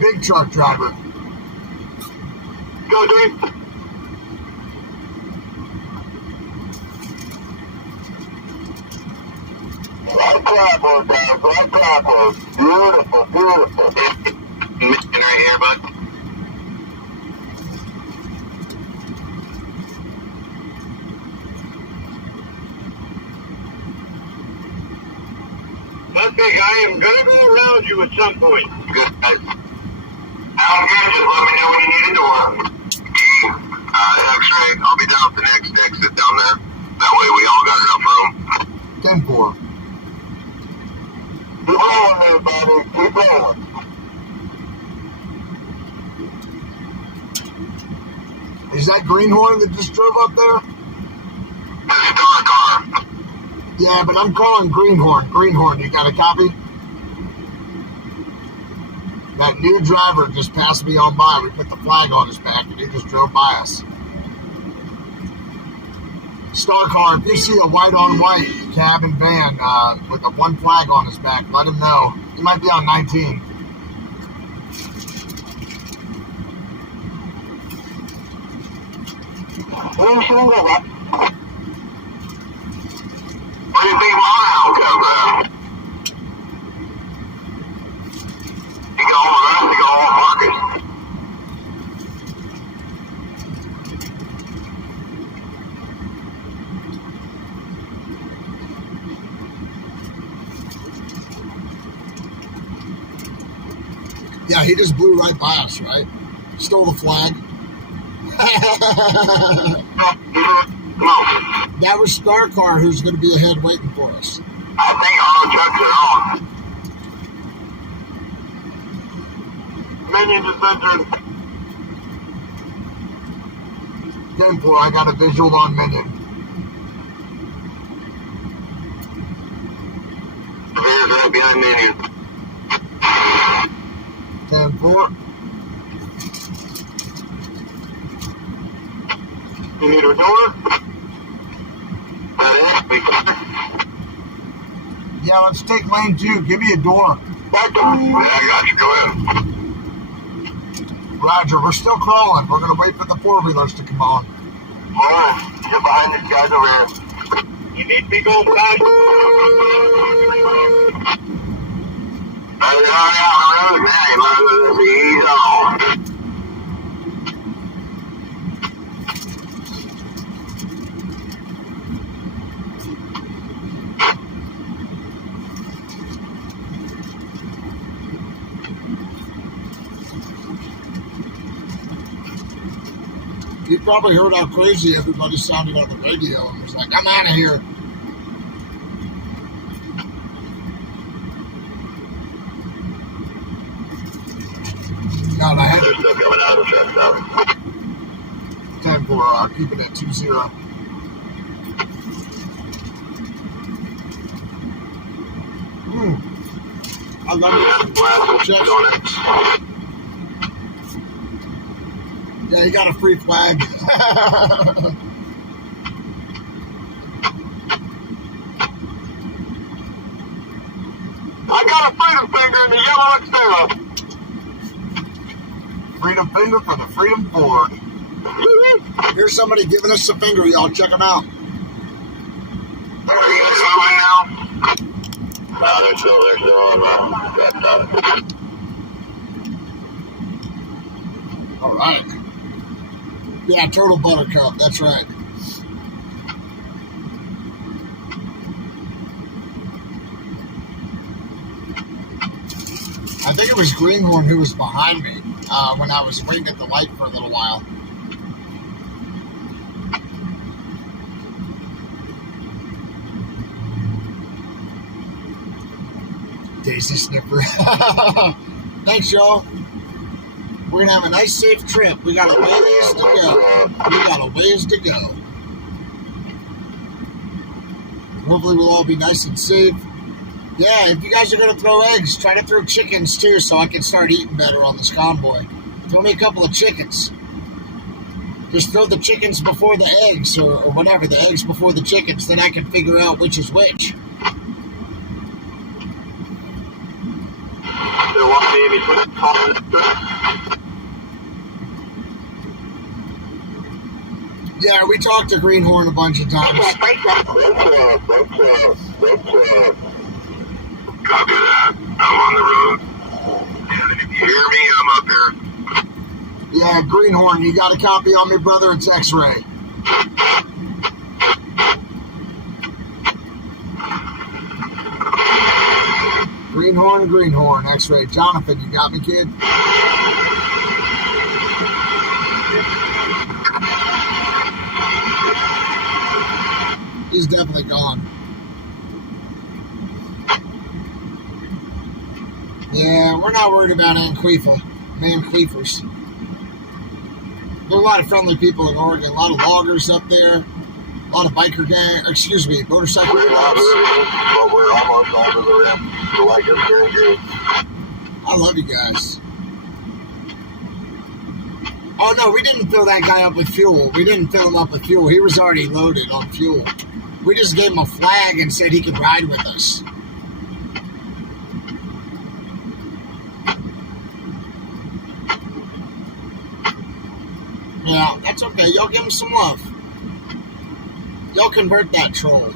Big truck driver. Go, dude. Right clapper, guys. Right clapper. Beautiful, beautiful. Right here, bud. Mustang, I am going to go around you at some point. Good, guys. Sounds good. Just let me know when you need a door. X-ray. I'll be down at the next exit down there. That way we all got enough room. 10-4. Keep rolling, everybody. Keep rolling. Is that Greenhorn that just drove up there? Star car. Yeah, but I'm calling Greenhorn. Greenhorn, you got a copy? That new driver just passed me on by. We put the flag on his back, and he just drove by us. Star car, if you see a white-on-white cab and van with a one flag on his back, let him know. He might be on 19. What do you think of my house over there? You got all the rest, you got all the pockets. Yeah, he just blew right by us, right? Stole the flag. That was Star Car, who's going to be ahead waiting for us. I think all the trucks are on. Minion just entered. 10-4, I got a visual on Minion. There's right behind Minion. 10-4. You need a door? Yeah, let's take lane 2. Give me a door. Yeah, I got you. Go ahead. Roger, we're still crawling. We're going to wait for the four-wheelers to come on. Alright, get behind these guys over here. You need big old flash? Ease on. You probably heard how crazy everybody sounded on the radio and was like, I'm out of here. God, I had They're still coming out of the truck stop. 10-4, I'll keep it at 2-0. I love it. Yeah, you got a free flag. I got a freedom finger in the yellow Xterra. Freedom finger for the Freedom Ford. Here's somebody giving us a finger, y'all. Check them out. Are you guys moving now? No, they're still on that side. All right. Yeah, Turtle Buttercup. That's right. I think it was Greenhorn who was behind me when I was waiting at the light for a little while. Daisy Sniffer. Thanks, y'all. We're going to have a nice, safe trip. We got a ways to go. We got a ways to go. Hopefully we'll all be nice and safe. Yeah, if you guys are going to throw eggs, try to throw chickens too so I can start eating better on this convoy. Throw me a couple of chickens. Just throw the chickens before the eggs or whatever, the eggs before the chickens, then I can figure out which is which. Yeah, we talked to Greenhorn a bunch of times. Copy that. I'm on the road. And if you hear me, I'm up here. Yeah, Greenhorn, you got a copy on me, brother? It's X-Ray. Greenhorn, X-Ray. Jonathan, you got me, kid? He's definitely gone. Yeah, we're not worried about Manqueefers. There are a lot of friendly people in Oregon, a lot of loggers up there, a lot of motorcycle clubs. We're almost over the rim. So like it's very good. I love you guys. Oh no, we didn't fill that guy up with fuel. We didn't fill him up with fuel. He was already loaded on fuel. We just gave him a flag and said he could ride with us. Yeah, that's okay. Y'all give him some love. Y'all convert that troll.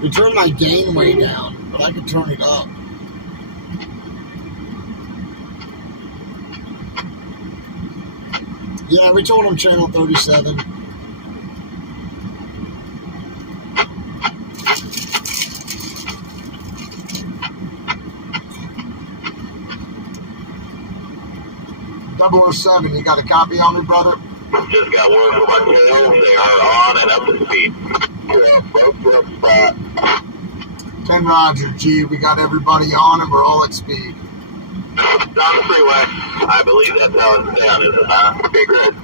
We turned my gain way down, but I could turn it up. Yeah, we told him channel 37. .007, you got a copy on me, brother? Just got word from my tails. They are on and up to speed. Yeah, both up spot. 10 Roger, G. We got everybody on and we're all at speed. Down the freeway. I believe that's how it's down, is it not? Okay, great.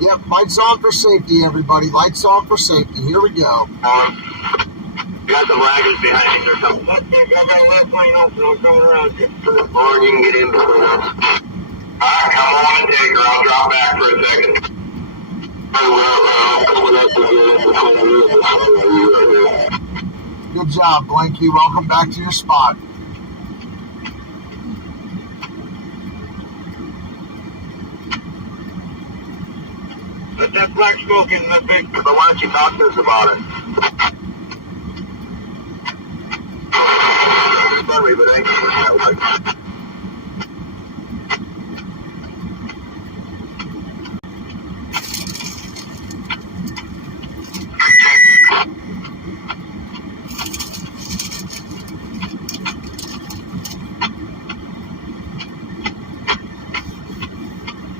Yep, lights on for safety, everybody. Lights on for safety. Here we go. You got some laggers behind you or something. I got a left lane open. I'm coming around. Or you can get in between us. Alright, come on and take her. I'll drop back for a second. Good job, Blinky. Welcome back to your spot. Let that black smoke in that big. But why don't you talk to us about it? Sorry, but ain't that way.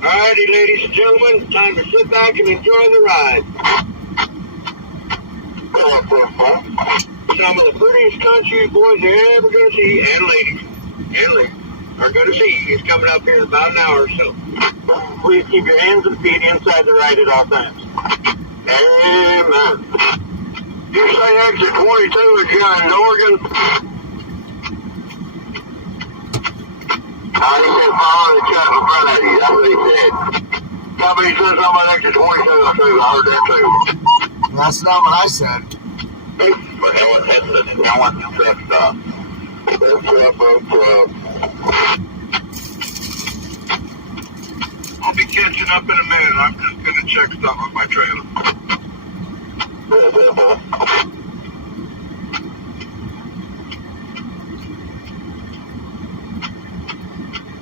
Alrighty, ladies and gentlemen, time to sit back and enjoy the ride. Some of the prettiest country boys you're ever going to see, and ladies, are going to see is coming up here in about an hour or so. Please keep your hands and feet inside the ride at all times. Amen. You say exit 22 if you're in Oregon. He said follow the truck in front of you. That's what he said. Somebody said something about exit 22. I heard that too. That's not what I said. But that was headset. I want the truck stop. I'll be catching up in a minute. I'm just going to check stuff with my trailer.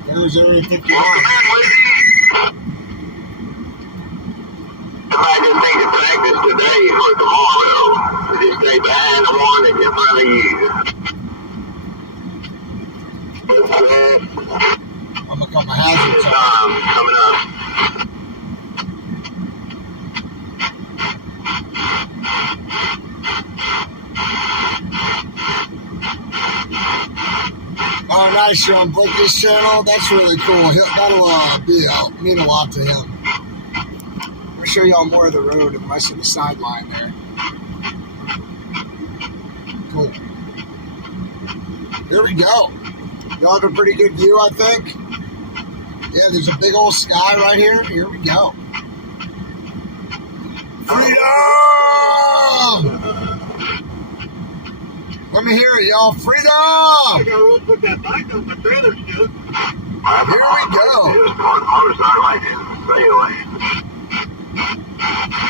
There's every 51. Welcome in, ladies. I just think it's practice today for tomorrow. Just stay behind the one that's in front of you. I'm gonna cut my hazard. Coming up. Oh, nice, you're on Blinky's channel. That's really cool. That'll mean a lot to him. For show y'all more of the road and less of the sideline there. Cool. Here we go. Y'all have a pretty good view, I think. Yeah, there's a big old sky right here. Here we go. Freedom! Let me hear it, y'all. Freedom! Here we go.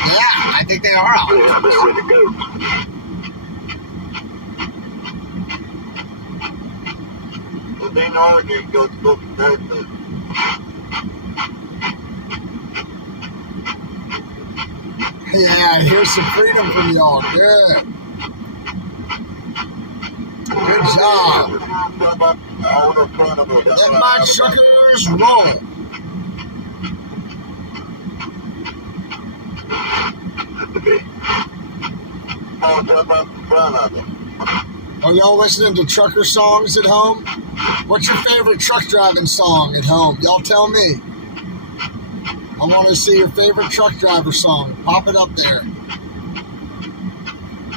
Yeah, I think they are out. Yeah, here's some freedom from y'all. Good. Good job. Let my truckers roll. Are y'all listening to trucker songs at home? What's your favorite truck driving song at home? Y'all tell me. I want to see your favorite truck driver song. Pop it up there.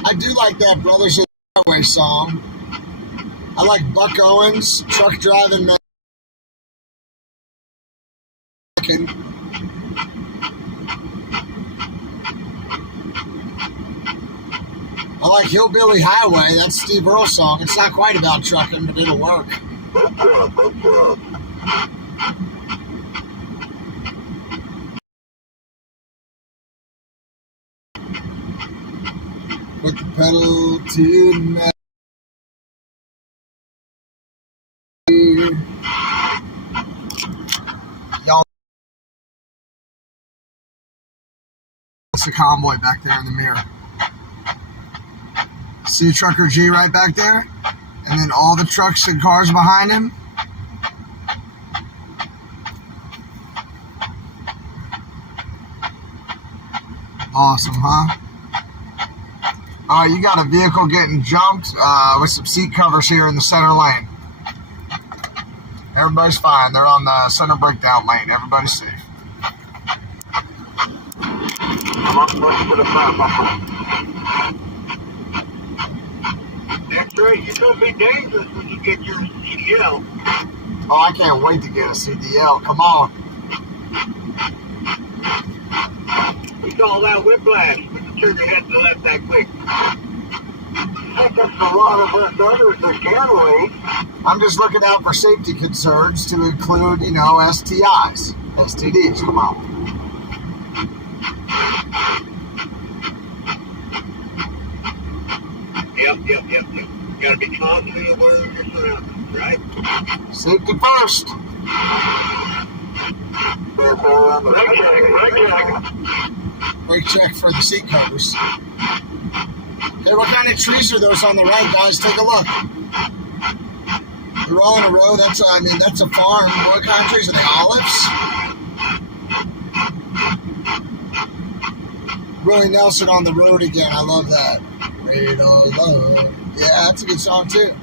I do like that Brothers of the Highway song. I like Buck Owens, Truck Driving Man. I like Hillbilly Highway. That's Steve Earle's song. It's not quite about trucking, but it'll work. Put the pedal to the metal. Y'all, it's a convoy back there in the mirror. See Trucker G right back there? And then all the trucks and cars behind him. Awesome, huh? Alright, you got a vehicle getting jumped with some seat covers here in the center lane. Everybody's fine. They're on the center breakdown lane. Everybody's safe. I'm up to the front. X-ray, you're going to be dangerous when you get your CDL. Oh, I can't wait to get a CDL. Come on. We saw that whiplash with the trigger head to the left that quick. I think that's a lot of us others that can wait. I'm just looking out for safety concerns to include, you know, STIs, STDs. Come on. Yep. Gotta be constantly aware of your surroundings, right? Safety first. Brake check for the seat covers. Hey, what kind of trees are those on the right, guys? Take a look. They're all in a row. That's a farm. What kind of trees are they? Olives? Willie Nelson on the road again. I love that. Radar love. Yeah, that's a good song too.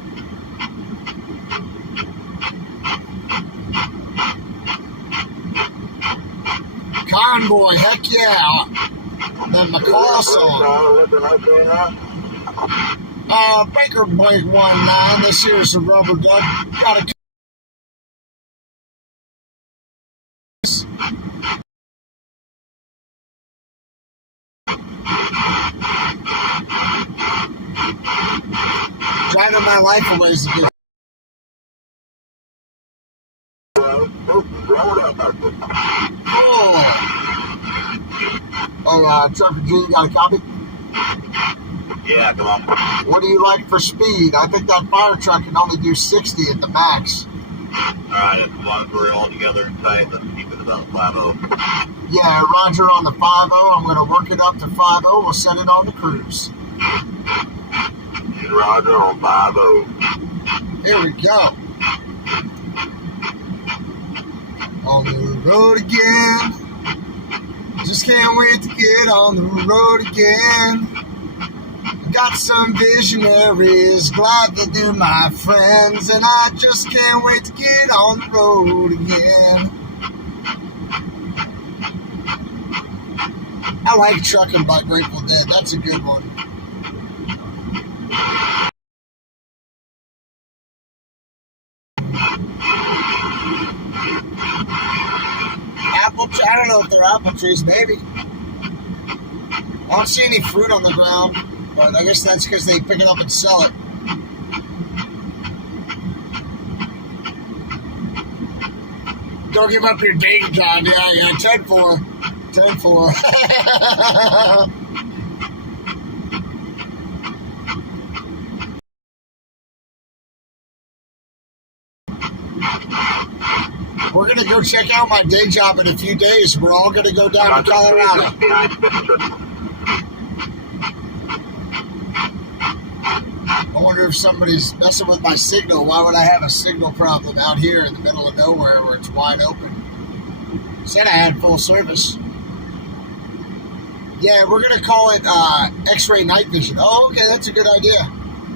Convoy, heck yeah. That McCall song. Baker Blake 19. This here's the Rubber Duck. Got a driving my life away is a good. Cool. Hey, Trucker G, you got a copy? Yeah, come on. What do you like for speed? I think that fire truck can only do 60 at the max. Alright, as long as we're all together and tight, let's keep it about 5-0. Yeah, Roger on the 5-0. I'm going to work it up to 5-0. We'll set it on the cruise. Roger on 5-0. Here we go. On the road again. Just can't wait to get on the road again. Got some visionaries, glad that they're my friends, and I just can't wait to get on the road again. I like Trucking by Grateful Dead. That's a good one. I don't know if they're apple trees, maybe. I don't see any fruit on the ground, but I guess that's because they pick it up and sell it. Don't give up your day job. Yeah, 10-4. 10-4. We're going to go check out my day job in a few days. We're all going to go down to Colorado. I wonder if somebody's messing with my signal. Why would I have a signal problem out here in the middle of nowhere where it's wide open? Said I had full service. Yeah, we're going to call it X-ray night vision. Oh, okay, that's a good idea.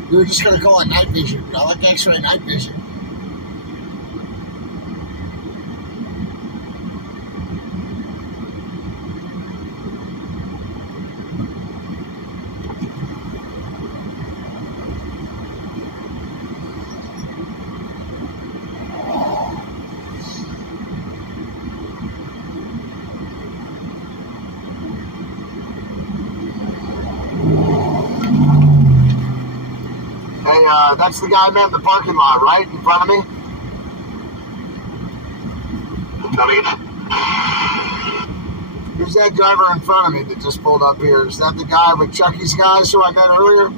We were just going to call it night vision. I like X-ray night vision. That's the guy I met in the parking lot, right in front of me? Who's that driver in front of me that just pulled up here? Is that the guy with Chucky's guys who I met earlier?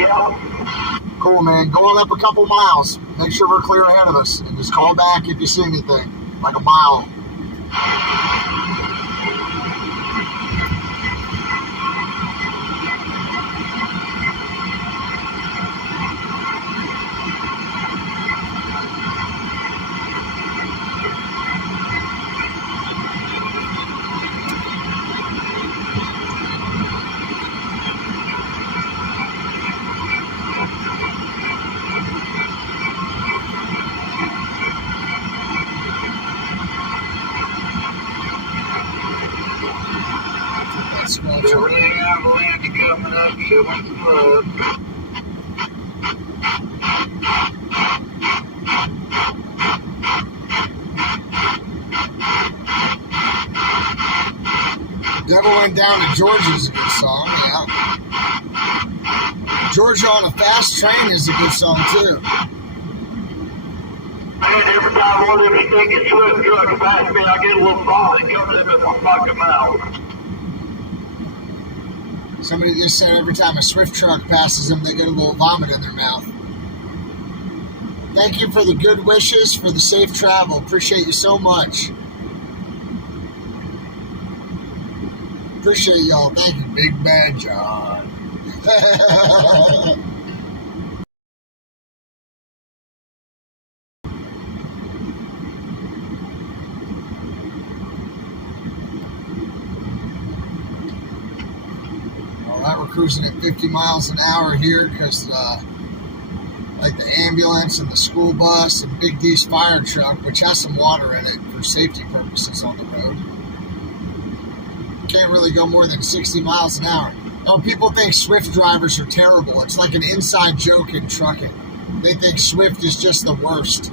Yeah. Cool, man. Going up a couple miles. Make sure we're clear ahead of us. And just call back if you see anything. Like a mile. Devil Went Down to Georgia is a good song, yeah. Georgia on a Fast Train is a good song, too. And every time one of them stinking Swift trucks pass me, I get a little vomit comes up in my fucking mouth. Somebody just said every time a Swift truck passes them, they get a little vomit in their mouth. Thank you for the good wishes, for the safe travel. Appreciate you so much. Appreciate y'all. Thank you, Big Bad John. All right, we're cruising at 50 miles an hour here because like the ambulance and the school bus and Big D's fire truck, which has some water in it for safety purposes on the road. Can't really go more than 60 miles an hour. Oh, people think Swift drivers are terrible. It's like an inside joke in trucking. They think Swift is just the worst.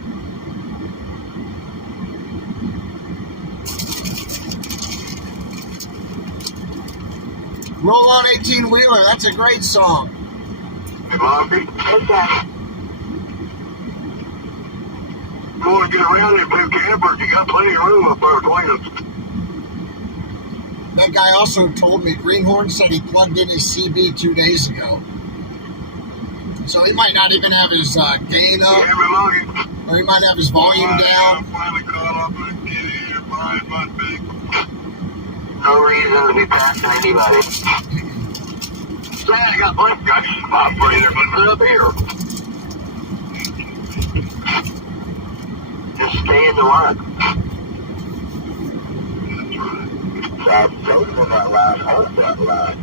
Roll On 18-Wheeler, that's a great song. Hey, Bobby. Okay. You want to get around in two campers, you got plenty of room up there between us. That guy also told me, Greenhorn said he plugged in his CB 2 days ago. So he might not even have his gain up. Or he might have his volume down. No reason to be passing anybody. Say, I got plenty of spot for you there, but put up here. Just stay in the line. Stop joking that line, hold that line.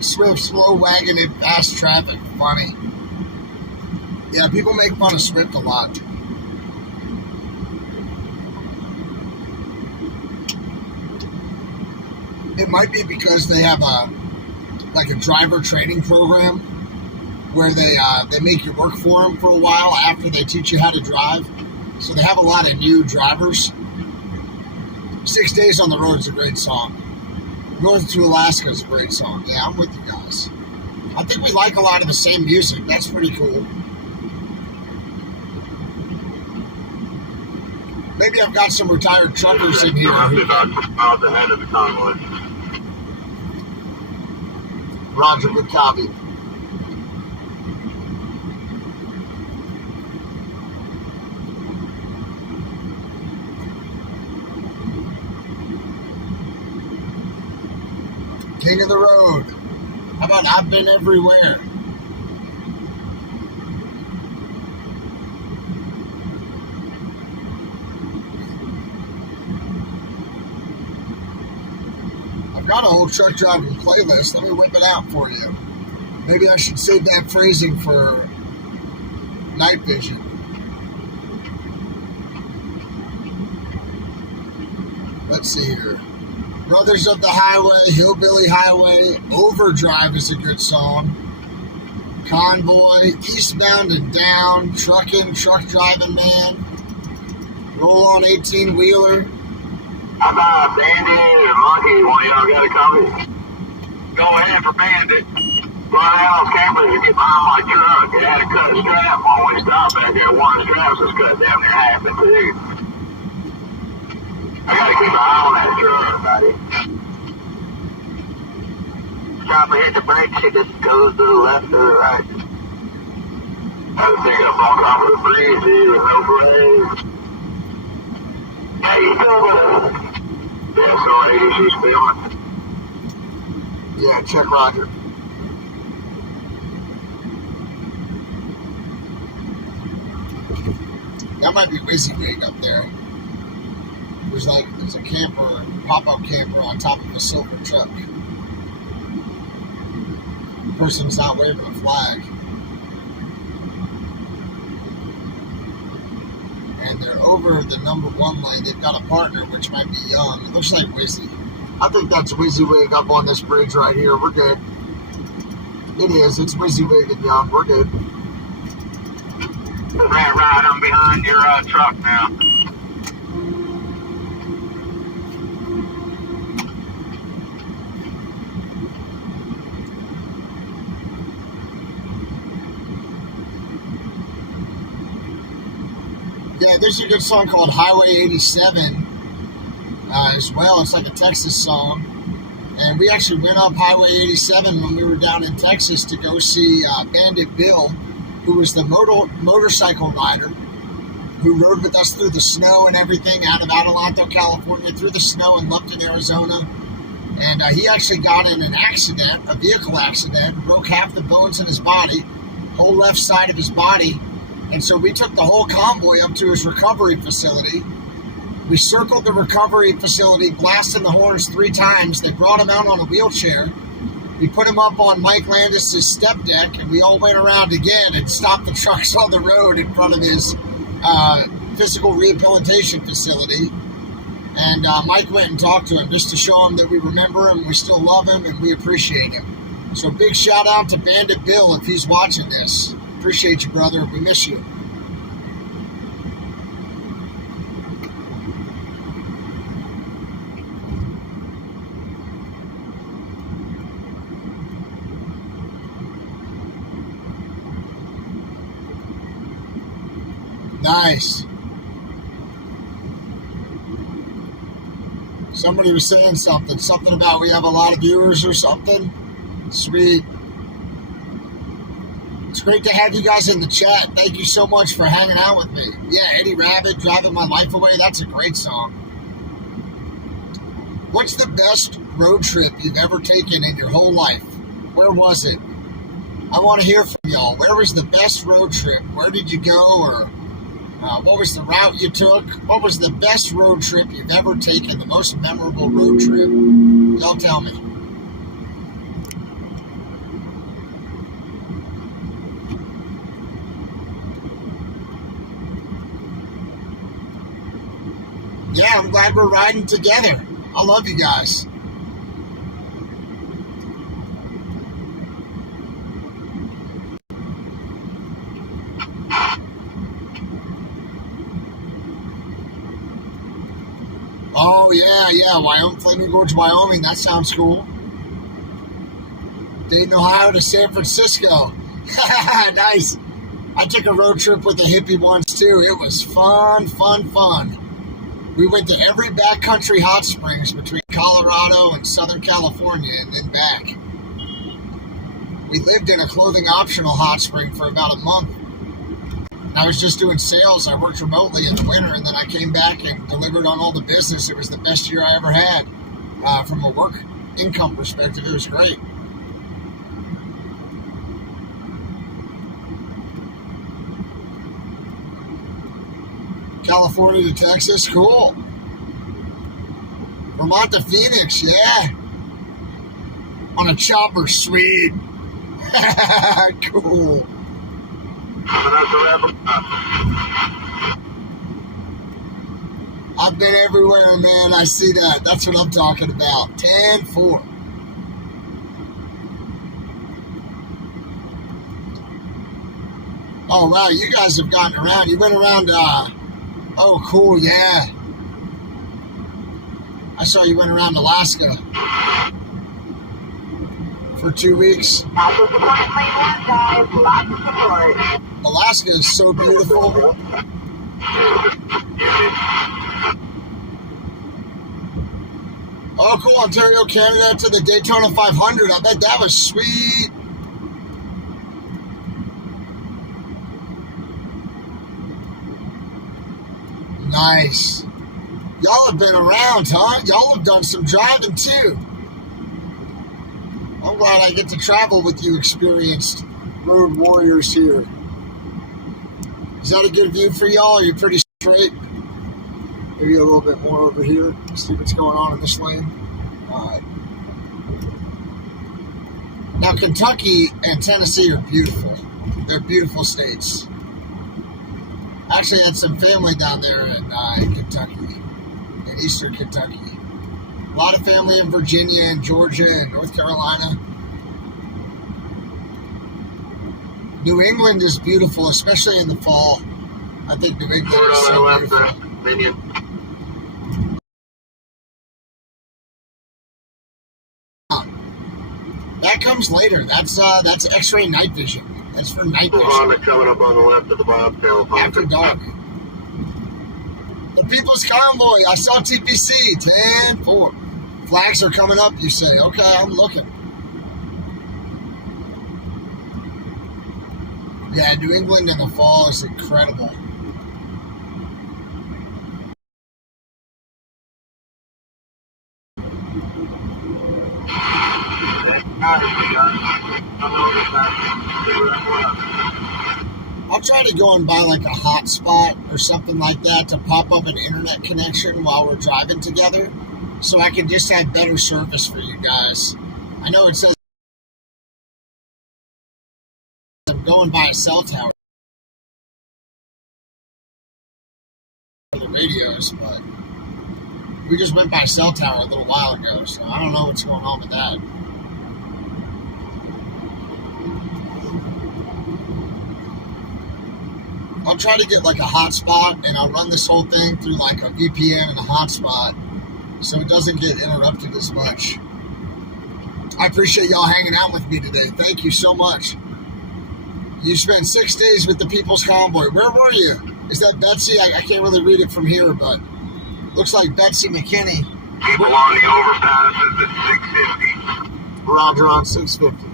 Swift slow wagon in fast traffic. Funny. Yeah, people make fun of Swift a lot. It might be because they have a driver training program where they make you work for them for a while after they teach you how to drive. So they have a lot of new drivers. 6 Days on the Road is a great song. North to Alaska is a great song. Yeah, I'm with you guys. I think we like a lot of the same music. That's pretty cool. Maybe I've got some retired truckers in here. Roger, good copy. King of the road. How about I've been everywhere? I've got a whole truck driving playlist. Let me whip it out for you. Maybe I should save that phrasing for night vision. Let's see here. Brothers of the Highway, Hillbilly Highway, Overdrive is a good song. Convoy, Eastbound and Down, Truckin', Truck Driving Man, Roll On 18-Wheeler. How about Bandit or Monkey? One of y'all got a copy? Go ahead for Bandit. Run out of campers to get behind my truck. It had to cut a strap when we stopped back there. One of the straps was cut down there half in two. I gotta keep an eye on that truck, buddy. Chopper hit the brakes, it just goes to the left or the right. I was picking up on top of the bridge here with no brakes. Hey, you still with us? Yeah, so lady, she's filming. Yeah, check Roger. That might be WYSIWYG up there. There's a camper, pop-up camper on top of a silver truck. The person's not waving a flag. And they're over the number 1 lane. They've got a partner, which might be Young. It looks like Wizzy. I think that's WYSIWYG up on this bridge right here. We're good. It is. It's WYSIWYG and Young. We're good. Right, I'm behind your truck now. Yeah, there's a good song called Highway 87 as well. It's like a Texas song. And we actually went up Highway 87 when we were down in Texas to go see Bandit Bill, who was the motorcycle rider who rode with us through the snow and everything out of Adelanto, California, through the snow in Lupton, Arizona. And he actually got in an accident, a vehicle accident, broke half the bones in his body, whole left side of his body. And so we took the whole convoy up to his recovery facility. We circled the recovery facility, blasting the horns 3 times. They brought him out on a wheelchair. We put him up on Mike Landis' step deck, and we all went around again and stopped the trucks on the road in front of his physical rehabilitation facility. And Mike went and talked to him just to show him that we remember him, we still love him, and we appreciate him. So big shout out to Bandit Bill if he's watching this. Appreciate you, brother. We miss you. Nice. Somebody was saying something about we have a lot of viewers or something. Sweet. It's great to have you guys in the chat. Thank you so much for hanging out with me. Yeah, Eddie Rabbit, Driving My Life Away. That's a great song. What's the best road trip you've ever taken in your whole life? Where was it? I want to hear from y'all. Where was the best road trip? Where did you go? Or what was the route you took? What was the best road trip you've ever taken? The most memorable road trip? Y'all tell me. Yeah, I'm glad we're riding together. I love you guys. Oh, yeah, Wyoming, Flaming Gorge, Wyoming. That sounds cool. Dayton, Ohio to San Francisco. Nice. I took a road trip with the hippie once, too. It was fun. We went to every backcountry hot springs between Colorado and Southern California and then back. We lived in a clothing-optional hot spring for about a month. I was just doing sales. I worked remotely in the winter, and then I came back and delivered on all the business. It was the best year I ever had. From a work income perspective, it was great. California to Texas, cool. Vermont to Phoenix, yeah. On a chopper, sweet. Cool. I've been everywhere, man. I see that. That's what I'm talking about. 10-4. Oh, wow. You guys have gotten around. You went around, oh, cool. Yeah. I saw you went around Alaska for 2 weeks. Alaska is so beautiful. Oh, cool. Ontario, Canada to the Daytona 500. I bet that was sweet. Nice. Y'all have been around, huh? Y'all have done some driving, too. I'm glad I get to travel with you experienced road warriors here. Is that a good view for y'all? Are you pretty straight? Maybe a little bit more over here. See what's going on in this lane. All right. Now, Kentucky and Tennessee are beautiful. They're beautiful states. Actually, I had some family down there in Kentucky, in eastern Kentucky. A lot of family in Virginia and Georgia and North Carolina. New England is beautiful, especially in the fall. I think New England is so beautiful. That comes later. That's X-ray night vision. That's for night vision. Coming up on the left of the bobtail. After dark. The People's Convoy. I saw TPC. 10-4. Flags are coming up, you say. Okay, I'm looking. Yeah, New England in the fall is incredible. I'll try to go and buy like a hotspot or something like that to pop up an internet connection while we're driving together so I can just have better service for you guys. I know it says I'm going by a cell tower for the radios, but we just went by a cell tower a little while ago, so I don't know what's going on with that. I'll try to get like a hotspot, and I'll run this whole thing through like a VPN and a hotspot so it doesn't get interrupted as much. I appreciate y'all hanging out with me today. Thank you so much. You spent 6 days with the People's Convoy. Where were you? Is that Betsy? I can't really read it from here, but looks like Betsy McKinney. People on the overpasses at 650. Roger on 650.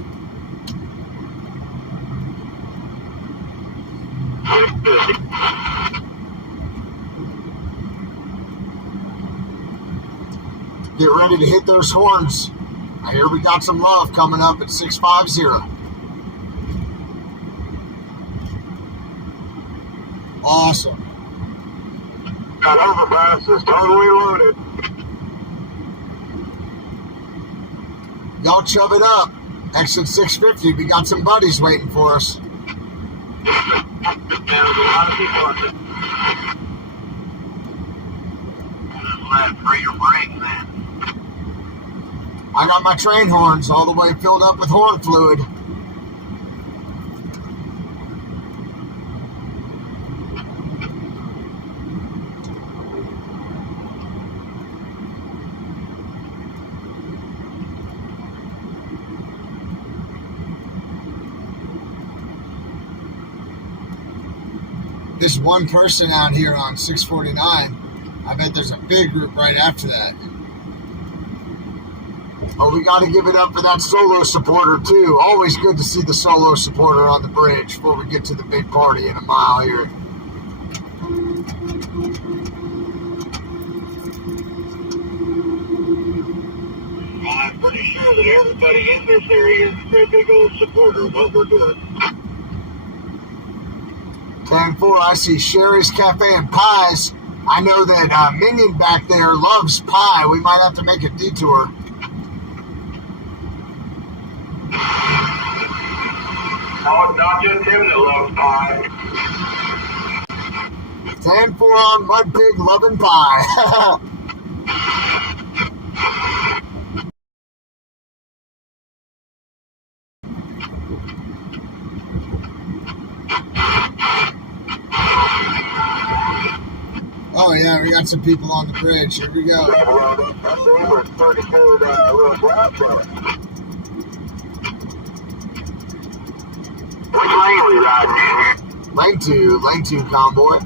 Get ready to hit those horns. I hear we got some love coming up at 650. Awesome. That overpass is totally loaded. Y'all chub it up. Exit 650. We got some buddies waiting for us. There's a lot of people on this. for your brake, man. I got my train horns all the way filled up with horn fluid. This one person out here on 649, I bet there's a big group right after that. Oh, we got to give it up for that solo supporter, too. Always good to see the solo supporter on the bridge before we get to the big party in a mile here. I'm pretty sure that everybody in this area is a big old supporter of what we're doing. 10-4, I see Sherry's Cafe and Pies. I know that Minion back there loves pie. We might have to make a detour. No, it's not just him that loves pie. 10-4 on Mud Pig loving pie. Oh yeah, we got some people on the bridge. Here we go. Which lane we riding in here? Lane 2, convoy.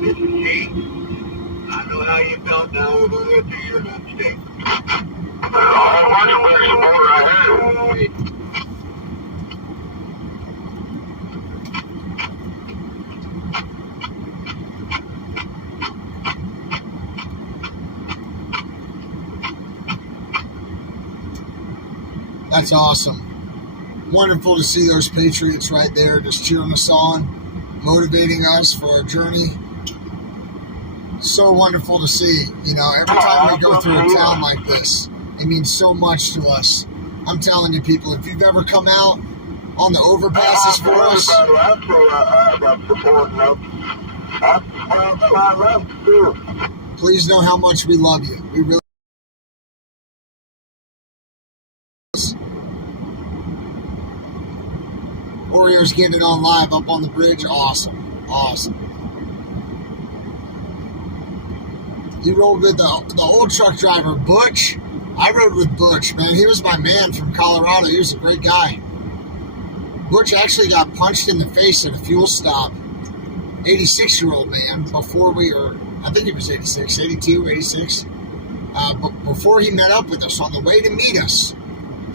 This is G. I know how you felt now we're going to go through your mistake. There's a whole bunch of big support right here. That's awesome. Wonderful to see those Patriots right there just cheering us on, motivating us for our journey. So wonderful to see. You know, every time we go through a town like this, it means so much to us. I'm telling you, people, if you've ever come out on the overpasses for us, please know how much we love you. We really. Warriors getting it on live up on the bridge. Awesome. He rode with the old truck driver, Butch. I rode with Butch, man. He was my man from Colorado. He was a great guy. Butch actually got punched in the face at a fuel stop. 86-year-old man before we were, I think he was 86, 82, 86. But before he met up with us, on the way to meet us,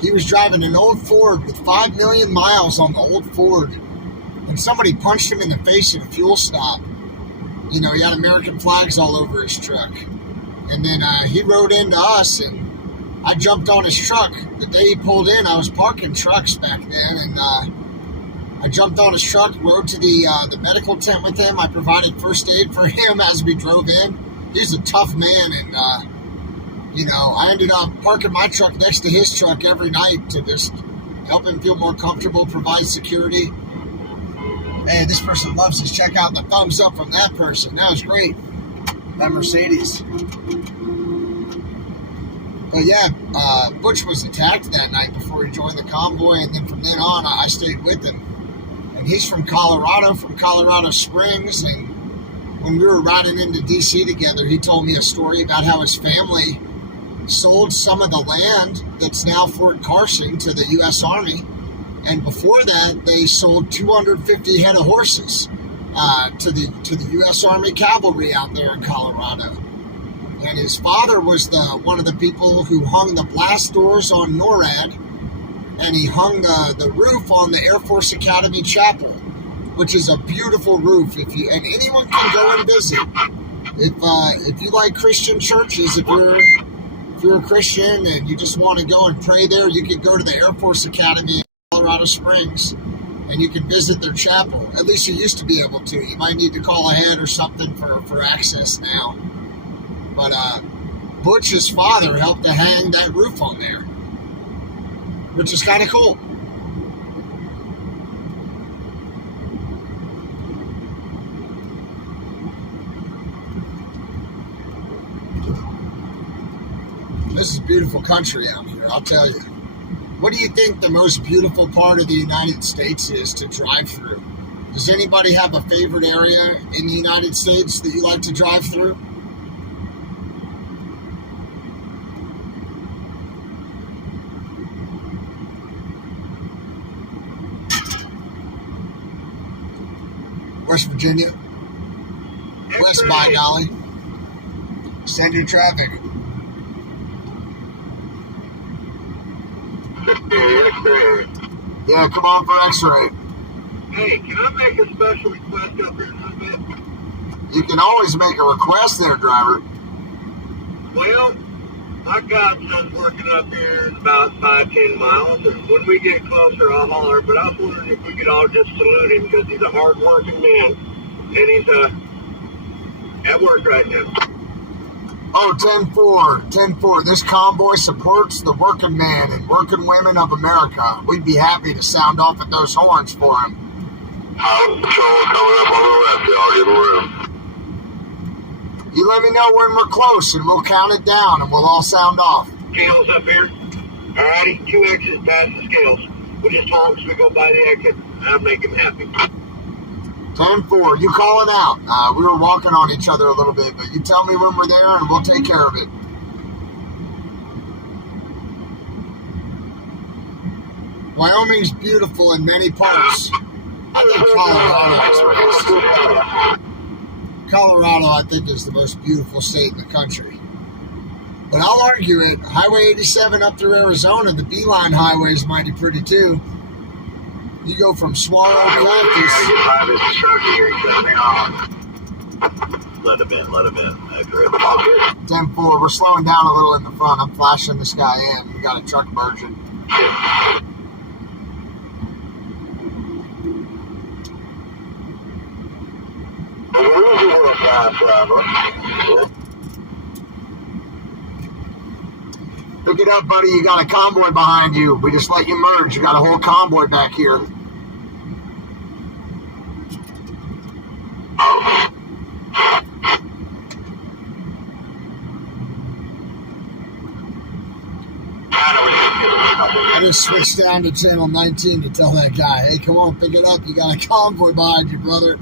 he was driving an old Ford with 5 million miles on the old Ford. And somebody punched him in the face at a fuel stop. You know, he had American flags all over his truck. And then he rode into us, and I jumped on his truck. The day he pulled in, I was parking trucks back then, and I jumped on his truck, rode to the medical tent with him. I provided first aid for him as we drove in. He's a tough man, and you know, I ended up parking my truck next to his truck every night to just help him feel more comfortable, provide security. Hey, this person loves us. Check out the thumbs up from that person. That was great. That Mercedes. But yeah, Butch was attacked that night before he joined the convoy, and then from then on, I stayed with him. And he's from Colorado Springs, and when we were riding into D.C. together, he told me a story about how his family sold some of the land that's now Fort Carson to the U.S. Army. And before that, they sold 250 head of horses to the U.S. Army Cavalry out there in Colorado. And his father was one of the people who hung the blast doors on NORAD, and he hung the roof on the Air Force Academy Chapel, which is a beautiful roof. And anyone can go and visit. If you like Christian churches, if you're a Christian and you just want to go and pray there, you can go to the Air Force Academy in Colorado Springs, and you can visit their chapel. At least you used to be able to. You might need to call ahead or something for access now. But Butch's father helped to hang that roof on there. which is kind of cool. This is beautiful country out here, I'll tell you. What do you think the most beautiful part of the United States is to drive through? Does anybody have a favorite area in the United States that you like to drive through? West Virginia. West, by golly. Send your traffic. Yeah, come on for X-ray. Hey, can I make a special request up here a little bit? You can always make a request there, driver. Well, my godson's working up here in about 5-10 miles, and when we get closer, I'll holler. But I was wondering if we could all just salute him because he's a hard-working man, and he's at work right now. Oh, 10-4, 10-4. This convoy supports the working man and working women of America. We'd be happy to sound off at those horns for him. Highway Patrol coming up on the left, y'all get room. You let me know when we're close, and we'll count it down, and we'll all sound off. Scales up here. Alrighty, 2 exits past the scales. We'll just talk as we go by the exit. I'll make him happy. 10-4, you calling out. We were walking on each other a little bit, but you tell me when we're there, and we'll take care of it. Wyoming's beautiful in many parts. I think Colorado, I think, is the most beautiful state in the country. But I'll argue it. Highway 87 up through Arizona, the Beeline Highway is mighty pretty too. You go from Swallow Cactus. Let him in. Accurate. 10-4, we're slowing down a little in the front. I'm flashing this guy in. We got a truck merging. Pick it up, buddy. You got a convoy behind you. We just let you merge. You got a whole convoy back here. I just switched down to channel 19 to tell that guy, hey, come on, pick it up. You got a convoy behind you, brother.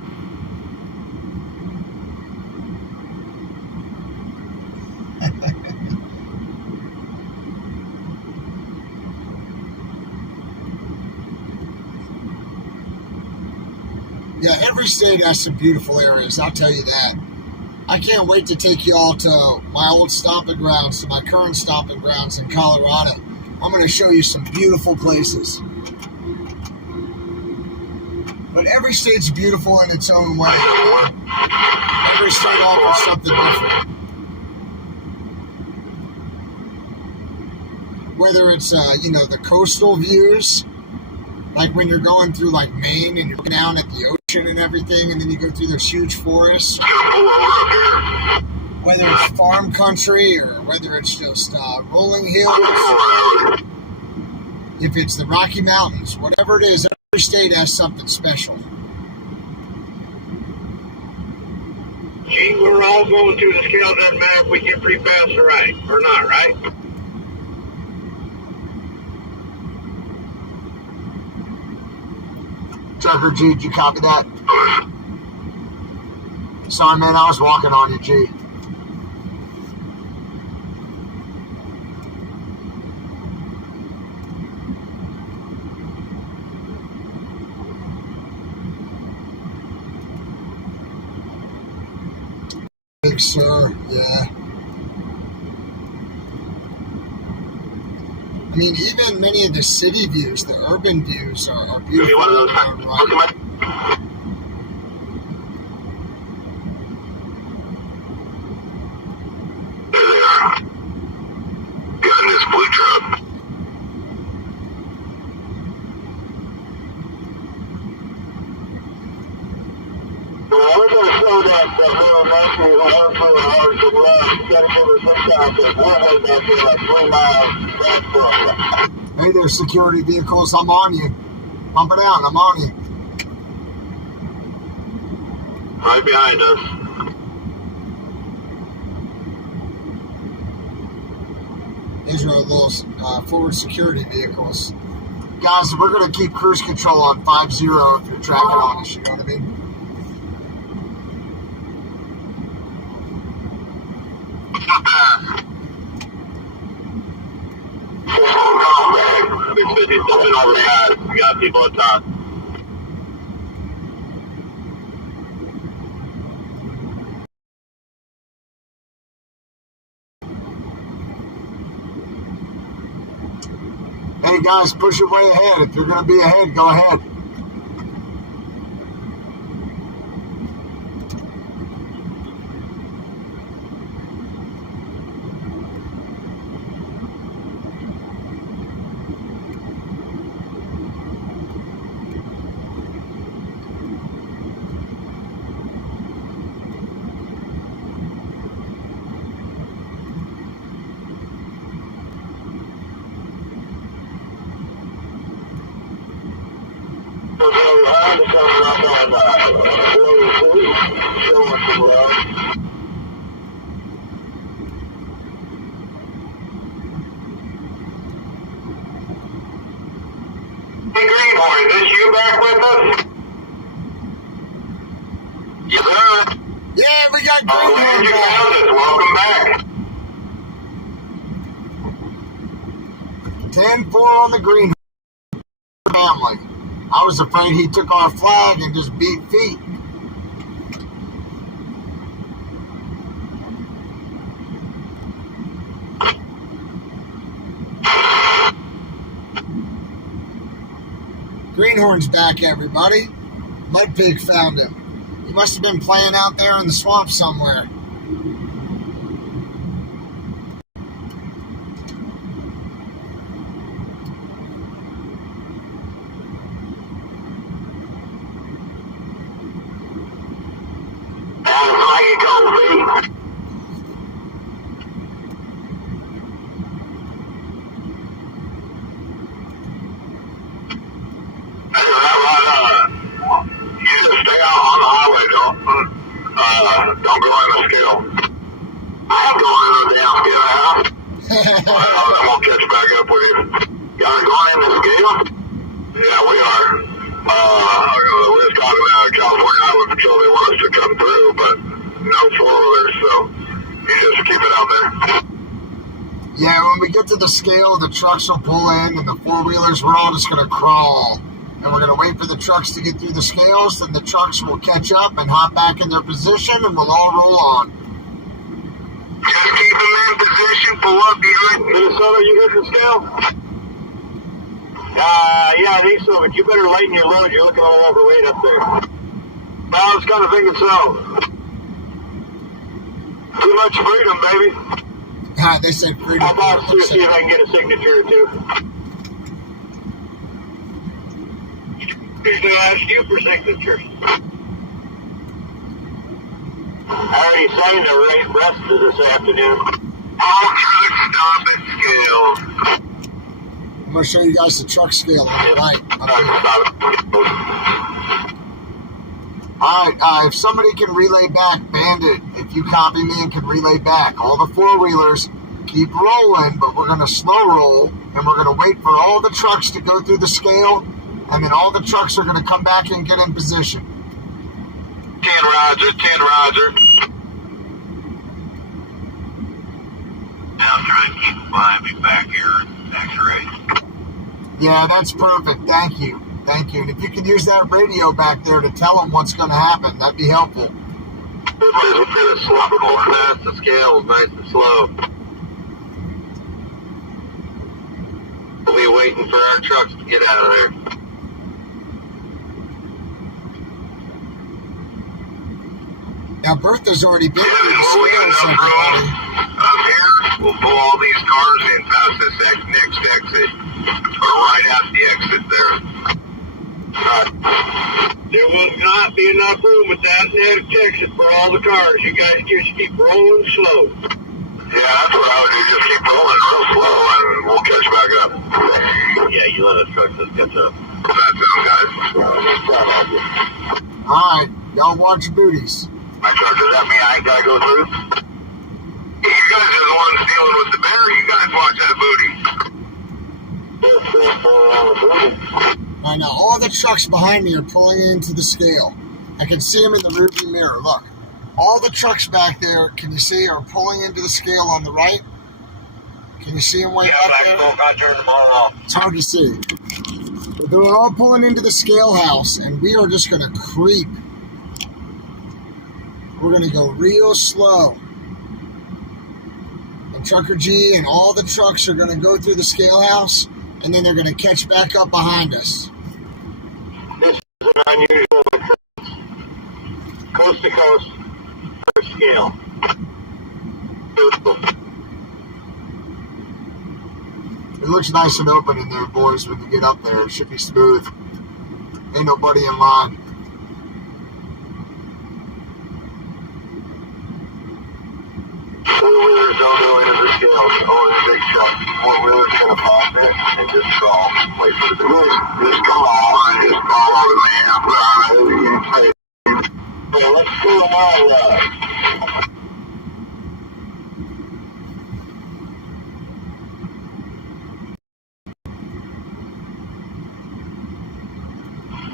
Yeah, every state has some beautiful areas, I'll tell you that. I can't wait to take you all to my old stomping grounds, to my current stomping grounds in Colorado. I'm going to show you some beautiful places. But every state's beautiful in its own way. Every state offers something different. Whether it's, the coastal views, like when you're going through like Maine and you're looking down at the ocean and everything, and then you go through those huge forests. Whether it's farm country or whether it's just rolling hills. If it's the Rocky Mountains, whatever it is, every state has something special. Gee, we're all going through the scale. Doesn't matter if we get pretty fast or right or not, right? Trucker G, did you copy that? Sorry, man, I was walking on you, G. Thanks, sir. Yeah. I mean, even many of the city views, the urban views are beautiful. Give me one of those. Right. Got this blue truck. Well, we're going to slow down some little nicely and work for hours of left. You got to give us some time because we're heading out to like 3 miles. Hey there, security vehicles. I'm on you. Pump it out. I'm on you. Right behind us. These are our little forward security vehicles. Guys, we're going to keep cruise control on 5-0 if you're tracking on us, you know what I mean? What's up there? 650 stepping over the pad. We got people at top. Hey guys, push your way ahead. If you're going to be ahead, go ahead. Hey, Greenhorn, is this you back with us? Yes, sir. Yeah, we got Glad Greenhorn you back. found us. Welcome back. 10-4 on the Greenhorn family. I was afraid he took our flag and just beat feet. Greenhorn's back, everybody. Mudpig found him. He must have been playing out there in the swamp somewhere. Don't go in the scale. I ain't going in the damn scale now. I won't catch back up with you. Y'all are going in the scale? Yeah, we are. We're just talking about California Highway Patrol. They want us to come through, but no four-wheelers, so you just keep it out there. Yeah, when we get to the scale, the trucks will pull in, and the four-wheelers, we're all just going to crawl. And we're going to wait for the trucks to get through the scales, then the trucks will catch up and hop back in their position, and we'll all roll on. Just keep them in position, pull up, you hit Minnesota, you hit the scale? Yeah, I think so, but you better lighten your load. You're looking a little overweight up there. I was kind of thinking so. Too much freedom, baby. They said freedom. I'll bounce through, see if I can get a signature or two. Who's going to ask you for signatures? I already signed the right rest this afternoon. All trucks stop at scales. I'm going to show you guys the truck scale on the right. Alright, if somebody can relay back, Bandit, if you copy me and can relay back, all the four-wheelers keep rolling, but we're going to slow roll, and we're going to wait for all the trucks to go through the scale, and then all the trucks are going to come back and get in position. 10 Roger, 10 Roger. Now try and keep behind me back here in X-ray. Yeah, that's perfect. Thank you. Thank you. And if you can use that radio back there to tell them what's going to happen, that'd be helpful. We're going to slow past the scale, nice and slow. We'll be waiting for our trucks to get out of there. Now, Bertha's already been through the scales, everybody. Up here, we'll pull all these cars in past this next exit, or right at the exit there. There will not be enough room at that next exit for all the cars. You guys just keep rolling slow. Yeah, that's what I would do. Just keep rolling real slow and we'll catch back up. Yeah, you let us trucks just catch up. That sound, guys. Alright, y'all watch your booties. My truck, does that mean I ain't gotta go through? You guys are the ones dealing with the bear. You guys watch that booty. Alright, now all the trucks behind me are pulling into the scale. I can see them in the rearview mirror. Look. All the trucks back there, can you see, are pulling into the scale on the right? Can you see them way up there? I turned the ball off. It's hard to see. But they're all pulling into the scale house, and we are just going to creep. We're going to go real slow. And Trucker G and all the trucks are going to go through the scale house, and then they're going to catch back up behind us. This is an unusual coast to coast scale. It looks nice and open in there, boys, when you get up there. It should be smooth. Ain't nobody in line. Four-wheelers don't go into the scales. Always big shot. Four-wheelers gonna pop it and just crawl. Wait for the big. Just come on. Just follow the man. Well, let's do them all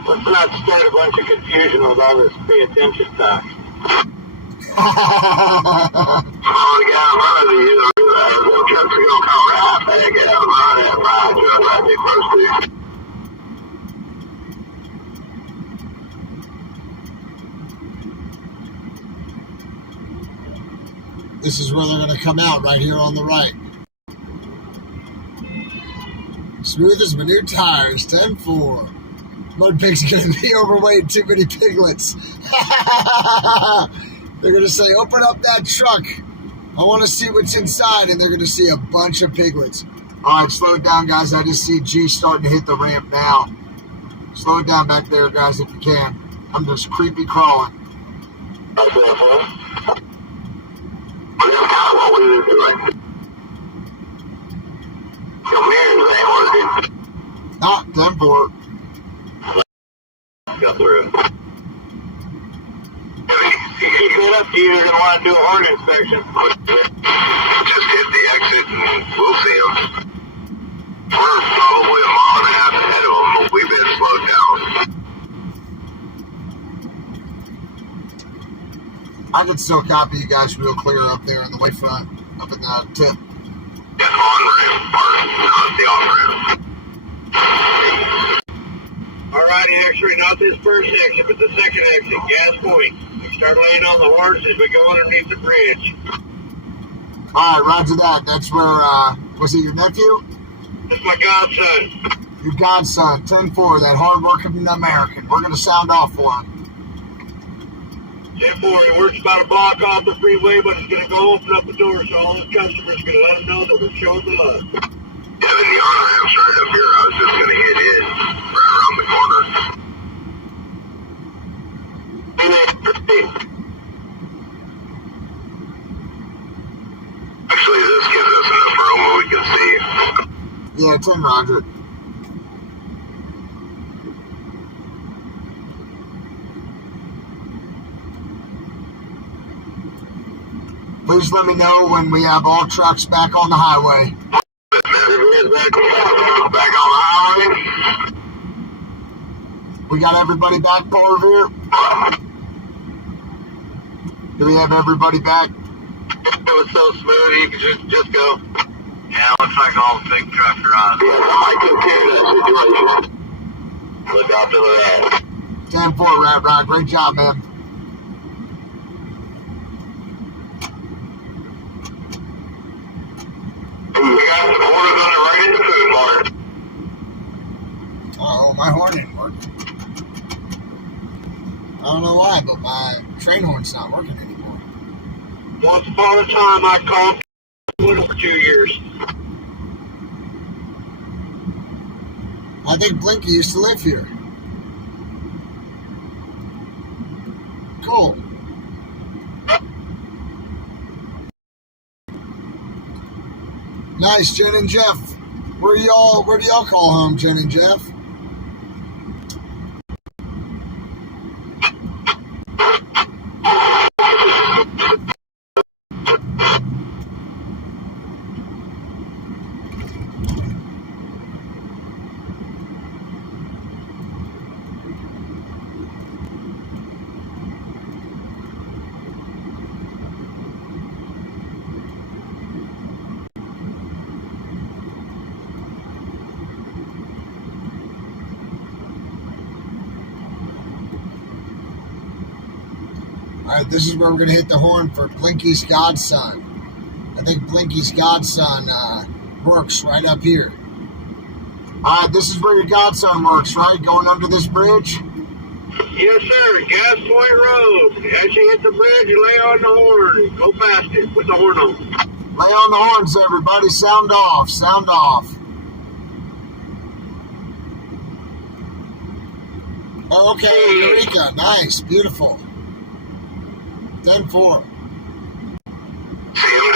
Let's not start a bunch of confusion with all this pay attention talk. Come on, get out of front of you. The trucks are gonna come right back out. Right at right truck like they supposed to. This is where they're going to come out, right here on the right. Smooth as my new tires, 10-4. Mudpig's going to be overweight, too many piglets. They're going to say, open up that truck. I want to see what's inside, and they're going to see a bunch of piglets. All right, slow it down, guys. I just see G starting to hit the ramp now. Slow it down back there, guys, if you can. I'm just creepy crawling. What we were doing? Your mirrors ain't working. Not 10-4. Got through. If you keep it up, you're going to want to do a horn inspection. Just hit the exit and we'll see them. We're probably a mile and a half ahead of them, but we've been slowed down. I can still copy you guys real clear up there in the way front, up in the tip. Yeah, on-ramp part, not the off-ramp. Alrighty, X-ray, not this first exit, but the second exit, gas point. We start laying on the horns as we go underneath the bridge. Alright, roger that. That's where, was it your nephew? That's my godson. Your godson, 10-4, that hard-working American. We're going to sound off for him. 10-4, he works about a block off the freeway, but he's going to go open up the door so all his customers are going to let him know that we're showing the love. Yeah, in the on-ramp right up here, I was just going to hit his right around the corner. Actually, this gives us enough room where we can see. Yeah, 10, roger. Please let me know when we have all trucks back on the highway. Back on the highway. We got everybody back, Paul Revere? Do we have everybody back? It was so smooth, you could just go. Yeah, looks like all the big trucks are on. Yeah, I might compare that situation. Look out to the right. 10-4, Rat Rod. Great job, man. We got the orders on the right in the food mart. Uh-oh, my horn didn't work. I don't know why, but my train horn's not working anymore. Once upon a time, I called for 2 years. I think Blinky used to live here. Cool. Nice, Jen and Jeff. Where do y'all call home, Jen and Jeff? All right, this is where we're going to hit the horn for Blinky's godson. I think Blinky's godson works right up here. All right, this is where your godson works, right? Going under this bridge? Yes, sir. Gas Point Road. As you hit the bridge, you lay on the horn. Go past it with the horn on. Lay on the horns, everybody. Sound off. Sound off. Okay, Eureka. Nice. Beautiful. 10-4. See him,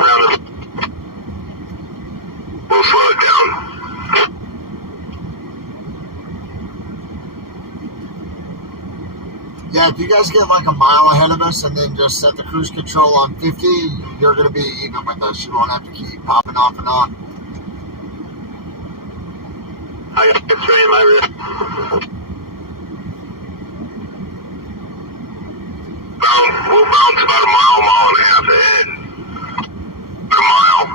Devin? We'll slow it down. Yeah, if you guys get like a mile ahead of us and then just set the cruise control on 50, you're going to be even with us. You won't have to keep popping off and on. I got X-ray in my wrist. We'll bounce about a mile and a half ahead. A mile.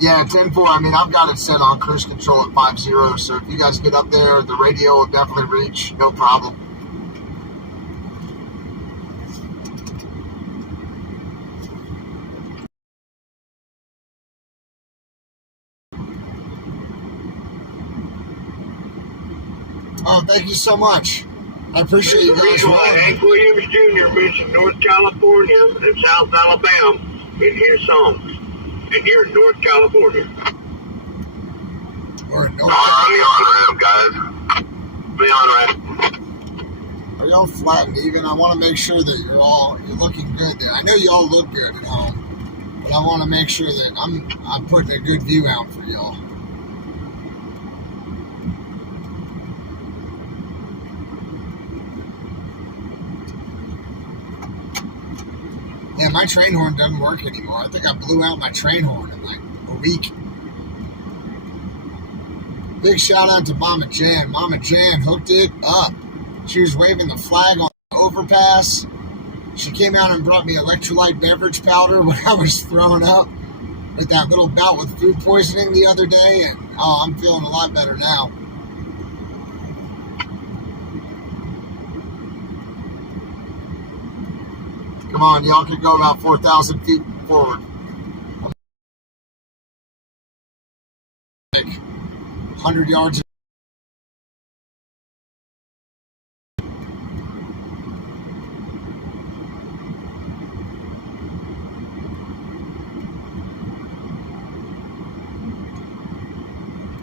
Yeah, 10-4. I mean, I've got it set on cruise control at 50, so if you guys get up there, the radio will definitely reach, no problem. Oh, thank you so much. I appreciate you guys. Hank Williams Jr. mentioned North California and South Alabama in his songs. And here in North California. We're in North on the on-ramp, guys. The on-ramp. Are y'all flat and even? I want to make sure that you're looking good there. I know you all look good at home, but I want to make sure that I'm putting a good view out for y'all. Yeah, my train horn doesn't work anymore. I think I blew out my train horn in like a week. Big shout out to Mama Jan. Mama Jan hooked it up. She was waving the flag on the overpass. She came out and brought me electrolyte beverage powder when I was throwing up with that little bout with food poisoning the other day. And oh, I'm feeling a lot better now. Come on, y'all can go about 4,000 feet forward. Like 100 yards.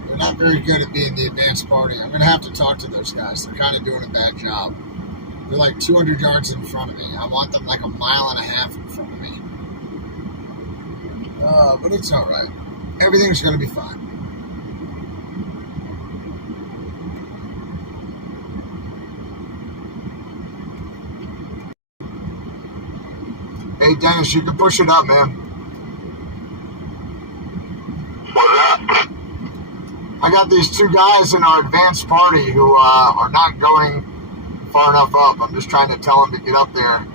They're not very good at being the advanced party. I'm going to have to talk to those guys. They're kind of doing a bad job. They're like 200 yards in front of me. I want them like a mile and a half in front of me. But it's all right. Everything's going to be fine. Hey, Dennis, you can push it up, man. What's up? I got these two guys in our advanced party who are not going far enough up. I'm just trying to tell them to get up there.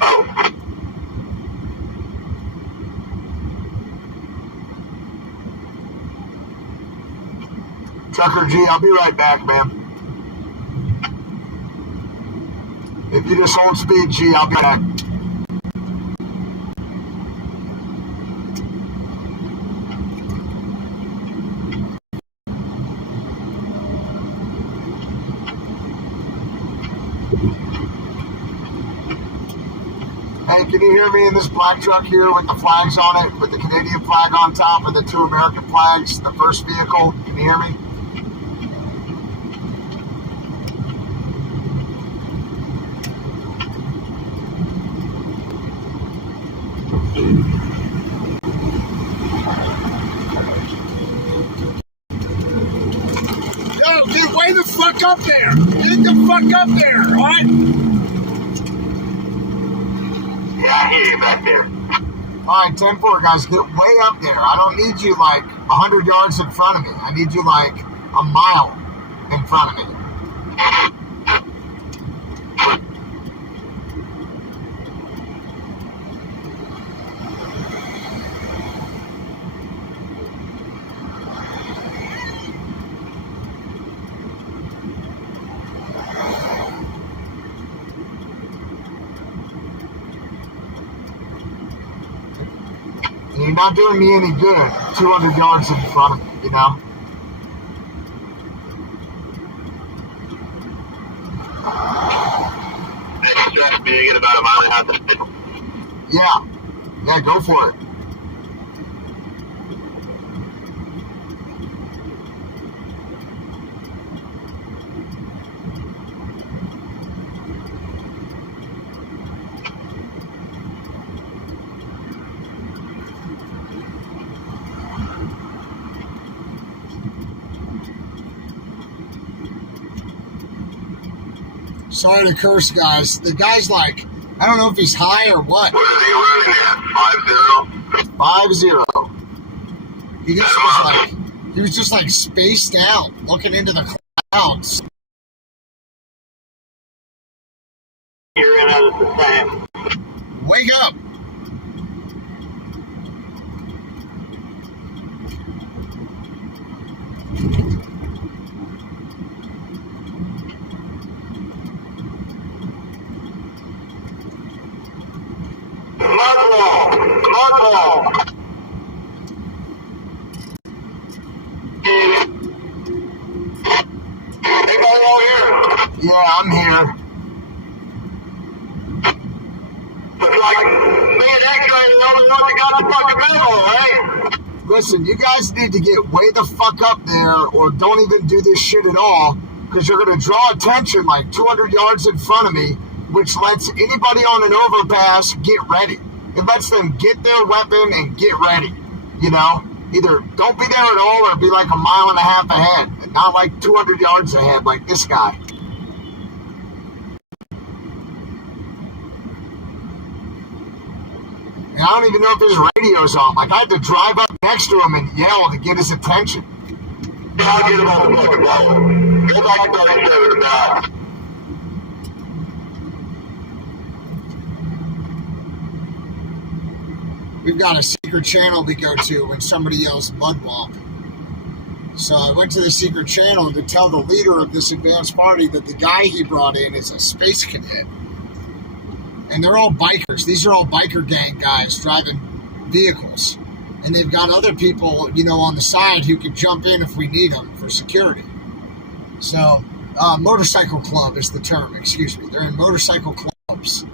Oh. Trucker G, I'll be right back, man. If you just hold speed, G, I'll be back. Hey, can you hear me in this black truck here with the flags on it, with the Canadian flag on top and the two American flags, the first vehicle? Can you hear me? fuck up there. Get the fuck up there, all right? Yeah, I hear you back there. All right, 10-4, guys, get way up there. I don't need you like 100 yards in front of me. I need you like a mile in front of me. You're not doing me any good 200 yards in front of me, you know? Next stretch, me to get about a mile and a half. Yeah, go for it. Sorry to curse, guys. The guy's like, I don't know if he's high or what. What is he running at? 5-0? He was just like spaced out, looking into the clouds. You're in as the same. Wake up! Muzzle! Anybody out here? Yeah, I'm here. Looks like me and X-Ray are the only ones that got the fucking memo, right? Listen, you guys need to get way the fuck up there or don't even do this shit at all because you're going to draw attention like 200 yards in front of me, which lets anybody on an overpass get ready. It lets them get their weapon and get ready, you know? Either don't be there at all or be like a mile and a half ahead, and not like 200 yards ahead like this guy. And I don't even know if his radio's on. Like, I had to drive up next to him and yell to get his attention. I'll get him on the fucking ball. Go back to 37 to back. We've got a secret channel we go to when somebody yells Mudwomp. So I went to the secret channel to tell the leader of this advanced party that the guy he brought in is a space cadet. And they're all bikers. These are all biker gang guys driving vehicles. And they've got other people, you know, on the side who can jump in if we need them for security. So, motorcycle club is the term, excuse me. They're in motorcycle clubs.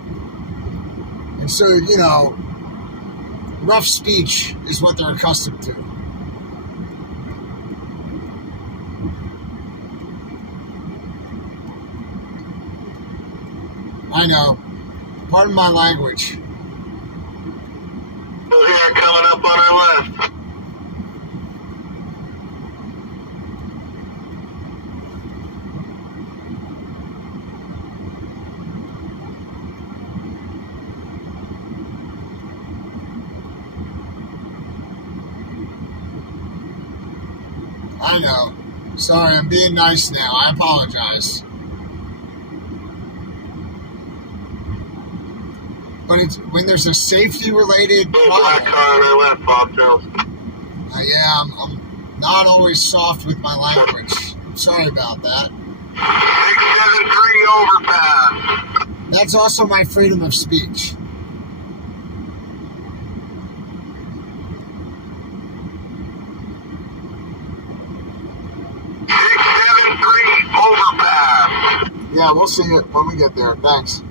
And so, you know, rough speech is what they're accustomed to. I know. Pardon my language. We'll hear it coming up on our left. I know. Sorry, I'm being nice now. I apologize. But it's when there's a safety-related problem. Black car on our left, Bob Charles. Yeah, I'm not always soft with my language. I'm sorry about that. 673 overpass. That's also my freedom of speech. Yeah, we'll see it when we get there. Thanks.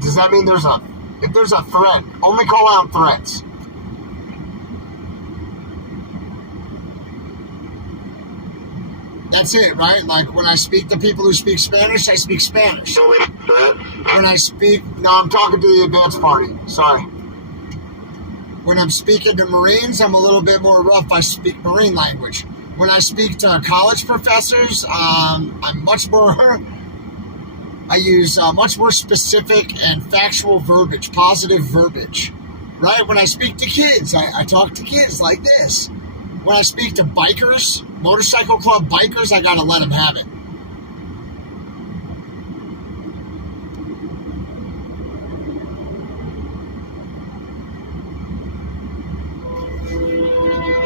Does that mean if there's a threat, only call out threats? That's it, right? Like when I speak to people who speak Spanish, I speak Spanish. When I speak, no, I'm talking to the advanced party. Sorry. When I'm speaking to Marines, I'm a little bit more rough. I speak Marine language. when I speak to college professors, I'm much more, I use much more specific and factual verbiage, positive verbiage, right? When I speak to kids, I talk to kids like this. When I speak to bikers, motorcycle club bikers, I gotta let them have it.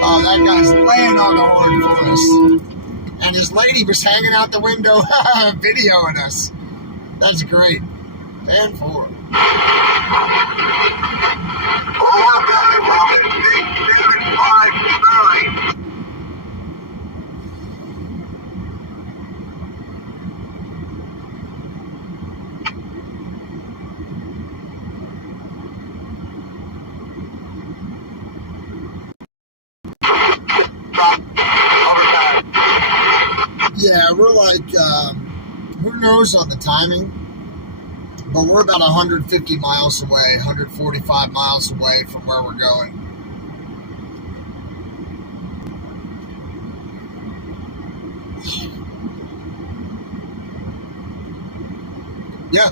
Oh, that guy's laying on the horn for us. And his lady was hanging out the window videoing us. That's great. 10-4. Yeah, we're like, who knows on the timing, but we're about 150 miles away, 145 miles away from where we're going. Yeah,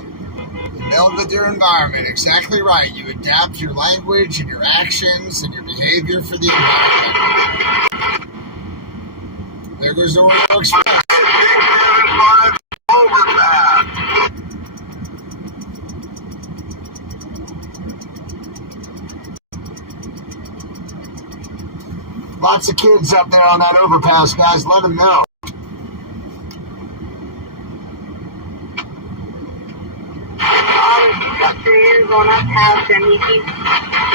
you meld with your environment, exactly right. You adapt your language and your actions and your behavior for the environment. There goes Oreo Express. 675 overpass. Lots of kids up there on that overpass, guys. Let them know. After you're going up past him, he keeps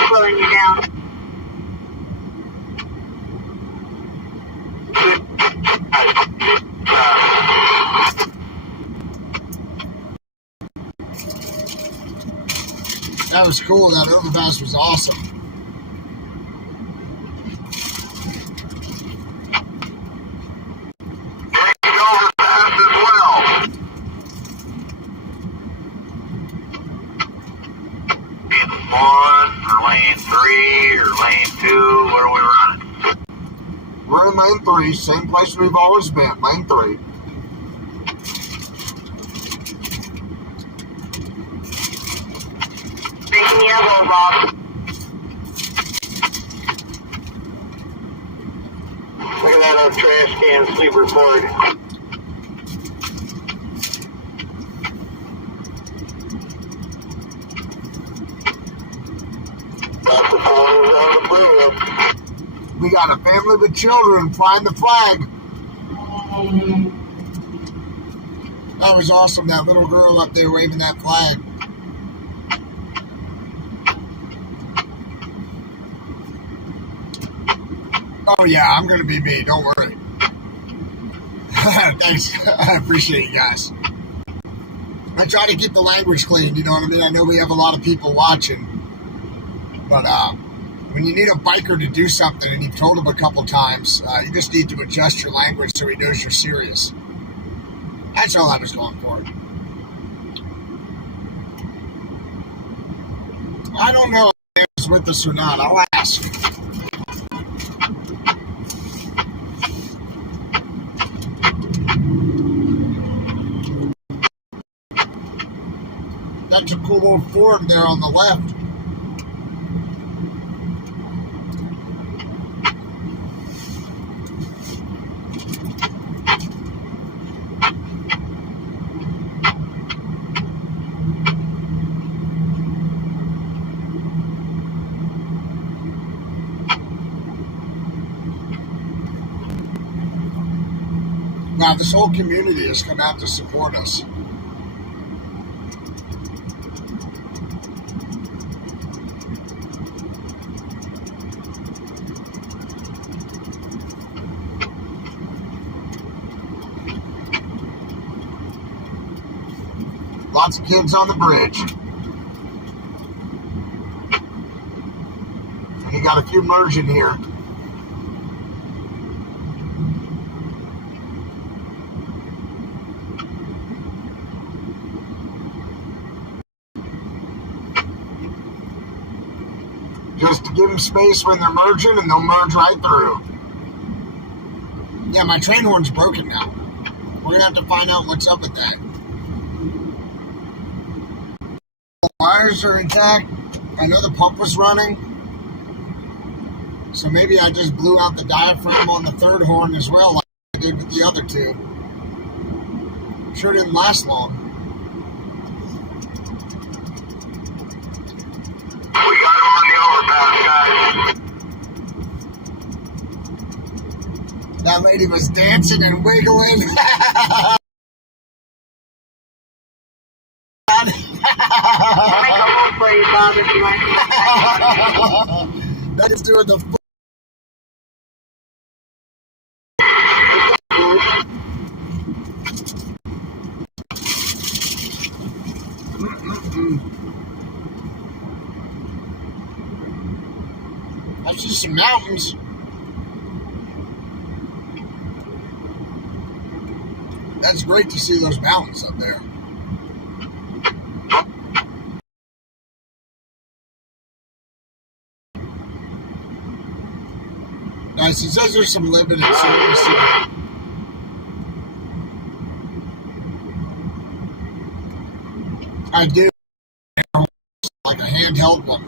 slowing you down. That was cool. That overpass was awesome. Overpass as well. Lane 1 or lane 3 or lane 2, where are we running? We're in lane 3, same place we've always been, lane 3. Making yellow, Rob. Look at that old trash can sleeper Ford. That's the photos on the bridge. We got a family with children flying the flag. That was awesome, that little girl up there waving that flag. Oh yeah, I'm gonna be me, don't worry. Thanks, I appreciate you guys. I try to keep the language clean, you know what I mean? I know we have a lot of people watching, but when you need a biker to do something and you've told him a couple times, you just need to adjust your language so he knows you're serious. That's all I was going for. I don't know if he's with us or not. I'll ask. That's a cool little Ford there on the left. Now, this whole community has come out to support us. Lots of kids on the bridge. And you got a few merging here. Just to give them space when they're merging, and they'll merge right through. Yeah, my train horn's broken now. We're gonna have to find out what's up with that. The wires are intact. I know the pump was running. So maybe I just blew out the diaphragm on the third horn as well, like I did with the other two. Sure didn't last long. We got him on the overpass, guys. That lady was dancing and wiggling. I'll make a hole for you, Bob, if you want to. That is doing the I see some mountains. That's great to see those mountains up there. Nice. He says there's some limited service here. I do. Like a handheld one.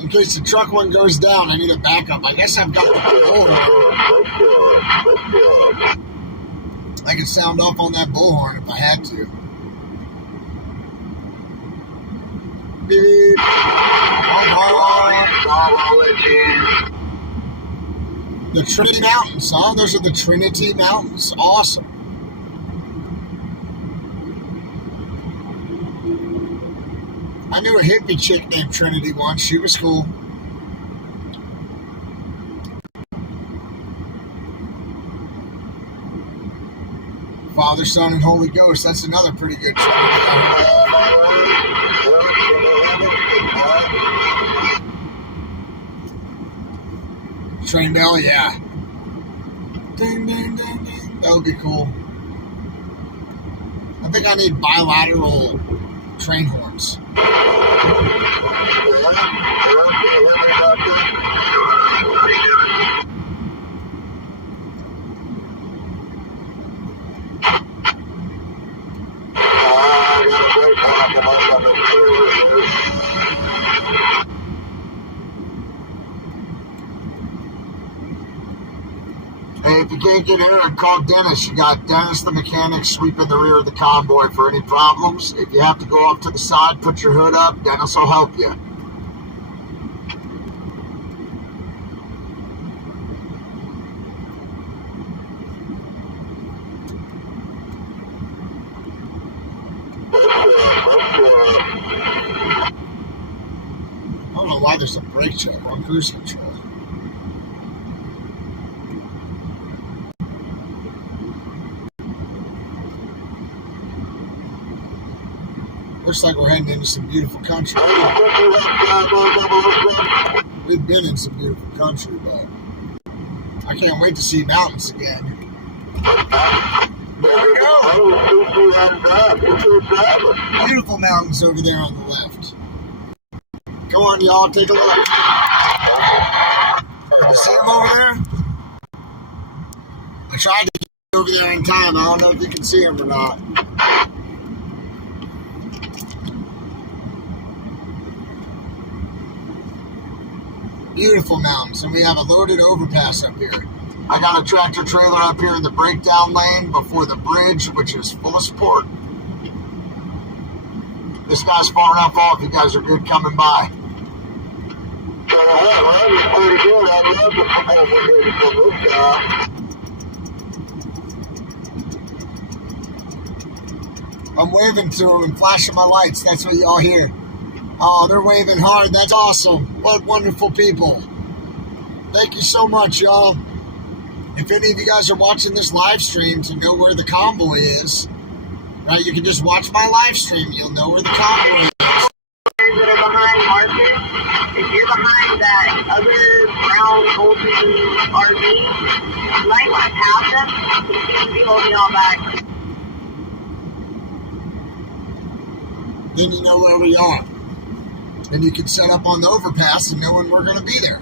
In case the truck one goes down, I need a backup. I guess I've got the bullhorn. I could sound off on that bullhorn if I had to. Beep. The Trinity Mountains, huh? Those are the Trinity Mountains. Awesome. I knew a hippie chick named Trinity once. She was cool. Father, Son, and Holy Ghost. That's another pretty good Trinity. Train bell, yeah. Ding, ding, ding, ding. That would be cool. I think I need bilateral train horns. Hey, if you can't get Eric, call Dennis. You got Dennis the mechanic sweeping the rear of the convoy for any problems. If you have to go off to the side, put your hood up. Dennis will help you. I don't know why there's a brake check on cruise control. Looks like we're heading into some beautiful country. We've been in some beautiful country, but I can't wait to see mountains again. There we go. Beautiful mountains over there on the left. Come on, y'all, take a look. You see them over there? I tried to get over there in time. I don't know if you can see them or not. Beautiful mountains, and we have a loaded overpass up here. I got a tractor trailer up here in the breakdown lane before the bridge, which is full of support. This guy's far enough off. You guys are good coming by. I'm waving to them and flashing my lights. That's what y'all hear. Oh, they're waving hard. That's awesome. What wonderful people. Thank you so much, y'all. If any of you guys are watching this live stream to know where the convoy is, right, you can just watch my live stream. You'll know where the convoy is. That are behind Marcus, if you're behind that other brown golden RV, you might want to pass them. You seem to be holding all back. Then you know where we are. And you can set up on the overpass and know when we're going to be there.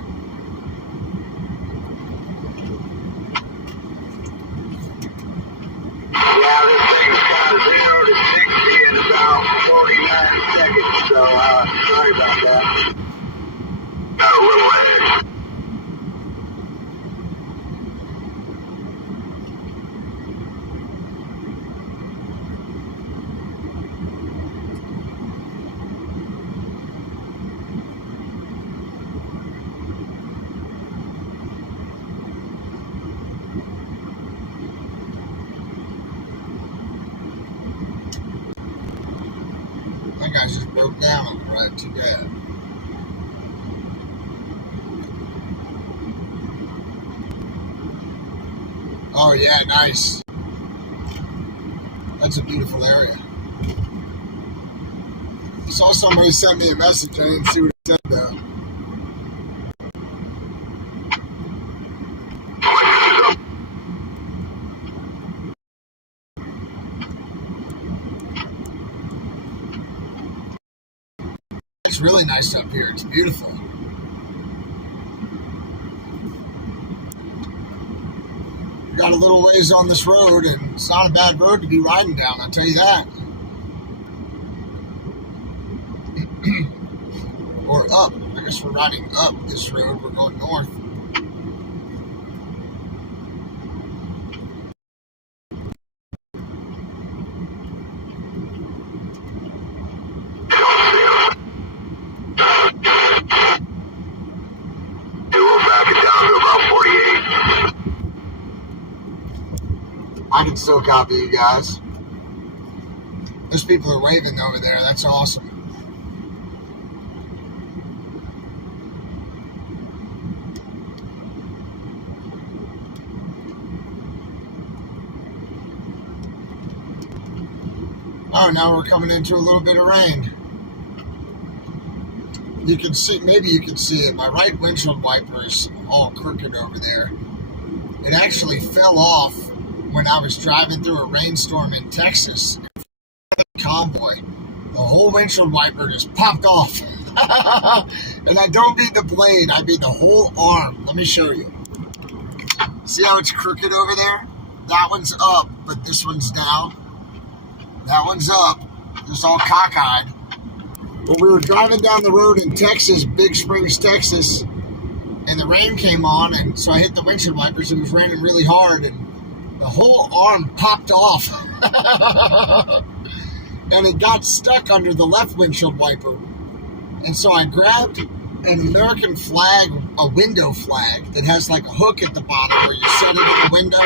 guys just broke down on the right. Too bad. Oh yeah, nice. That's a beautiful area. I saw somebody send me a message. I didn't see what it said though. It's really nice up here. It's beautiful. We got a little ways on this road, and it's not a bad road to be riding down, I'll tell you that. Or up. I guess we're riding up this road. We're going north. I can still copy you guys. Those people are waving over there. That's awesome. Oh, now we're coming into a little bit of rain. You can see, maybe you can see it. My right windshield wiper is all crooked over there. It actually fell off when I was driving through a rainstorm in Texas. Convoy. The whole windshield wiper just popped off. And I don't mean the blade, I mean the whole arm. Let me show you. See how it's crooked over there? That one's up, but this one's down. That one's up. It's all cockeyed. But we were driving down the road in Texas, Big Springs, Texas, and the rain came on, and so I hit the windshield wipers. It was raining really hard, and the whole arm popped off. And it got stuck under the left windshield wiper. And so I grabbed an American flag, a window flag, that has like a hook at the bottom where you set it in the window.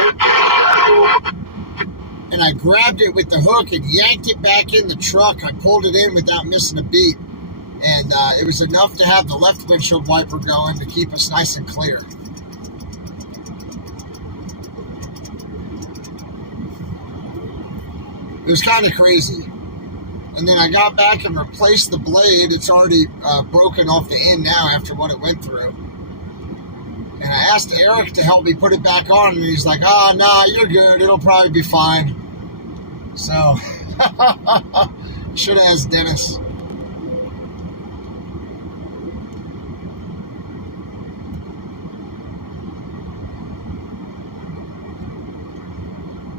And I grabbed it with the hook and yanked it back in the truck. I pulled it in without missing a beat. And it was enough to have the left windshield wiper going to keep us nice and clear. It was kind of crazy. And then I got back and replaced the blade. It's already broken off the end now after what it went through. And I asked Eric to help me put it back on, and he's like, "Oh, nah, you're good. It'll probably be fine." So, should have asked Dennis.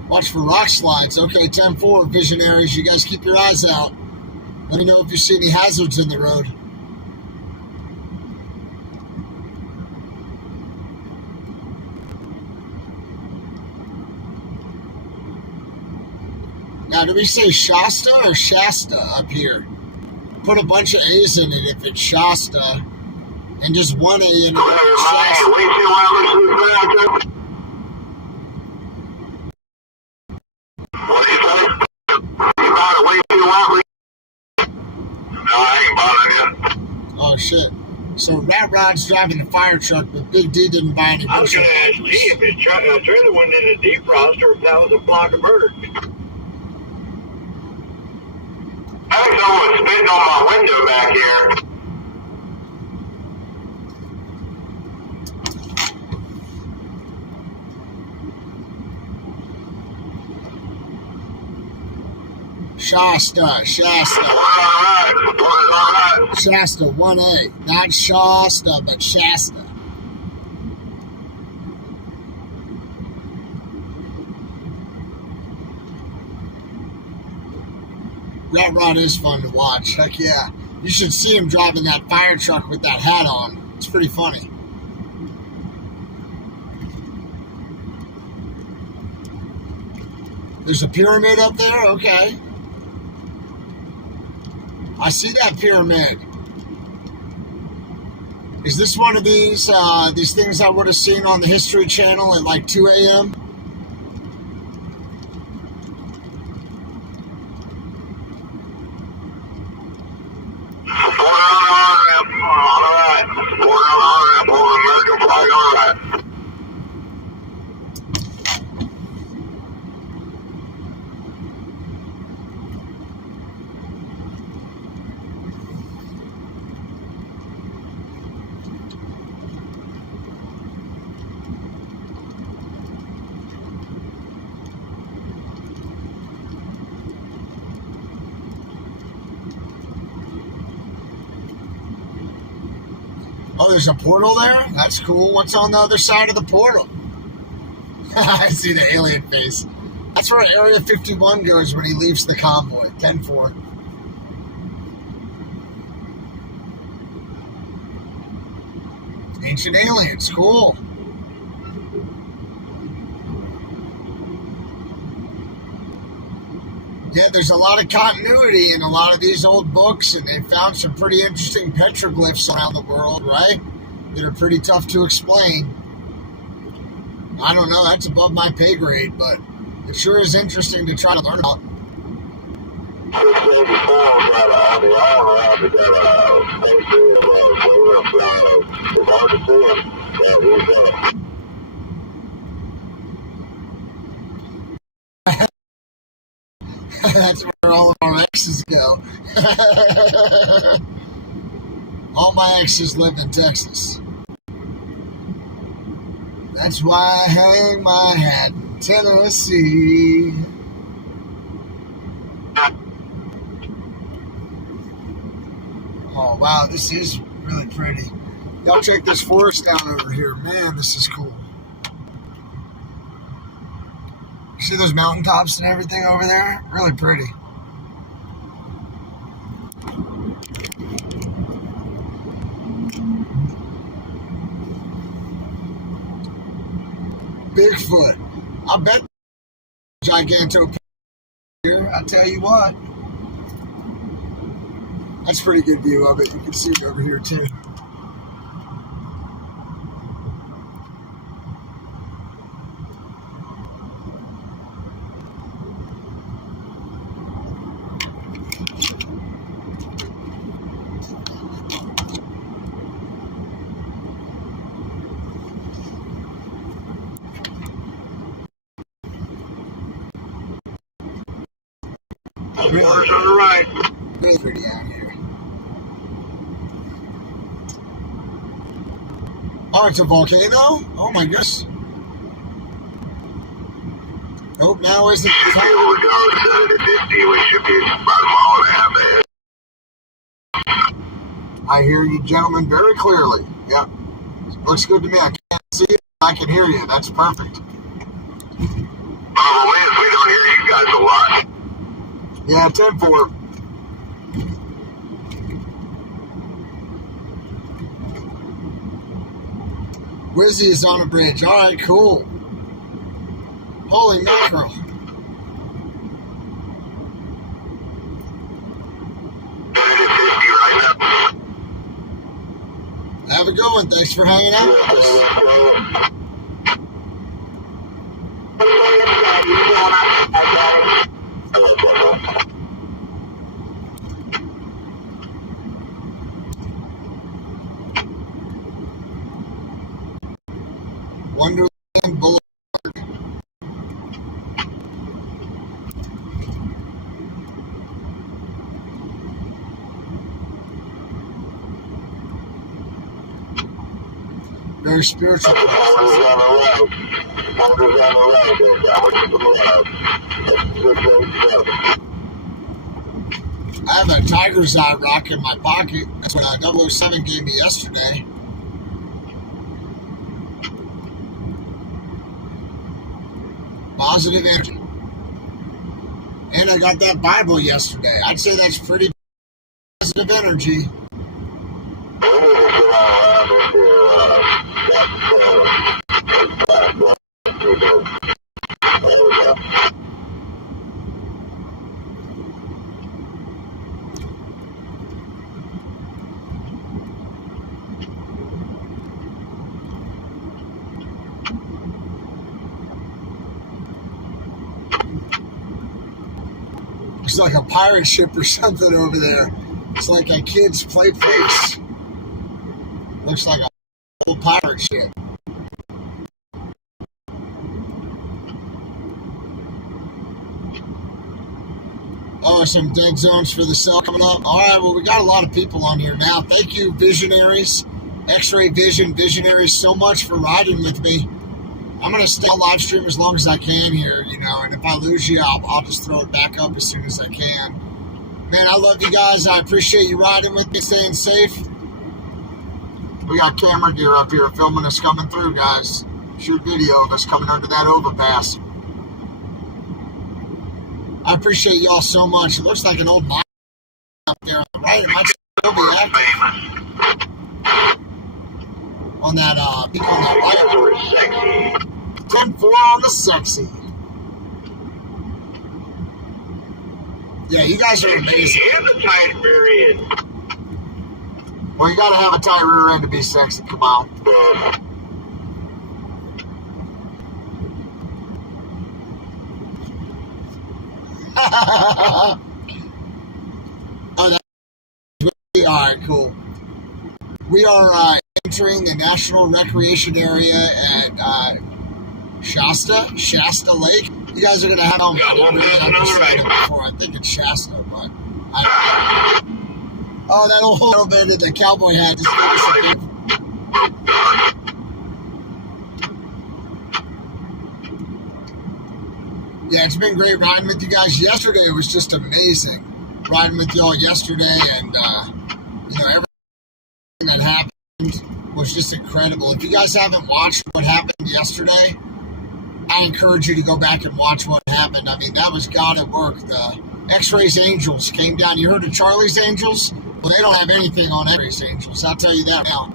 Watch for rock slides. Okay, 10-4, visionaries. You guys keep your eyes out. Let me know if you see any hazards in the road. Now, do we say Shasta or Shasta up here? Put a bunch of A's in it if it's Shasta, and just one A in it if it's Shasta. Oh shit. So Rat Rod's driving the fire truck, but Big D didn't buy any. I was going to ask Lee if his trailer went in a defrost or if that was a flock of birds. I think someone was spitting on my window back here. Shasta. Shasta, 1A. Not Shasta, but Shasta. Rat Rod is fun to watch. Heck yeah. You should see him driving that fire truck with that hat on. It's pretty funny. There's a pyramid up there? Okay. I see that pyramid. Is this one of these things I would have seen on the History Channel at like 2 a.m.? Oh, there's a portal there? That's cool. What's on the other side of the portal? I see the alien face. That's where Area 51 goes when he leaves the convoy. 10-4. Ancient aliens. Cool. Yeah, there's a lot of continuity in a lot of these old books, and they found some pretty interesting petroglyphs around the world, right? That are pretty tough to explain. I don't know, that's above my pay grade, but it sure is interesting to try to learn about. That's where all of our exes go. All my exes live in Texas. That's why I hang my hat in Tennessee. Oh, wow, this is really pretty. Y'all check this forest down over here. Man, this is cool. You see those mountaintops and everything over there? Really pretty. Bigfoot. I bet Gigantopithecus here. I tell you what. That's a pretty good view of it. You can see it over here too. Water's on the right. Really pretty out here. Oh, it's a volcano? Oh my goodness. Nope, now isn't the time. Here we go, 750. We should be about a mile and a half ahead. I hear you gentlemen very clearly. Yep. Looks good to me. I can't see you. I can hear you. That's perfect. Problem is, we don't hear you guys a lot. Yeah, 10-4. Wizzy is on a bridge. All right, cool. Holy mackerel. Have a good one. Thanks for hanging out with us. Wonderland Boulevard. Very spiritual. I have a tiger's eye rock in my pocket. That's what 007 gave me yesterday. Positive energy. And I got that Bible yesterday. I'd say that's pretty positive energy. It's like a pirate ship or something over there. It's like a kid's play place. Looks like a old pirate ship. Oh, some dead zones for the cell coming up. All right, well, we got a lot of people on here now. Thank you, Visionaries, X-Ray Vision, Visionaries, so much for riding with me. I'm going to stay on live stream as long as I can here, you know, and if I lose you, I'll just throw it back up as soon as I can. Man, I love you guys. I appreciate you riding with me, staying safe. We got camera gear up here filming us coming through, guys. Shoot video of us coming under that overpass. I appreciate y'all so much. It looks like an old mine up there on the right. It might still be active. On that, peak on that right. 10-4 on the sexy. Yeah, you guys are amazing. And the tight rear end. Well, you gotta have a tight rear end to be sexy. Come on. Oh, that's all right, cool. We are entering the National Recreation Area at Shasta Lake. You guys are gonna have I didn't really understand it before. I think it's Shasta, but I don't know. Oh, that old little bit of the cowboy hat just gave us a big. Yeah, it's been great riding with you guys. Yesterday was just amazing riding with y'all yesterday, and everything that happened was just incredible. If you guys haven't watched what happened yesterday, I encourage you to go back and watch what happened. I mean, that was God at work. The X-Rays Angels came down. You heard of Charlie's Angels? Well, they don't have anything on X-Rays Angels. I'll tell you that now.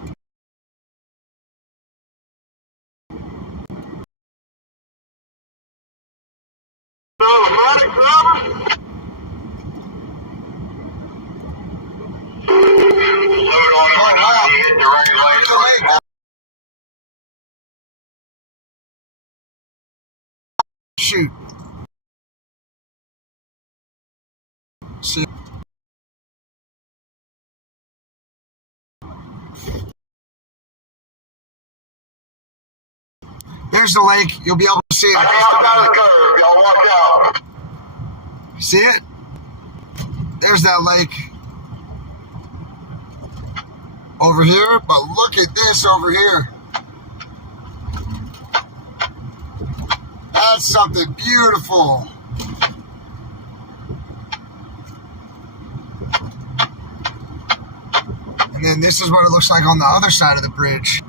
Shoot. Shoot. There's the lake. You'll be able to see it. Y'all watch out. See it? There's that lake over here, but look at this over here. That's something beautiful. And then this is what it looks like on the other side of the bridge.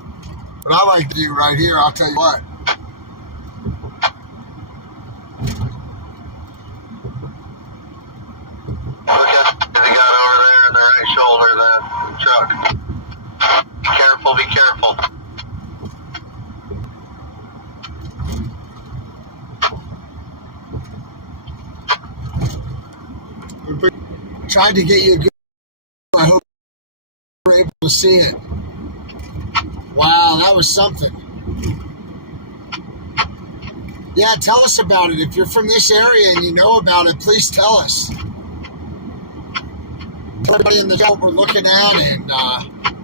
But I like the view right here, I'll tell you what. Look at the guy over there in the right shoulder of that truck. Careful, be careful. Tried to get you a good. I hope you were able to see it. Wow, that was something. Yeah, tell us about it. If you're from this area and you know about it, please tell us. Everybody in the show we're looking at, and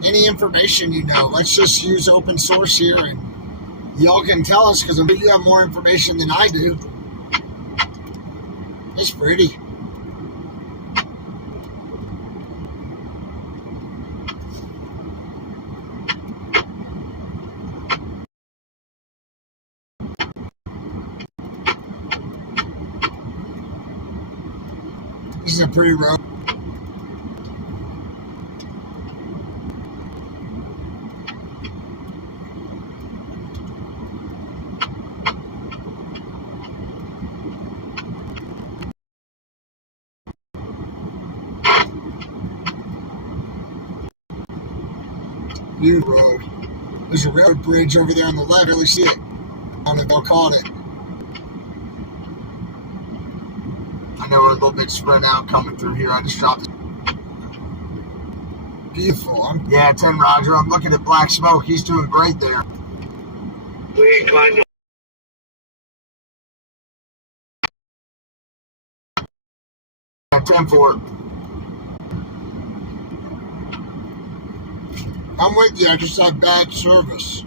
any information you know. Let's just use open source here, and y'all can tell us, because you have more information than I do. It's pretty. This is a pretty road. New road. There's a railroad bridge over there on the left. I really see it. I don't know if they'll call it. I know we're a little bit spread out coming through here. I just dropped it. Beautiful. Yeah, 10 Roger. I'm looking at Black Smoke. He's doing great there. We inclined to 10-4. I'm with you. I just had bad service.